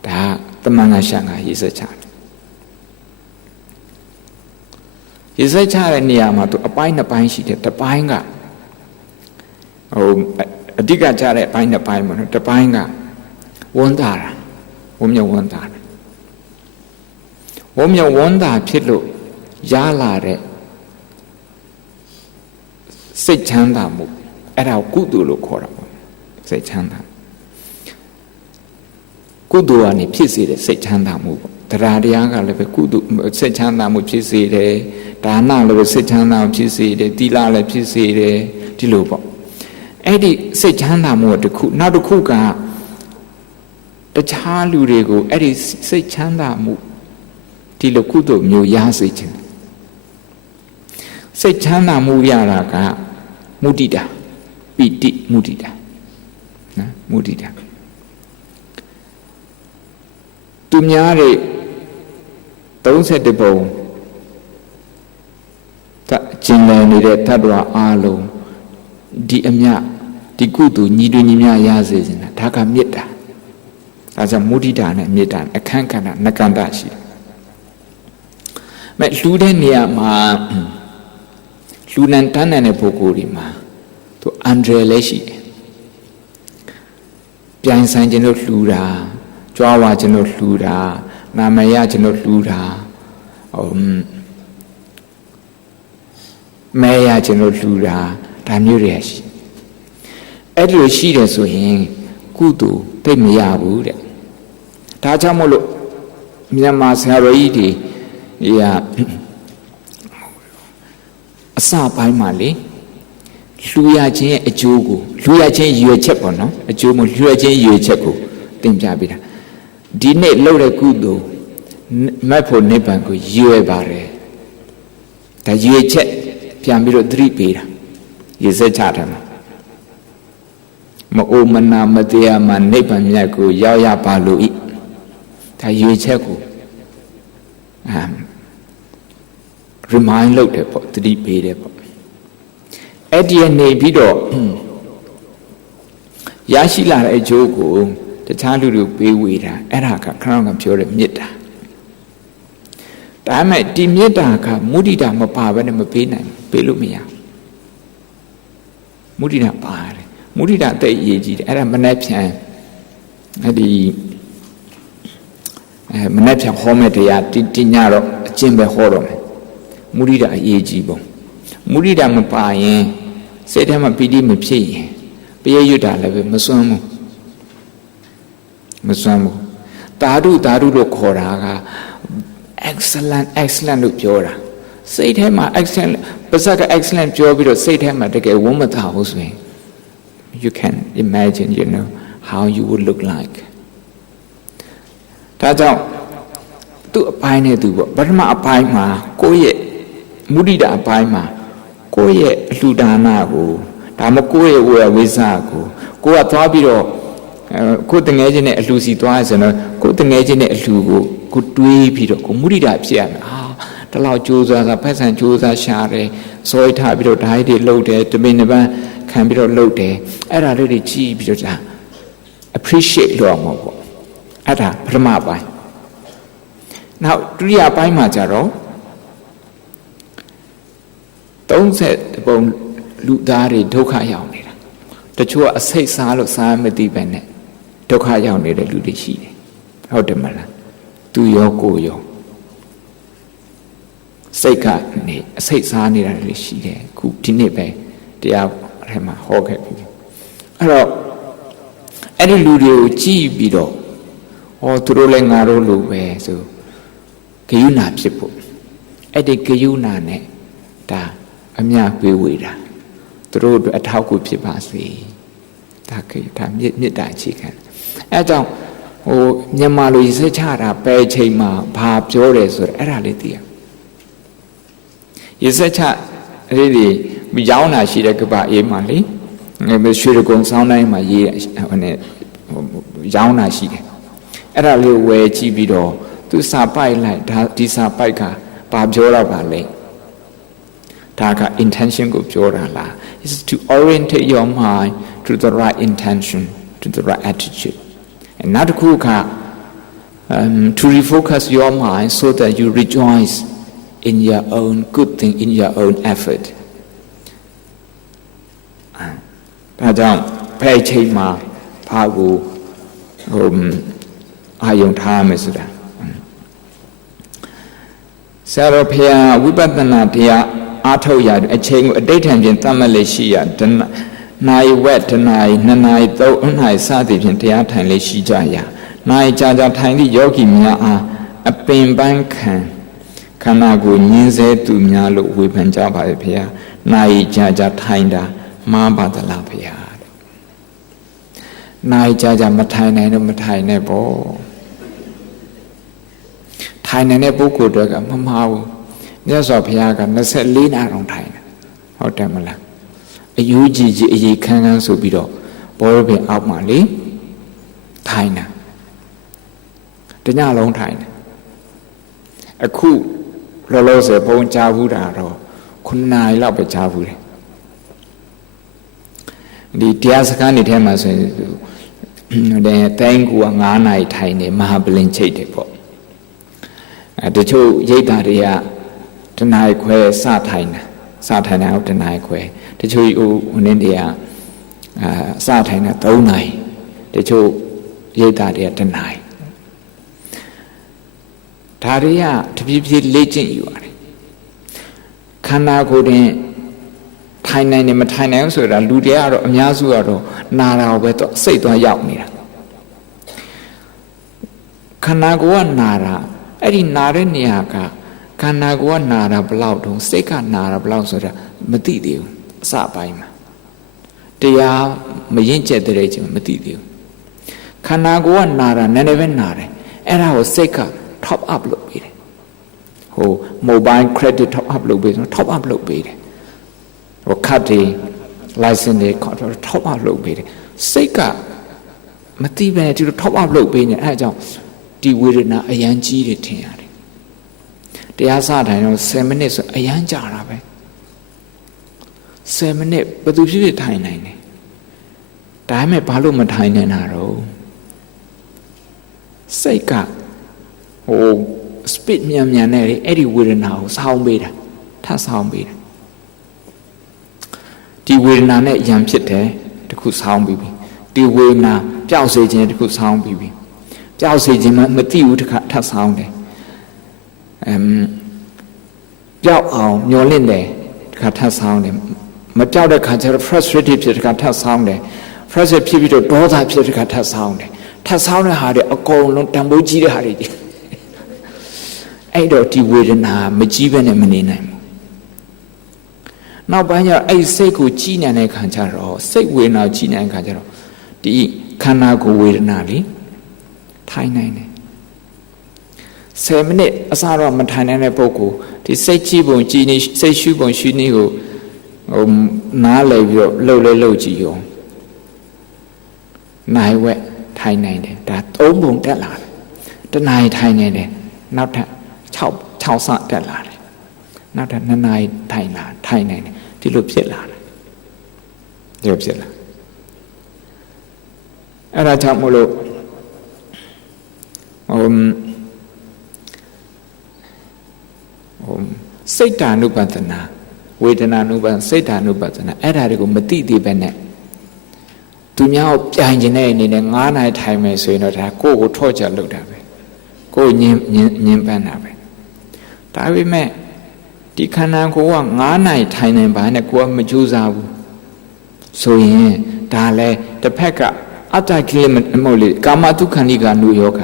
ဒါတမန်ကရှန်ကရေးစဲချတယ်ရေးစဲချတဲ့နေရာမှာသူအပိုင်းနှစ်ပိုင်းရှိတယ်တစ်ပိုင်းကအဓိကကြတဲ့အပိုင်းနှစ်ပိုင်းပေါ့နော်တစ်ပိုင်းကဝန်တာတာဝမ်းမြောက်ဝန်တာဖြစ်လို့ရလာတဲ့စိတ်ချမ်းသာမှုအဲ့ဒါကိုကုသိုလ်လို့ခေါ်တာပေါ့စိတ်ချမ်းသာကုသိုလ်ကနေဖြစ်စေတဲ့စိတ်ချမ်းသာမှုပေါ့တရားတရားကလည်းပဲကုသိုလ်စိတ်ချမ်းသာမှုဖြစ်စေတယ်ဒါနလည်းပဲစိတ်ချမ်းသာမှုဖြစ်စေတယ်သီလလည်းဖြစ်စေတယ်ဒီလိုပေါ့အဲ့ဒီစိတ်ချမ်းသာမှုတစ်ခုနောက်တစ်ခုကတခြားလူတွေကိုအဲ့ဒီစိတ်ချမ်းသာမှုဒီလိုကုသိုလ်မျိုးရစေခြင်းစိတ်ချမ်းသာမှုရတာကမုဒိတာပိတိမုဒိတာနော်မုဒိတာသူများတွေ31ပုံကျင်လည်နေတဲ့တ attva အားလုံးဒီအမြဒီကုသိုလ်ညီတွင်ညီမျှရစေခြင်းဒါကမေတ္တာဒါကြောင့်မုဒိတာနဲ့မေတ္တာအခန်းကဏ္ဍနကန္တရှိတယ်မဲ့လှူတဲ့နေရာမှာလှ လူနန်တန်းနန်တဲ့ပုဂ္ဂိုလ်တွေမှာသူအန်ဒရယ်လည်းရှိတယ်ပြိုင်ဆိုင်ခြင်းတို့လှူတာကြွားဝါခြင်းတို့လှူတာနာမည်ရခြင်းတို့လှူတာမဲရခြင်းတို့လှူတာဒါမျိုးတွေရှိအဲ့ဒီလိုရှိတယ်ဆိုရင်ကုသိုလ်သိမရဘူးတဲ့ဒါကြောင့်မို့လို့မြန်မာဆရာတော်ကြီးတွေအစပိုင်းမှာလေလှူရခြင်းရဲ့အကျိုးကိုလှူရခြင်းရွေချက်ပေါ့နော်အကျိုးမို့လှူရခြင်းရွေချက်ကိုသင်ပြပေးတာဒီနေ့လုပ်တဲ့ကုသိုလ်မတ်ဖို့နိဗ္ဗာန်ကိုရွေပါတယ်ဒါရွေချက်ပြန်ပြီးတော့သတိပေးတာရေစက်ချတယ်မအိုမနာမတရားမှနိဗ္ဗာန်မြတ်ကိုရောက်ရပါလို့ဤဒါရွေချက်ကိုremind လုပ်တယ်ပေါ့သတိပေးတယ်ပေါ့အဲ့ဒီနေပြီးတော့ရရှိလာတဲ့အကျိုးကိုတခြားလူတွေပေးဝေတာအဲ့ဒါကခဏခဏပြောတဲ့မေတ္တာဒါမဲ့ဒီမေတ္တာကမုဒိတာမပါဘဲနဲ့မပေးနိုင်ပေးလို့မရမုဒိတာပါတယ်မုဒိတာတိတ်အရေးကြီးတယ်အဲ့ဒါမနှက်ဖြန်အဲ့ဒီမနှက်ဖြန်ဟောမဲ့တရားတိညတော့အကျင့်ပဲဟောတော့မယ်မုဒိတာအရေးကြီးပုံမုဒိတာမပါရင်စိတ်ထဲမှာပီတိမဖြစ်ရင်ပရိယွတ်တာလည်းပဲမစွမ်းဘူးတာဓုလို့ခေါ်တာက excellent လို့ပြောတာစိတ်ထဲမှာ excellent ပါဇက်က excellent ပြောပြီးတော့စိတ်ထဲမှာတကယ်ဝမ်းမသာဘူးဆိုရင် you can imagine how you would look like ဒါကြောင့်သူ့အပိုင်းနဲ့သူပေါ့ပထမအပိုင်းမှာကိုယ့်ရဲ့မုဒိတာအပိုင်းမှာကိုယ့်ရဲ့အလှူဒါနကိုဒါမှကိုယ့်ရဲ့ဝိဇ္ဇာကိုကသွားပြီးတော့ကိုယ်တငယ်ချင်းနဲ့အလှူစီသွားရဆိုတော့ကိုယ်တငယ်ချင်းနဲ့အလှူကိုတွေးပြီးတော့ကိုမုဒိတာဖြစ်ရမယ်တလောက်ကြိုးစားဖက်ဆန်ကြိုးစားရှာတယ်ဇောထားပြီးတော့ဓာတ်တွေလှုပ်တယ်တပင်တပန်းခံပြီးတော့လှုပ်တယ်အဲ့ဒါလေးတွေကြည့်ပြီးတော့ဒါ appreciate လုပ်အောင်ပေါ့အဲ့ဒါပထမပိုင်းနောက်ဒုတိယပိုင်းမှာကျတော့30ပုံလူသားတွေဒုက္ခရောက်နေတာတချို့ကအစိတ်စားလို့စားမသိပဲနဲ့ဒုက္ခရောက်နေတဲ့လူတွေရှိတယ်ဟုတ်တယ်မလားသူရောကိုယ်ရောစိတ်ကနေအစိတ်စားနေတာတွေရှိတယ်ခုဒီနေ့ပဲတရားထဲမှာဟောခဲ့ပြီအဲ့တော့အဲ့ဒီလူတွေကိုကြည့်ပြီးတော့သူတို့လည်းငါတို့လိုပဲဆိုဂယုဏဖြစ်ဖို့အဲ့ဒီဂယုဏနဲ့ဒါအမြပေးဝေတာသူတို့အတွက်အထောက်အကူဖြစ်ပါစေဒါမေတ္တာအခြေခံအဲကြောင့်မြန်မာလူစိတ်ချတာပဲချိန်မှာဘာပြောတယ်ဆိုတော့အဲ့ဒါလေးသိရရေစက်ချအဲ့ဒီရောင်းတာရှိတဲ့ကပ္ပအေးမှာလေရွှေကုံဆောင်းတိုင်းမှာရေးရောင်းတာရှိတယ်အဲ့ဒါလေးဝယ်ကြည့်ပြီးတော့သူစာပိုက်လိုက်ဒါဒီစာပိုက်ကဘာပြောတော့ပါလဲဒါက intention ကိုပြောတာလား is to orientate your mind to the right intention to the right attitude and နောက်တစ်ခုကto refocus your mind so that you rejoice in your own good thing in your own effort ဒါကြောင့်ဖဲချိန်မှာဘာကိုအာယုံထားမယ်ဆိုတာဆရာတော်ဖျားဝိပဿနာတရားအားထုတ်ရအချိန်ကိုအတိတ်ထံဖြင့်သတ်မှတ်လေရှိရနိုင်ဝက်တနိုင်2နိုင်3နိုင်စသည်ဖြင့်တရားထိုင်လေရှိကြရာနိုင်ကြာထိုင်သည့်ယောဂီများအားအပင်ပန်းခံခန္ဓာကိုညင်းဆဲသူများလို့ဝေဖန်ကြပါရဲ့ဖေဟာနိုင်ကြာထိုင်တာမှားပါသလားဖေဟာနိုင်ကြာမထိုင်နိုင်တော့မထိုင်နဲ့ပေါ့ထိုင်နိုင်တဲ့ပုဂ္ဂိုလ်တွေကမမှားဘူးမြတ်စွာဘုရားက24နာရီတောင်ထိုင်တယ်ဟုတ်တယ်မလားအယူကြီးကြီးအရေးခန်းခန်းဆိုပြီးတော့ဘောရပင်အောက်မှာလေထိုင်တာတညလုံးထိုင်တယ်အခုလောလောဆယ်ဘုံကြားဘူးတာတော့9နာရီလောက်ပဲကြားဘူးတယ်ဒီတရားစခန်းတွေထဲမှာဆိုရင်တိုင်းကူက9နာရီထိုင်နေမဟာပလင်ချိတ်တယ်ပေါ့တချို့ရိတ်တာတွေကတနားခွဲစထိုင်တာ စထိုင်တာတနားခွဲတချို့ဦးနည်းတွေကစထိုင်တာ3နာရီတချို့ရိတ်တာတွေကတနားဒါတွေကတဖြည်းဖြည်းလေ့ကျင့်ယူရတယ်ခန္ဓာကိုယ်တွင်ထိုင်နိုင်တယ်မထိုင်နိုင်ဘူးဆိုတာလူတွေကတော့အများစုကတော့နာတာကိုပဲစိတ်သွားရောက်နေတာခန္ဓာကိုယ်ကနာတာအဲ့ဒီနာတဲ့နေရာကခန္ဓာကိုယ်ကနာတာဘလောက်တုံးစိတ်ကနာတာဘလောက်ဆိုတာမသိသေးဘူးအစပိုင်းမှာတရားမရင်ကျက်တဲ့ချင်းမသိသေးဘူးခန္ဓာကိုယ်ကနာတာနည်းနည်းပဲနာတယ်အဲ့ဒါကိုစိတ်က top up လုပ်ပေးတယ်ဟို mobile credit top up လုပ်ပေးတယ် top up လုပ်ပေးတယ်ဟို card တွေ license တွေ top up လုပ်ပေးတယ်စိတ်ကမသိပဲဒီလို top up လုပ်ပေးနေအဲ့ဒါကြောင့်ဒီဝေဒနာအရန်ကြီးတယ်ထင်ရတယ်တရားစတိုင်းတော့10မိနစ်ဆိုအရန်ကြာတာပဲ10မိနစ်ဘယ်သူဖြစ်ဖြစ်ထိုင်နိုင်တယ်ဒါပေမဲ့ဘာလို့မထိုင်နိုင်တာတော့စိတ်ကဟို speed မြန်နဲ့လေအဲ့ဒီဝေဒနာကိုစောင်းပေးတာထပ်စောင်းပေးတာဒီဝေဒနာနဲ့ယံဖြစ်တယ်တခုစောင်းပြီးပြီဒီဝေဒနာပျောက်စေခြင်းတခုစောင်းပြီးပြီပျောက်စေခြင်းမသိဘူးတခါထပ်စောင်းတယ်ပျောက်အောင်မျောလင့်တယ်တခါထပ်စောင်းတယ်မပျောက်တဲ့ခါကျတော့ frustrated ဖြစ်တခါထပ်စောင်းတယ် frustrated ဖြစ်ပြီးတော့ဒေါသဖြစ်တခါထပ်စောင်းတယ်ထပ်စောင်းတဲ့ဟာတွေအကုန်လုံးတန်ဖိုးကြီးတဲ့ဟာတွေအဲ့တော့ဒီဝေဒနာမကြီးပဲနဲ့မနေနိုင်ဘူးနောက်ပိုင်းကျတော့အဲ့စိတ်ကိုကြီးနေတဲ့ခါကျတော့စိတ်ဝေဒနာကြီးနေတဲ့ခါကျတော့ဒီခန္ဓာကိုယ်ဝေဒနာလေးထိုင်နိုင်တယ်10မိနစ်အစားတော့မထိုင်နိုင်တဲ့ပုဂ္ဂိုလ်ဒီစိတ်ကြီးပုံကြီးနေစိတ်ရှုပုံရှုနေကိုဟိုနားလည်ပြီးတော့လှုပ်ကြည့်ရောနိုင်ဝက်ထိုင်နိုင်တယ်ဒါ3ပုံတက်လာတယ်တနားထိုင်နေတယ်နောက်ထပ်6ဆတက်လာတယ်နောက်ထပ်2နာရီထိုင်နိုင်တယ်ဒီလိုဖြစ်လာတယ်ဒီလိုဖြစ်လာအဲ့ဒါကြောင့်မို့လို့စိတ်ဓာနုပဒနာဝေဒနာနုပဒစိတ်ဓာနုပဒနာအဲ့ဒါတွေကိုမသိသေးပဲနဲ့သူများကိုပြိုင်ကျင်တဲ့အနေနဲ့9နာရီထိုင်မယ်ဆိုရင်တော့ဒါကိုယ့်ကိုထော့ချလုပ်တာပဲကိုယ်ညင်ပန်းတာပဲဒါပေမဲ့ဒီခန္ဓာကိုယ်က9နာရီထိုင်နေပါနဲ့ကိုယ်ကမကြိုးစားဘူးဆိုရင်ဒါလည်းတစ်ဖက်ကအတ္တကိလေသာမဟုတ်လေကာမတုခဏိကနုယောဂ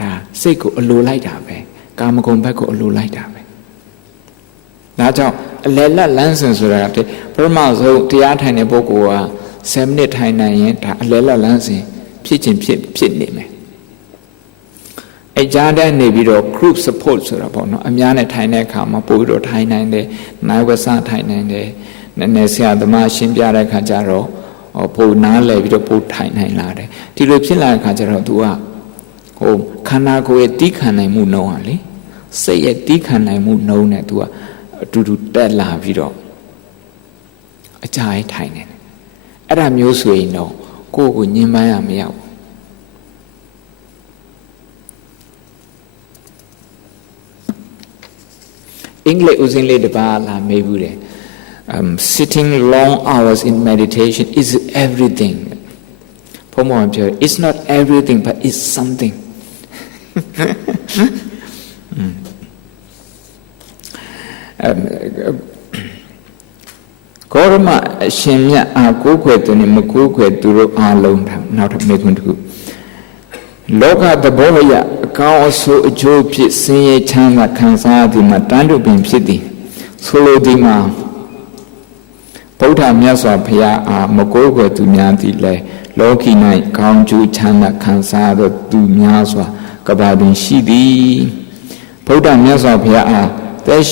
ဒါစိတ်ကိုအလိုလိုက်တာပဲကာမဂုဏ်ဘက်ကိုအလိုလိုက်တာပဲဒါကြောင့်အလယ်လက်လမ်းစဉ်ဆိုတာကပထမဆုံးတရားထိုင်တဲ့ပုဂ္ဂိုလ်က10မိနစ်ထိုင်နိုင်ရင်ဒါအလယ်လက်လမ်းစဉ်ဖြစ်ခြင်းဖြစ်နေမယ်အကြားတဲ့နေပြီးတော့ group support ဆိုတာပေါ့နော်အများနဲ့ထိုင်တဲ့အခါမှာပို့ပြီးတော့ထိုင်နိုင်တယ်နိုင်ဝဆထိုင်နိုင်တယ်နည်းနည်းဆရာသမားရှင်းပြတဲ့အခါကျတော့ပို့နားလည်ပြီးတော့ပို့ထိုင်နိုင်လာတယ်ဒီလိုဖြစ်လာတဲ့အခါကျတော့ तू ကဟိုခန္ဓာကိုယ်ရဲ့တီးခံနိုင်မှုနှုံးဟာလေစိတ်ရဲ့တီးခံနိုင်မှုနှုံးနဲ့ तू ကအတူတူတက်လာပြီးတော့အကြာကြီးထိုင်နေတယ်အဲ့ဒါမျိုးဆိုရင်တော့ကိုယ့်ကိုညှဉ်းပန်းရမရဘူးအင်္ဂလိပ်ဦးစင်းလေးတစ်ပါးလာမေးဘူးတယ် sitting long hours in meditation is everything ဘုံမောင်ပြော it's not everything but it's something ကောရမအရှင်မြတ်အားကိုးကွယ်သူနဲ့မကိုးကွယ်သူတို့အားလုံးနောက်ထပ်မေးခွန်းတစ်ခုလောကသဘောအရအကောင်းအဆိုးအကျိုးဖြစ်ဆင်းရဲချမ်းသာခံစားသည်မှာတန်တုပင်ဖြစ်သည်ဆိုလိုသည်မှာဗုဒ္ဓမြတ်စွာဘုရားအားမကိုးကွယ်သူများသည်လည်းလောကီ၌ကောင်းကျိုးချမ်းသာခံစားသောသူများစွာကဘာတွင်ရှိသည်ဗုဒ္ဓမြတ်စွာဘုရားအားလက်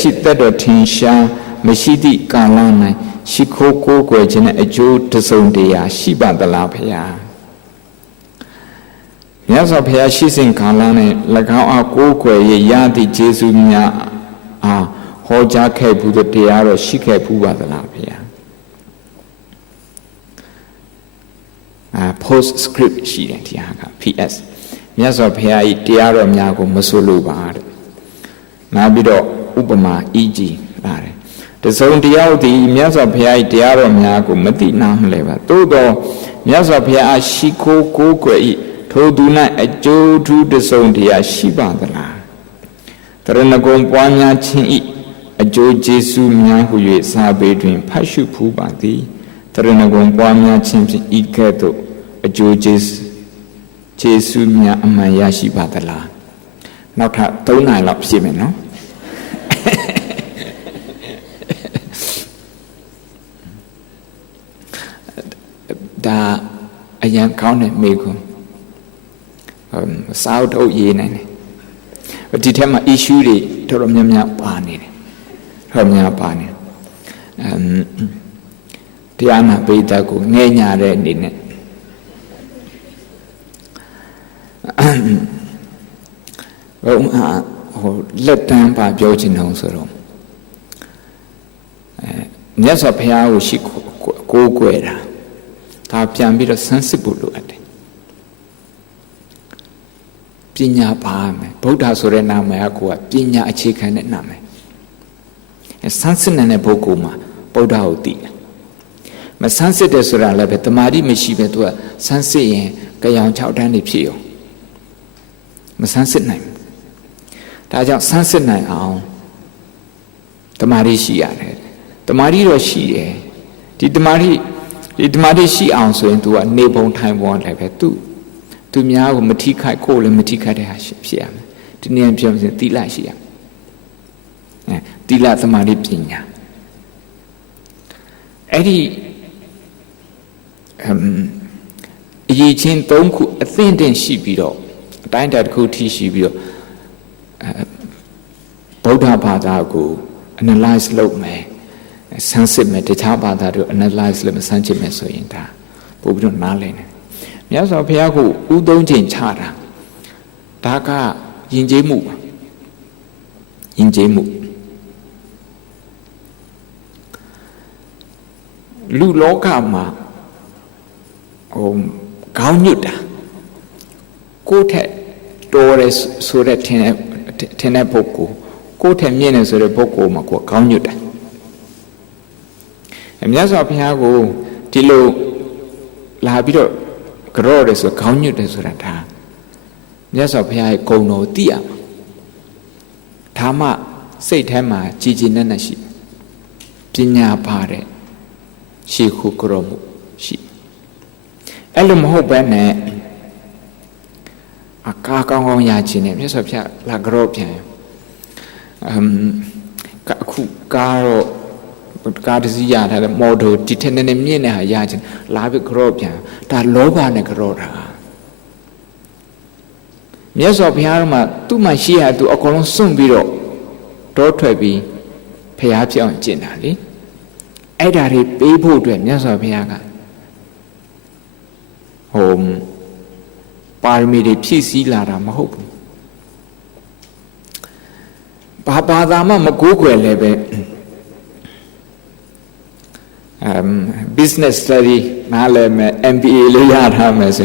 ရှိသက်တော်ထင်ရှားမရှိသည့်ကာလ၌ရှိခိုးကိုးကွယ်ခြင်းနဲ့အကျိုးတစုံတရာရှိပါသလားဘုရားမြတ်စွာဘုရားရှိစဉ်ကာလနဲ့၎င်းအားကိုးကွယ်ရသည့်ကျေးဇူးများအားဟောကြားခဲ့ဘူးတဲ့တရားတော့ရှိခဲ့ဘူးပါသလားဘုရားpost script ရှိတယ်ဒီဟာက PS မြတ်စွာဘုရားဤတရားတော်များကိုမဆိုလိုပါတဲ့နောက်ပြီးတော့ Upama E.G. The zone the out the Miazapia, the Aramiago, Matina Leva, Todo Miazapia, Shiko, Kokwe, Toduna, a Joe to the zone the Shiba the La. Taranagom Panya Chi, a Joe Jesu Miahu, Sabe between Pashu Puba, the Taranagom Panya Chimsi Iketo, a Joe Jesu Mia Mayashi Badala. Now, don't I love Simon, no? Da a young county maker South O Yen. But the time I issued it to Romania Pani. Romania Pani. Diana Betago, Nenya Rendin. Let them by Jojin Honsoro. Yes, a pair was she go guerra. Tapian be a sensible at it. Pina Pame, Boda Sorena Meaqua, Pina a chicken at Name. A sunset and a bocuma, Boda Odi. My sunset is around Lebet, the Madi Meshibe to a sunset, Gayan Chowdani Pio. My sunset name. Taja sunset night on the Madi she added. The Madi or she, did the Madi she answer into a neighbor time one like two. To me, I will Matika call and Matika de Hashia. To name James and Tilashia. Tila the Madi Pina. Eddie Ye Chin Tonku, a thin then she beat up. Time that could teach you Bodha Padago, analyze low me, sunset me, the Tabata to analyze them, Sanchi Mesointa, Bobo Nalin. Yes, of Piago, who don't change Chara. Taka Injemu. Lu Lokama, Gaunuta. Go te Dores Sura Tenepoco, go te Minas or a Poco Maco, Gaunuta. And yes, of Piago, Tilo Labiro, Grores or Gaunuta Surata. Yes, of Pia go no dia. Tama, say Tama, Gigi Nanashi. Pinya Pare, she who grow she. Elum Hobane. A car on Yachin, yes, of La Gropia. Caro, Gardizia had a model detained in Mina Yachin, Lavi Gropia, that Loba Negrota. Yes, of Yarma, to my she had to a colon soon below. Daughter be Payapia on generally. Edari people to him, yes, of Yaga. Home. Parmi PC Lara Mahope. Papa Dhamma Magogo Lebe business study, Malem, MBA Layard Hamas,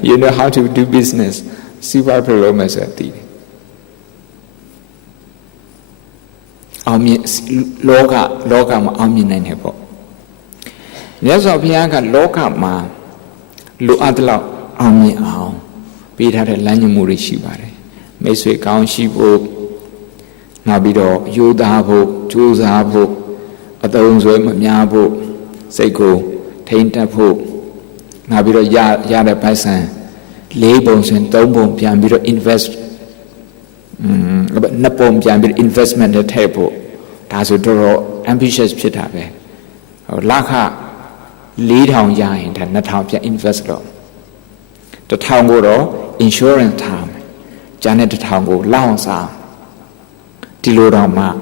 you know how to do business. Super Palomas at the Logam Amin and Hebo. Yes, of Yaga Logama Luadla Ami Ao. Be had a Lanyamuri Shibare. Meswe Kaun Shibo Nabido, Yudabo, Juzabo, Adonzo Mamiabo, Sego, Taintapo, Nabido Yada Paisan, Labels and Tombom Piambido invest Napom Piambid investment at table. Tazodoro ambitious Pitabe. Laka lead on Yain and Natapia investor. The town go insurance time. Janet town go Laonsa. Tilorama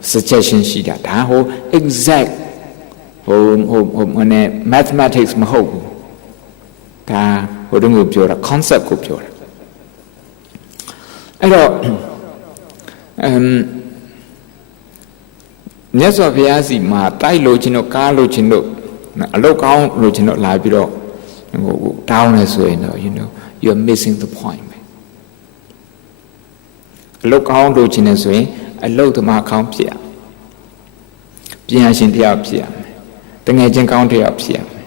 suggestion she got how exact when mathematics mahobu. Ta wouldn't go pure concept go pure. I don't Yes of Yazi ma Tai Logino Carlo Chino a local Logino Labiro. Down as well, you know, you're missing the point. Look how Login as way, အလုတ်သမားကောင်းဖြစ်ရပညာရှင်တစ်ယောက်ဖြစ်ရမယ်တငယ်ချင်းကောင်းတစ်ယောက်ဖြစ်ရမယ်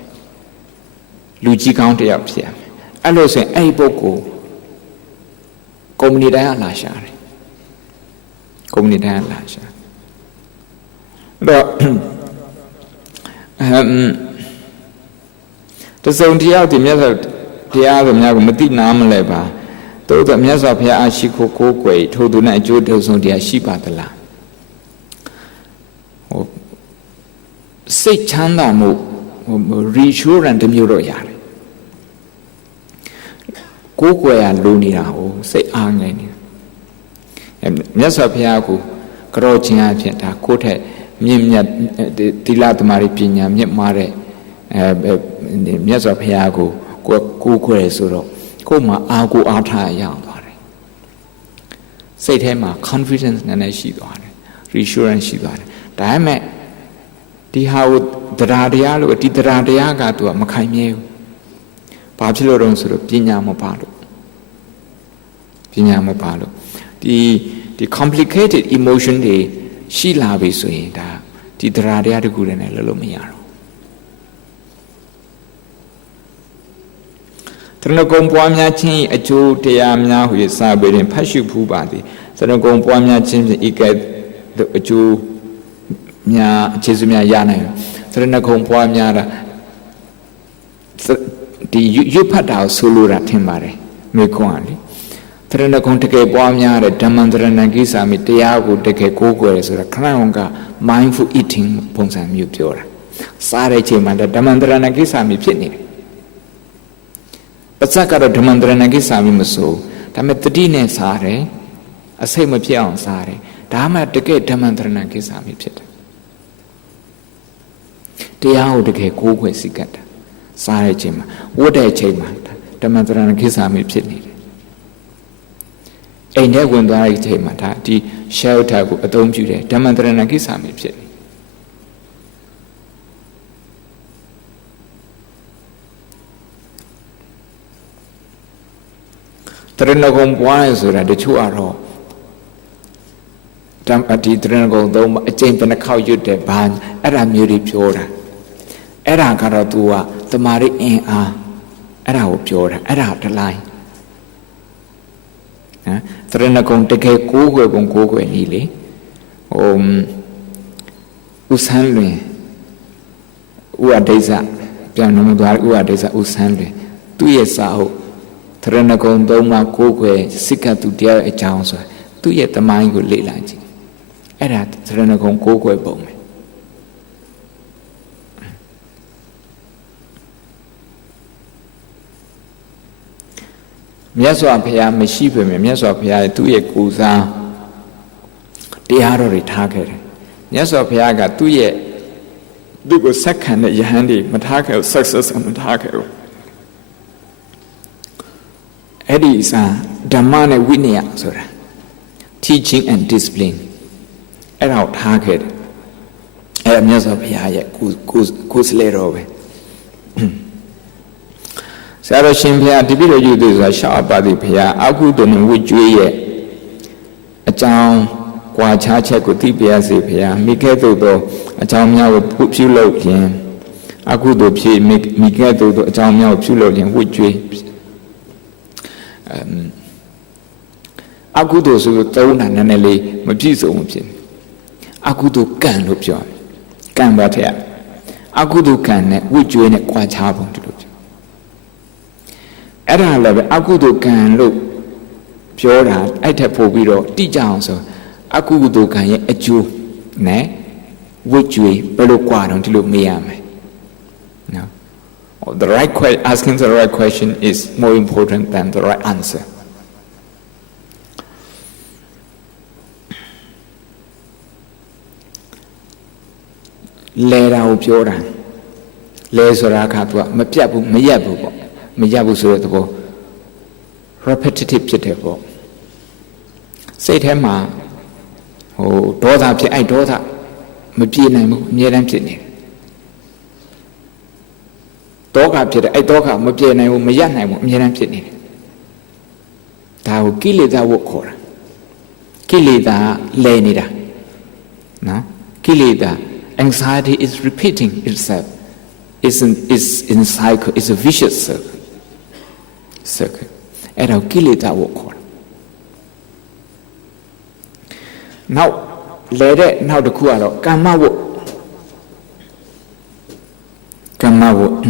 လူကြီးကောင်းတစ်ယောက်ဖြစ်ရမယ်အဲ့လိုဆိုရင်အဲ့ဒီပုဂ္ဂိုလ်ကုမ္ပဏီတိုင်းကလာရှာတယ်ကုမ္ပဏီတိုင်းကလာရှာအဲ့တော့တစုံတယောက်ဒီမြတ်စွာတရားတော်များကိုမသိနားမလဲပါသို့သောမြတ်စွာဘုရားအရှိခိုးကိုးကွယ်ထိုသူနဲ့အကျိုးတုံဆုံးတရားရှိပါသလားစိတ်ချမ်းသာမှုreassurance တမျိုးတော့ရတယ်ကိုးကွယ်ရလိုနေတာဟိုစိတ်အားငယ်နေတာမြတ်စွာဘုရားကိုကြောခြင်းအဖြစ်ဒါကိုယ့်ထက်မြင့်မြတ်သီလသမာဓိပညာမြင့်မားတဲ့မြတ်စွာဘုရားကိုကိုးကွယ်ဆိုတော့ကိုယ်မှာအားကိုအားထားရအောင်သွားတယ်စိတ်ထဲမှာ confidence နည်းနည်းရှိသွားတယ် reassurance ရှိသွားတယ်ဒါပေမဲ့ဒီဟာကိုတရားတရားလို့ဒီတရားတရားကသူကမခိုင်မြဲဘူးဘာဖြစ်လို့တော့ဆိုတော့ပညာမပါလို့ဒီ complicated emotion တွေရှိလာပြီဆိုရင်ဒါဒီတရားတရားတခုတည်းနဲ့လုံးလုံးမရတော့သရဏဂုံပွားများခြင်းအကျိုးတရားများဟူ၍စာပေတွင်ဖတ်ရှုဖူးပါသည်သရဏဂုံပွားများခြင်းဖြင့်ဤကဲ့သို့အကျိုးများအခြေစုများရနိုင်သရဏဂုံပွားများတာဒီရွတ်ဖတ်တာကိုဆိုလိုတာထင်ပါတယ်မေခွန်းကလေသရဏဂုံတကယ်ပွားများတဲ့ဓမ္မန္တရဏံကိစ္စမိတရားကိုတကယ်ကိုးကွယ်တယ်ဆိုတာခဏက mindful eating ပုံစံမျိုးပြောတာစားတဲ့ချိန်မှာဓမ္မန္တရဏံကိစ္စမိဖြစ်နေတယ်ပစကတော့ဓမ္မန္တရဏံကိစ္စမိမဆိုဒါပေမဲ့တတိနဲ့စားတယ်အစိတ်မဖြစ်အောင်စားတယ်ဒါမှတကယ်ဓမ္မန္တရဏံကိစ္စမိဖြစ်တယ်တရားကိုတကယ်ကိုးကွယ်စိတ်ကတာစားတဲ့ချိန်မှာဝတ်တဲ့ချိန်မှာဓမ္မန္တရဏံကိစ္စမိဖြစ်နေတယ်အိမ်ထဲဝင်သွားတဲ့အချိန်မှာဒါဒီ shelter ကိုအသုံးပြုတယ်ဓမ္မန္တရဏံကိစ္စမိဖြစ်နေတရဏဂုံပွားရဆိုတာတချို့ကတော့ဒီတရဏဂုံသုံးအကျင့်ဘယ်နှခေါက်ရွတ်တယ်ဘာအဲ့ဒါမျိုးတွေပြောတာအဲ့ဒါကတော့ तू ကတမာရိအင်အားအဲ့ဒါကိုပြောတာအဲ့ဒါတလိုင်းသရဏဂုံတကယ်ကိုးကွယ်ပုံကိုးကွယ်နည်းလေဥဆန်းလွင်ဥအဒိစ္စပြန်နမသွားဥအဒိစ္စဥဆန်းလွင်သူ့ရဲ့စာအုပ်သရဏဂုံသုံးပါးကိုးကွယ်စိတ်ကသူတရားရဲ့အကြောင်းဆိုတာသူ့ရဲ့တမိုင်းကိုလေ့လာကြည့်အဲ့ဒါသရဏဂုံကိုးကွယ်ပုံပဲမြတ်စွာဘုရားမရှိပေမဲ့မြတ်စွာဘုရားသူ့ရဲ့ကိုယ်စားတရားတော်တွေထားခဲ့တယ်မြတ်စွာဘုရားကသူ့ကိုဆက်ခံတဲ့ယဟန်တွေမထားခဲ့ဘူး success မထားခဲ့ဘူးအဲ့ဒီအစားဓမ္မနဲ့ဝိနည်းဆိုတာ teaching and discipline အဲ့ဒါကိုထားခဲ့တယ်အဲ့ဒါမြတ်စွာဘုရားရဲ့ကိုယ်စလဲတော်ပဲဆရာတော်ရှင်ဘုရားတပည့်တော်ယူသည်ဆိုတာရှောက်ပါသည်ဘုရားအကုသိုလ်နဲ့ဝိကျွေးရဲ့အကြောင်းကွာခြားချက်ကိုသိပြရစေဘုရားမိခဲ့သို့သောအကြောင်းများကိုပြုလုပ်ခြင်းအကုသိုလ်ဖြစ်မိခဲ့သို့သောအကြောင်းများကိုပြုလုပ်ခြင်းဝိကျွေးအကုသိုလ်ဆိုလို့သုံးတာနည်းနည်းလေးမပြည့်စုံဘူးဖြစ်အကုသိုလ်ကံလို့ပြောတယ်ကံပါတဲ့အကုသိုလ်ကံနဲ့ဝိကျွေးနဲ့ကွာခြားပုံတူလို့အဲ့ဒါလည်းပဲအကုသိုလ်ကံလို့ပြောတာအဲ့ထက်ပို့ပြီးတော့တိကျအောင်ဆိုအကုသိုလ်ကံရဲ့အကျိုးနဲ့ဝိကျွေးဘယ်လိုကွာတော့ဒီလိုမေးရမယ်နော် the right asking the right question is more important than the right answerလဲတာကိုပြောတာလဲဆိုတာကသူကမပြတ်ဘူးမရက်ဘူးပေါ့မရဘူးဆိုတဲ့သဘော repetitive ဖြစ်တယ်ပေါ့စိတ်ထဲမှာဒေါသဖြစ်အဲ့ဒေါသမပြေနိုင်ဘူးအမြဲတမ်းဖြစ်နေတယ်ဒေါကဖြစ်တယ်အဲ့ဒေါကမပြေနိုင်ဘူးမရနိုင်ဘူးအမြဲတမ်းဖြစ်နေတယ်ဒါကိုကိလေသာဝတ်ခေါ်တာက kileda lenida. No? Kileda, anxiety is repeating itself. It's in cycle, it's a vicious circle. And our kileda will call. Now, later, now the kualo, kama wo. Kama wo.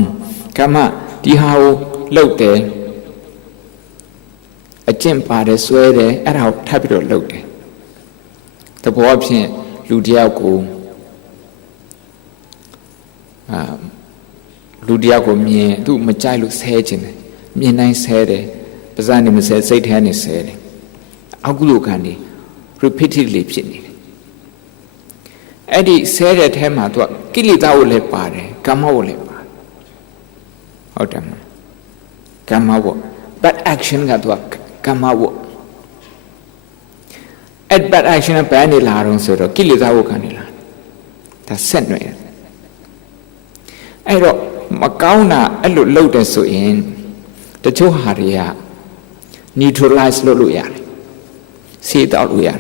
Kama, di hao, load there. A gem party, swear there, and how type it load there. The boy, Ludiago. Ludiago me, do my child's head in me nice head, Bazani said, say, Henny said, Agulukandi, repeatedly pinning. Eddie said at him, kill it out le pare, come out le pare. Autumn. Come out. But action got work, come out. At bad action a penny laron so kill it out canila. That's sent me. I wrote. Makauna elu load so in the two haria neutralize loluya. See it out we are.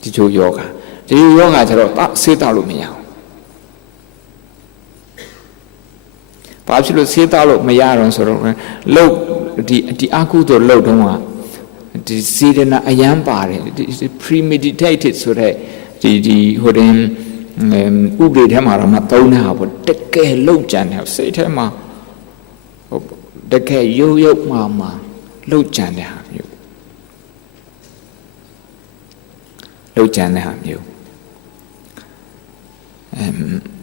Did you yoga? The yoga sit out of me. Perhaps you sit out of my yarn sort of low the akudo load on the seed in a young body, the premeditated so that the holding. Ubi Hamara Matona, but the gay low jan have said him, the gay yo mama, low jan have you. Low jan have you.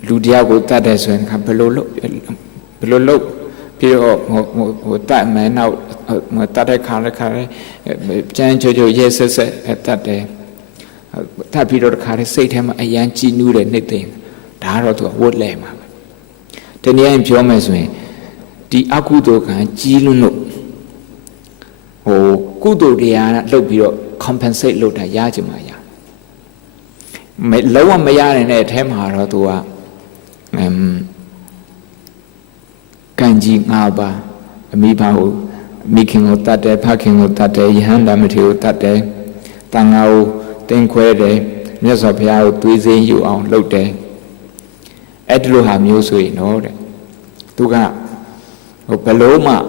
Ludiago Tadas when Capello Piro that man out Tata Kara Jan Jojo yes at that day. Tapiro Kari said him a Yanchi knew anything. Taro to a wood lame. Then the I'm Jomas me. The Akudo can Giluno. Oh, Kudo Diana Lobio compensate Lota Yajimaya. Lower Mayan and at him Haro to a Kanji Naba, Mibaho, making of that day, packing of that day, Yanda material that day, Tangao. Then query, yes, of how to you on low day. Edlu have news we know that. Tuga, Paloma,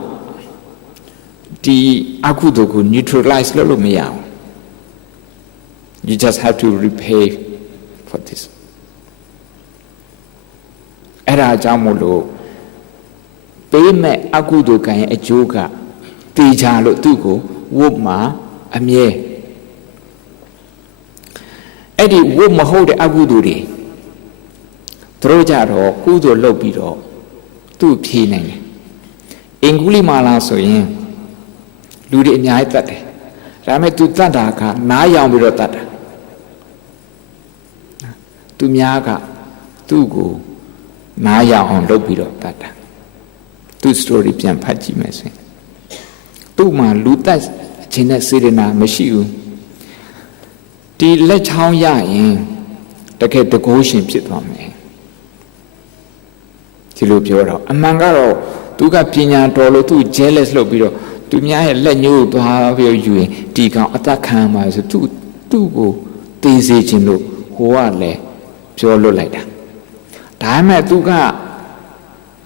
the Akudo could neutralize Lolomia. You just have to repay for this. Era Jamulo, Payme Akudo can a joker, Tijalo Tugo, Woma, Amie. Eddie would hold the aguduri. Trojaro, Kudo Lobido, 2 peeling. Inguli Mala so in Ludi in Yaitate. Rame to Tadaka, Nayam Birotata. To Miaga, Tugu, Naya on Lobido Tata. 2 story pian pachi messing. Tuma Lutas, China Sirena, Mashiu. The let how yain the get the goshin pit on me. Tilupio, a mangaro, Tuga Pina Dolo, 2 jealous lobido, to me I let you to have your you, Tika Atakama as a 2 go, Daisy Chinlo, who are le, pure like that. Time at Tuga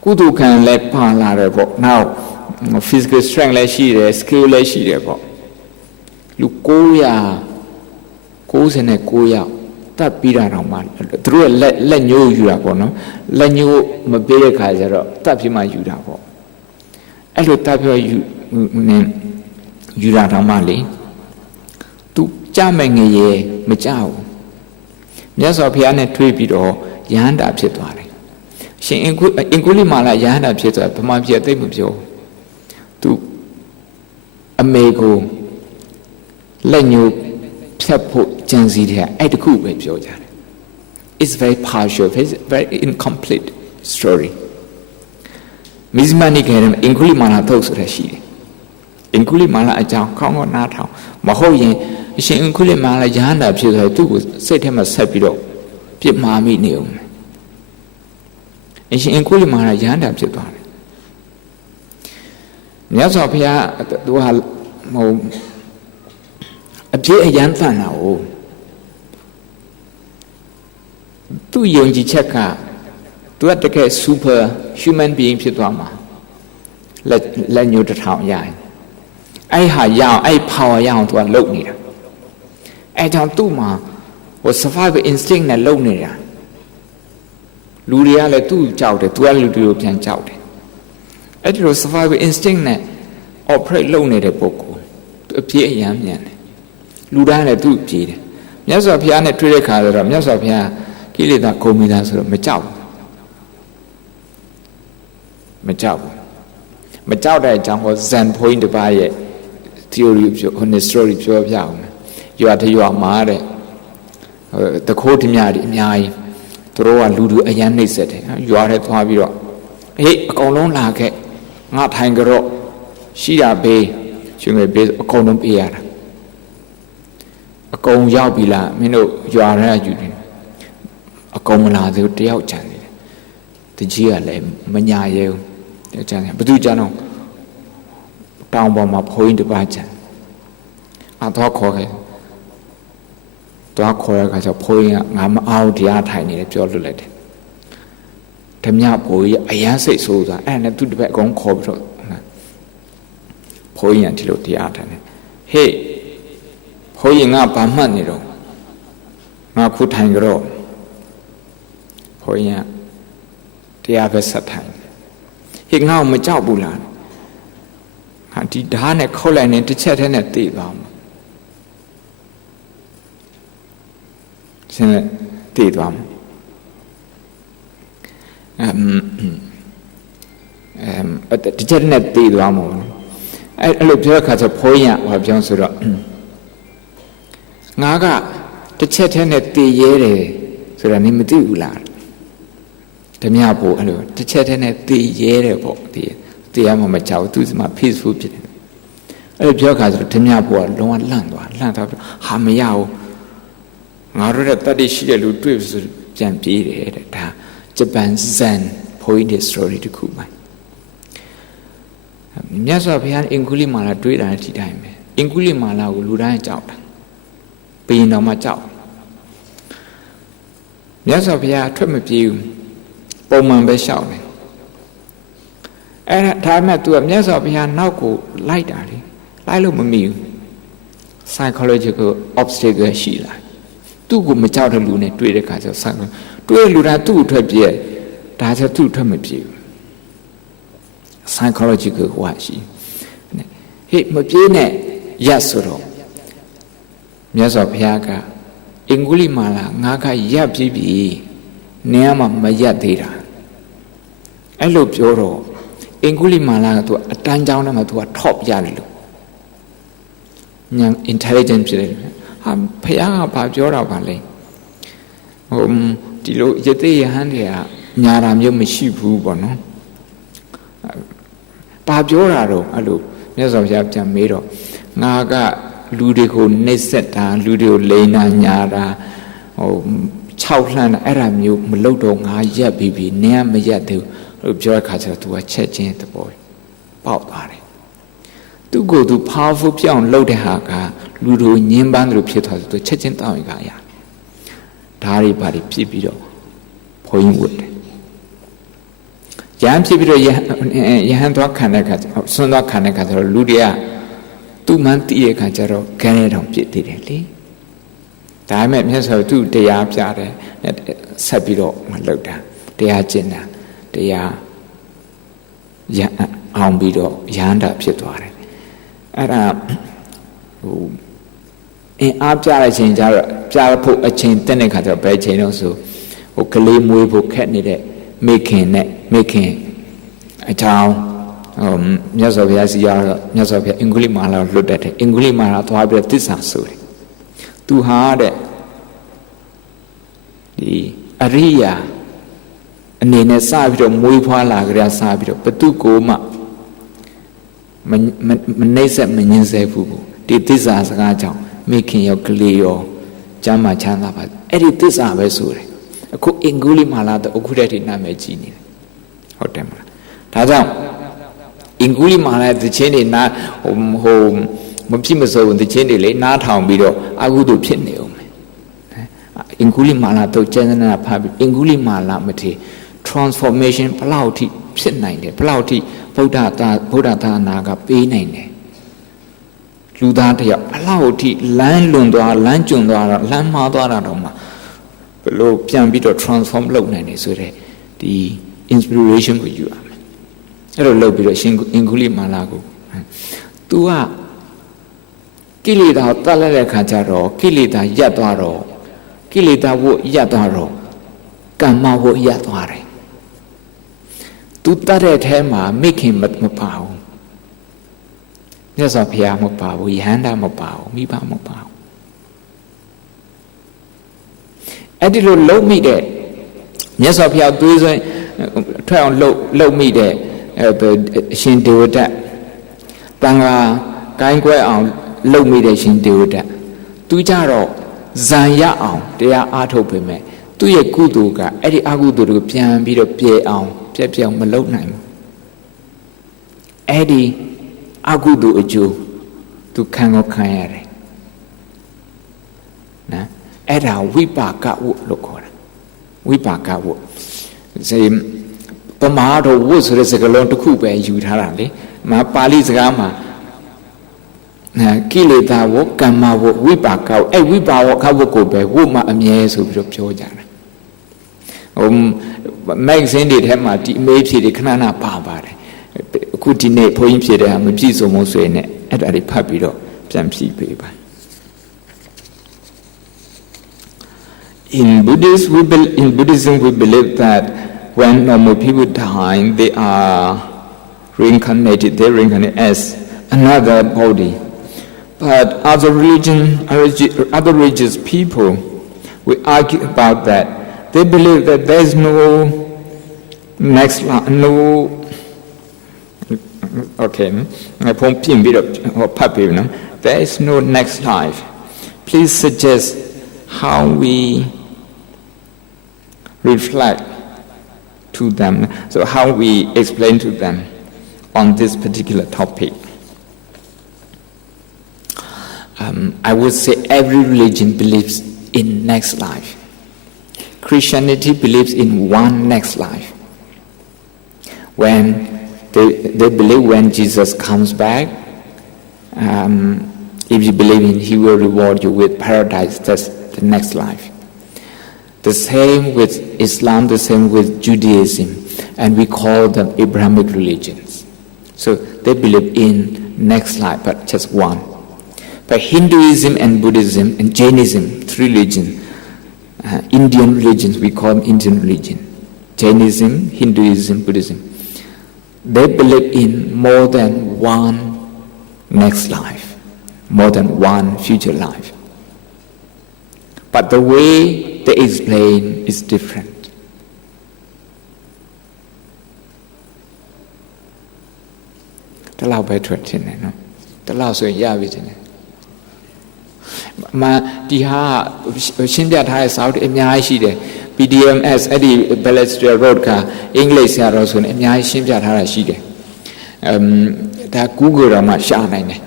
Kudu can let Pala now, physical strength like she, skill like she, Lukoya. Goes in a coya, that Pira Roman, through a let you Urabono, let you Mabere Kaiser, Tapima Urabo. I look Tapia Uraramali to jamming a ye, Machao. Yes, of Piana Tribido, Yanda Pietuari. She Ingulimala Yanda Pietua, Pamapia Demubio to Amego, let you. It's very partial, very incomplete story. Mizmani came Ingulimana talks Rashid. Ingulimana a jam, Congo Natal, Mahoyan, she Ingulimana Janda, she said him a sepido, Pip Mami Neum. And she Ingulimana Janda, she thought. Nyasopia do a bit a young fan now. Two young checker, to attack a super human being to Dhamma. Let you the town young. I had young, I power young to a low near. I don't do ma was survival instinct and low near. Luria le tu chowed, 12 European chowed. It was survival instinct or pray low near the book to appear young man. Ludana do peed. Yes, of Piana Trade Card, yes, of Pia, Kilida Comidas, Machow. Machow, that jump was Zen point by a theory on the story of your young. You are to your mother. The court in Yai, throw a ludu a yan said, you are at Fabio. Hey, a colon like it, not hanger. She are bay, she may be a column ear. A công giao bị là mấy nô doa ra chú đi, a công là theo treo chẳng đi, thì chỉ là lấy mấy nhà yêu, chẳng hạn, bất cứ chẳng nào, trong bao mà phơi được bao chẳng, thoa khó cái cho phơi ngắm ao thì thay này cho luôn đấy, thêm nhà phơi ai sẽ số ra, anh em tụi bạn cũng khó rồi, phơi nhà thì lo thì thay này, hey. Hoi nga paman ni ro nga khu thành ro hoi nga tia ve sat thành hi nga ma chao bu la ha di da ne khau lai neတစ်ချက်ထဲနဲ့သိသွားမှာရှင်နဲ့သိသွားမှာတစ်ချက်နဲ့သိသွားမှာအဲ့လိုပြောတဲ့ခါကျဖိုးရင်ဟောပြောဆိုတော့ငါကတစ်ချက်ထဲနဲ့တည်ရဲတယ်ဆိုတာနင်မသိဘူးလားဓမြဖို့အဲ့လိုတစ်ချက်ထဲနဲ့တည်ရဲတယ်ပေါ့တည်ရမှမကြောက်သူစမှာ peaceful ဖြစ်တယ်အဲ့လိုပြောခါဆိုတော့ဓမြဖို့ကလုံးဝလန့်သွားဟာမရဘူးငါတို့တဲ့တတိရှိတဲ့လူတွေ့ဆိုပြန်ပြေးတယ်တဲ့ဒါဂျပန်ဇန်ဖိုးတဲ့ story တခုပါမြတ်စွာဘုရားအင်္ဂုလိမာလာတွေ့တာဒီတိုင်းပဲအင်္ဂုလိမာလာကိုလူတိုင်းကြောက်တာဘီတော်မှာကြောက်မြတ်စွာဘုရားထွက်မပြေဘူးပုံမှန်ပဲရှောက်တယ်အဲ့ဒါမှသူကမြတ်စွာဘုရားနောက်ကိုလိုက်တာလေလိုက်လို့မမီဘူး psychological obstacle ရှိလာသူ့ကိုမကြောက်တဲ့လူနဲ့တွေ့တဲ့ခါကျတော့တွေ့လူတိုင်းသူ့ကိုထွက်ပြေးဒါဆိုသူ့ထွက်မပြေဘူး psychological ဟိုရှိဟေ့မပြေးနဲ့ရက်ဆိုတော့မြတ်စွာဘုရားကအင်္ဂုလိမာလာငါကရပ်ပြီးပြီနင်းမှမရပ်သေးတာအဲ့လိုပြောတော့အင်္ဂုလိမာလာကသူအတန်းကြောင်းထဲမှာသူက top ရတယ်လို့ညာ intelligent ဖြစ်တယ်ဟာဘုရားကဘာပြောတာပါလဲဒီလိုယသိယဟန်တွေကညာတာမျိုးမရှိဘူးပေါ့နော်ဘာပြောတာတော့အဲ့လိုမြတ်စွာဘုရားပြန်မေးတော့ငါကလူတွေကိုနှိပ်စက်တာလူတွေကိုလိန်နာညာတာ6လှမ်းတာအဲ့ဒါမျိုးမလုပ်တော့ငါရက်ပြီးနင်းမရက်သေးဘူးလို့ပြောတဲ့ခါကျတော့ तू ကချက်ချင်းသဘောပေါက်သွားတယ်သူ့ကိုယ်သူ powerful ပြောင်းလုပ်တဲ့ဟာကလူတို့ညင်းပန်းတို့ဖြစ်သွားဆို तू ချက်ချင်းတောင်းရရဓာရီပါရီဖြစ်ပြီးတော့ဘုန်းကြီးဝတ်တယ်ရဟန်းဖြစ်ပြီးတော့ယဟန်သွားခံတဲ့ခါကျဆွမ်းသွားခံတဲ့ခါကျတော့လူတွေကသူ့မှန်းတည်တဲ့ခါကျတော့ခန်းရတော်ပြစ်တည်တယ်လေဒါပေမဲ့မြတ်စွာဘုရားသူ့တရားပြတယ်ဆက်ပြီးတော့မလုပ်တာတရားကျင့်တာတရားရအောင်ပြီးတော့ရဟန္တာဖြစ်သွားတယ်အဲ့ဒါအင်းအားပြတဲ့ချိန်ကျတော့ပြဖို့အချိန်တက်တဲ့ခါကျတော့ဘယ်ချိန်တော့ဆိုကလေးမွေးဖို့ခက်နေတဲ့မိခင်အချောင်းမြတ်စွာဘုရားစီရတော့မြတ်စွာဘုရားအင်္ဂုလိမာလာလွတ်တတ်တယ်အင်္ဂုလိမာလာသွားပြီးတော့သစ္စာဆိုတယ်သူဟာတဲ့ဒီအရိယာအနေနဲ့စပြီးတော့မွေးဖွားလာကြရစပြီးတော့ဘသူကိုမှမနှိမ့်ဆက်မငင်းဆဲဘူးဒီသစ္စာစကားကြောင့်မိခင်ရောကလေးရောကျမ်းမာချမ်းသာပါအဲ့ဒီသစ္စာပဲဆိုတယ်အခုအင်္ဂုလိမာလာတော့အခုတည်းကနာမည်ကြီးနေတယ်ဟုတ်တယ်မလားဒါကြောင့်အင်္ဂုလိမာလာတဲ့ချင်းတွေနာဟို မဖြစ်မစိုးတခြင်းတွေလေနားထောင်ပြီးတော့အကုသိုလ်ဖြစ်နေအောင်မယ်အင်္ဂုလိမာလာတော့ကျမ်းစာဖတ်ပြီးအင်္ဂုလိမာလာမထေ transformation ဘလောက်ထိဖြစ်နိုင်တယ်ဘလောက်ထိဗုဒ္ဓသာနာကပေးနိုင်တယ်လူသားတယောက်ဘလောက်ထိလမ်းလွန်သွားလမ်းကျွံသွားတော့လမ်းမှားသွားတာတော့မှဘလို့ပြန်ပြီးတော့ transform လုပ်နိုင်တယ်ဆိုတဲ့ဒီ inspiration ကိုယူရမယ်အဲ့လိုလုပ်ပြီးတော့ရှင်အင်္ဂုလိမာလာကို तू ကကိလေသာတတ်လိုက်တဲ့ခါကျတော့ကိလေသာရပ်သွားတော့ကိလေသာဝတ်ရပ်သွားတော့ကမ္မဝတ်ရပ်သွားတယ် तू တတ်တဲ့အဲမှာမိခင်မပါဘူးမြတ်စွာဘုရားမပါဘူးယဟန္တာမပါဘူးမိဘမပါဘူးအဲ့ဒီလိုလုံးမိတဲ့မြတ်စွာဘုရားသွေးစွန်းထွက်အောင်လှုပ်မိတဲ့အရှင်ဒေဝဒတ်တန်ခါကိုင်းကွဲအောင်လှုပ်မိတဲ့ရှင်ဒေဝဒတ်သူကြတော့ဇံရအောင်တရားအားထုတ်ပေမဲ့သူ့ရဲ့ကုသိုလ်ကအဲ့ဒီအကုသိုလ်ကိုပြန်ပြီးတော့ပြေအောင်ပြက်ပြောင်းမလုပ်နိုင်ဘူးအဲ့ဒီအကုသိုလ်အကျိုးသူခံရတယ်နော်အဲ့ဒါဝိပါကဝတ်လို့ခေါ်တာဝိပါကဝတ်စေပမာတော်ဝတ်ဆိုတဲ့စကားလုံးတစ်ခုပဲယူထားတာလေပါဠိစကားမှာကိလေသာဝကမ္မဝဝိပါကအဲ့ဝိပါဝကဝကိုပဲဝမှအမြဲဆိုပြီးတော့ပြောကြတယ်မဂ္ဂဇင်းတွေထဲမှာဒီအမေးဖြေတွေခဏခဏပါပါတယ်အခုဒီနေ့ဘုန်းကြီးဖြေတဲ့ဟာမပြည့်စုံဘူးဆိုရင်လည်းအဲ့ဒါတွေဖတ်ပြီးတော့ပြန်ဖြည့်ပေးပါ In Buddhism we believe that when normal people die they are reincarnated as another body. But other religious people, we argue about that. They believe that there is no next life, there is no next life. Please suggest how we reflect to them, so how we explain to them on this particular topic. I would say every religion believes in next life. Christianity believes in one next life. When they believe when Jesus comes back, if you believe in, he will reward you with paradise. That's the next life. The same with Islam, the same with Judaism, and we call them Abrahamic religions. So they believe in next life, but just one. But Hinduism and Buddhism and Jainism, three religions, Indian religions, we call them Indian religion. Jainism, Hinduism, Buddhism. They believe in more than one next life, more than one future life. But the way they explain is different. Tala bai thwat thin ne no. Tala so ya bi thin ne. ဒီဟာရှင်းပြထားတဲ့စာအုပ်တွေအများကြီးရှိတယ် PDMS အဲ့ဒီ Balestier Road ကအင်္ဂလိပ်ဆရာတော်ဆိုရင်အများကြီးရှင်းပြထားတာရှိတယ်ဒါ Google တော့မှရှာနိုင်တယ်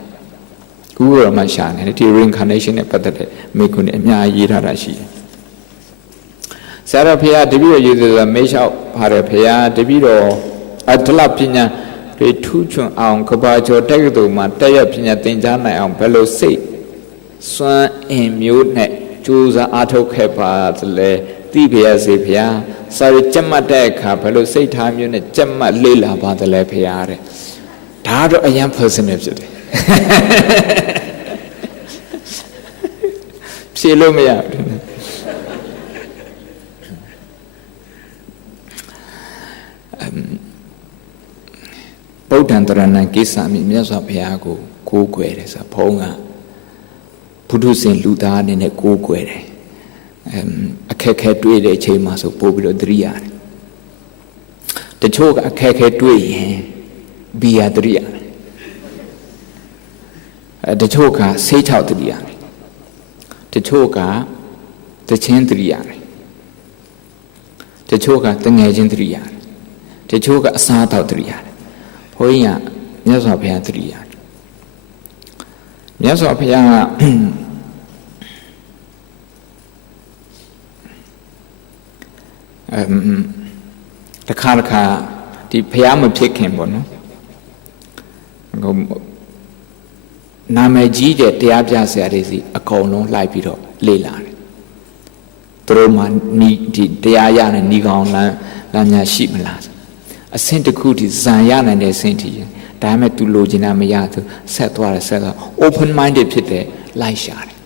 Google တော့မှရှာနိုင်တယ်ဒီ reincarnation နဲ့ပတ်သက်တဲ့မိကွန်းတွေအများကြီးရေးထားတာရှိတယ်ဆရာတော်ဖေရတပည့်တော်ရေးဆိုတာမေးလျှောက်ပါတယ်ဖေရတပည့်တော်အထလပညာတွေထူးချွန်အောင်ကဘာကျော်တက္ကသိုလ်မှာတက်ရပညာသင်ကြားနိုင်အောင်ဘယ်လိုစိတ်စွမ်းအင်မျိုးနဲ့ကြိုးစားအားထုတ်ခဲ့ပါသလဲသိဖေရစေဖေရစာရကြက်မှတ်တဲ့အခါဘယ်လိုစိတ်ထားမျိုးနဲ့ကြက်မှတ်လေ့လာပါသလဲဖေရတဲ့ဒါတော့အရင် personal ဖြစ်တယ်ဖြေလို့မရဘူးဗုဒ္ဓံတရဏံကိစ္စမိမြတ်စွာဘုရားကိုကိုးကွယ်တယ်ဆိုဘုန်းကဘုဒ္ဓဆင်လူသားအနေနဲ့ကိုးကွယ်တယ်အခက်ခဲတွေ့တဲ့အချိန်မှာဆိုပို့ပြီးတော့သတိရတယ်တချို့ကအခက်ခဲတွေ့ရင်ဘီယာသတိရတယ်တချို့ကစိတ်ထောက်သတိရတယ်တချို့ကတချင်းသတိရတယ်တချို့ကတငယ်ချင်းသတိရတယ်တချို့ကအစားတောက်သတိရတယ်ဘုန်းကြီးကမြတ်စွာဘုရားသတိရတယ် မြတ်စွာဘုရားကတခါဒီဘုရားမဖြစ်ခင်ပေါ့နော်နာမည်ကြီးတဲ့တရားပြဆရာတွေစီအကုန်လုံးလိုက်ပြီးတော့လေ့လာတယ်သူတို့မှဒီတရားရတဲ့ဤကောင်လမ်းညာရှိမလားအဆင့်တစ်ခုဒီဇံရနိုင်တဲ့အဆင့်ထိဒါပေမဲ့သူလိုချင်တာမရသူဆက်သွားတယ် open minded ဖြစ်တယ်လိုက်ရှာတယ်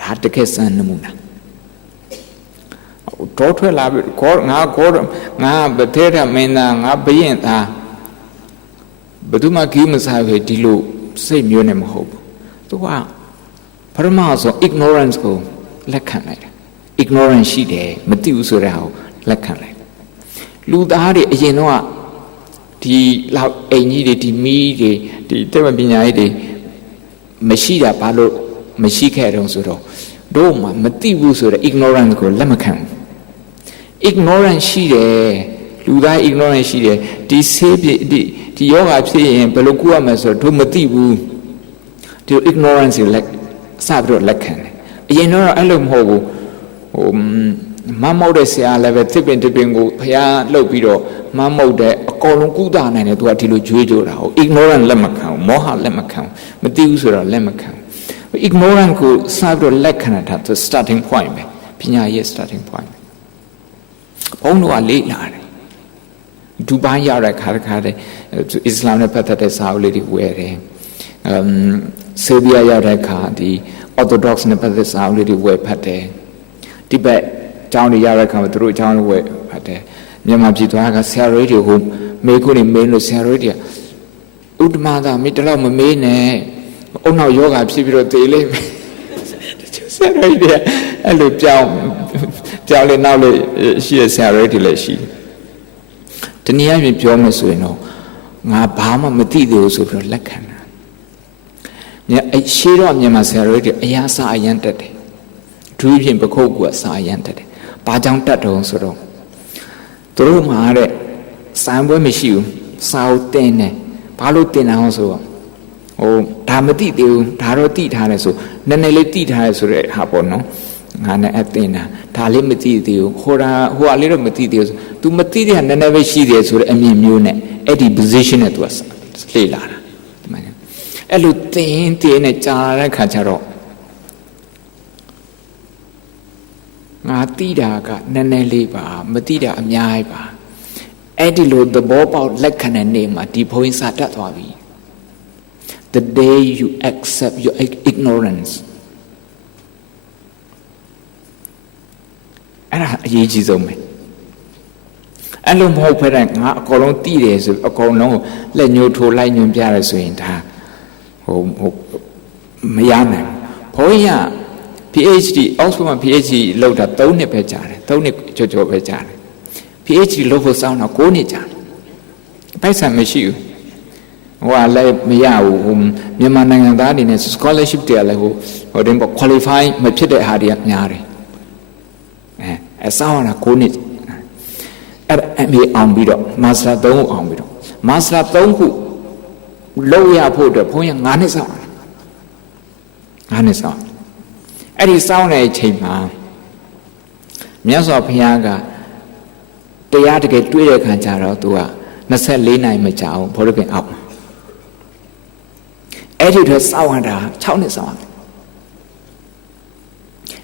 ဒါတကယ်စံနမူနာတော့ထွက်လာပြီးငါဗထေရမင်းသားငါဘယင်သားဘယ်သူမှကြီးမစားပဲဒီလိုစိတ်မျိုးနဲ့မဟုတ်ဘူးသူကပရမဆို ignorance ကိုလက်ခံလိုက်တယ် ignorance ရှိတယ်မသိဘူးဆိုတဲ့ဟာကိုလက်ခံလိုက်လူသားတွေအရင်တော့ဒီလောက်အိမ်ကြီးတွေဒီမီးတွေဒီတက်မပညာရေးတွေမရှိတာဘာလို့မရှိခဲ့တုံးဆိုတော့တို့မှမသိဘူးဆိုတဲ့ ignorance ကိုလက်မခံဘူး ignorance ရှိတယ်လူသား ignorance ရှိတယ်ဒီဆေးဒီယောဂဖြစ်ရင်ဘယ်လိုကုရမလဲဆိုတော့တို့မသိဘူးဒီ ignorance ကိုလက်စပြီးတော့လက်ခံတယ်အရင်တော့အဲ့လိုမဟုတ်ဘူးမမုတ်တဲ့ဆရာလည်းပဲတစ်ပင်ကိုဖျားလှုပ်ပြီးတော့မမုတ်တဲ့အကုန်လုံးကုသနိုင်တယ်သူကဒီလိုကြွေးကြတာဟုတ် ignorance လက်မခံဘူးမောဟလက်မခံဘူးမသိဘူးဆိုတော့လက်မခံဘူး ignorance ကိုစပြီးတော့လက်ခံတာသူ starting point ပဲပညာရဲ့ starting point ဘုန်းတော်ကလေ့လာတယ်ဒူဘိုင်းရောက်တဲ့ခါတဲ့အစ္စလာမ်နဲ့ပတ်သက်တဲ့စာအုပ်လေးတွေဝယ်တယ်ဆေးဘီးယားရောက်တဲ့ခါဒီ orthodox နဲ့ပတ်သက်စာအုပ်လေးတွေဝယ်ဖတ်တယ်ဒီဘက်ကျောင်းတွေရောက်တဲ့ခါမှာသူတို့ကျောင်းတွေဝယ်ဖတ်တယ်မြန်မာပြည်သွားကဆရာတော်ကြီးတွေကိုမေးခွန်းတွေမေးလို့ဆရာတော်ကြီးကဥဒ္ဓမာသာမိတလောက်မမေးနဲ့အုံနောက်ယောဂဖြစ်ပြီးတော့သေလိမ့်မယ်ဆရာတော်ကြီးတွေအဲ့လိုကြောင်းလေးနောက်လေးရှိတဲ့ဆရာတော်ကြီးတွေလည်းရှိတယ်တနည်းအားဖြင့်ပြောမယ်ဆိုရင်တော့ငါဘာမှမသိသေးဘူးဆိုပြီးတော့လက်ခံတာရှေးတော့မြန်မာဆရာတော်ကြီးတွေအရာစာအရန်တက်တယ်ဒူးဖြင့်ပခုတ်ကစာအရန်တက်တယ်ဘာကြောင့်တက်တော့ဆိုတော့သူတို့မှာတဲ့စာပွဲမရှိဘူးစာအုပ်တင်တယ်ဘာလို့တင်တာဆိုတော့ဒါမသိသေးဘူးဒါတော့သိထားတယ်ဆိုနည်းနည်းလေးသိထားတယ်ဆိုတဲ့ဟာပေါ့နော်ငါနဲ့အတင်တာဒါလေးမသိသေးဘူးဟိုဟာလေးတော့မသိသေးဘူး तू မသိတဲ့ဟာနည်းနည်းပဲရှိတယ်ဆိုတဲ့အမြင်မျိုးနဲ့အဲ့ဒီ position နဲ့ तू လေ့လာတာဒီမှာအဲ့လိုတင်းနဲ့ကြာတဲ့ခါကျတော့ငါသိတာကနည်းနည်းလေးပါမသိတာအများကြီးပါအဲ့ဒီလိုသဘောပေါက်လက်ခံတဲ့နေ့မှာဒီဘုန်းကြီးစာတတ်သွားပြီ the day you accept your ignorance အဲ့ဒါအရေးကြီးဆုံးပဲအဲ့လိုမဟုတ်ဖက်တဲ့ငါအကုန်လုံးသိတယ်ဆိုအကုန်လုံးလက်ညှိုးထိုးလိုက်ညွှန်ပြရဆိုရင်ဒါမရနိုင်ဘုန်းကြီးကPhD Oxford မှာ PhD လုပ်တာ3နှစ်ပဲကြာတယ်3နှစ်ကျော်ပဲကြာတယ် PhD လုပ်ဖို့စောင့်တော့9နှစ်ကြာတယ်ပိုက်ဆံမရှိဘူးဟိုကလည်းမရဘူးမြန်မာနိုင်ငံသားအနေနဲ့ scholarship တွေလည်းဟိုတင်ပေါ့ qualify မဖြစ်တဲ့ဟာတွေကများတယ်အဲစောင့်ရတာ9နှစ်အဲ့ MA အောင်ပြီးတော့ Master 3ခုအောင်ပြီးတော့ Master 3ခုလုပ်ရဖို့အတွက်ဘုန်းကြီး9နှစ်စောင့်9နှစ်စောင့်အဲ့ဒီစောင့်တဲ့အချိန်မှာမြတ်စွာဘုရားကတရားတကယ်တွေ့တဲ့ခါကျတော့သူက24နိုင်မကြာဘူးဘောရပင်အောက်မှာအဲ့ဒီတော့စောင့်ရတာ6နှစ်စောင့်ရတယ်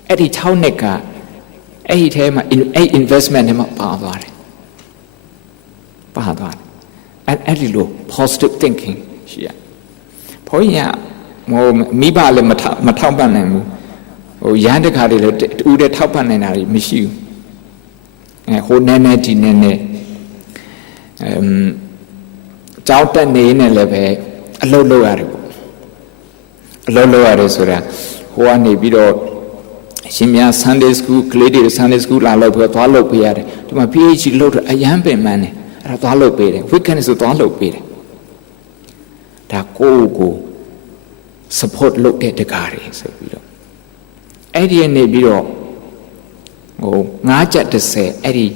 အဲ့ဒီ6နှစ်ကအဲ့ဒီထဲမှာအဲ့ investment ထဲမှာပါသွားတယ်အဲ့ဒီလို positive thinking ရှိရဘုန်းကြီးကမိဘလည်းမထောက်ပံ့နိုင်ဘူးရန်တခါတွေလည်းတူတဲ့ထောက်ပံ့နိုင်တာတွေမရှိဘူးဟိုနည်းနည်းဒီနည်းနည်းကြောက်တက်နေနေလည်းပဲအလုပ်လုပ်ရတယ်ပေါ့အလုပ်လုပ်ရတယ်ဆိုတာဟိုကနေပြီးတော့ရှင်များ Sunday school ကလေးတွေ Sunday school လာလို့ပြောသွားလုပ်ပေးရတယ်ဒီမှာ PhD လုပ်တော့အရန်ပင်ပန်းတယ်အဲ့ဒါသွားလုပ်ပေးတယ် weekend ဆိုသွားလုပ်ပေးတယ်ဒါကို support လုပ်တဲ့တကားတွေဆိုပြီးတော့အဲ့ဒီနေပြီးတော့9ကျပ်30အဲ့ဒီ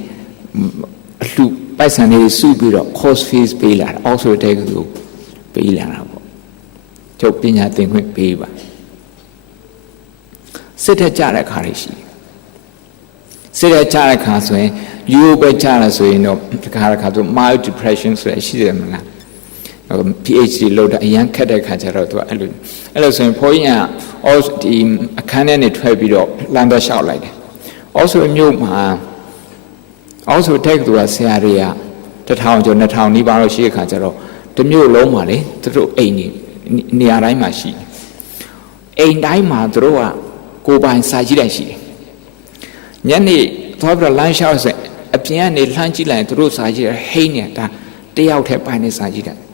အလှပိုက်ဆံလေးစုပြီးတော့ course fees ပေးလာတာ also တဲ့ကူပေးလာတာပေါ့ကျုပ်ပညာသင်ခွင့်ပေးပါ စစ်ထက်ကြတဲ့ခါလေးရှိစစ်ထက်ကြတဲ့ခါဆိုရင်ရိုးပဲကြလာဆိုရင်တော့ဒီခါဆို mild depression ဆိုရရှိတယ်မလားPhD လုပ်တာအရန်ခက်တဲ့ခါကျတော့သူကအဲ့လိုဆိုရင်ဘုန်းကြီးကဒီအခန်းထဲနေထွက်ပြီးတော့လမ်းတော့လျှောက်လိုက်တယ်။ also မြို့မှာ also တက်သူကဆရာတွေက1000ကျော်2000နီးပါးလို့ရှိတဲ့ခါကျတော့တမြို့လုံးမှာလေသူတို့အိမ်နေရာတိုင်းမှာရှိတယ်။အိမ်တိုင်းမှာသူတို့ကကိုယ်ပိုင်စာကြည့်တိုင်းရှိတယ်။ညနေသွားပြီးတော့လမ်းလျှောက်ဆိုအပြင်ကနေလှမ်းကြည့်လိုက်သူတို့စာကြည့်ဟိန်းနေတာတယောက်တည်းပိုင်နေစာကြည့်တယ်။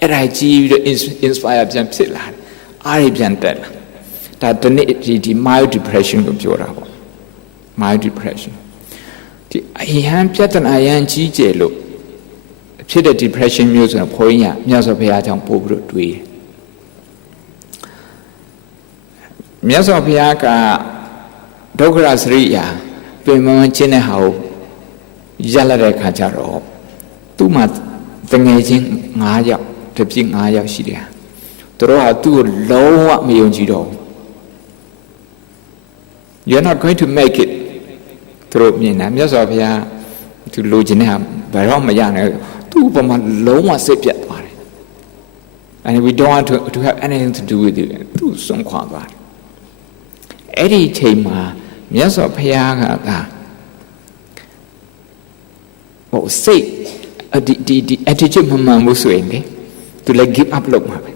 အဲ့ဒါကြည့်ပြီးတော့ inspire ပြန်ဖြစ်လာတယ်အားရပြန်တက်လာဒါတနေ့ဒီ mild depression ကိုပြောတာပေါ့ mild depression ဒီအဟံပြဿနာရန်ကြီးကျယ်လို့ဖြစ်တဲ့ depression မျိုးဆိုတော့ဘုန်းကြီးကမြတ်စွာဘုရားကြောင့်ပို့ပြီးတော့တွေးတယ်မြတ်စွာဘုရားကဒုက္ခရစရိယာပြင်မချင်းတဲ့ဟာကိုရလာတဲ့ခါကျတော့သူ့မှာတငယ်ချင်း9ယောက်တပြည့်9ယောက်ရှိတယ်သူတို့ဟာသူ့ကိုလုံးဝမယုံကြည်တော့ You're not going to make it သူတို့မြင်တာမြတ်စွာဘုရားသူလိုချင်တဲ့ဟာဘယ်တော့မရနိုင်သူ့ဘာမှလုံးဝစိတ်ပြတ်သွားတယ် and we don't want to have anything to do with it သူဆုံးခွာသွားတယ်အဲ့ဒီအချိန်မှာမြတ်စွာဘုရားကဟိုစိတ်ဒီ attitude မှန်မှန်မှုဆိုရင်လေသူလည်း give up လုပ်မှာပဲ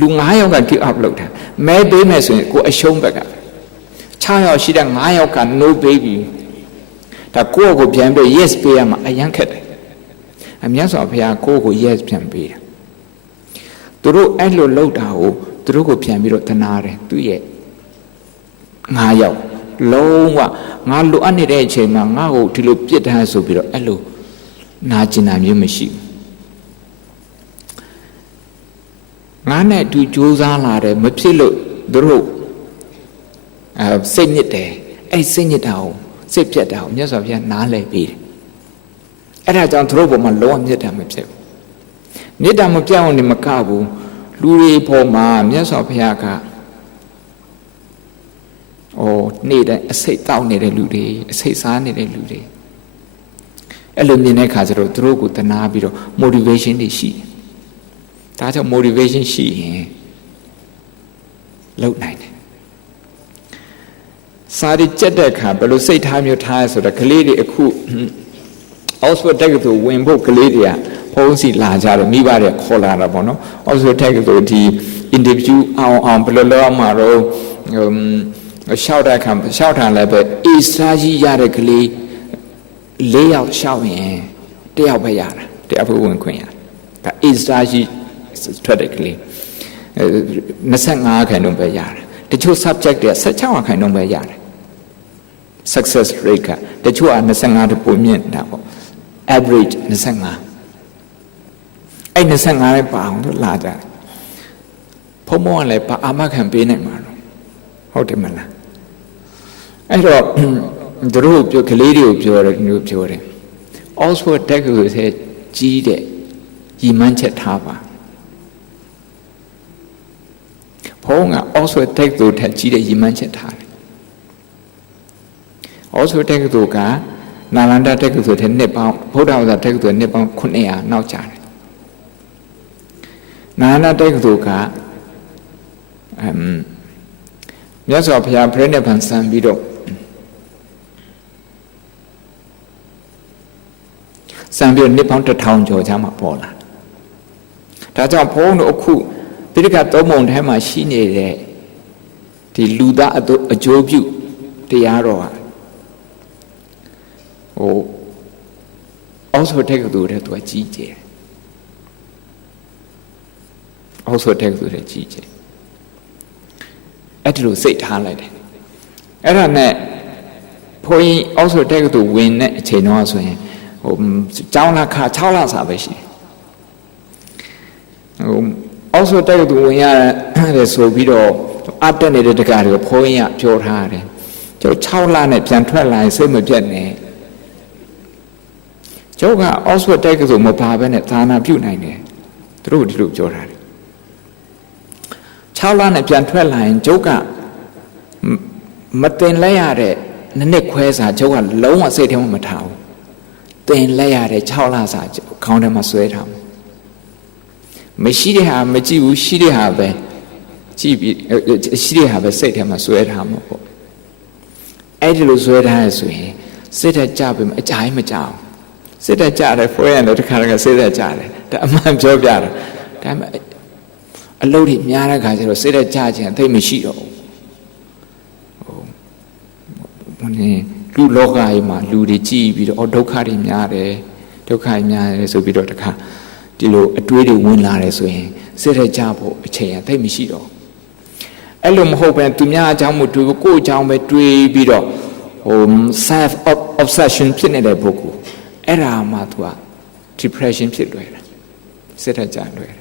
လူ9ယောက်က give up လုပ်တာမဲပေးမယ်ဆိုရင်ကိုအရှုံးဘက်က6ယောက်ရှိတဲ့9ယောက်က no baby ဒါကိုယ့်ကိုပြန်ပြီး yes ပေးရမှာအရင်ခက်တယ်အမြတ်စွာဘုရားကိုယ့်ကို yes ပြန်ပေးတယ်သူတို့အဲ့လိုလုပ်တာကိုသူတို့ကိုပြန်ပြီးတော့တနာတယ်သူရဲ့9ယောက်လုံးဝငါလိုအပ်နေတဲ့အချိန်မှာငါ့ကိုဒီလိုပြစ်ထားဆိုပြီးတော့အဲ့လိုနာကျင်တာမျိုးမရှိဘူးငါနဲ့အတူကြိုးစားလာတယ်မဖြစ်လို့သူတို့စိတ်ညစ်တယ်အဲ့စိတ်ညစ်တာကိုစိတ်ပြတ်တာကိုမြတ်စွာဘုရားနားလည်ပေးတယ်အဲ့ဒါကြောင့်သူတို့ပေါ်မှာလုံးဝမြတ်တာမဖြစ်ဘူးမြတ်တာမပြောင်းနေမကဘူးလူတွေပေါ်မှာမြတ်စွာဘုရားကနေ့တိုင်းအစိတ်တောက်နေတဲ့လူတွေအစိတ်စားနေတဲ့လူတွေအဲ့လိုမြင်တဲ့အခါကျတော့သူတို့ကိုတနာပြီးတော့ motivation တွေရှိတယ်ဒါကြောင့် motivation ရှိရင်လုပ်နိုင်တယ်စာရီကြက်တဲ့အခါဘယ်လိုစိတ်ထားမျိုးထားရဆိုတော့ကလေးတွေအခု Oxford တက္ကသိုလ်ဝင်ဖို့ကလေးတွေကဖုန်းစီလာကြတော့မိဘတွေခေါ်လာတာပေါ့နော် Oxford တက္ကသိုလ်ဒီ interview အောင်ဘယ်လိုလုပ်မှာတော့ရှောက်တဲ့အခါရှောက်တာလည်းပဲ A စာကြီးရတဲ့ကလေး4ယောက်ရှောက်ရင်1ယောက်ပဲရတာ1ယောက်ပဲဝင်ခွင့်ရဒါ A စာကြီးထွက်တဲ့ကလေး25ခန့်တော့ပဲရတယ်တချို့ subject တွေ16ခန့်တော့ပဲရတယ် success rate ကတချို့က25တပုံမြင့်တာပေါ့ average 25အဲ့25ပဲပါအောင်လို့လာကြတယ်ဘုံမောကလည်းအာမခံပေးနိုင်မှာဟုတ်တယ်မလားအဲ့တော့သူတို့ပြောကလေးတွေကိုပြောတယ်မျိုးပြောတယ် Oxford တက္ကသိုလ်ထဲကြီးတဲ့ရည်မှန်းချက်ထားပါဘုံက Oxford တက္ကသိုလ်ထက်ကြီးတဲ့ရည်မှန်းချက်ထားတယ် Oxford တက္ကသိုလ်ကနာလန္ဒတက္ကသိုလ်ထက်နှစ်ပေါင်းဗုဒ္ဓဘာသာတက္ကသိုလ်နှစ်ပေါင်း900နောက်ကျတယ်နာလန္ဒတက္ကသိုလ်ကမြတ်စွာဘုရားပြိဋိဘံစံပြီးတော့နှစ်ပေါင်း1000ကျော်ချမှပေါ်လာဒါကြောင့်ဘုန်းတို့အခုပိဋကသုံးပုံထဲမှာရှိနေတဲ့ဒီလူသားအကျိုးပြုတရားတော်ဟာOxford တက္ကသိုလ်ထဲသူကကြီးကျယ်Oxford တက္ကသိုလ်ထဲကြီးကျယ်အဲ့ဒီလိုစိတ်ထားလိုက်တယ်အဲ့ဒါနဲ့ဘုန်းကြီး Oxford တက္ကသိုလ်ဝင်တဲ့အချိန်တော့ဆိုရင်ကျောင်းလာခါ6လစာပဲရှိတယ်Oxford တက္ကသိုလ်ဝင်ရတယ်ဆိုပြီးတော့အတက်နေတဲ့တက္ကသိုလ်ကိုဘုန်းကြီးကပြောထားတယ်ကျုပ်6လနဲ့ပြန်ထွက်လာရင်စိတ်မပြတ်နဲ့ကျုပ်က Oxford တက္ကသိုလ်မပါဘဲနဲ့သာနာပြုနိုင်တယ်သူတို့ဒီလိုပြောထားတယ်6လနဲ့ပြန်ထွက်လာရင်ကျုပ်က Matin layare, Nick Quesa, Joa, Loma said him a town. Then layare, Chawla, count him a sweat ham. Meshidi have, Majiu, Shidi have, Shidi have a said him a sweat ham. Edilu sweat has we, sit a job him a time a job. Sit a jar a friend of the Karaga, sit a jar, the man job yard. A loaded Yaraga, sit a charge and take me sheet. Lu logai ma lu de ji bi do dukha de nya de dukha nya de so bi do takha di lo atwe de win la de so yin sit de ja pho a chain ya thai mi shi do ai lo ma hout ban tu nya a chaung mo twi ko a chaung be twi bi do self obsession ဖြစ်နေတဲ့ပုဂ္ဂိုလ်အဲ့ဒါမှသူက depression ဖြစ်လွယ်တယ်စစ်တကြလွယ်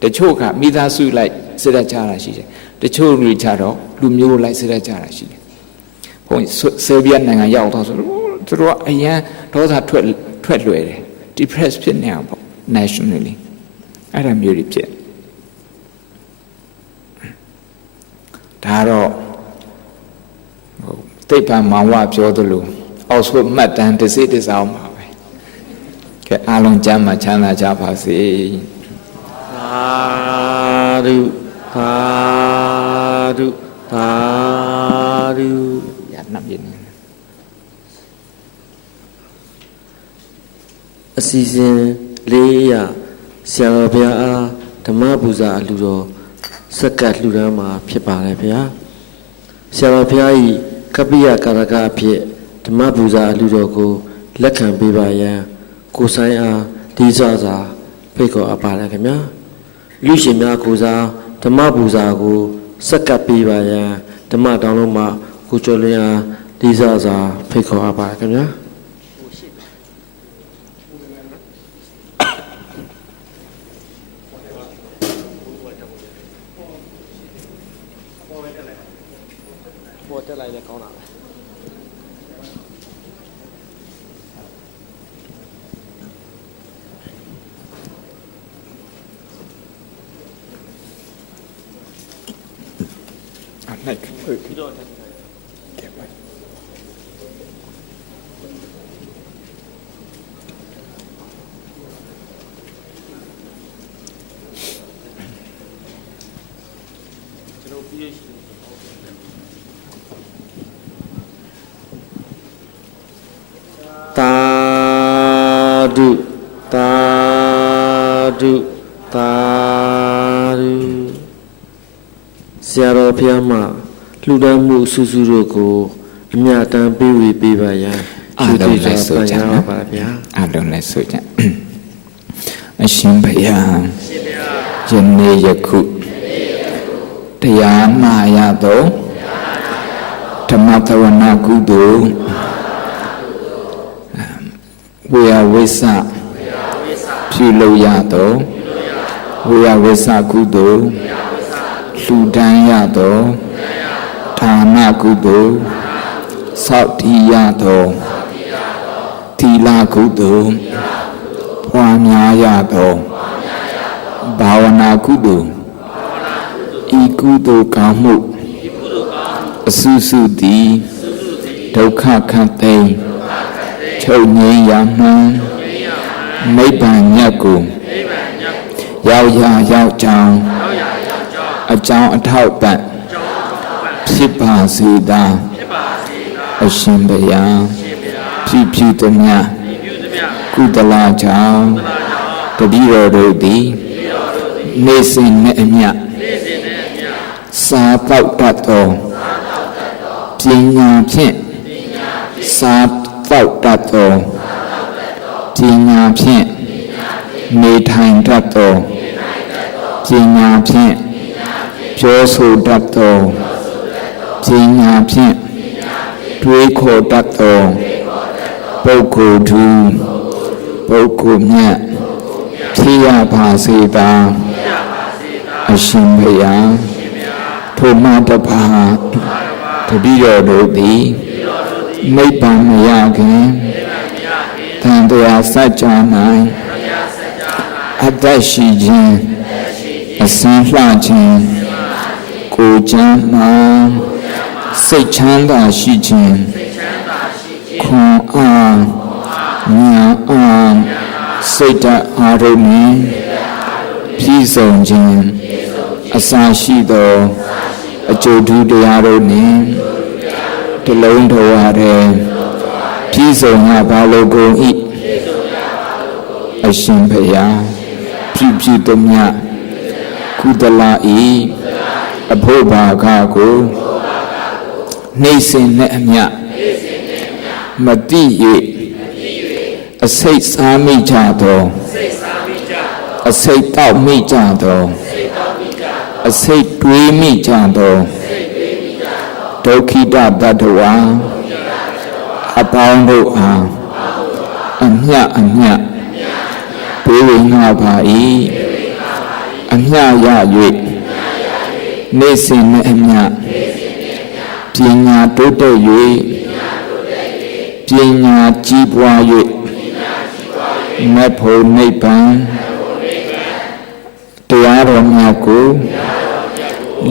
တယ်တချို့ကမိသားစုလိုက်စစ်တကြတာရှိတယ်တချို့လူကြတော့လူမျိုးလိုက်စစ်တကြတာရှိတယ်ဘုန်းဆေဗီယက်နိုင်ငံရောက်တော့ဆိုတော့သူတို့ကအရန်ဒေါသထွက်လွယ်တယ် depressed ဖြစ်နေအောင်ပေါ့ nationally အဲ့ဒါမျိုးတွေဖြစ်ဒါတော့တိတ်ပံမောင်ဝပြောသလိုအောက်ဆုံးမှတ်တမ်းတစ်စိတစ်စောင်းပါပဲကဲအားလုံးကျမ်းမှာချမ်းသာကြပါစေသာဓုသာဓုသာဓုရနပ်ရင်းအစီအစဉ်လေးရဆရာတော်ဘုရားအားဓမ္မပူဇာအလှူတော်စက္ကန့်လှူဒန်းမှာဖြစ်ပါလေဗျာဆရာတော်ဘုရား၏ကပ္ပိယကာရကအဖြစ်ဓမ္မပူဇာအလှူတော်ကိုလက်ခံပေးပါရန်ကိုဆိုင်အားဒီစွာစွာဖိတ်ခေါ်အပ်ပါလေခင်ဗျာလူရှင်များကိုစားဓမ္မပူဇာကိုစက္ကပ်ပေးပါရန်ဓမ္မတောင်းလုံးမှာကိုကျော်လင်းအားဒီစွာစွာဖိတ်ခေါ်အပ်ပါခင်ဗျာပေါ်တက်လိုက်လဲကောင်းတာပဲလိုက်ပြီးတော့ကဲပါကျွန်တော်ပြည့်သာဓုသာဓုသာဓုဆရာတော်ဘုရားမှာလှူဒန်းမှုစုစုတို့ကိုအမြတ်တမ်းပေးဝေပေးပါရန်အားလုံးလည်းဆိုကြပါဗျာအားလုံးလည်းဆိုကြအရှင်ဘုရားယနေ့ယခုတရားမှာရသောဓမ္မသဝနာကုသိုလ်ဝေယဝိသပြုလို့ရသောဝေယဝိသကုသိုလ်လှူဒန်းရသောဌာနကုသိုလ်စောင့်တည်ရသောသီလကုသိုလ်ပွားများရသောဘာဝနာကုသိုလ်ဤကုသိုလ်ကောင်းမှုအစုစုသည်ဒုက္ခခတ်သိမ်းချုပ်ငြိမ်းရမှန်နိဗ္ဗာန်မြတ်ကိုရောက်ကြောင်းအကြောင်းအထောက်ပံ့ဖြစ်ပါစေသာအရှင်ဘုရားဖြူသမျှကုသလကြောင့်တတိတော်တို့သည်နေစဉ်နဲ့အမျှစာပေါက်တတ်သောပညာဖြင့်စာပေါက်တတ်သောပညာဖြင့်နေထိုင်တတ်သောပညာဖြင့်ပြောဆိုတတ်သောပညာဖြင့်တွေးခေါ်တတ်သောပုဂ္ဂိုလ်သူပုဂ္ဂိုလ်မြတ်ဖြစ်ရပါစေသာအရှင်ဘုရားထိုမှတပါးတတိတော်တို့သည်နိဗ္ဗာန်မရခင်သံတရားစัจ जा ၌အတ္တရှိခြင်းအစင်းလှခြင်းကိုယ်ကျမ်းမှ စိတ်ချမ်းသာရှိခြင်းခွန်အားဉာဏ်အားစိတ်ဓာတ်အားတို့နှင့်ပြည့်စုံခြင်းအစာရှိသောအကျိုးထူးတရားတို့နှင့်တလုံးတော်ရတဲ့ပြည့်စုံရပါလို့ကုန်၏အရှင်ဘုရားဖြစ်ဖြစ်သမျှကုသလ၏အဖို့ဘာကကိုနှိမ့်စင်နဲ့အမျှမတိ၍အစိတ်စားမိကြသောအစိတ်တောက်မိကြသောအစိတ်တွေးမိကြသောဒုက္ခိတတ္တဝါအပေါင်းတို့အားအမျှဘေးဝင်ငါပါ၏အမျှရ၍နေစဉ်နဲ့အမျှပညာတိုးတက်၍ပညာကြီးပွား၍မဖို့နိဗ္ဗာန်တရားတော်များကို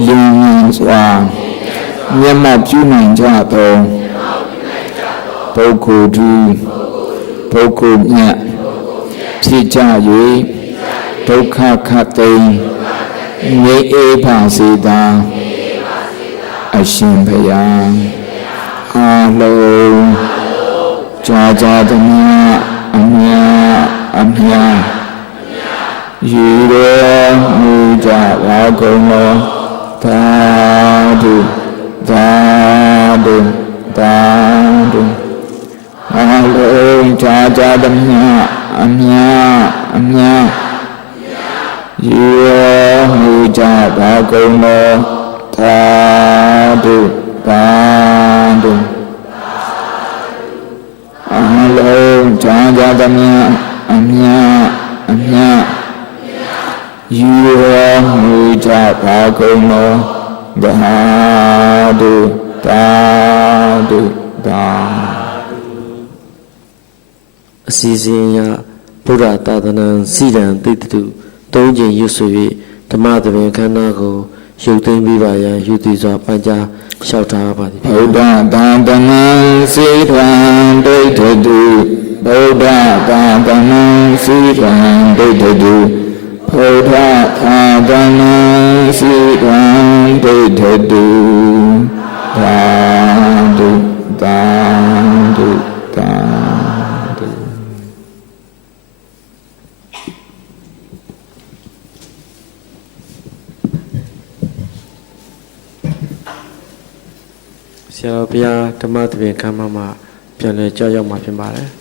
လင်းလင်းစွာမျက်မှောက်ပြုနိုင်ကြသောပုဂ္ဂိုလ်သူပုဂ္ဂိုလ်မြတ်ဖြစ်ကြ၍ဒုက္ခခတ်သိမ်းငြိမ်းအေးပါစေသာအရှင်ဘုရားအားလုံးကြာကြာသမျှအမြတ်ယူရမူကြပါကုန်သောသာဓုအားလုံးကြာကြာသမျှအမြတ်ယူရမူကြပါကုန်သောသာဓုအားလုံးကြာကြာသမျှအမြတ်ယူရမူကြပါကုန်သောသာဓုအစီအစဉ်အရဗုဒ္ဓသာသနာစီရန်တိတ္တု၃ကြိမ်ရွတ်ဆို၍ဓမ္မသဘင်ခန္ဓာကိုရုပ်သိမ်းပြီးပါရန်ယူတည်စွာပန်းကြားလျှောက်ထားပါသည်ဗုဒ္ဓသာသနာစီရန်တိတ္တုဗုဒ္ဓသာသနာစီရန်တိတ္တုဗုဒ္ဓသာသနာစီရန်တိတ္တုသာဓုဆရာတော်ဘုရားဓမ္မသဘင်ခမ်းမမှာပြန်လည်ကြောက်ရောက်မှာဖြစ်ပါတယ်